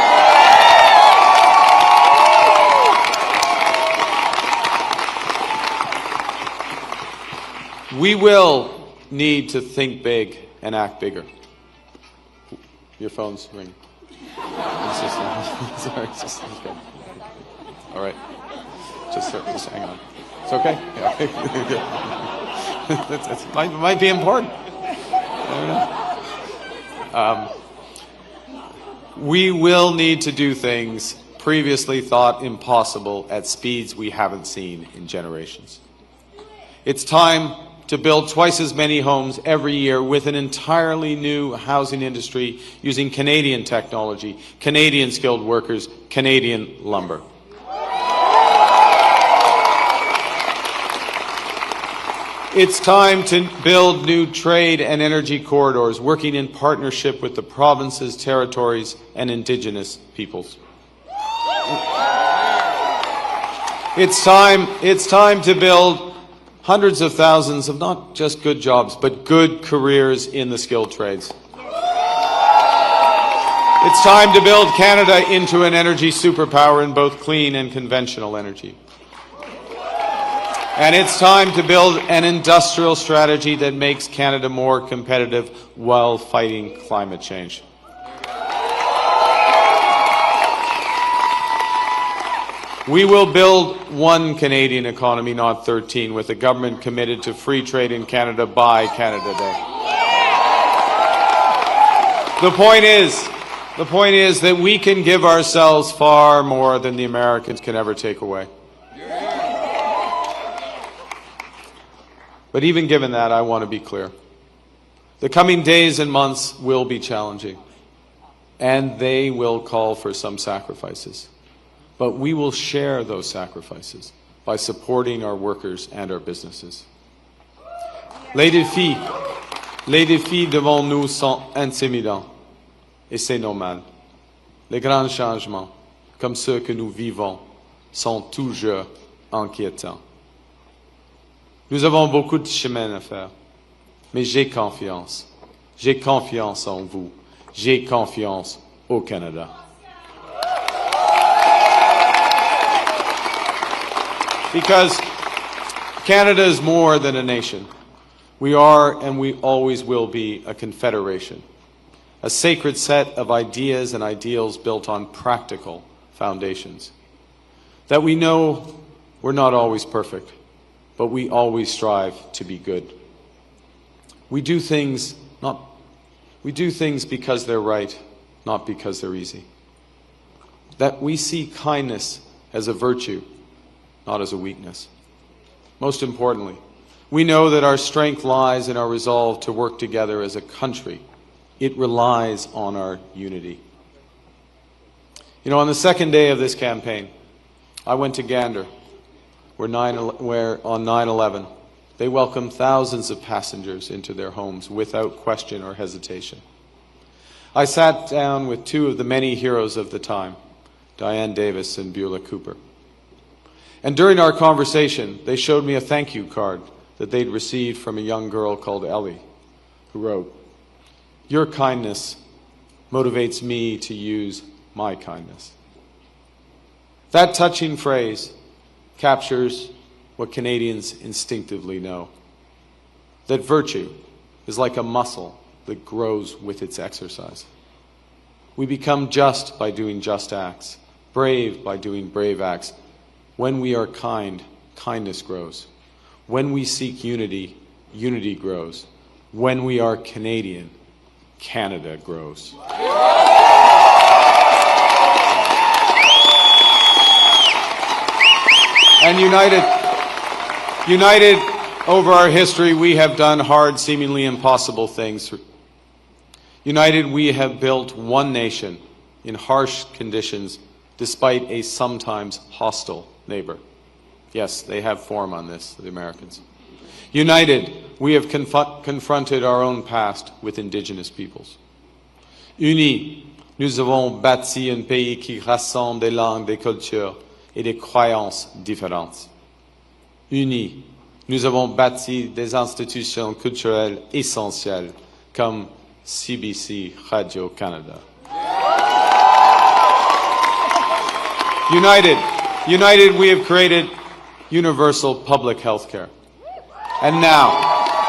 We will need to think big and act bigger. Your phone's ringing. Sorry, just okay. All right. Just hang on. It's okay? Yeah. It might be important. I don't know. We will need to do things previously thought impossible at speeds we haven't seen in generations. It's time to build twice as many homes every year with an entirely new housing industry using Canadian technology, Canadian skilled workers, Canadian lumber. It's time to build new trade and energy corridors, working in partnership with the provinces, territories, and Indigenous peoples. It's time to build hundreds of thousands of not just good jobs, but good careers in the skilled trades. It's time to build Canada into an energy superpower in both clean and conventional energy. And it's time to build an industrial strategy that makes Canada more competitive while fighting climate change. We will build one Canadian economy, not 13, with a government committed to free trade in Canada by Canada Day. The point is that we can give ourselves far more than the Americans can ever take away. But even given that, I want to be clear. The coming days and months will be challenging, and they will call for some sacrifices. But we will share those sacrifices by supporting our workers and our businesses. Les défis devant nous sont intimidants, et c'est normal. Les grands changements, comme ceux que nous vivons, sont toujours inquiétants. Nous avons beaucoup de chemin à faire, mais j'ai confiance. J'ai confiance en vous. J'ai confiance au Canada. Because Canada is more than a nation. We are and we always will be a confederation, a sacred set of ideas and ideals built on practical foundations. That we know we're not always perfect, but we always strive to be good. We do things because they're right, not because they're easy. That we see kindness as a virtue, not as a weakness. Most importantly, we know that our strength lies in our resolve to work together as a country. It relies on our unity. You know, on the second day of this campaign, I went to Gander, where on 9/11, they welcomed thousands of passengers into their homes without question or hesitation. I sat down with two of the many heroes of the time, Diane Davis and Beulah Cooper. And during our conversation, they showed me a thank you card that they'd received from a young girl called Ellie, who wrote, "Your kindness motivates me to use my kindness." That touching phrase captures what Canadians instinctively know, that virtue is like a muscle that grows with its exercise. We become just by doing just acts, brave by doing brave acts. When we are kind, kindness grows. When we seek unity, unity grows. When we are Canadian, Canada grows. And united over our history, we have done hard, seemingly impossible things. United, we have built one nation in harsh conditions, despite a sometimes hostile neighbor. Yes, they have form on this, the Americans. United, we have confronted our own past with Indigenous peoples. Unis, nous avons bâti un pays qui rassemble des langues, des cultures et des croyances différentes. Unis, nous avons bâti des institutions culturelles essentielles comme CBC Radio-Canada. United, we have created universal public health care. And now,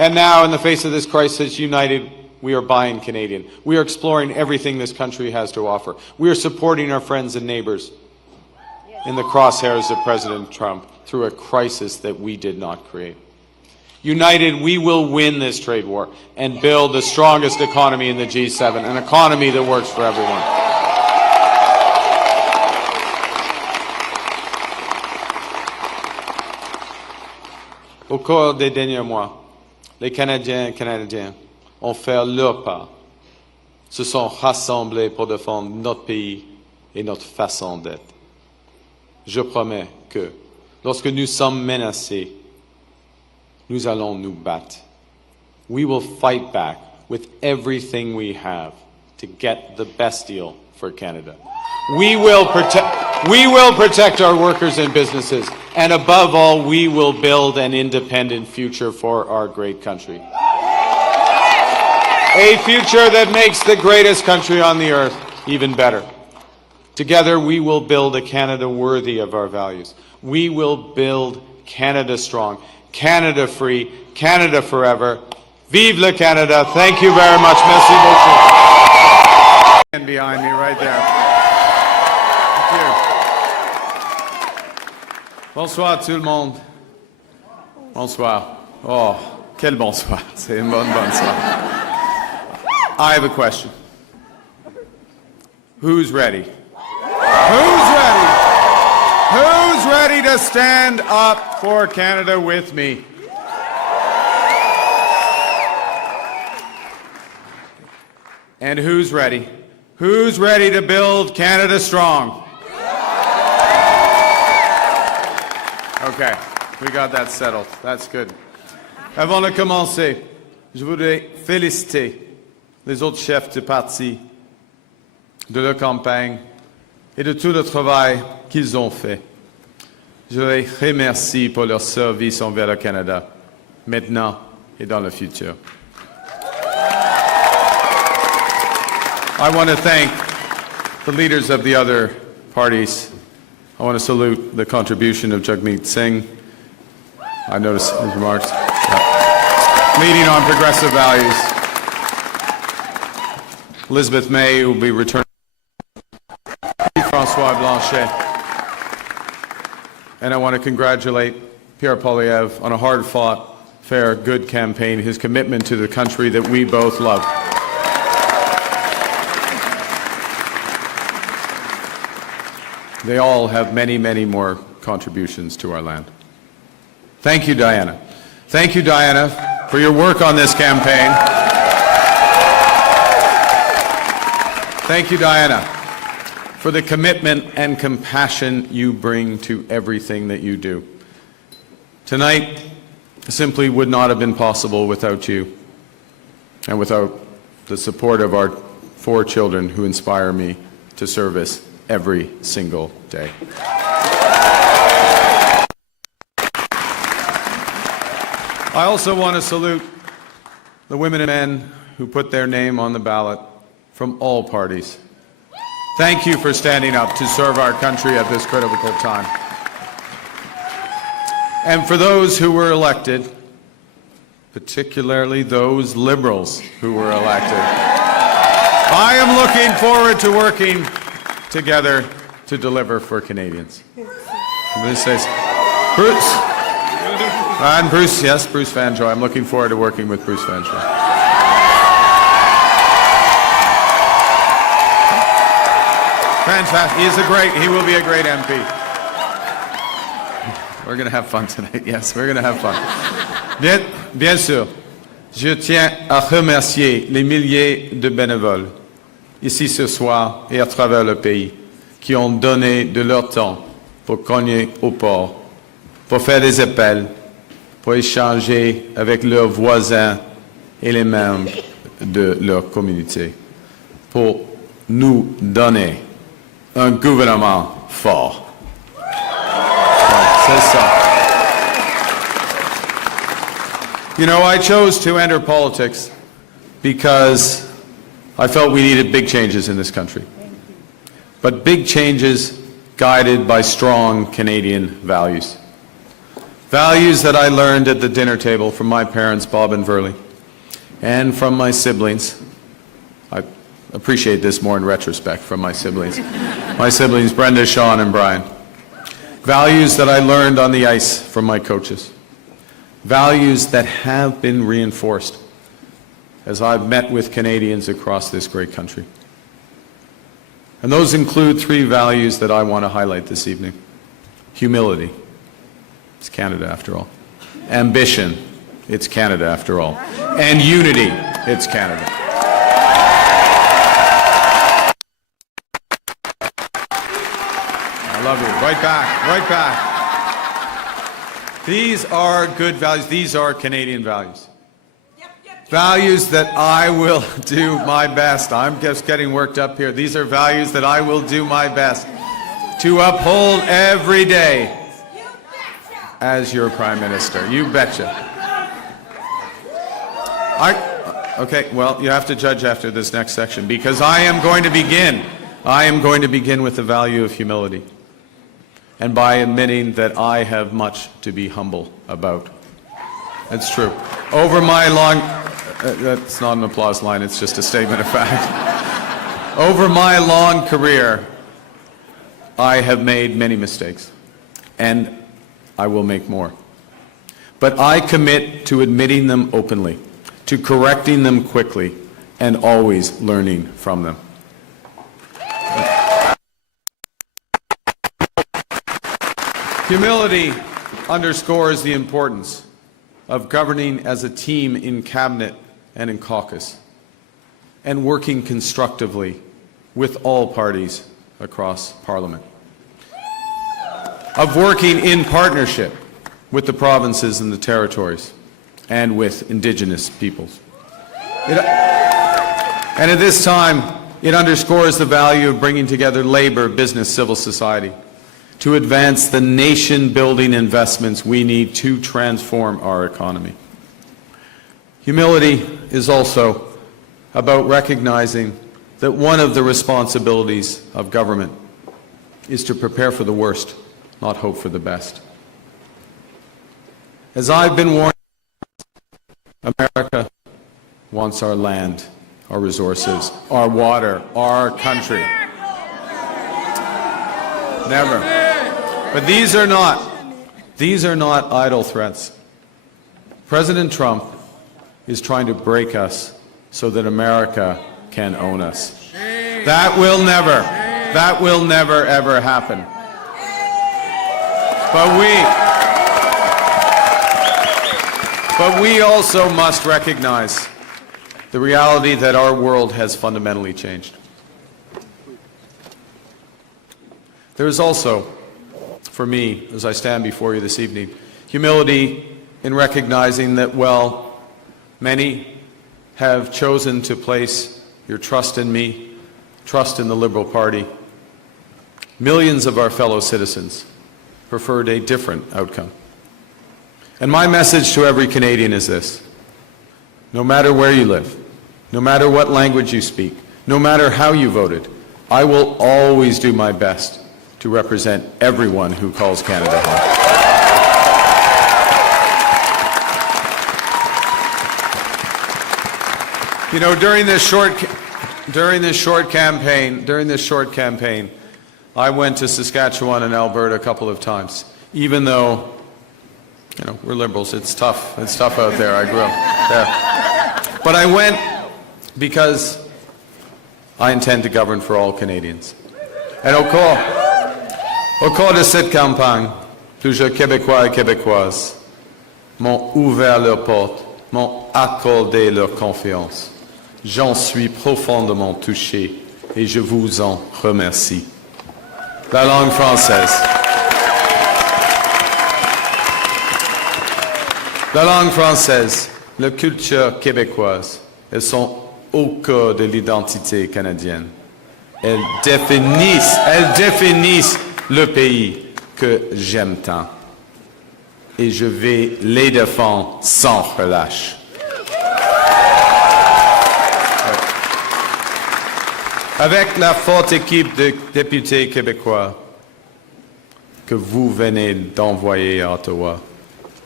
And now, in the face of this crisis, united, we are buying Canadian. We are exploring everything this country has to offer. We are supporting our friends and neighbors in the crosshairs of President Trump through a crisis that we did not create. United, we will win this trade war and build the strongest economy in the G7, an economy that works for everyone. Au cours des derniers mois, les Canadiens et Canadiennes ont fait leur part, se sont rassemblés pour défendre notre pays et notre façon d'être. Je promets que, lorsque nous sommes menacés, nous allons nous battre. We will fight back with everything we have to get the best deal for Canada. We will protect our workers and businesses, and above all, we will build an independent future for our great country. A future that makes the greatest country on the earth even better. Together, we will build a Canada worthy of our values. We will build Canada strong, Canada free, Canada forever. Vive le Canada. Thank you very much. Merci beaucoup. And behind me right there. Thank you. Bonsoir tout le monde. Bonsoir. Oh, quel bonsoir. C'est une bonne soir. I have a question. Who's ready? Who's ready? Who's ready to stand up for Canada with me? And who's ready? Who's ready to build Canada strong? Okay, we got that settled. That's good. Avant de commencer, je voudrais féliciter les autres chefs de parti, de leur campagne et de tout le travail qu'ils ont fait. Je les remercie pour leur service envers le Canada, maintenant et dans le futur. I want to thank the leaders of the other parties. I want to salute the contribution of Jagmeet Singh. I noticed his remarks. Leading on progressive values. Elizabeth May will be returning. François Blanchet. And I want to congratulate Pierre Poilievre on a hard-fought, fair, good campaign, his commitment to the country that we both love. They all have many, many more contributions to our land. Thank you, Diana. Thank you, Diana, for your work on this campaign. Thank you, Diana, for the commitment and compassion you bring to everything that you do. Tonight simply would not have been possible without you and without the support of our 4 children who inspire me to service every single day. I also want to salute the women and men who put their name on the ballot from all parties. Thank you for standing up to serve our country at this critical time. And for those who were elected, particularly those Liberals who were elected, I am looking forward to working together to deliver for Canadians. This says, Bruce. And Bruce, yes, Bruce Vanjoy. I'm looking forward to working with Bruce Vanjoy. Fantastic. He will be a great MP. We're going to have fun tonight. Yes, we're going to have fun. Bien sûr, je tiens à remercier les milliers de bénévoles ici ce soir et à travers le pays qui ont donné de leur temps pour cogner au port, pour faire des appels, pour échanger avec leurs voisins et les membres de leur communauté, pour nous donner un gouvernement fort. C'est ça. You know, I chose to enter politics because I felt we needed big changes in this country. But big changes guided by strong Canadian values. Values that I learned at the dinner table from my parents, Bob and Verley, and from my siblings. I appreciate this more in retrospect from my siblings. My siblings, Brenda, Sean, and Brian. Values that I learned on the ice from my coaches. Values that have been reinforced as I've met with Canadians across this great country. And those include three values that I want to highlight this evening. Humility. It's Canada after all. Ambition. It's Canada after all. And unity. It's Canada. I love you. Right back. Right back. These are good values. These are Canadian values. Values that I will do my best. I'm just getting worked up here. These are values that I will do my best to uphold every day as your Prime Minister. You betcha. Okay, well, you have to judge after this next section because I am going to begin with the value of humility and by admitting that I have much to be humble about. That's true. Over my long... that's not an applause line, it's just a statement of fact. Over my long career, I have made many mistakes, and I will make more. But I commit to admitting them openly, to correcting them quickly, and always learning from them. Humility underscores the importance of governing as a team in cabinet and in caucus, and working constructively with all parties across Parliament, of working in partnership with the provinces and the territories, and with Indigenous peoples. And at this time, it underscores the value of bringing together labor, business, civil society, to advance the nation-building investments we need to transform our economy. Humility is also about recognizing that one of the responsibilities of government is to prepare for the worst, not hope for the best. As I've been warned, America wants our land, our resources, our water, our country. Never. But these are not idle threats. President Trump is trying to break us so that America can own us. That will never ever happen. But we also must recognize the reality that our world has fundamentally changed. There is also, for me, as I stand before you this evening, humility in recognizing that, well, many have chosen to place your trust in me, trust in the Liberal Party. Millions of our fellow citizens preferred a different outcome. And my message to every Canadian is this: no matter where you live, no matter what language you speak, no matter how you voted, I will always do my best to represent everyone who calls Canada home. You know, during this short campaign, I went to Saskatchewan and Alberta a couple of times. Even though, you know, we're Liberals, it's tough out there. I grew up there. But I went because I intend to govern for all Canadians. And au cours de cette campagne, plusieurs Québécois et Québécoises m'ont ouvert leurs portes, m'ont accordé leur confiance. J'en suis profondément touché et je vous en remercie. La langue française. La langue française, la culture québécoise, elles sont au cœur de l'identité canadienne. Elles définissent le pays que j'aime tant. Et je vais les défendre sans relâche. Avec la forte équipe de députés québécois que vous venez d'envoyer à Ottawa,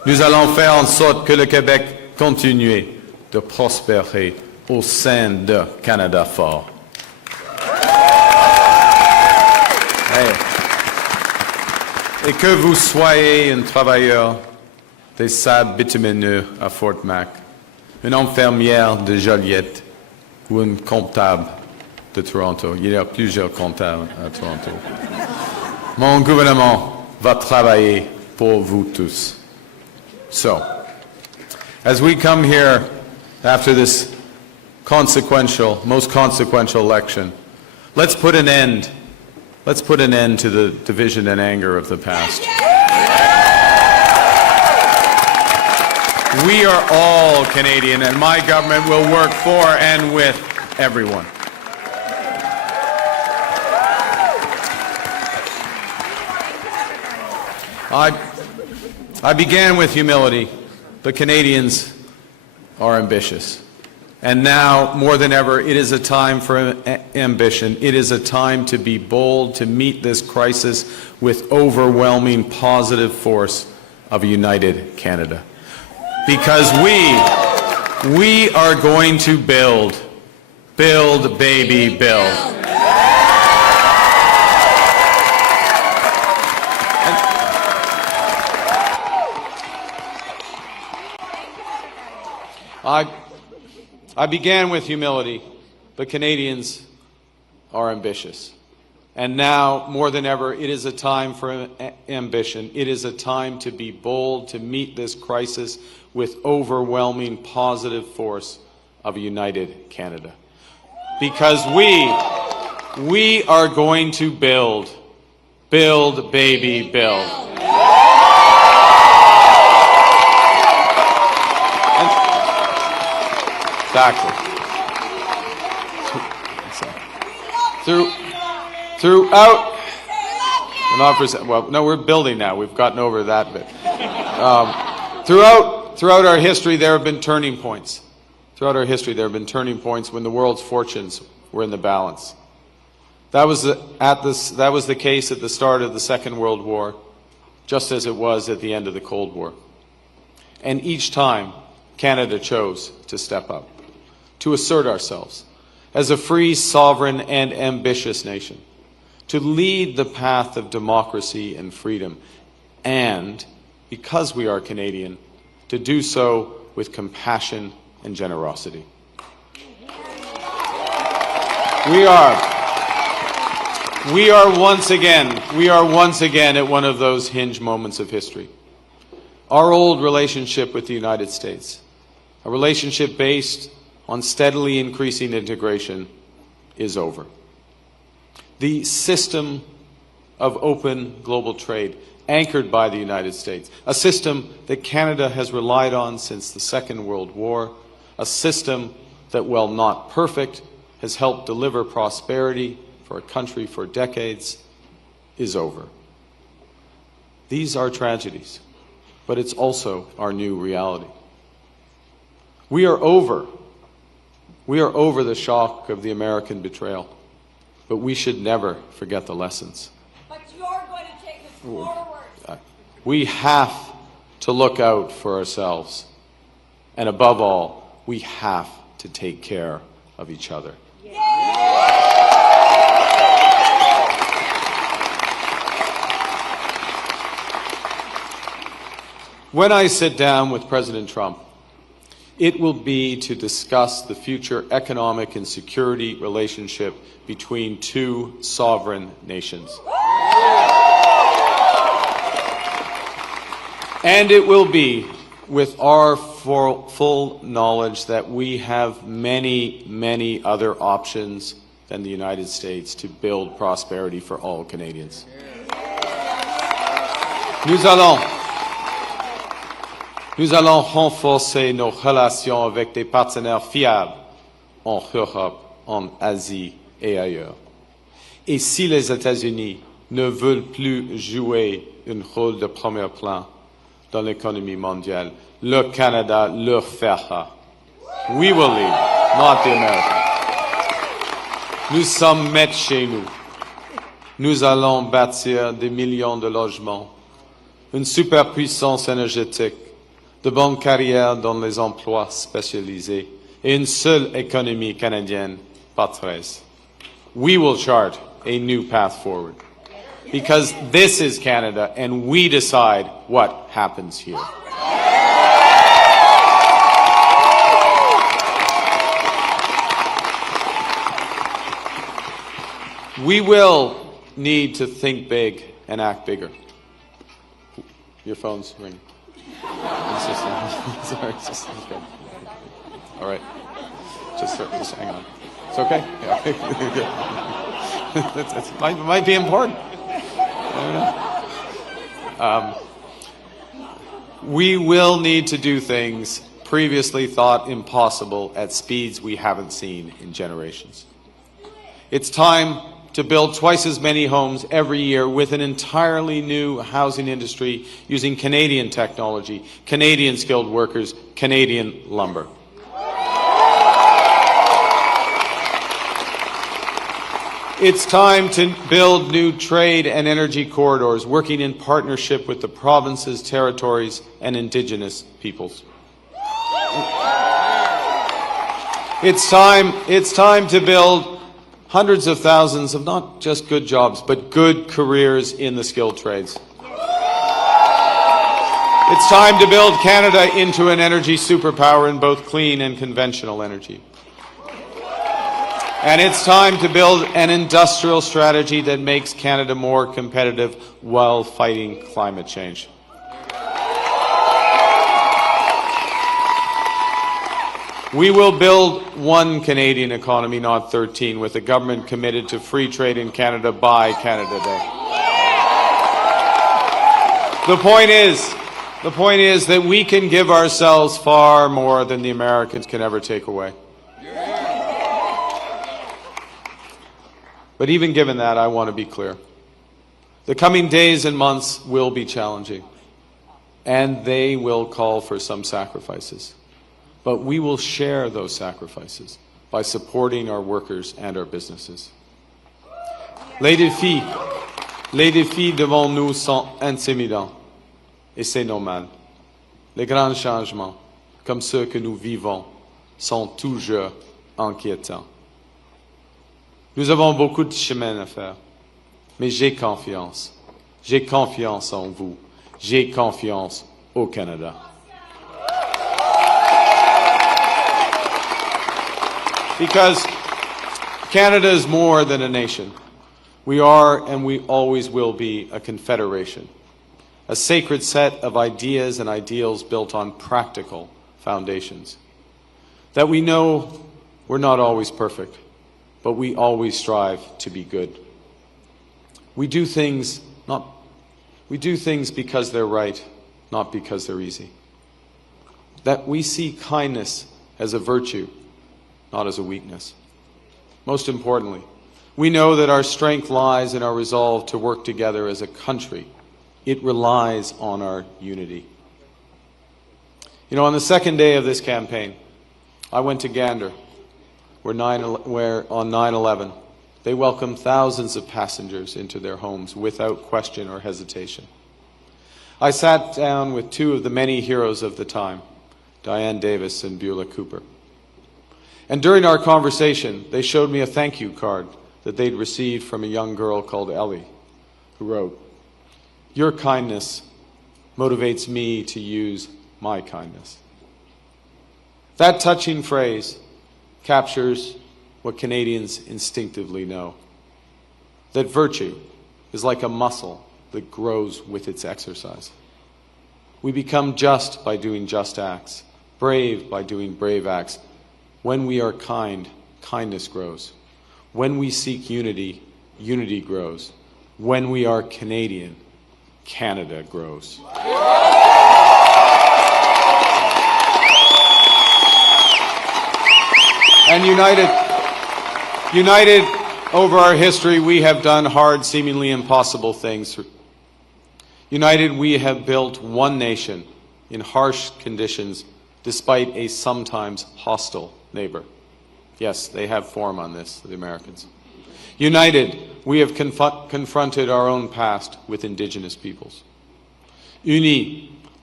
Nous allons faire en sorte que le Québec continue de prospérer au sein de Canada fort. Et que vous soyez un travailleur des sables bitumineux à Fort Mac, une infirmière de Joliette ou une comptable de Toronto. Il y a plusieurs comptables à Toronto. Mon gouvernement va travailler pour vous tous. So, as we come here after this most consequential election, let's put an end to the division and anger of the past. We are all Canadian, and my government will work for and with everyone. I began with humility, but Canadians are ambitious. And now, more than ever, it is a time for ambition. It is a time to be bold, to meet this crisis with overwhelming positive force of a united Canada. Because we are going to build, baby, build. I began with humility, but Canadians are ambitious. And now, more than ever, it is a time for ambition. It is a time to be bold, to meet this crisis with overwhelming positive force of a united Canada. Because we are going to build, baby, build. Exactly. Throughout, well, no, we're building now. We've gotten over that bit. Throughout our history, there have been turning points. Throughout our history, there have been turning points when the world's fortunes were in the balance. That was the case at the start of the Second World War, just as it was at the end of the Cold War. And each time, Canada chose to step up, to assert ourselves as a free, sovereign, and ambitious nation, to lead the path of democracy and freedom, and, because we are Canadian, to do so with compassion and generosity. We are once again at one of those hinge moments of history. Our old relationship with the United States, a relationship based on steadily increasing integration, is over. The system of open global trade, anchored by the United States, a system that Canada has relied on since the Second World War, a system that, while not perfect, has helped deliver prosperity for a country for decades, is over. These are tragedies, but it's also our new reality. We are over the shock of the American betrayal, but we should never forget the lessons. But you're going to take us forward. We have to look out for ourselves, and above all, we have to take care of each other. When I sit down with President Trump, it will be to discuss the future economic and security relationship between two sovereign nations. And it will be with our full knowledge that we have many, many other options than the United States to build prosperity for all Canadians. Nous allons renforcer nos relations avec des partenaires fiables en Europe, en Asie et ailleurs. Et si les États-Unis ne veulent plus jouer un rôle de premier plan dans l'économie mondiale, le Canada le fera. We will lead, not the Americans. Nous sommes maîtres chez nous. Nous allons bâtir des millions de logements, une superpuissance énergétique, de bonnes carrières dans les emplois spécialisés et une seule économie canadienne, pas 13. We will chart a new path forward because this is Canada and we decide what happens here. We will need to think big and act bigger. Your phone's ringing. Sorry, just okay. All right. Just hang on. It's okay? Yeah. It might be important. I don't know. We will need to do things previously thought impossible at speeds we haven't seen in generations. It's time to build twice as many homes every year with an entirely new housing industry using Canadian technology, Canadian skilled workers, Canadian lumber. It's time to build new trade and energy corridors, working in partnership with the provinces, territories, and Indigenous peoples. It's time to build hundreds of thousands of not just good jobs, but good careers in the skilled trades. It's time to build Canada into an energy superpower in both clean and conventional energy. And it's time to build an industrial strategy that makes Canada more competitive while fighting climate change. We will build one Canadian economy, not 13, with a government committed to free trade in Canada by Canada Day. The point is that we can give ourselves far more than the Americans can ever take away. But even given that, I want to be clear. The coming days and months will be challenging, and they will call for some sacrifices. But we will share those sacrifices by supporting our workers and our businesses. Les défis devant nous sont intimidants, et c'est normal. Les grands changements, comme ceux que nous vivons, sont toujours inquiétants. Nous avons beaucoup de chemin à faire, mais j'ai confiance. J'ai confiance en vous. J'ai confiance au Canada. Because Canada is more than a nation. We are and we always will be a confederation, a sacred set of ideas and ideals built on practical foundations. That we know we're not always perfect, but we always strive to be good. We do things because they're right, not because they're easy. That we see kindness as a virtue, not as a weakness. Most importantly, we know that our strength lies in our resolve to work together as a country. It relies on our unity. You know, on the second day of this campaign, I went to Gander, where on 9/11, they welcomed thousands of passengers into their homes without question or hesitation. I sat down with two of the many heroes of the time, Diane Davis and Beulah Cooper. And during our conversation, they showed me a thank you card that they'd received from a young girl called Ellie, who wrote, "Your kindness motivates me to use my kindness." That touching phrase captures what Canadians instinctively know, that virtue is like a muscle that grows with its exercise. We become just by doing just acts, brave by doing brave acts. When we are kind, kindness grows. When we seek unity, unity grows. When we are Canadian, Canada grows. And united over our history, we have done hard, seemingly impossible things. United, we have built one nation in harsh conditions despite a sometimes hostile neighbor. Yes, they have form on this, the Americans. United, we have confronted our own past with Indigenous peoples. Unis,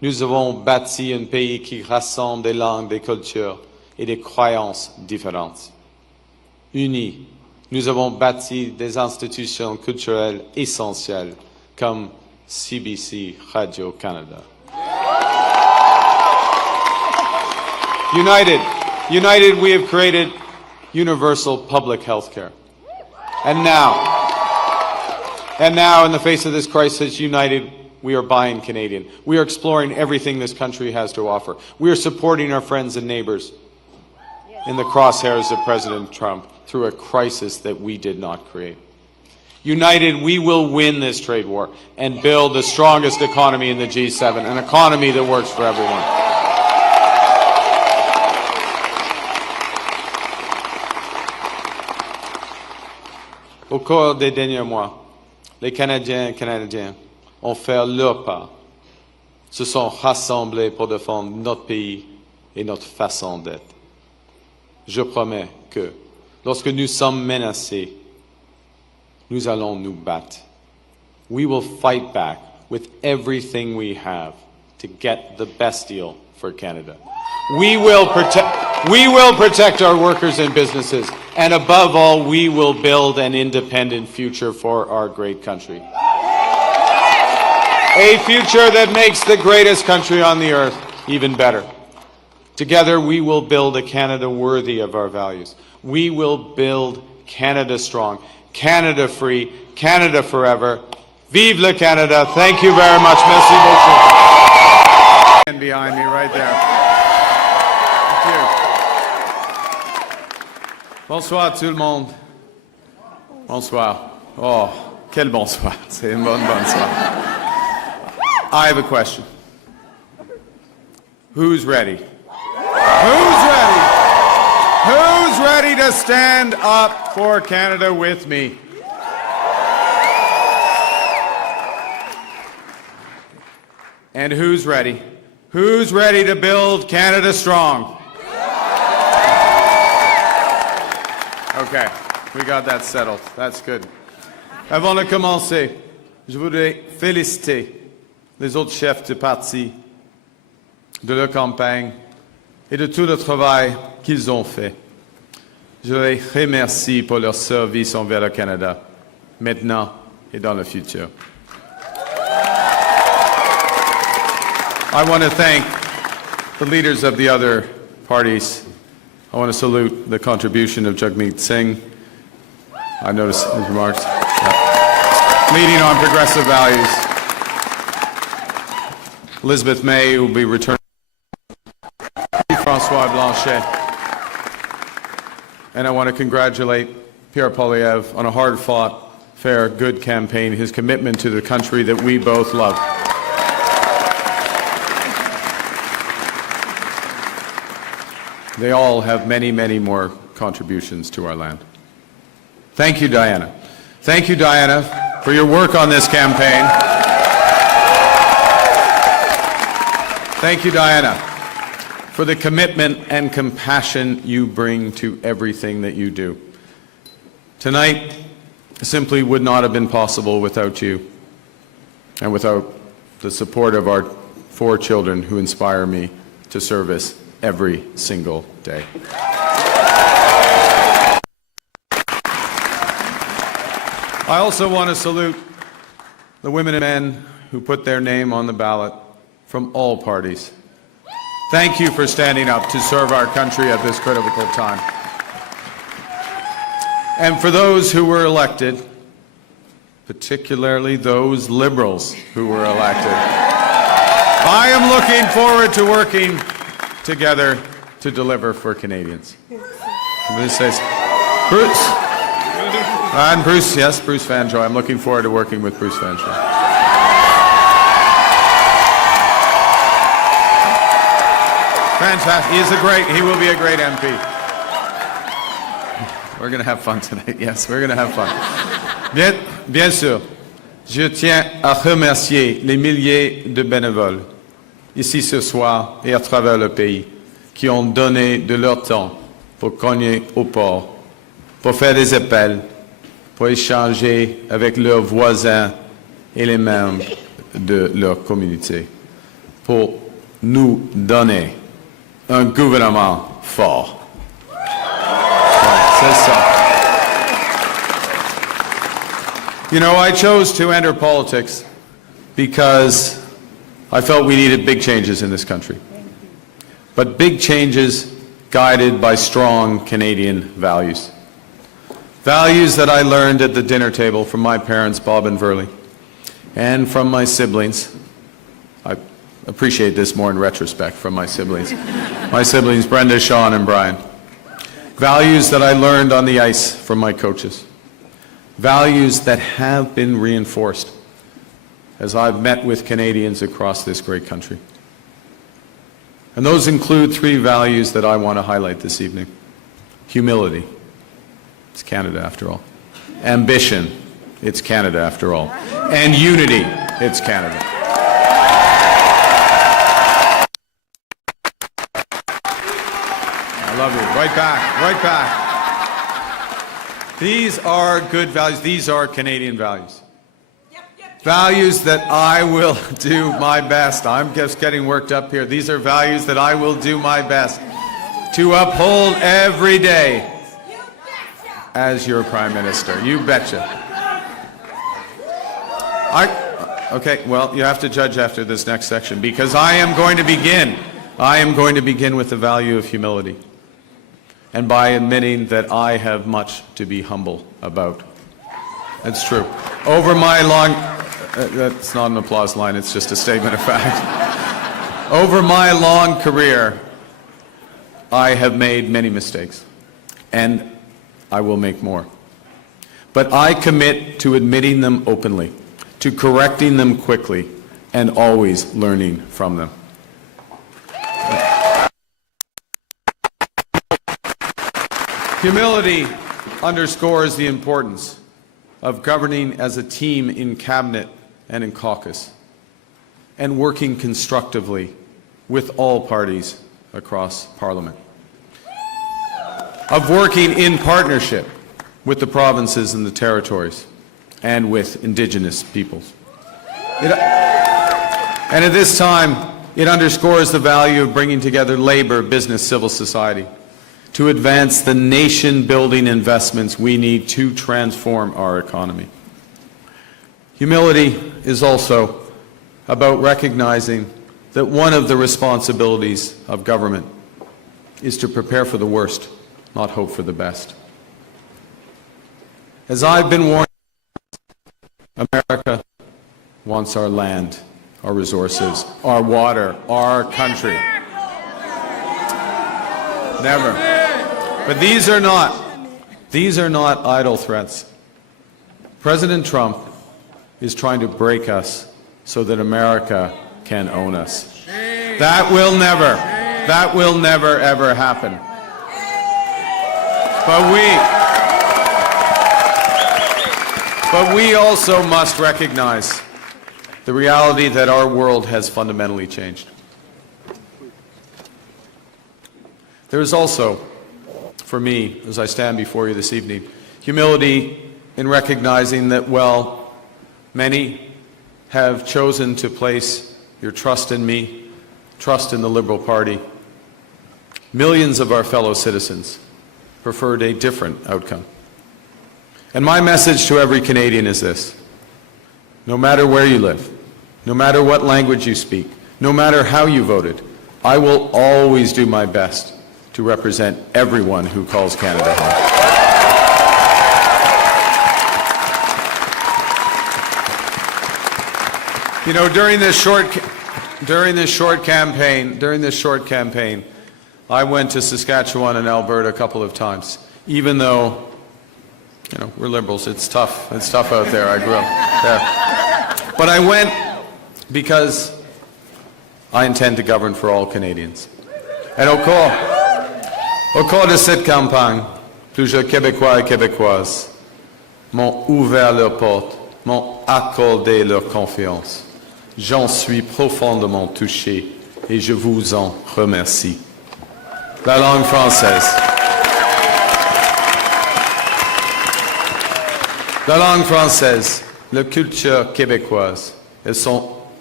Nous avons bâti un pays qui rassemble des langues, des cultures et des croyances différentes. Unis, nous avons bâti des institutions culturelles essentielles comme CBC Radio-Canada. United, we have created universal public health care. And now, in the face of this crisis, united, we are buying Canadian. We are exploring everything this country has to offer. We are supporting our friends and neighbors in the crosshairs of President Trump through a crisis that we did not create. United, we will win this trade war and build the strongest economy in the G7, an economy that works for everyone. Au cours des derniers mois, les Canadiens et Canadiennes ont fait leur part, se sont rassemblés pour défendre notre pays et notre façon d'être. Je promets que, lorsque nous sommes menacés, nous allons nous battre. We will fight back with everything we have to get the best deal for Canada. We will protect our workers and businesses, and above all, we will build an independent future for our great country. A future that makes the greatest country on the earth even better. Together, we will build a Canada worthy of our values. We will build Canada strong, Canada free, Canada forever. Vive le Canada. Thank you very much. Merci beaucoup. And behind me right there. Thank you. Bonsoir tout le monde. Bonsoir. Oh, quel bonsoir. C'est une bonne bonsoir. I have a question. Who's ready? Who's ready? Who's ready to stand up for Canada with me? And who's ready? Who's ready to build Canada strong? Okay, we got that settled. That's good. Avant de commencer, je voudrais féliciter les autres chefs de parti de leur campagne et de tout le travail qu'ils ont fait. Je les remercie pour leur service envers le Canada, maintenant et dans le futur. I want to thank the leaders of the other parties. I want to salute the contribution of Jagmeet Singh. I noticed his remarks. Yeah. Leading on progressive values. Elizabeth May will be returning. François Blanchet. And I want to congratulate Pierre Poilievre on a hard-fought, fair, good campaign, his commitment to the country that we both love. They all have many, many more contributions to our land. Thank you, Diana. Thank you, Diana, for your work on this campaign. Thank you, Diana, for the commitment and compassion you bring to everything that you do. Tonight simply would not have been possible without you and without the support of our 4 children who inspire me to service every single day. I also want to salute the women and men who put their name on the ballot from all parties. Thank you for standing up to serve our country at this critical time. And for those who were elected, particularly those Liberals who were elected, I am looking forward to working together to deliver for Canadians. This says, Bruce. And Bruce, yes, Bruce Vanjoy. I'm looking forward to working with Bruce Vanjoy. Fantastic. He will be a great MP. We're going to have fun tonight. Yes, we're going to have fun. Bien sûr, je tiens à remercier les milliers de bénévoles ici ce soir et à travers le pays qui ont donné de leur temps pour cogner au port, pour faire des appels, pour échanger avec leurs voisins et les membres de leur communauté. pour nous donner un gouvernement fort. C'est ça. You know, I chose to enter politics because I felt we needed big changes in this country. But big changes guided by strong Canadian values. Values that I learned at the dinner table from my parents, Bob and Verley, and from my siblings. I appreciate this more in retrospect from my siblings. My siblings, Brenda, Sean, and Brian. Values that I learned on the ice from my coaches. Values that have been reinforced as I've met with Canadians across this great country. And those include three values that I want to highlight this evening. Humility. It's Canada after all. Ambition. It's Canada after all. And unity. It's Canada. I love you. Right back. Right back. These are good values. These are Canadian values. Values that I will do my best. I'm just getting worked up here. These are values that I will do my best to uphold every day as your Prime Minister. You betcha. Okay, well, you have to judge after this next section because I am going to begin with the value of humility and by admitting that I have much to be humble about. That's true. Over my long... that's not an applause line, it's just a statement of fact. Over my long career, I have made many mistakes, and I will make more. But I commit to admitting them openly, to correcting them quickly, and always learning from them. Humility underscores the importance of governing as a team in cabinet and in caucus, and working constructively with all parties across Parliament, of working in partnership with the provinces and the territories, and with Indigenous peoples. And at this time, it underscores the value of bringing together labor, business, civil society, to advance the nation-building investments we need to transform our economy. Humility is also about recognizing that one of the responsibilities of government is to prepare for the worst, not hope for the best. As I've been warned, America wants our land, our resources, our water, our country. Never. But these are not idle threats. President Trump is trying to break us so that America can own us. That will never ever happen. But we also must recognize the reality that our world has fundamentally changed. There is also, for me, as I stand before you this evening, humility in recognizing that, well, many have chosen to place your trust in me, trust in the Liberal Party. Millions of our fellow citizens preferred a different outcome. And my message to every Canadian is this: no matter where you live, no matter what language you speak, no matter how you voted, I will always do my best to represent everyone who calls Canada home. You know, during this short campaign, I went to Saskatchewan and Alberta a couple of times. Even though, you know, we're Liberals, it's tough out there. I grew up there. But I went because I intend to govern for all Canadians. And au cours de cette campagne, plusieurs Québécois et Québécoises m'ont ouvert leurs portes, m'ont accordé leur confiance. J'en suis profondément touché et je vous en remercie. La langue française. La langue française, la culture québécoise, elles sont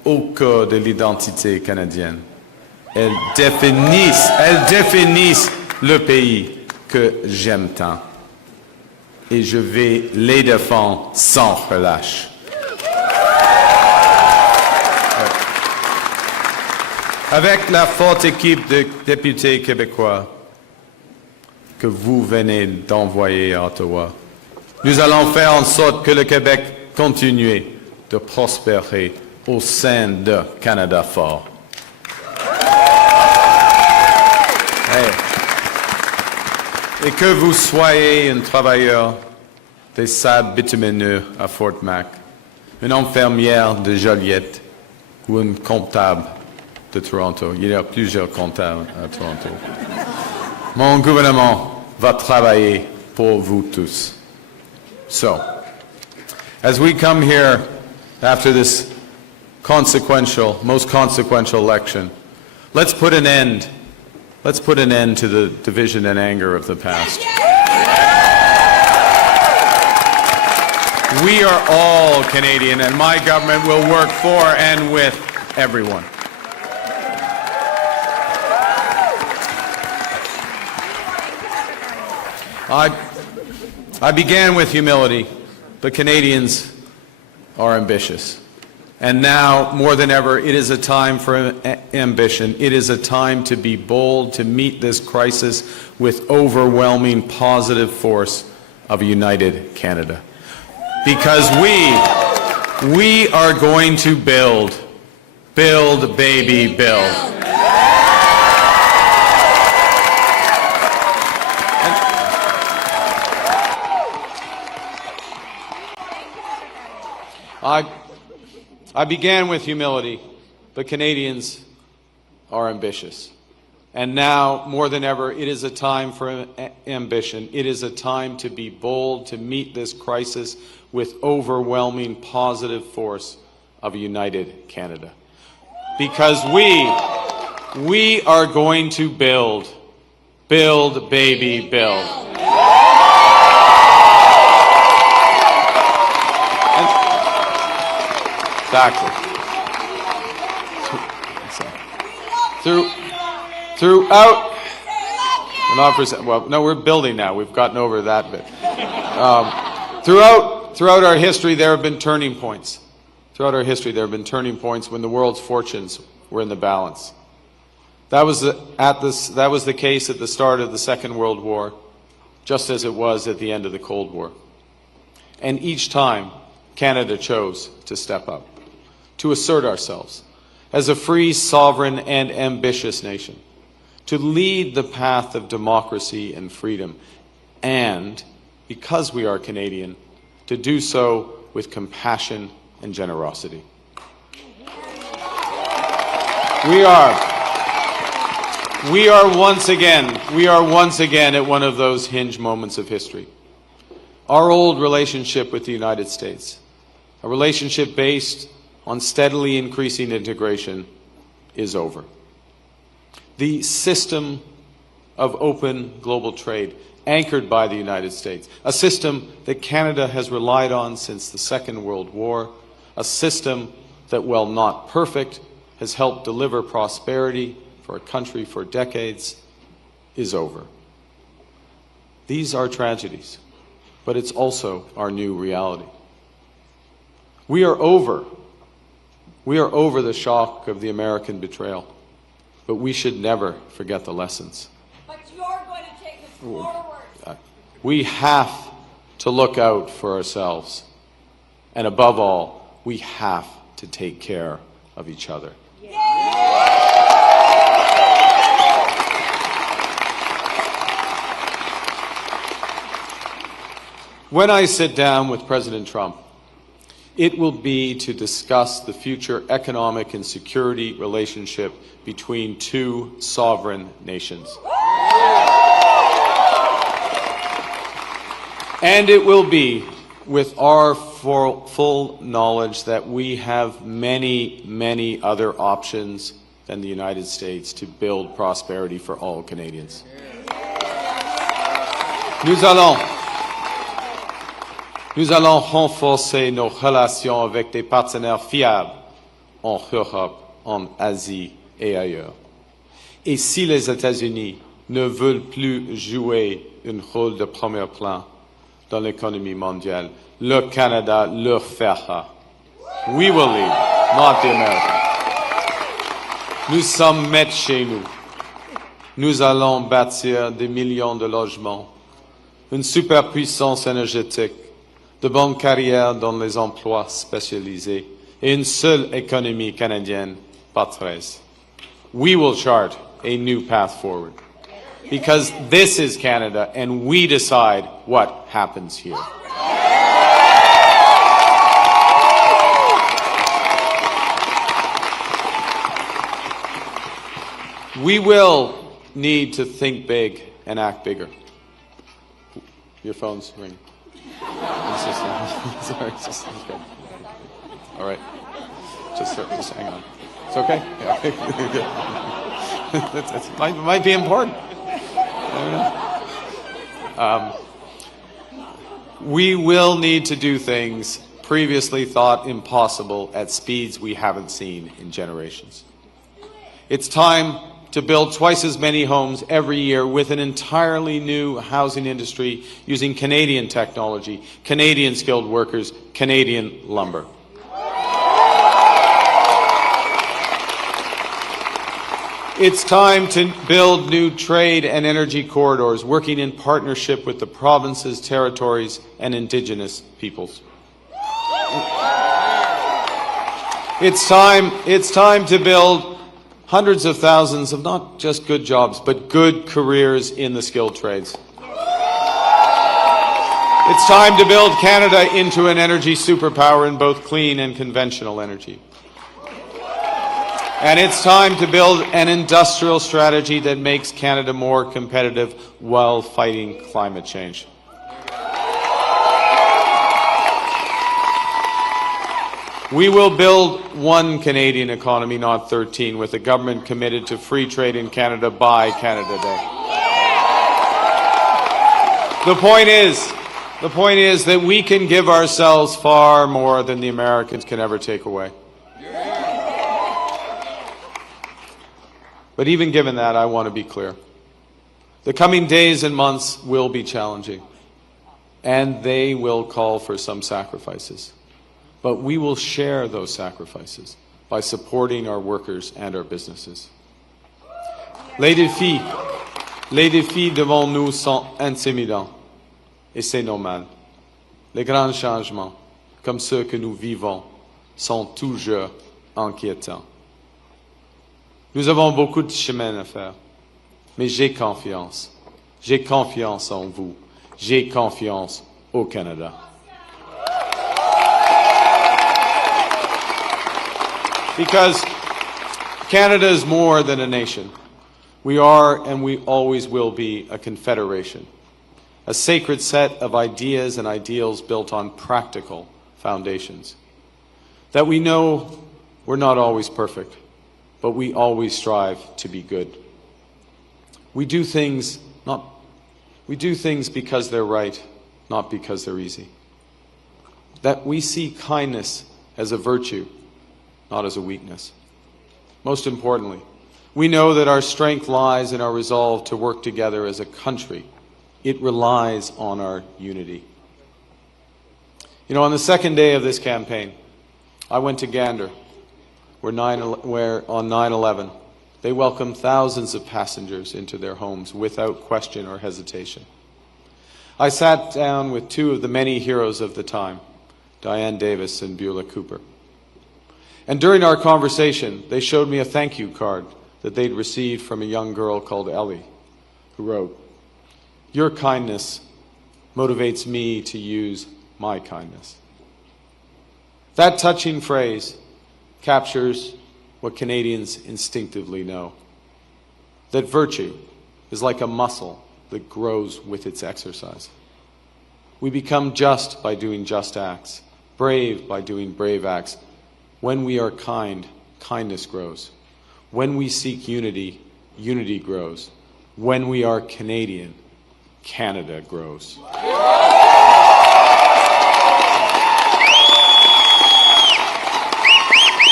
au cas de l'identité canadienne. Elles définissent le pays que j'aime tant. Et je vais les défendre sans relâche. Avec la forte équipe de députés québécois que vous venez d'envoyer à Ottawa, nous allons faire en sorte que le Québec continue de prospérer au sein de Canada fort. Et que vous soyez un travailleur des sables bitumineux à Fort Mac, une infirmière de Joliette ou une comptable de Toronto. Il y a plusieurs comptables à Toronto. Mon gouvernement va travailler pour vous tous. So, as we come here after this most consequential election, let's put an end to the division and anger of the past. We are all Canadian, and my government will work for and with everyone. I began with humility, but Canadians are ambitious. And now, more than ever, it is a time for ambition. It is a time to be bold, to meet this crisis with overwhelming positive force of a united Canada. Because we are going to build, baby, build. I began with humility, but Canadians are ambitious. And now, more than ever, it is a time for ambition. It is a time to be bold, to meet this crisis with overwhelming positive force of a united Canada. Because we are going to build, baby, build. Exactly. Throughout, we're building now. We've gotten over that bit. Throughout our history, there have been turning points. Throughout our history, there have been turning points when the world's fortunes were in the balance. That was the case at the start of the Second World War, just as it was at the end of the Cold War. And each time, Canada chose to step up, to assert ourselves as a free, sovereign, and ambitious nation, to lead the path of democracy and freedom, and, because we are Canadian, to do so with compassion and generosity. We are once again at one of those hinge moments of history. Our old relationship with the United States, a relationship based on steadily increasing integration, is over. The system of open global trade, anchored by the United States, a system that Canada has relied on since the Second World War, a system that, while not perfect, has helped deliver prosperity for a country for decades, is over. These are tragedies, but it's also our new reality. We are over the shock of the American betrayal, but we should never forget the lessons. But you're going to take us forward. We have to look out for ourselves, and above all, we have to take care of each other. When I sit down with President Trump, it will be to discuss the future economic and security relationship between two sovereign nations. And it will be with our full knowledge that we have many, many other options than the United States to build prosperity for all Canadians. Nous allons renforcer nos relations avec des partenaires fiables en Europe, en Asie et ailleurs. Et si les États-Unis ne veulent plus jouer un rôle de premier plan dans l'économie mondiale, le Canada leur fera. We will lead, not the Americans. Nous sommes maîtres chez nous. Nous allons bâtir des millions de logements, une superpuissance énergétique, de bonnes carrières dans les emplois spécialisés et une seule économie canadienne, pas 13. We will chart a new path forward. Because this is Canada and we decide what happens here. We will need to think big and act bigger. Your phone's ringing. Sorry, just okay. All right. Just hang on. It's okay? Yeah. It might be important. We will need to do things previously thought impossible at speeds we haven't seen in generations. It's time to build twice as many homes every year with an entirely new housing industry using Canadian technology, Canadian skilled workers, Canadian lumber. It's time to build new trade and energy corridors, working in partnership with the provinces, territories, and Indigenous peoples. It's time to build hundreds of thousands of not just good jobs, but good careers in the skilled trades. It's time to build Canada into an energy superpower in both clean and conventional energy. And it's time to build an industrial strategy that makes Canada more competitive while fighting climate change. We will build one Canadian economy, not 13, with a government committed to free trade in Canada by Canada Day. The point is that we can give ourselves far more than the Americans can ever take away. But even given that, I want to be clear. The coming days and months will be challenging, and they will call for some sacrifices. But we will share those sacrifices by supporting our workers and our businesses. Les défis devant nous sont intimidants, et c'est normal. Les grands changements, comme ceux que nous vivons, sont toujours inquiétants. Nous avons beaucoup de chemin à faire, mais j'ai confiance. J'ai confiance en vous. J'ai confiance au Canada. Because Canada is more than a nation. We are and we always will be a confederation, a sacred set of ideas and ideals built on practical foundations. That we know we're not always perfect, but we always strive to be good. We do things because they're right, not because they're easy. That we see kindness as a virtue, not as a weakness. Most importantly, we know that our strength lies in our resolve to work together as a country. It relies on our unity. You know, on the second day of this campaign, I went to Gander, where on 9/11, they welcomed thousands of passengers into their homes without question or hesitation. I sat down with two of the many heroes of the time, Diane Davis and Beulah Cooper. And during our conversation, they showed me a thank you card that they'd received from a young girl called Ellie, who wrote, "Your kindness motivates me to use my kindness." That touching phrase captures what Canadians instinctively know, that virtue is like a muscle that grows with its exercise. We become just by doing just acts, brave by doing brave acts. When we are kind, kindness grows. When we seek unity, unity grows. When we are Canadian, Canada grows.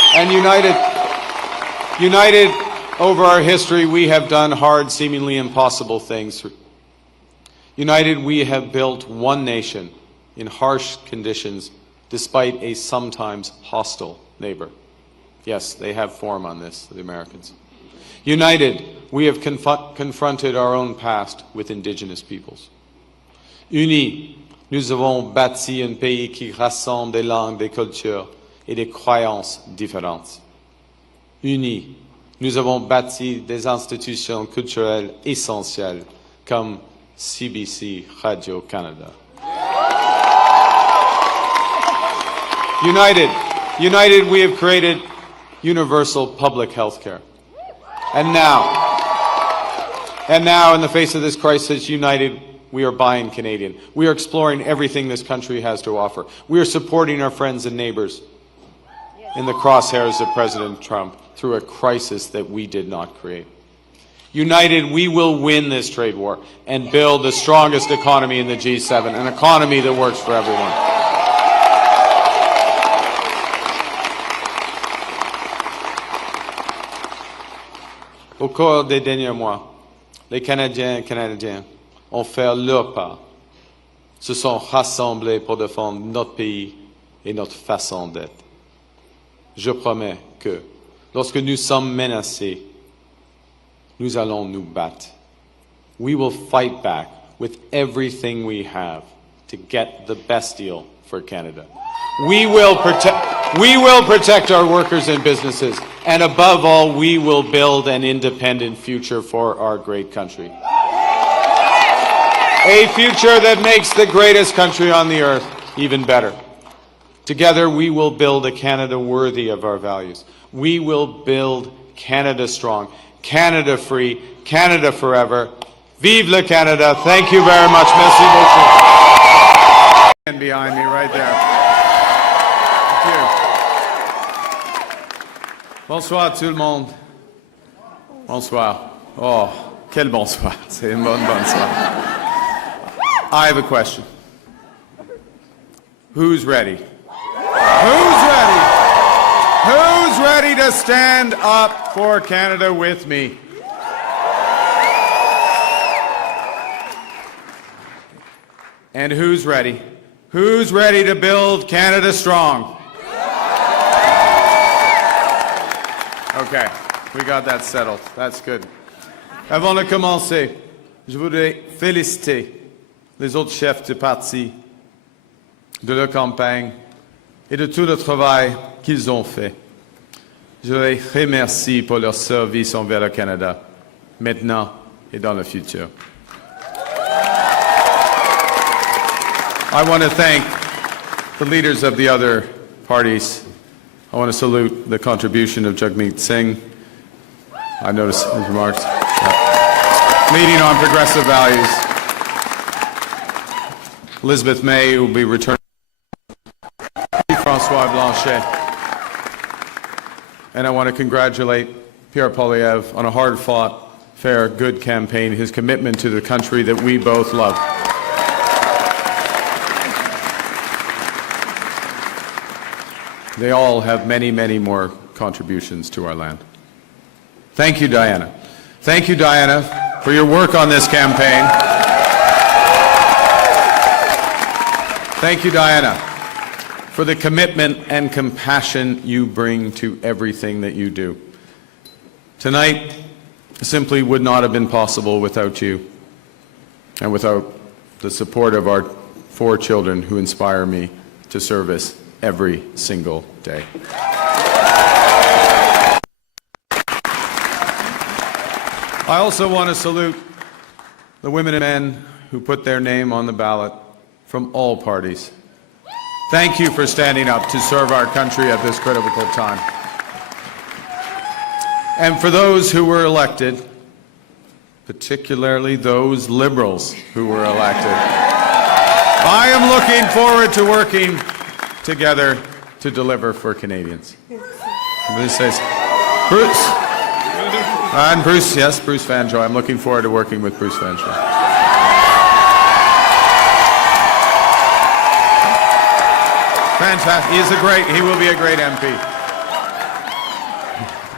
And united over our history, we have done hard, seemingly impossible things. United, we have built one nation in harsh conditions, despite a sometimes hostile neighbor. Yes, they have form on this, the Americans. United, we have confronted our own past with indigenous peoples. Unis, nous avons bâti un pays qui rassemble des langues, des cultures et des croyances différentes. Unis, nous avons bâti des institutions culturelles essentielles comme CBC Radio-Canada. United, we have created universal public health care. And now, in the face of this crisis, united, we are buying Canadian. We are exploring everything this country has to offer. We are supporting our friends and neighbors in the crosshairs of President Trump through a crisis that we did not create. United, we will win this trade war and build the strongest economy in the G7, an economy that works for everyone. Au cours des derniers mois, les Canadiens et Canadiennes ont fait leur part, se sont rassemblés pour défendre notre pays et notre façon d'être. Je promets que, lorsque nous sommes menacés, nous allons nous battre. We will fight back with everything we have to get the best deal for Canada. We will protect our workers and businesses, and above all, we will build an independent future for our great country. A future that makes the greatest country on the earth even better. Together, we will build a Canada worthy of our values. We will build Canada strong, Canada free, Canada forever. Vive le Canada. Thank you very much. Merci beaucoup. And behind me right there. Thank you. Bonsoir tout le monde. Bonsoir. Oh, quel bonsoir. C'est une bonne bonsoir. I have a question. Who's ready? Who's ready? Who's ready to stand up for Canada with me? And who's ready? Who's ready to build Canada strong? Okay, we got that settled. That's good. Avant de commencer, je voudrais féliciter les autres chefs de parti, de leur campagne et de tout le travail qu'ils ont fait. Je les remercie pour leur service envers le Canada, maintenant et dans le futur. I want to thank the leaders of the other parties. I want to salute the contribution of Jagmeet Singh. I noticed his remarks. Leading on progressive values. Elizabeth May will be returning. François Blanchet. And I want to congratulate Pierre Poilievre on a hard-fought, fair, good campaign, his commitment to the country that we both love. They all have many, many more contributions to our land. Thank you, Diana. Thank you, Diana, for your work on this campaign. Thank you, Diana, for the commitment and compassion you bring to everything that you do. Tonight simply would not have been possible without you and without the support of our 4 children who inspire me to service every single day. I also want to salute the women and men who put their name on the ballot from all parties. Thank you for standing up to serve our country at this critical time. And for those who were elected, particularly those Liberals who were elected, I am looking forward to working together to deliver for Canadians. This says, Bruce. And Bruce, yes, Bruce Vanjoy. I'm looking forward to working with Bruce Vanjoy. Fantastic. He will be a great MP.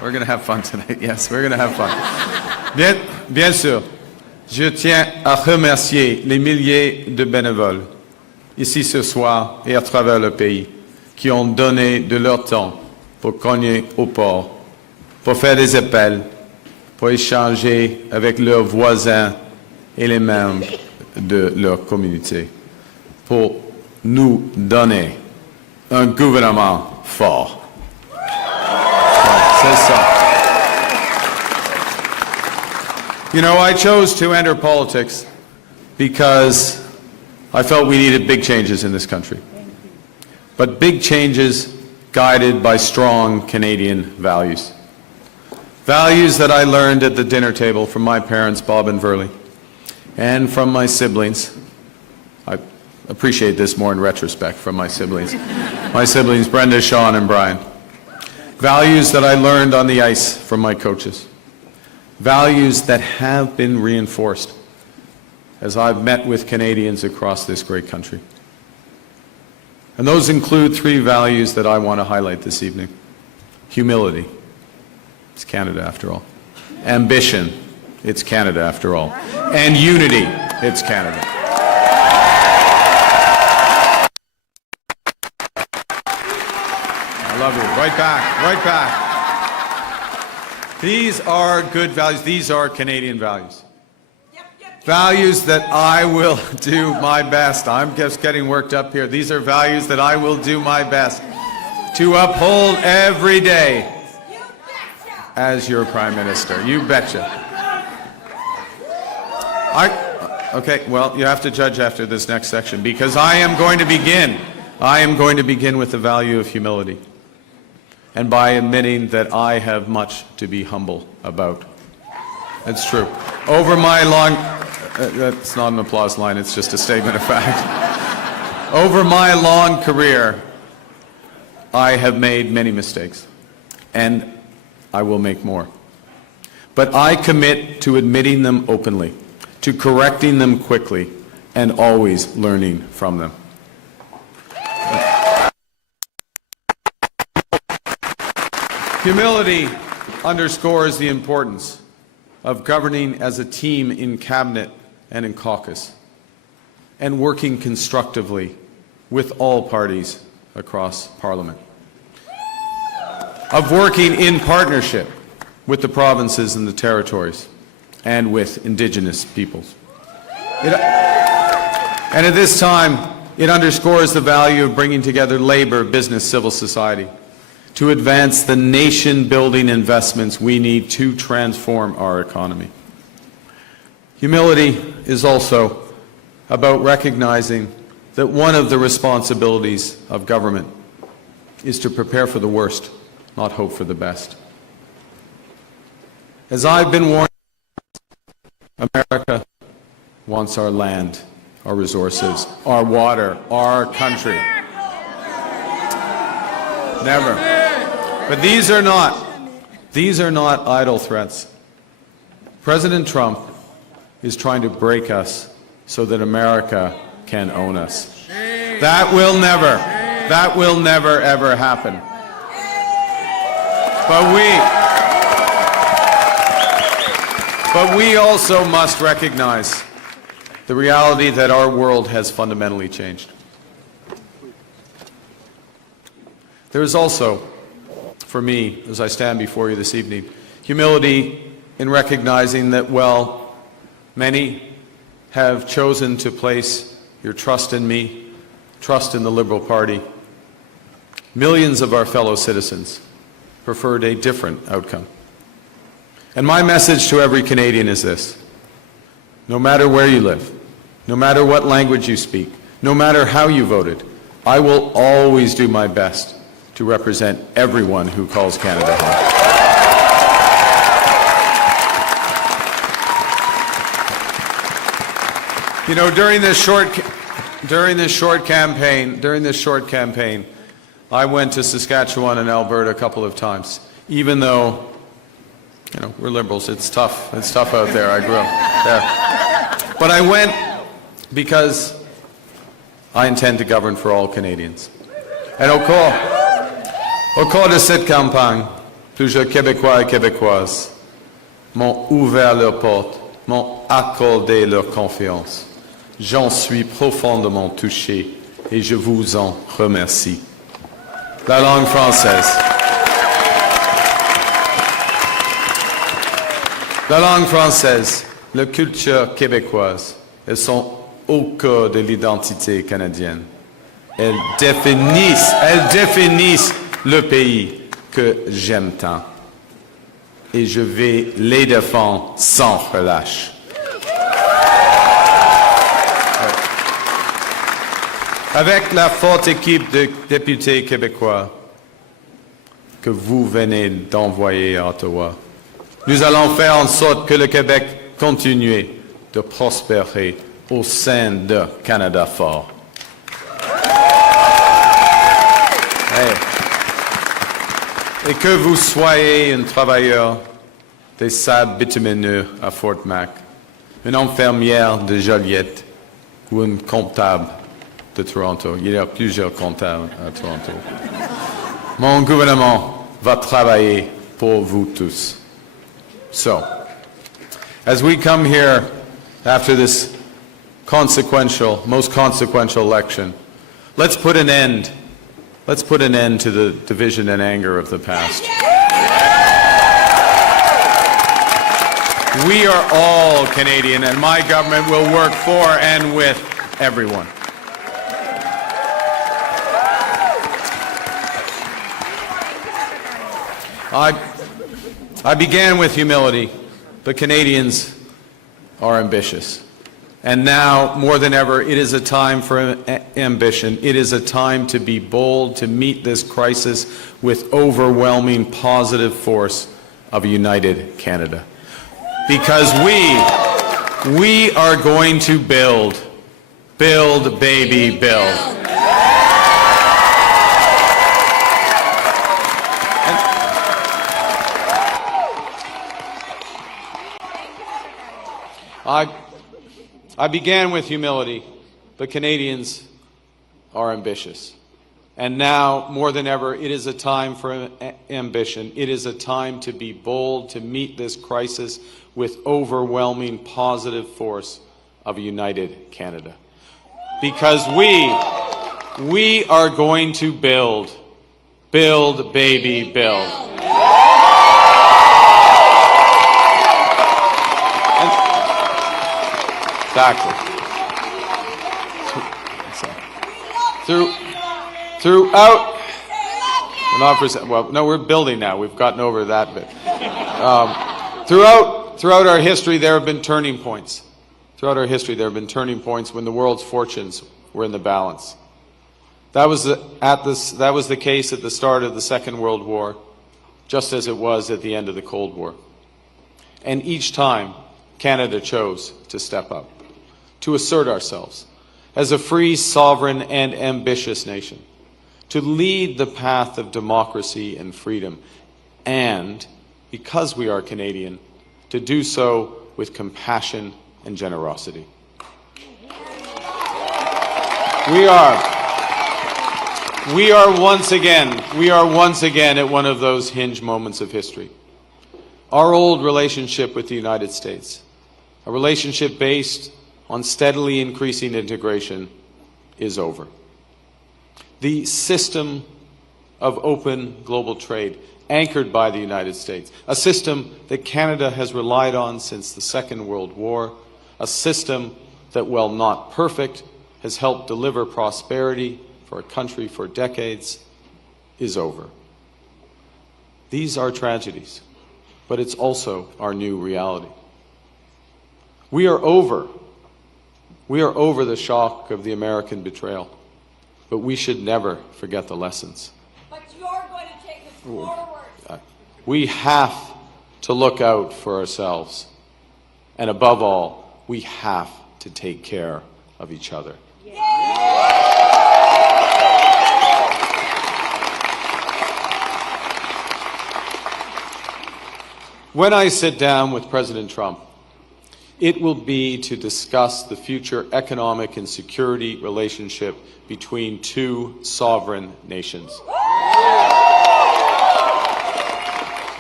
We're going to have fun tonight. Yes, we're going to have fun. Bien sûr, je tiens à remercier les milliers de bénévoles ici ce soir et à travers le pays qui ont donné de leur temps pour cogner au port, pour faire des appels, pour échanger avec leurs voisins et les membres de leur communauté, pour nous donner un gouvernement fort. C'est ça. You know, I chose to enter politics because I felt we needed big changes in this country. But big changes guided by strong Canadian values. Values that I learned at the dinner table from my parents, Bob and Verley, and from my siblings. I appreciate this more in retrospect from my siblings. My siblings, Brenda, Sean, and Brian. Values that I learned on the ice from my coaches. Values that have been reinforced as I've met with Canadians across this great country. And those include three values that I want to highlight this evening. Humility. It's Canada after all. Ambition. It's Canada after all. And unity. It's Canada. I love you. Right back. Right back. These are good values. These are Canadian values. Values that I will do my best. I'm just getting worked up here. These are values that I will do my best to uphold every day as your Prime Minister. You betcha. Okay, well, you have to judge after this next section because I am going to begin with the value of humility and by admitting that I have much to be humble about. That's true. Over my long... that's not an applause line, it's just a statement of fact. Over my long career, I have made many mistakes, and I will make more. But I commit to admitting them openly, to correcting them quickly, and always learning from them. Humility underscores the importance of governing as a team in cabinet and in caucus, and working constructively with all parties across Parliament, of working in partnership with the provinces and the territories, and with Indigenous peoples. And at this time, it underscores the value of bringing together labor, business, civil society, to advance the nation-building investments we need to transform our economy. Humility is also about recognizing that one of the responsibilities of government is to prepare for the worst, not hope for the best. As I've been warned, America wants our land, our resources, our water, our country. Never. But these are not idle threats. President Trump is trying to break us so that America can own us. That will never ever happen. But we also must recognize the reality that our world has fundamentally changed. There is also, for me, as I stand before you this evening, humility in recognizing that, well, many have chosen to place your trust in me, trust in the Liberal Party. Millions of our fellow citizens preferred a different outcome. And my message to every Canadian is this: no matter where you live, no matter what language you speak, no matter how you voted, I will always do my best to represent everyone who calls Canada home. You know, during this short campaign, I went to Saskatchewan and Alberta a couple of times, even though, you know, we're Liberals. It's tough out there. I grew up there. But I went because I intend to govern for all Canadiens. And au cours de cette campagne, plusieurs Québécois et Québécoises m'ont ouvert leurs portes, m'ont accordé leur confiance. J'en suis profondément touché et je vous en remercie. La langue française. La langue française, la culture québécoise, elles sont au cœur de l'identité canadienne. Elles définissent le pays que j'aime tant. Et je vais les défendre sans relâche. Avec la forte équipe de députés québécois que vous venez d'envoyer à Ottawa, nous allons faire en sorte que le Québec continue de prospérer au sein d'un Canada fort. Et que vous soyez un travailleur des sables bitumineux à Fort Mac, une infirmière de Joliette ou un comptable de Toronto. Il y a plusieurs comptables à Toronto. Mon gouvernement va travailler pour vous tous. So, as we come here after this most consequential election, let's put an end to the division and anger of the past. We are all Canadian, and my government will work for and with everyone. I began with humility, but Canadians are ambitious. And now, more than ever, it is a time for ambition. It is a time to be bold, to meet this crisis with overwhelming positive force of a united Canada. Because we are going to build, baby, build. I began with humility, but Canadians are ambitious. And now, more than ever, it is a time for ambition. It is a time to be bold, to meet this crisis with overwhelming positive force of a united Canada. Because we are going to build, baby, build. Exactly. Throughout, we're building now. We've gotten over that bit. Throughout our history, there have been turning points. Throughout our history, there have been turning points when the world's fortunes were in the balance. That was the case at the start of the Second World War, just as it was at the end of the Cold War. And each time, Canada chose to step up, to assert ourselves as a free, sovereign, and ambitious nation, to lead the path of democracy and freedom, and, because we are Canadian, to do so with compassion and generosity. We are once again at one of those hinge moments of history. Our old relationship with the United States, a relationship based on steadily increasing integration, is over. The system of open global trade, anchored by the United States, a system that Canada has relied on since the Second World War, a system that, while not perfect, has helped deliver prosperity for a country for decades, is over. These are tragedies, but it's also our new reality. We are over the shock of the American betrayal, but we should never forget the lessons. But you're going to take us forward. We have to look out for ourselves. And above all, we have to take care of each other. When I sit down with President Trump, it will be to discuss the future economic and security relationship between two sovereign nations.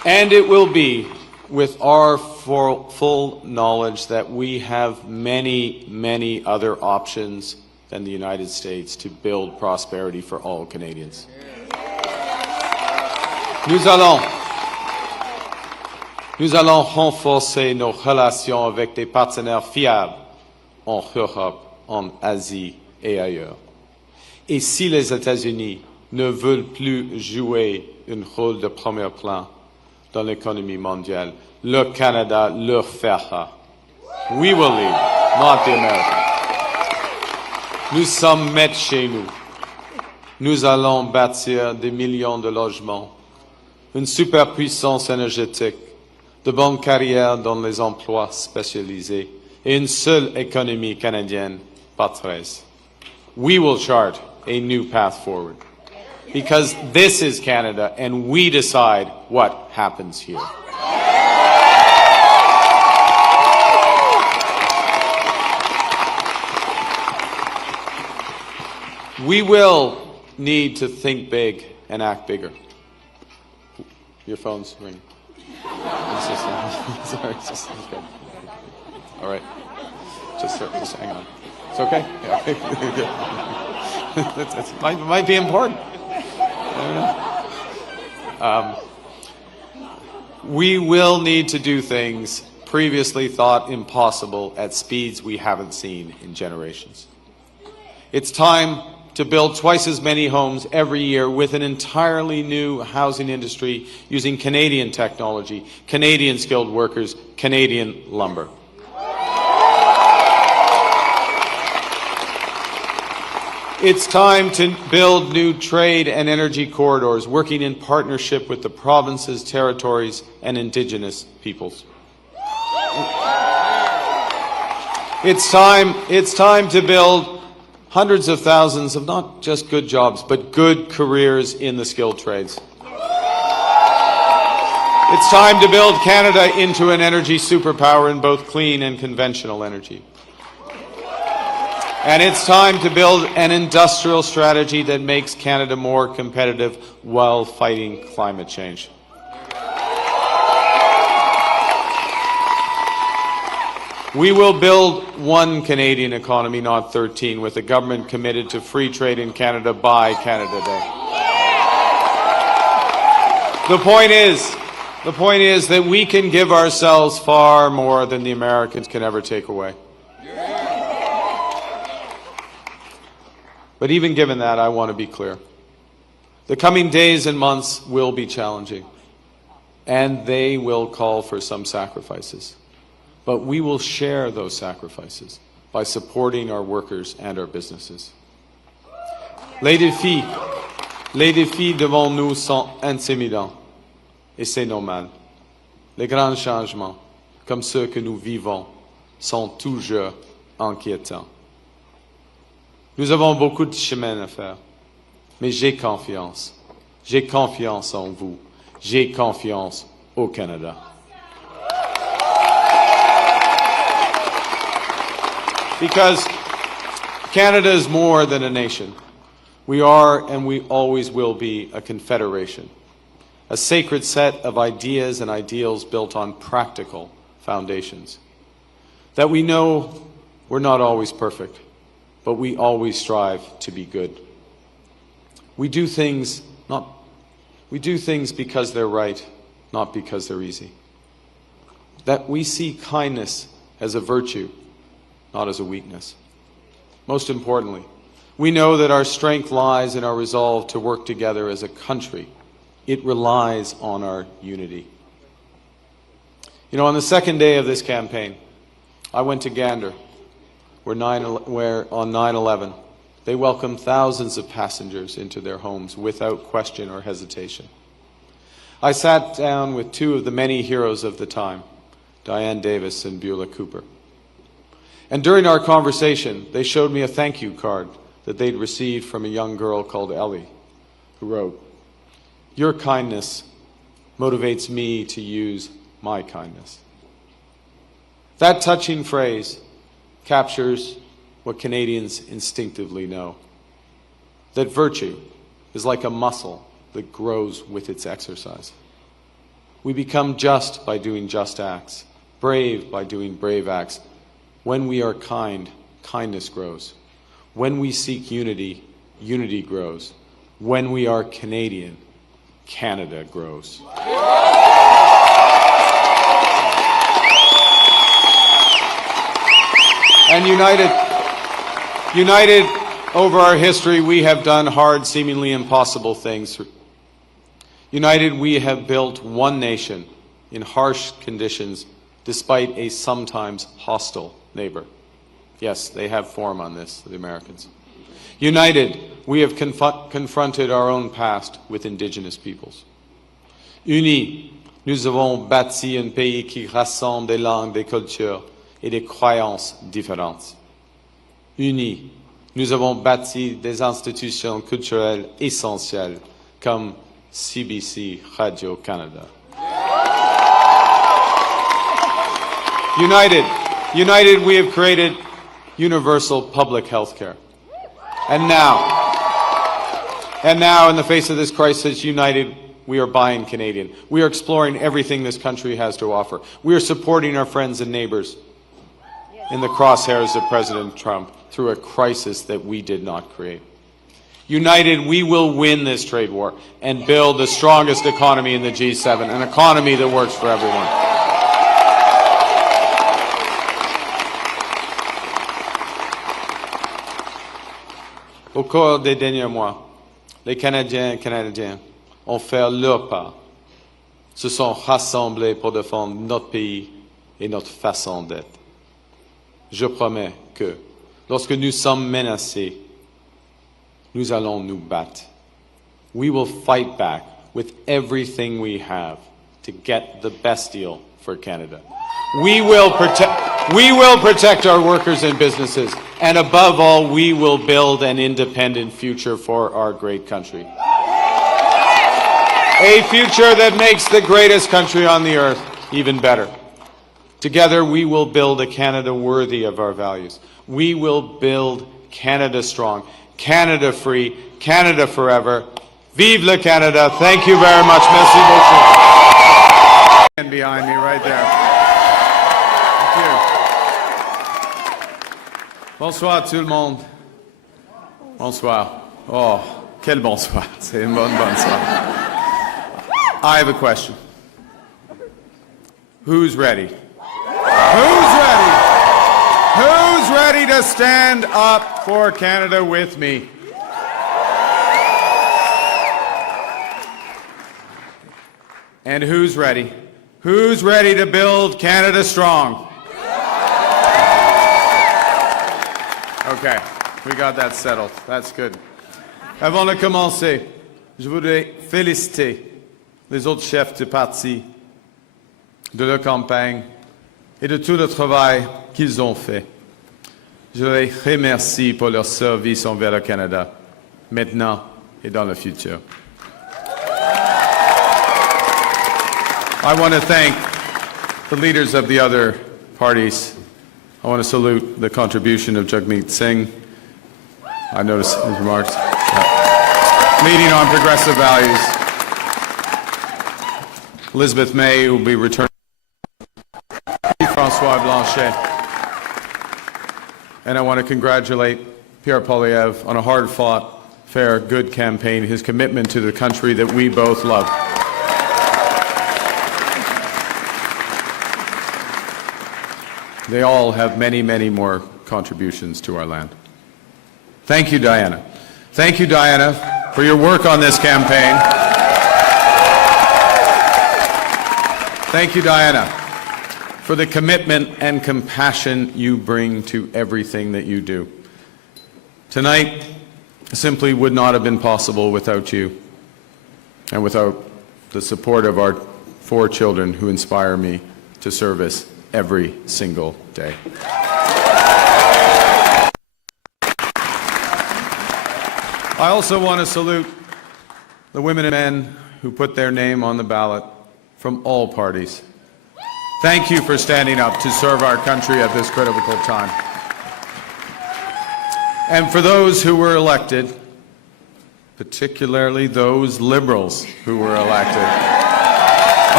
And it will be with our full knowledge that we have many, many other options than the United States to build prosperity for all Canadians. Nous allons renforcer nos relations avec des partenaires fiables en Europe, en Asie et ailleurs. Et si les États-Unis ne veulent plus jouer un rôle de premier plan dans l'économie mondiale, le Canada leur fera. We will lead, not the Americans. Nous sommes maîtres chez nous. Nous allons bâtir des millions de logements, une superpuissance énergétique, de bonnes carrières dans les emplois spécialisés et une seule économie canadienne, pas 13. We will chart a new path forward. Because this is Canada and we decide what happens here. We will need to think big and act bigger. Your phone's ringing. Sorry, just okay. All right. Just hang on. It's okay? Yeah. It might be important. I don't know. We will need to do things previously thought impossible at speeds we haven't seen in generations. It's time to build twice as many homes every year with an entirely new housing industry using Canadian technology, Canadian skilled workers, Canadian lumber. It's time to build new trade and energy corridors, working in partnership with the provinces, territories, and Indigenous peoples. It's time to build hundreds of thousands of not just good jobs, but good careers in the skilled trades. It's time to build Canada into an energy superpower in both clean and conventional energy. And it's time to build an industrial strategy that makes Canada more competitive while fighting climate change. We will build one Canadian economy, not 13, with a government committed to free trade in Canada by Canada Day. The point is that we can give ourselves far more than the Americans can ever take away. But even given that, I want to be clear. The coming days and months will be challenging, and they will call for some sacrifices. But we will share those sacrifices by supporting our workers and our businesses. Les défis devant nous sont intimidants, et c'est normal. Les grands changements, comme ceux que nous vivons, sont toujours inquiétants. Nous avons beaucoup de chemin à faire, mais j'ai confiance. J'ai confiance en vous. J'ai confiance au Canada. Because Canada is more than a nation. We are and we always will be a confederation, a sacred set of ideas and ideals built on practical foundations. That we know we're not always perfect, but we always strive to be good. We do things because they're right, not because they're easy. That we see kindness as a virtue, not as a weakness. Most importantly, we know that our strength lies in our resolve to work together as a country. It relies on our unity. You know, on the second day of this campaign, I went to Gander, where on 9/11, they welcomed thousands of passengers into their homes without question or hesitation. I sat down with two of the many heroes of the time, Diane Davis and Beulah Cooper. And during our conversation, they showed me a thank you card that they'd received from a young girl called Ellie, who wrote, "Your kindness motivates me to use my kindness." That touching phrase captures what Canadians instinctively know, that virtue is like a muscle that grows with its exercise. We become just by doing just acts, brave by doing brave acts. When we are kind, kindness grows. When we seek unity, unity grows. When we are Canadian, Canada grows. And united over our history, we have done hard, seemingly impossible things. United, we have built one nation in harsh conditions, despite a sometimes hostile neighbor. Yes, they have form on this, the Americans. United, we have confronted our own past with Indigenous peoples. Unis, nous avons bâti un pays qui rassemble des langues, des cultures et des croyances différentes. Unis, nous avons bâti des institutions culturelles essentielles comme CBC Radio-Canada. United, we have created universal public health care. And now, in the face of this crisis, united, we are buying Canadian. We are exploring everything this country has to offer. We are supporting our friends and neighbors in the crosshairs of President Trump through a crisis that we did not create. United, we will win this trade war and build the strongest economy in the G7, an economy that works for everyone. Au cours des derniers mois, les Canadiens et Canadiennes ont fait leur part, se sont rassemblés pour défendre notre pays et notre façon d'être. Je promets que, lorsque nous sommes menacés, nous allons nous battre. We will fight back with everything we have to get the best deal for Canada. We will protect our workers and businesses, and above all, we will build an independent future for our great country. A future that makes the greatest country on the earth even better. Together, we will build a Canada worthy of our values. We will build Canada strong, Canada free, Canada forever. Vive le Canada. Thank you very much. Merci beaucoup. And behind me right there. Thank you. Bonsoir tout le monde. Bonsoir. Oh, quel bonsoir. C'est une bonne bonsoir. I have a question. Who's ready? Who's ready? Who's ready to stand up for Canada with me? And who's ready? Who's ready to build Canada strong? Okay, we got that settled. That's good. Avant de commencer, je voudrais féliciter les autres chefs de parti, de leur campagne et de tout le travail qu'ils ont fait. Je les remercie pour leur service envers le Canada, maintenant et dans le futur. I want to thank the leaders of the other parties. I want to salute the contribution of Jagmeet Singh. I noticed his remarks. Leading on progressive values. Elizabeth May will be returning. François Blanchet. And I want to congratulate Pierre Poilievre on a hard-fought, fair, good campaign, his commitment to the country that we both love. They all have many, many more contributions to our land. Thank you, Diana. Thank you, Diana, for your work on this campaign. Thank you, Diana, for the commitment and compassion you bring to everything that you do. Tonight simply would not have been possible without you and without the support of our 4 children who inspire me to service every single day. I also want to salute the women and men who put their name on the ballot from all parties. Thank you for standing up to serve our country at this critical time. And for those who were elected, particularly those Liberals who were elected,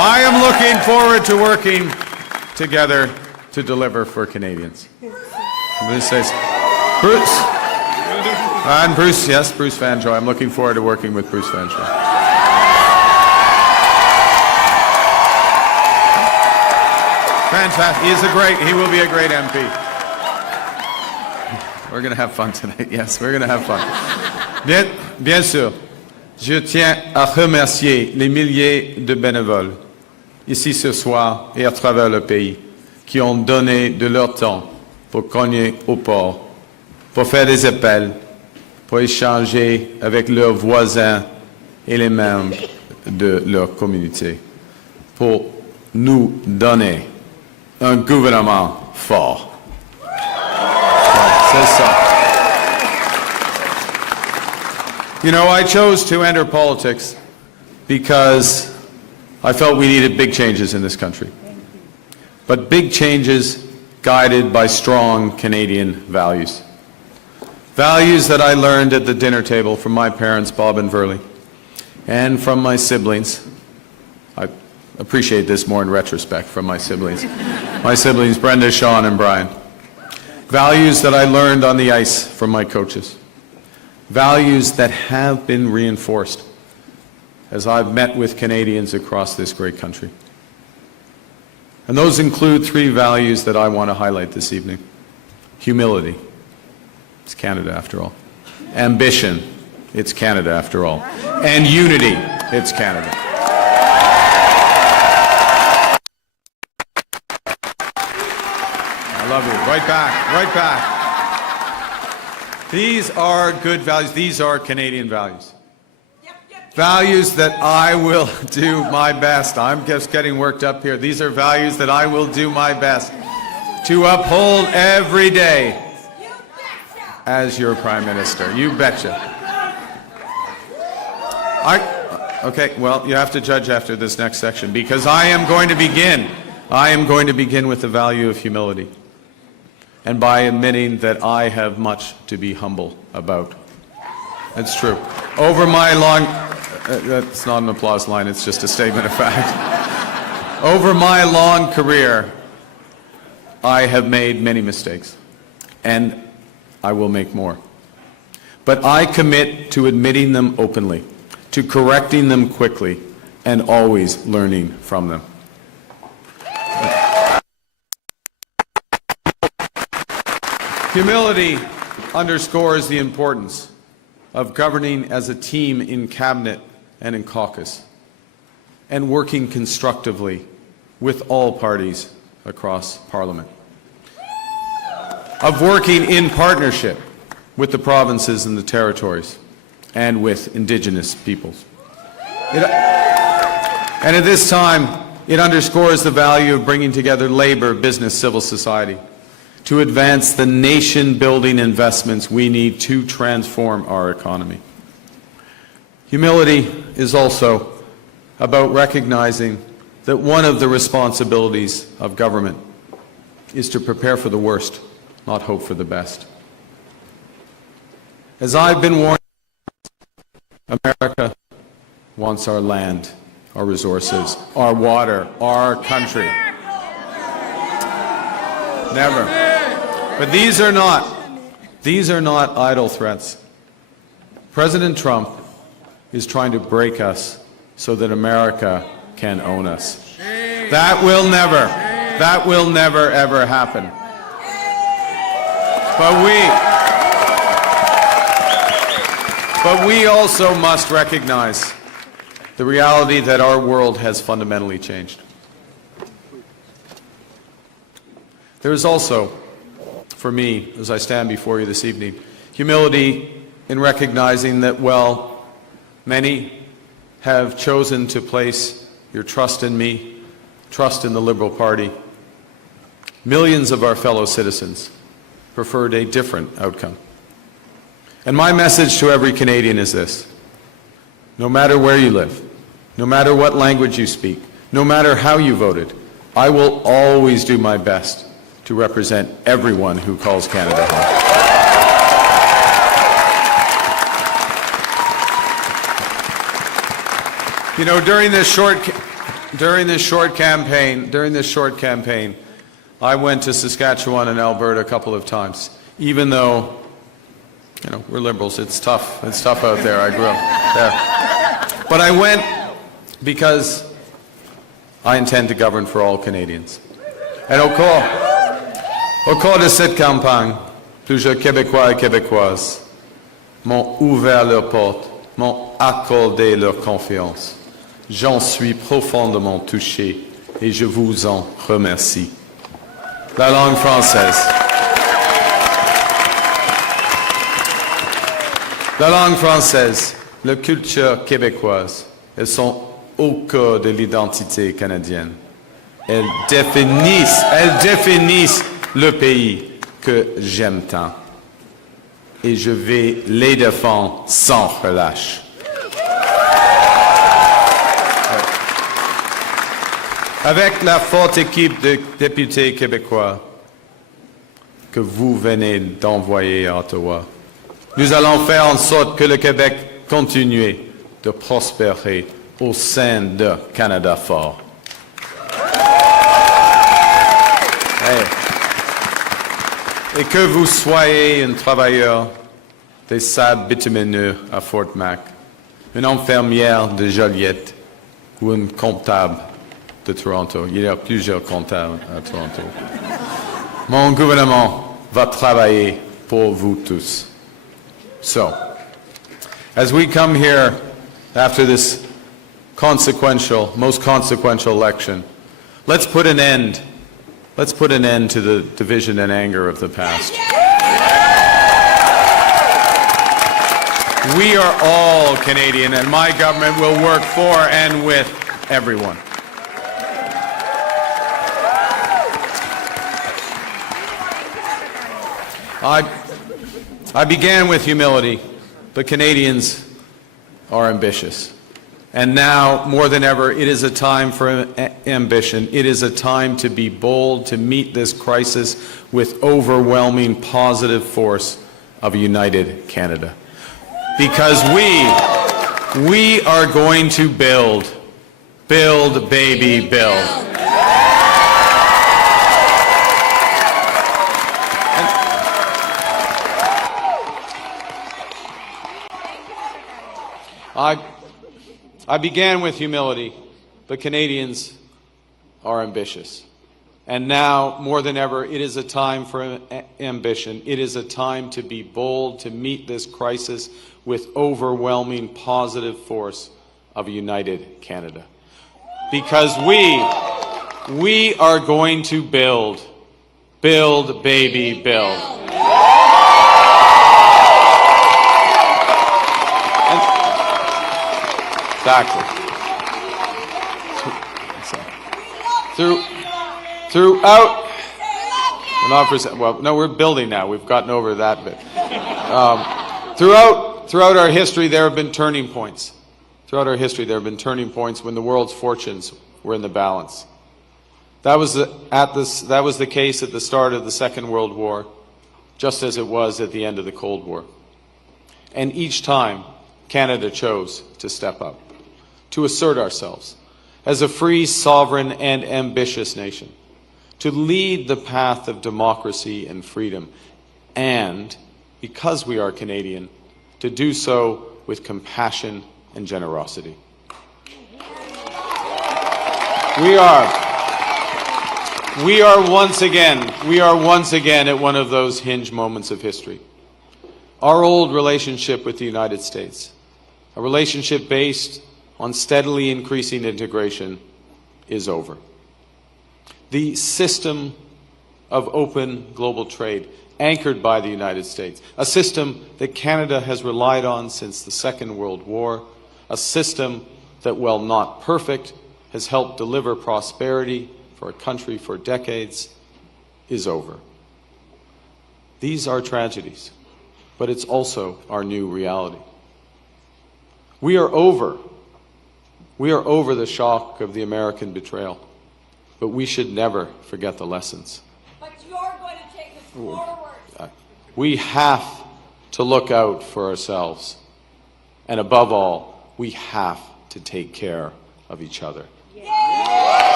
I am looking forward to working together to deliver for Canadians. Bruce says, Bruce. And Bruce, yes, Bruce Vanjoy. I'm looking forward to working with Bruce Vanjoy. Fantastic. He will be a great MP. We're going to have fun tonight. Yes, we're going to have fun. Bien sûr, je tiens à remercier les milliers de bénévoles ici ce soir et à travers le pays qui ont donné de leur temps pour cogner au port, pour faire des appels, pour échanger avec leurs voisins et les membres de leur communauté, pour nous donner un gouvernement fort. C'est ça. You know, I chose to enter politics because I felt we needed big changes in this country. But big changes guided by strong Canadian values. Values that I learned at the dinner table from my parents, Bob and Verley, and from my siblings. I appreciate this more in retrospect from my siblings. My siblings, Brenda, Sean, and Brian. Values that I learned on the ice from my coaches. Values that have been reinforced as I've met with Canadians across this great country. And those include three values that I want to highlight this evening. Humility. It's Canada after all. Ambition. It's Canada after all. And unity. It's Canada. I love you. Right back. Right back. These are good values. These are Canadian values. Values that I will do my best. I'm just getting worked up here. These are values that I will do my best to uphold every day as your Prime Minister. You betcha. Okay, well, you have to judge after this next section because I am going to begin with the value of humility and by admitting that I have much to be humble about. That's true. Over my long... that's not an applause line, it's just a statement of fact. Over my long career, I have made many mistakes, and I will make more. But I commit to admitting them openly, to correcting them quickly, and always learning from them. Humility underscores the importance of governing as a team in cabinet and in caucus, and working constructively with all parties across Parliament, of working in partnership with the provinces and the territories, and with Indigenous peoples. And at this time, it underscores the value of bringing together labor, business, civil society, to advance the nation-building investments we need to transform our economy. Humility is also about recognizing that one of the responsibilities of government is to prepare for the worst, not hope for the best. As I've been warned, America wants our land, our resources, our water, our country. Never. But these are not idle threats. President Trump is trying to break us so that America can own us. That will never ever happen. But we also must recognize the reality that our world has fundamentally changed. There is also, for me, as I stand before you this evening, humility in recognizing that, well, many have chosen to place your trust in me, trust in the Liberal Party. Millions of our fellow citizens preferred a different outcome. And my message to every Canadian is this: no matter where you live, no matter what language you speak, no matter how you voted, I will always do my best to represent everyone who calls Canada home. You know, during this short during this short campaign, I went to Saskatchewan and Alberta a couple of times, even though, you know, we're liberals. It's tough out there. I grew up there. But I went because I intend to govern for all Canadians. Et au cours de cette campagne, plusieurs Québécois et Québécoises m'ont ouvert leurs portes, m'ont accordé leur confiance. J'en suis profondément touché et je vous en remercie. La langue française. La langue française, la culture québécoise, elles sont au cœur de l'identité canadienne. Elles définissent le pays que j'aime tant. Et je vais les défendre sans relâche. Avec la forte équipe de députés québécois que vous venez d'envoyer à Ottawa, nous allons faire en sorte que le Québec continue de prospérer au sein de Canada fort. Et que vous soyez un travailleur des sables bitumineux à Fort Mac, une infirmière de Joliette ou un comptable de Toronto. Il y a plusieurs comptables à Toronto. Mon gouvernement va travailler pour vous tous. So, as we come here after this most consequential election, let's put an end to the division and anger of the past. We are all Canadian, and my government will work for and with everyone. I began with humility, but Canadians are ambitious. And now, more than ever, it is a time for ambition. It is a time to be bold, to meet this crisis with overwhelming positive force of a united Canada. Because we are going to build, baby, build. I began with humility, but Canadians are ambitious. And now, more than ever, it is a time for ambition. It is a time to be bold, to meet this crisis with overwhelming positive force of a united Canada. Because we are going to build, baby, build. Exactly. Throughout, we're building now. We've gotten over that bit. Throughout our history, there have been turning points. Throughout our history, there have been turning points when the world's fortunes were in the balance. That was the case at the start of the Second World War, just as it was at the end of the Cold War. And each time, Canada chose to step up, to assert ourselves as a free, sovereign, and ambitious nation, to lead the path of democracy and freedom, and, because we are Canadian, to do so with compassion and generosity. We are once again at one of those hinge moments of history. Our old relationship with the United States, a relationship based on steadily increasing integration, is over. The system of open global trade, anchored by the United States, a system that Canada has relied on since the Second World War, a system that, while not perfect, has helped deliver prosperity for a country for decades, is over. These are tragedies, but it's also our new reality. We are over the shock of the American betrayal, but we should never forget the lessons. But you're going to take us forward. We have to look out for ourselves. And above all, we have to take care of each other. Yeah!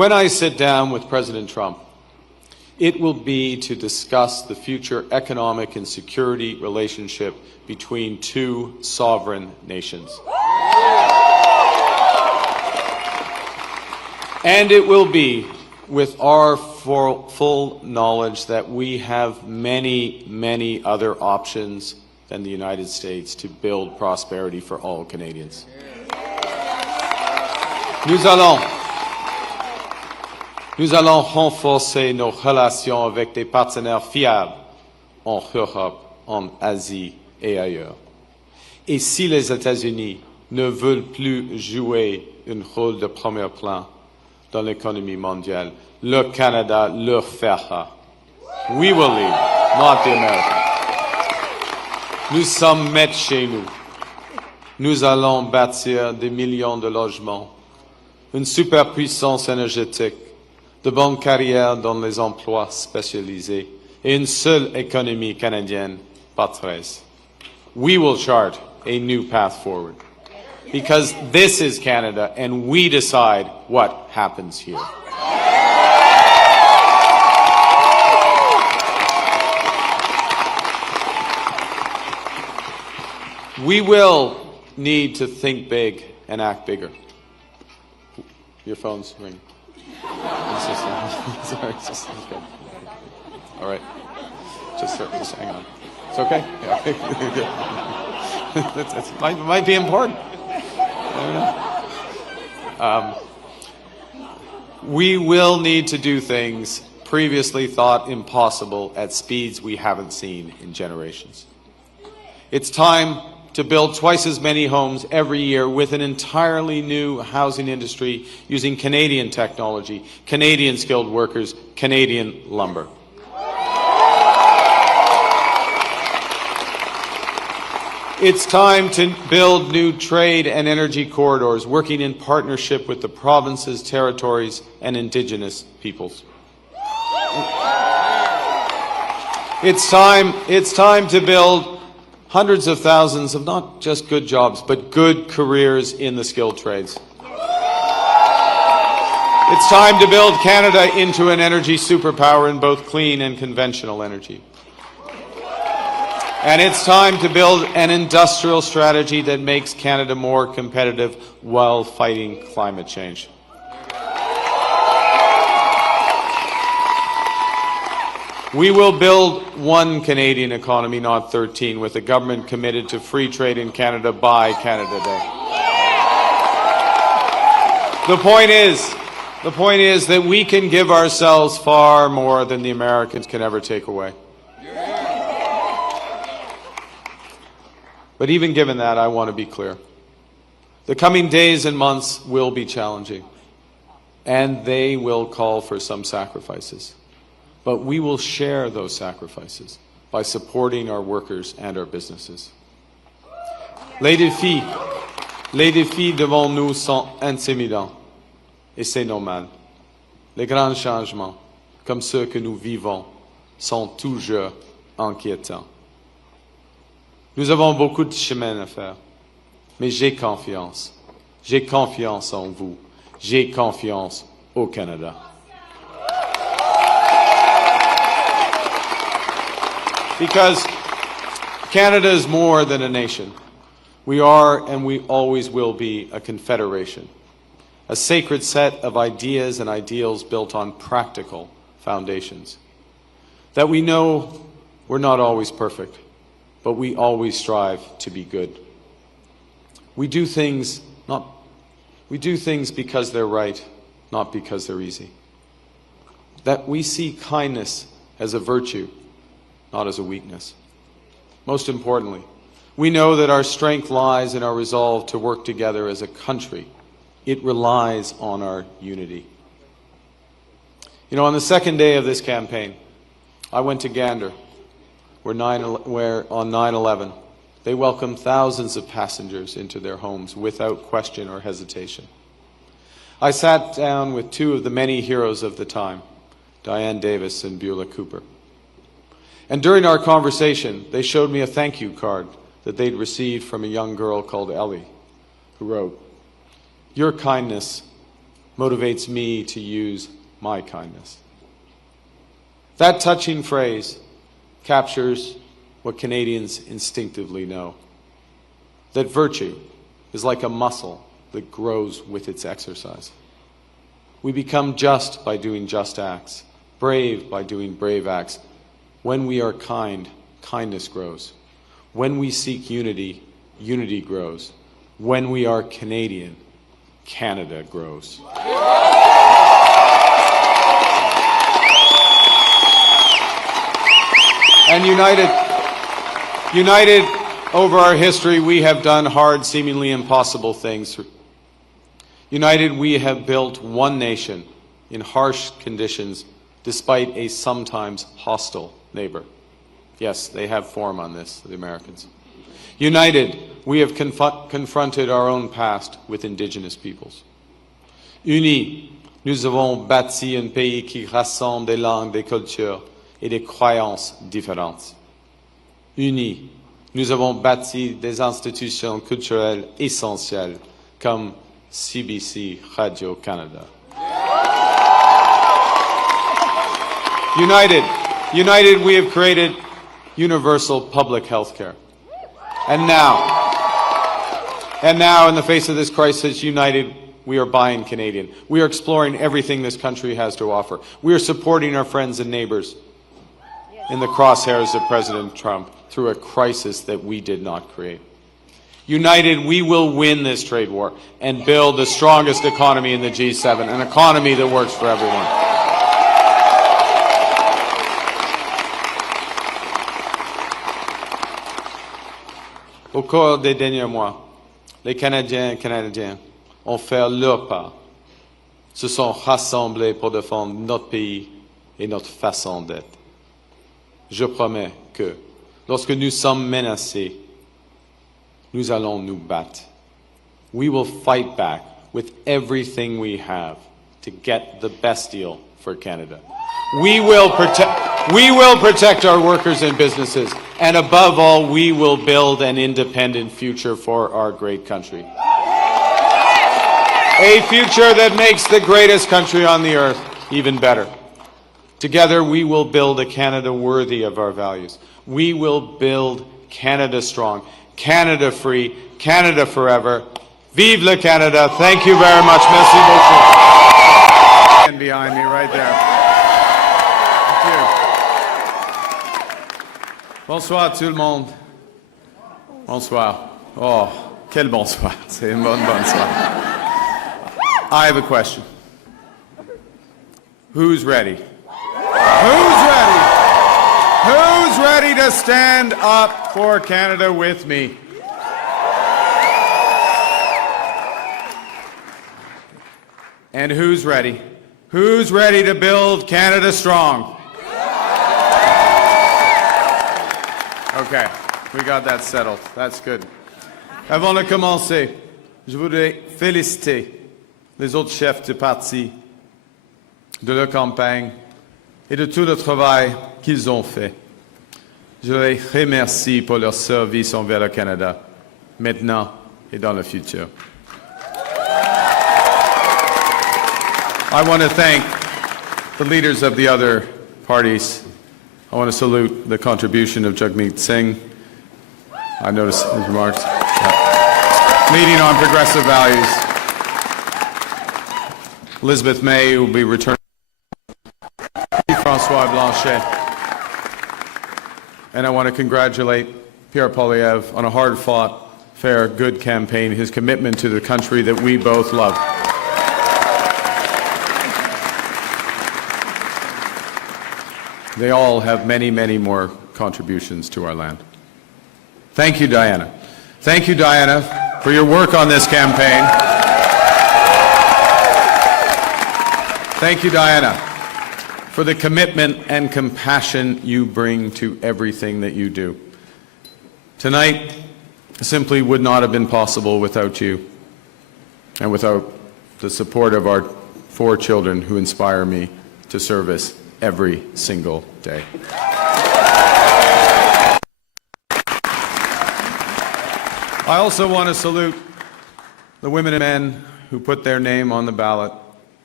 When I sit down with President Trump, it will be to discuss the future economic and security relationship between two sovereign nations. And it will be with our full knowledge that we have many, many other options than the United States to build prosperity for all Canadians. Nous allons renforcer nos relations avec des partenaires fiables en Europe, en Asie et ailleurs. Et si les États-Unis ne veulent plus jouer un rôle de premier plan dans l'économie mondiale, le Canada le fera. We will lead, not the Americans. Nous sommes maîtres chez nous. Nous allons bâtir des millions de logements, une superpuissance énergétique, de bonnes carrières dans les emplois spécialisés et une seule économie canadienne, pas 13. We will chart a new path forward. Because this is Canada and we decide what happens here. We will need to think big and act bigger. Your phone's ringing. Sorry, just okay. All right. Just hang on. It's okay? Yeah. It might be important. I don't know. We will need to do things previously thought impossible at speeds we haven't seen in generations. It's time to build twice as many homes every year with an entirely new housing industry using Canadian technology, Canadian skilled workers, Canadian lumber. It's time to build new trade and energy corridors, working in partnership with the provinces, territories, and Indigenous peoples. It's time to build hundreds of thousands of not just good jobs, but good careers in the skilled trades. It's time to build Canada into an energy superpower in both clean and conventional energy. And it's time to build an industrial strategy that makes Canada more competitive while fighting climate change. We will build one Canadian economy, not 13, with a government committed to free trade in Canada by Canada Day. The point is that we can give ourselves far more than the Americans can ever take away. But even given that, I want to be clear. The coming days and months will be challenging, and they will call for some sacrifices. But we will share those sacrifices by supporting our workers and our businesses. Les défis devant nous sont intimidants, et c'est normal. Les grands changements, comme ceux que nous vivons, sont toujours inquiétants. Nous avons beaucoup de chemin à faire, mais j'ai confiance. J'ai confiance en vous. J'ai confiance au Canada. Because Canada is more than a nation. We are and we always will be a confederation, a sacred set of ideas and ideals built on practical foundations. That we know we're not always perfect, but we always strive to be good. We do things because they're right, not because they're easy. That we see kindness as a virtue, not as a weakness. Most importantly, we know that our strength lies in our resolve to work together as a country. It relies on our unity. You know, on the second day of this campaign, I went to Gander, where on 9/11, they welcomed thousands of passengers into their homes without question or hesitation. I sat down with two of the many heroes of the time, Diane Davis and Beulah Cooper. And during our conversation, they showed me a thank you card that they'd received from a young girl called Ellie, who wrote, "Your kindness motivates me to use my kindness. That touching phrase captures what Canadians instinctively know, that virtue is like a muscle that grows with its exercise. We become just by doing just acts, brave by doing brave acts. When we are kind, kindness grows. When we seek unity, unity grows. When we are Canadian, Canada grows. And united over our history, we have done hard, seemingly impossible things. United, we have built one nation in harsh conditions, despite a sometimes hostile neighbor. Yes, they have form on this, the Americans. United, we have confronted our own past with Indigenous peoples. Unis, nous avons bâti un pays qui rassemble des langues, des cultures et des croyances différentes. Unis, nous avons bâti des institutions culturelles essentielles comme CBC Radio-Canada. United, we have created universal public health care. And now, in the face of this crisis, united, we are buying Canadian. We are exploring everything this country has to offer. We are supporting our friends and neighbors in the crosshairs of President Trump through a crisis that we did not create. United, we will win this trade war and build the strongest economy in the G7, an economy that works for everyone. Au cours des derniers mois, les Canadiens et Canadiennes ont fait leur part, se sont rassemblés pour défendre notre pays et notre façon d'être. Je promets que, lorsque nous sommes menacés, nous allons nous battre. We will fight back with everything we have to get the best deal for Canada. We will protect our workers and businesses, and above all, we will build an independent future for our great country. A future that makes the greatest country on the earth even better. Together, we will build a Canada worthy of our values. We will build Canada strong, Canada free, Canada forever. Vive le Canada. Thank you very much. Merci beaucoup. And behind me right there. Bonsoir tout le monde. Bonsoir. Oh, quel bonsoir. C'est une bonne bonsoir. I have a question. Who's ready? Who's ready? Who's ready to stand up for Canada with me? And who's ready? Who's ready to build Canada strong? Okay, we got that settled. That's good. Avant de commencer, je voudrais féliciter les autres chefs de parti de leur campagne et de tout le travail qu'ils ont fait. Je les remercie pour leur service envers le Canada, maintenant et dans le futur. I want to thank the leaders of the other parties. I want to salute the contribution of Jagmeet Singh. I noticed his remarks. Leading on progressive values. Elizabeth May will be returning. François Blanchet. And I want to congratulate Pierre Poilievre on a hard-fought, fair, good campaign, his commitment to the country that we both love. They all have many, many more contributions to our land. Thank you, Diana. Thank you, Diana, for your work on this campaign. Thank you, Diana, for the commitment and compassion you bring to everything that you do. Tonight simply would not have been possible without you and without the support of our 4 children who inspire me to service every single day. I also want to salute the women and men who put their name on the ballot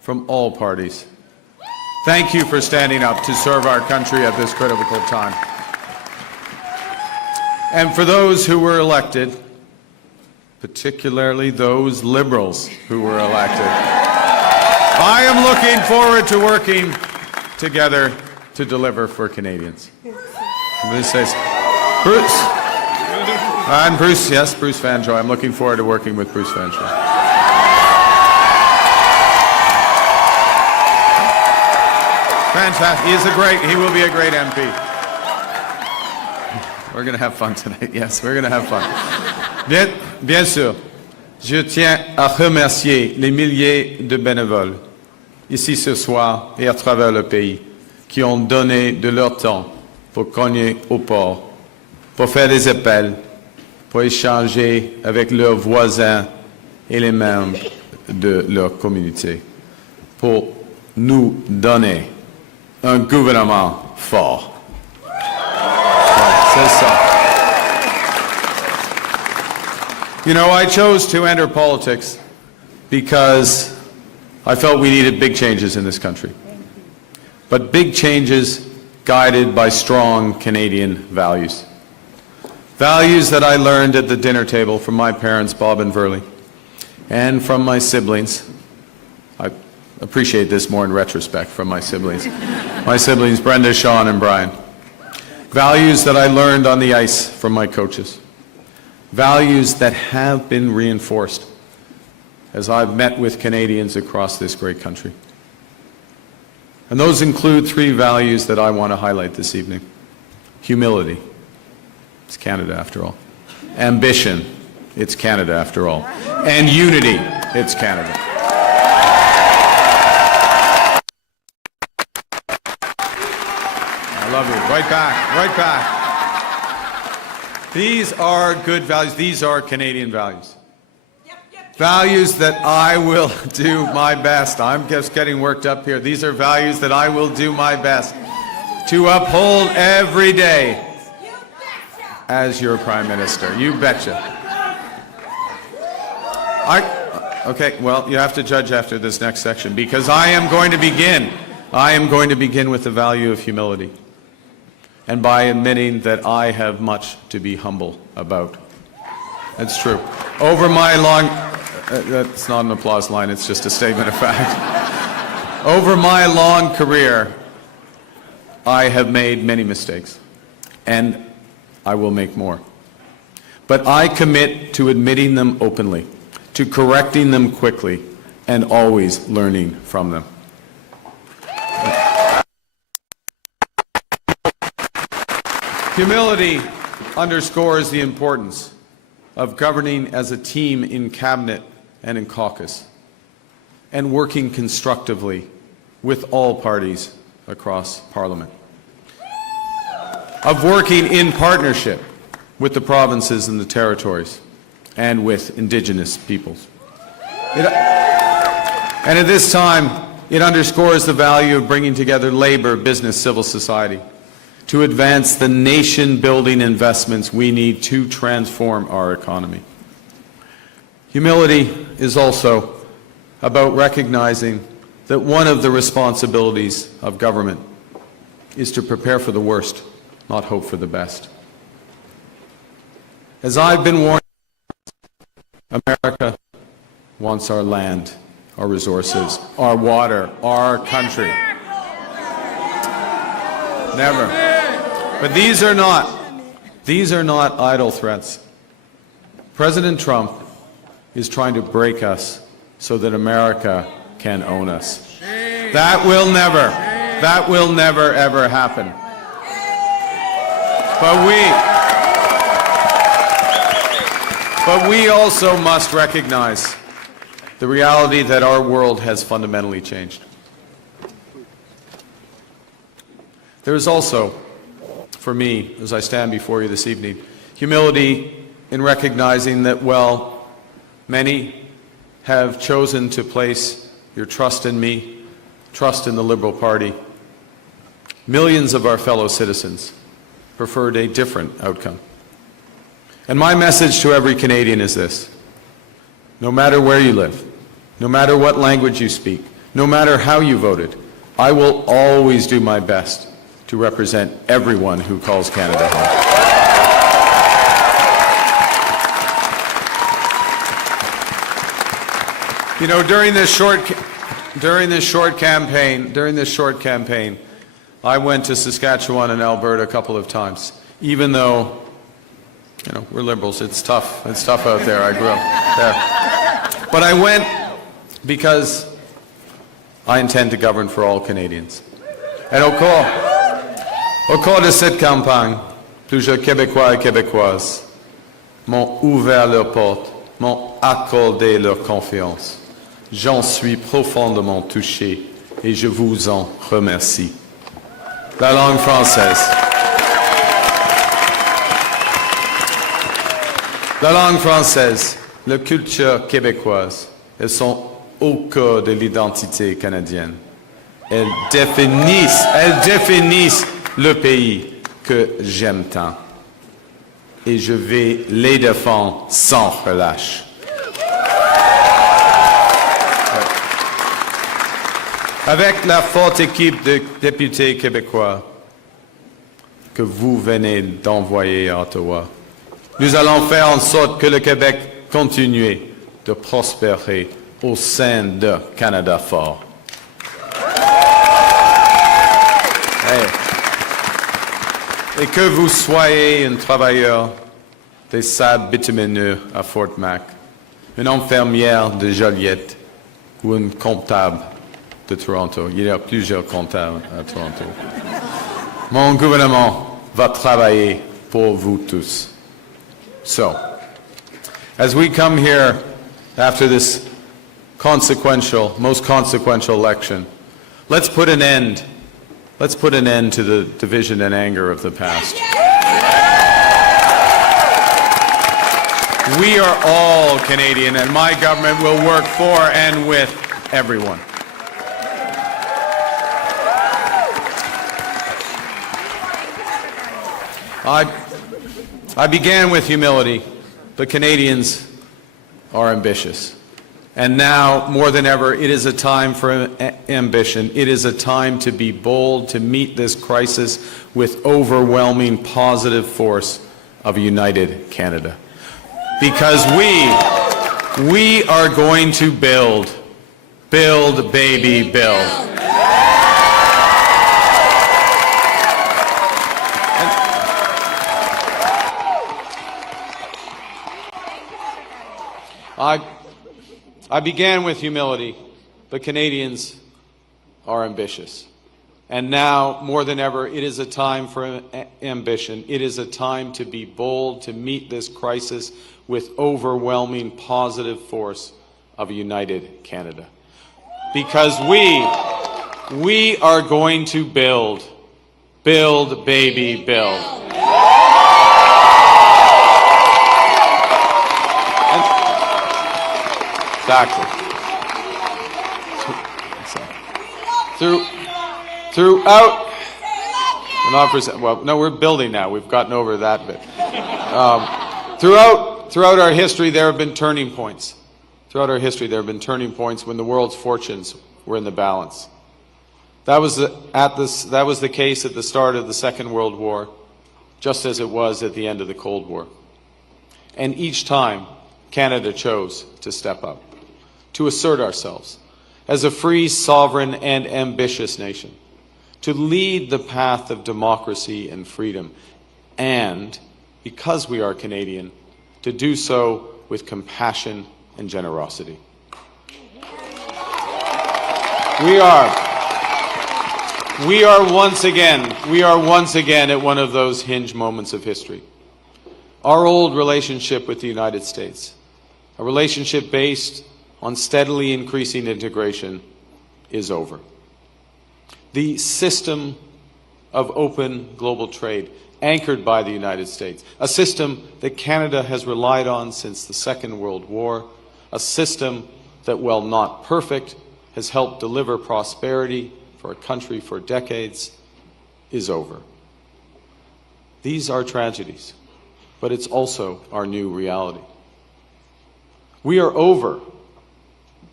from all parties. Thank you for standing up to serve our country at this critical time. And for those who were elected, particularly those Liberals who were elected, I am looking forward to working together to deliver for Canadians. Bruce says, Bruce. And Bruce, yes, Bruce Vanjoy. I'm looking forward to working with Bruce Vanjoy. Fantastic. He will be a great MP. We're going to have fun tonight. Yes, we're going to have fun. Bien sûr, je tiens à remercier les milliers de bénévoles ici ce soir et à travers le pays qui ont donné de leur temps pour cogner au port, pour faire des appels, pour échanger avec leurs voisins et les membres de leur communauté, pour nous donner un gouvernement fort. C'est ça. You know, I chose to enter politics because I felt we needed big changes in this country. But big changes guided by strong Canadian values. Values that I learned at the dinner table from my parents, Bob and Verley, and from my siblings. I appreciate this more in retrospect from my siblings. My siblings, Brenda, Sean, and Brian. Values that I learned on the ice from my coaches. Values that have been reinforced as I've met with Canadians across this great country. And those include three values that I want to highlight this evening. Humility. It's Canada after all. Ambition. It's Canada after all. And unity. It's Canada. I love you. Right back. Right back. These are good values. These are Canadian values. Values that I will do my best. I'm just getting worked up here. These are values that I will do my best to uphold every day as your Prime Minister. You betcha. Okay, well, you have to judge after this next section because I am going to begin with the value of humility and by admitting that I have much to be humble about. That's true. Over my long... that's not an applause line, it's just a statement of fact. Over my long career, I have made many mistakes, and I will make more. But I commit to admitting them openly, to correcting them quickly, and always learning from them. Humility underscores the importance of governing as a team in cabinet and in caucus, and working constructively with all parties across Parliament. Of working in partnership with the provinces and the territories, and with Indigenous peoples. And at this time, it underscores the value of bringing together labor, business, civil society, to advance the nation-building investments we need to transform our economy. Humility is also about recognizing that one of the responsibilities of government is to prepare for the worst, not hope for the best. As I've been warned, America wants our land, our resources, our water, our country. Never. But these are not idle threats. President Trump is trying to break us so that America can own us. That will never ever happen. But we also must recognize the reality that our world has fundamentally changed. There is also, for me, as I stand before you this evening, humility in recognizing that, well, many have chosen to place your trust in me, trust in the Liberal Party. Millions of our fellow citizens preferred a different outcome. And my message to every Canadian is this: no matter where you live, no matter what language you speak, no matter how you voted, I will always do my best to represent everyone who calls Canada home. You know, during this short campaign, I went to Saskatchewan and Alberta a couple of times, even though, you know, we're Liberals. It's tough out there. I grew up there. But I went because I intend to govern for all Canadians. Et au cours de cette campagne, plusieurs Québécois et Québécoises m'ont ouvert leurs portes, m'ont accordé leur confiance. J'en suis profondément touché et je vous en remercie. La langue française. La langue française, la culture québécoise, elles sont au cœur de l'identité canadienne. Elles définissent le pays que j'aime tant. Et je vais les défendre sans relâche. Avec la forte équipe de députés québécois que vous venez d'envoyer à Ottawa, nous allons faire en sorte que le Québec continue de prospérer au sein de Canada fort. Et que vous soyez un travailleur des sables bitumineux à Fort Mac, une infirmière de Joliette ou un comptable de Toronto. Il y a plusieurs comptables à Toronto. Mon gouvernement va travailler pour vous tous. So, as we come here after this most consequential election, let's put an end to the division and anger of the past. We are all Canadian, and my government will work for and with everyone. I began with humility, but Canadians are ambitious. And now, more than ever, it is a time for ambition. It is a time to be bold, to meet this crisis with overwhelming positive force of a united Canada. Because we are going to build, baby, build. I began with humility, but Canadians are ambitious. And now, more than ever, it is a time for ambition. It is a time to be bold, to meet this crisis with overwhelming positive force of a united Canada. Because we are going to build, baby, build. Exactly. Throughout, we're building now. We've gotten over that bit. Throughout our history, there have been turning points. Throughout our history, there have been turning points when the world's fortunes were in the balance. That was the case at the start of the Second World War, just as it was at the end of the Cold War. And each time, Canada chose to step up, to assert ourselves as a free, sovereign, and ambitious nation, to lead the path of democracy and freedom, and, because we are Canadian, to do so with compassion and generosity. We are once again at one of those hinge moments of history. Our old relationship with the United States, a relationship based on steadily increasing integration, is over. The system of open global trade, anchored by the United States, a system that Canada has relied on since the Second World War, a system that, while not perfect, has helped deliver prosperity for a country for decades, is over. These are tragedies, but it's also our new reality. We are over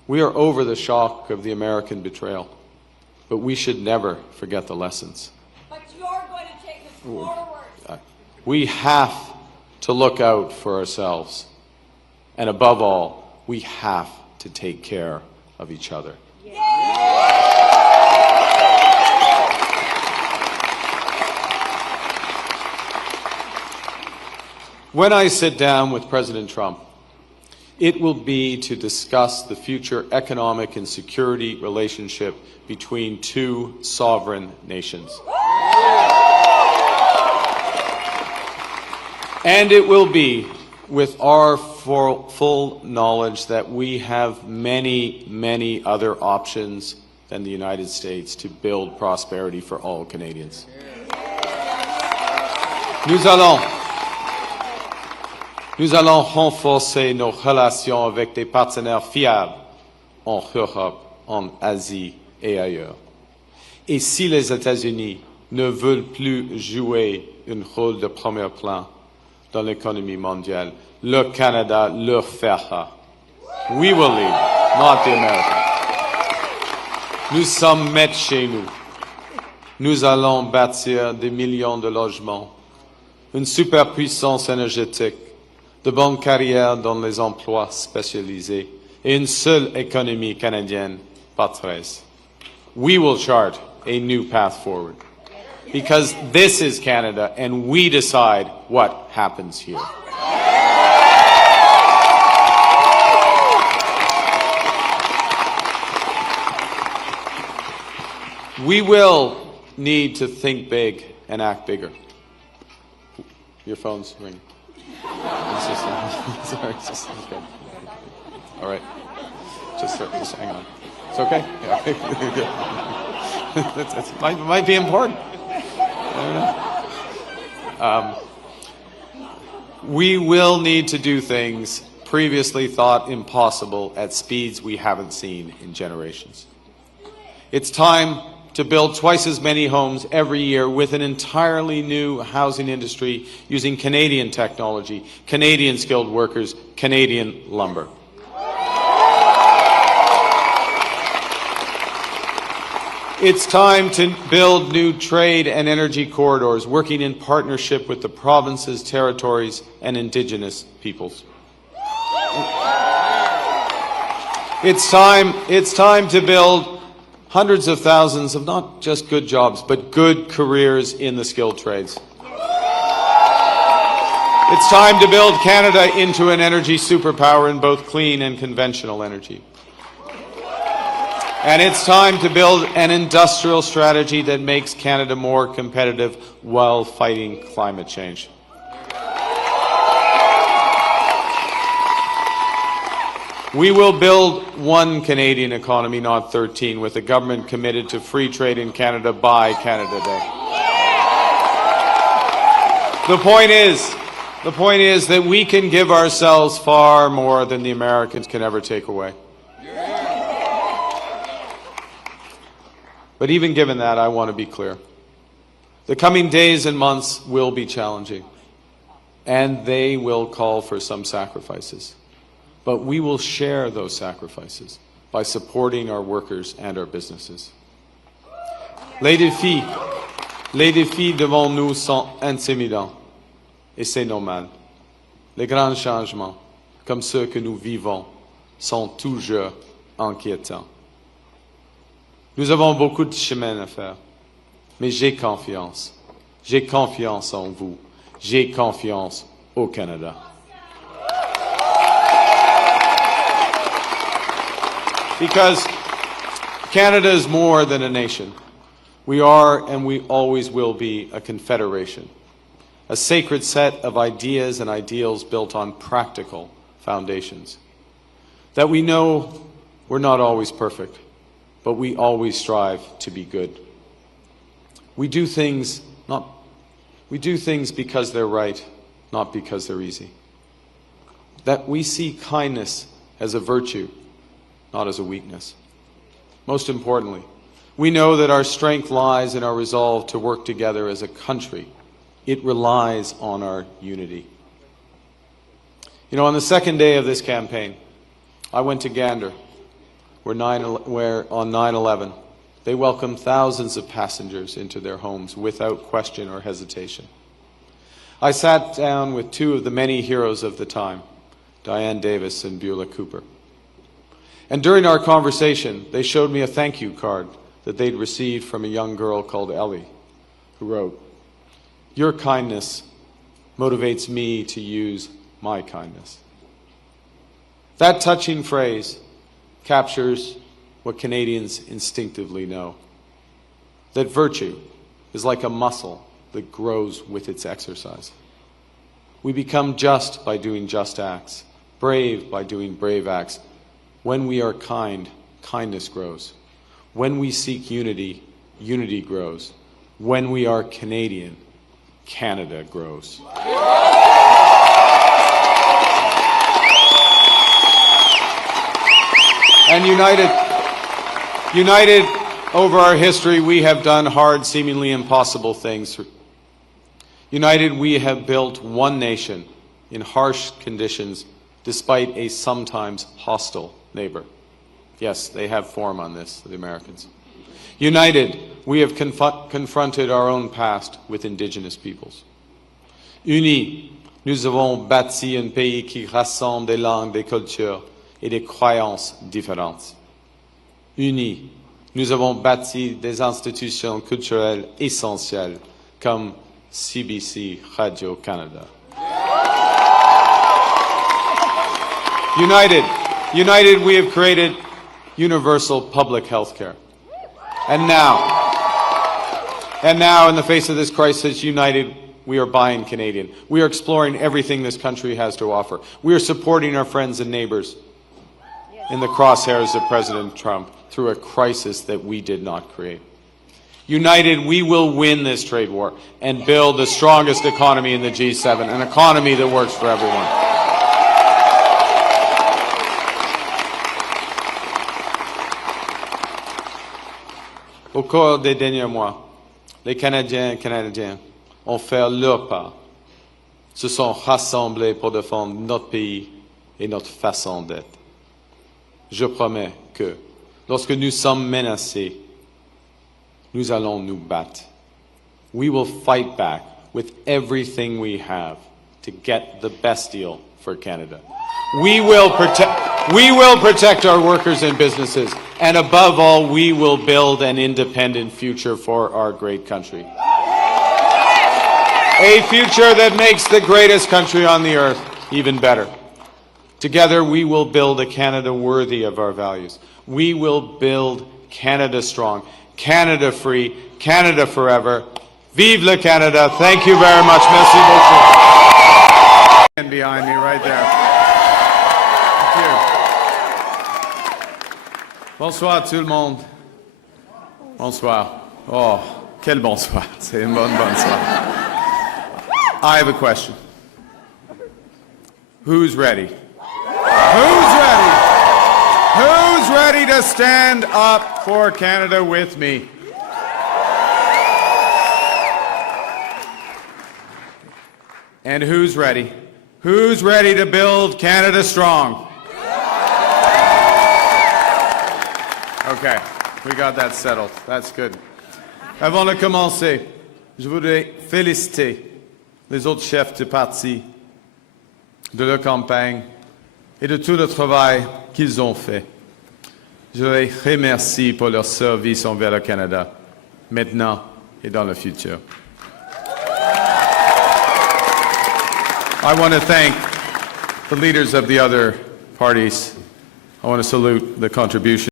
We are over the shock of the American betrayal, but we should never forget the lessons. But you're going to take us forward. We have to look out for ourselves. And above all, we have to take care of each other. When I sit down with President Trump, it will be to discuss the future economic and security relationship between two sovereign nations. And it will be with our full knowledge that we have many, many other options than the United States to build prosperity for all Canadians. Nous allons renforcer nos relations avec des partenaires fiables en Europe, en Asie et ailleurs. Et si les États-Unis ne veulent plus jouer un rôle de premier plan dans l'économie mondiale, le Canada le fera. We will lead, not the Americans. Nous sommes maîtres chez nous. Nous allons bâtir des millions de logements, une superpuissance énergétique, de bonnes carrières dans les emplois spécialisés et une seule économie canadienne, pas 13. We will chart a new path forward. Because this is Canada and we decide what happens here. We will need to think big and act bigger. Your phone's ringing. Sorry, just okay. All right. Just hang on. It's okay? Yeah. It might be important. I don't know. We will need to do things previously thought impossible at speeds we haven't seen in generations. It's time to build twice as many homes every year with an entirely new housing industry using Canadian technology, Canadian skilled workers, Canadian lumber. It's time to build new trade and energy corridors, working in partnership with the provinces, territories, and Indigenous peoples. It's time to build hundreds of thousands of not just good jobs, but good careers in the skilled trades. It's time to build Canada into an energy superpower in both clean and conventional energy. And it's time to build an industrial strategy that makes Canada more competitive while fighting climate change. We will build one Canadian economy, not 13, with a government committed to free trade in Canada by Canada Day. The point is that we can give ourselves far more than the Americans can ever take away. But even given that, I want to be clear. The coming days and months will be challenging, and they will call for some sacrifices. But we will share those sacrifices by supporting our workers and our businesses. Les défis devant nous sont intimidants, et c'est normal. Les grands changements, comme ceux que nous vivons, sont toujours inquiétants. Nous avons beaucoup de chemin à faire, mais j'ai confiance. J'ai confiance en vous. J'ai confiance au Canada. Because Canada is more than a nation. We are and we always will be a confederation, a sacred set of ideas and ideals built on practical foundations. That we know we're not always perfect, but we always strive to be good. We do things because they're right, not because they're easy. That we see kindness as a virtue, not as a weakness. Most importantly, we know that our strength lies in our resolve to work together as a country. It relies on our unity. You know, on the second day of this campaign, I went to Gander, where on 9/11, they welcomed thousands of passengers into their homes without question or hesitation. I sat down with two of the many heroes of the time, Diane Davis and Beulah Cooper. And during our conversation, they showed me a thank you card that they'd received from a young girl called Ellie, who wrote, "Your kindness motivates me to use my kindness." That touching phrase captures what Canadians instinctively know, that virtue is like a muscle that grows with its exercise. We become just by doing just acts, brave by doing brave acts. When we are kind, kindness grows. When we seek unity, unity grows. When we are Canadian, Canada grows. And united over our history, we have done hard, seemingly impossible things. United, we have built one nation in harsh conditions despite a sometimes hostile neighbor. Yes, they have form on this, the Americans. United, we have confronted our own past with Indigenous peoples. Unis, nous avons bâti un pays qui rassemble des langues, des cultures et des croyances différentes. Unis, nous avons bâti des institutions culturelles essentielles comme CBC Radio-Canada. United, we have created universal public health care. And now, in the face of this crisis, united, we are buying Canadian. We are exploring everything this country has to offer. We are supporting our friends and neighbors in the crosshairs of President Trump through a crisis that we did not create. United, we will win this trade war and build the strongest economy in the G7, an economy that works for everyone. Au cours des derniers mois, les Canadiens et Canadiennes ont fait leur part, se sont rassemblés pour défendre notre pays et notre façon d'être. Je promets que, lorsque nous sommes menacés, nous allons nous battre. We will fight back with everything we have to get the best deal for Canada. We will protect our workers and businesses, and above all, we will build an independent future for our great country. A future that makes the greatest country on the earth even better. Together, we will build a Canada worthy of our values. We will build Canada strong, Canada free, Canada forever. Vive le Canada. Thank you very much. Merci beaucoup. And behind me right there. Thank you. Bonsoir tout le monde. Bonsoir. Oh, quel bonsoir. C'est une bonne bonsoir. I have a question. Who's ready? Who's ready? Who's ready to stand up for Canada with me? And who's ready? Who's ready to build Canada strong? Okay, we got that settled. That's good. Avant de commencer, je voudrais féliciter les autres chefs de parti, de leur campagne et de tout le travail qu'ils ont fait. Je les remercie pour leur service envers le Canada, maintenant et dans le futur. I want to thank the leaders of the other parties. I want to salute the contribution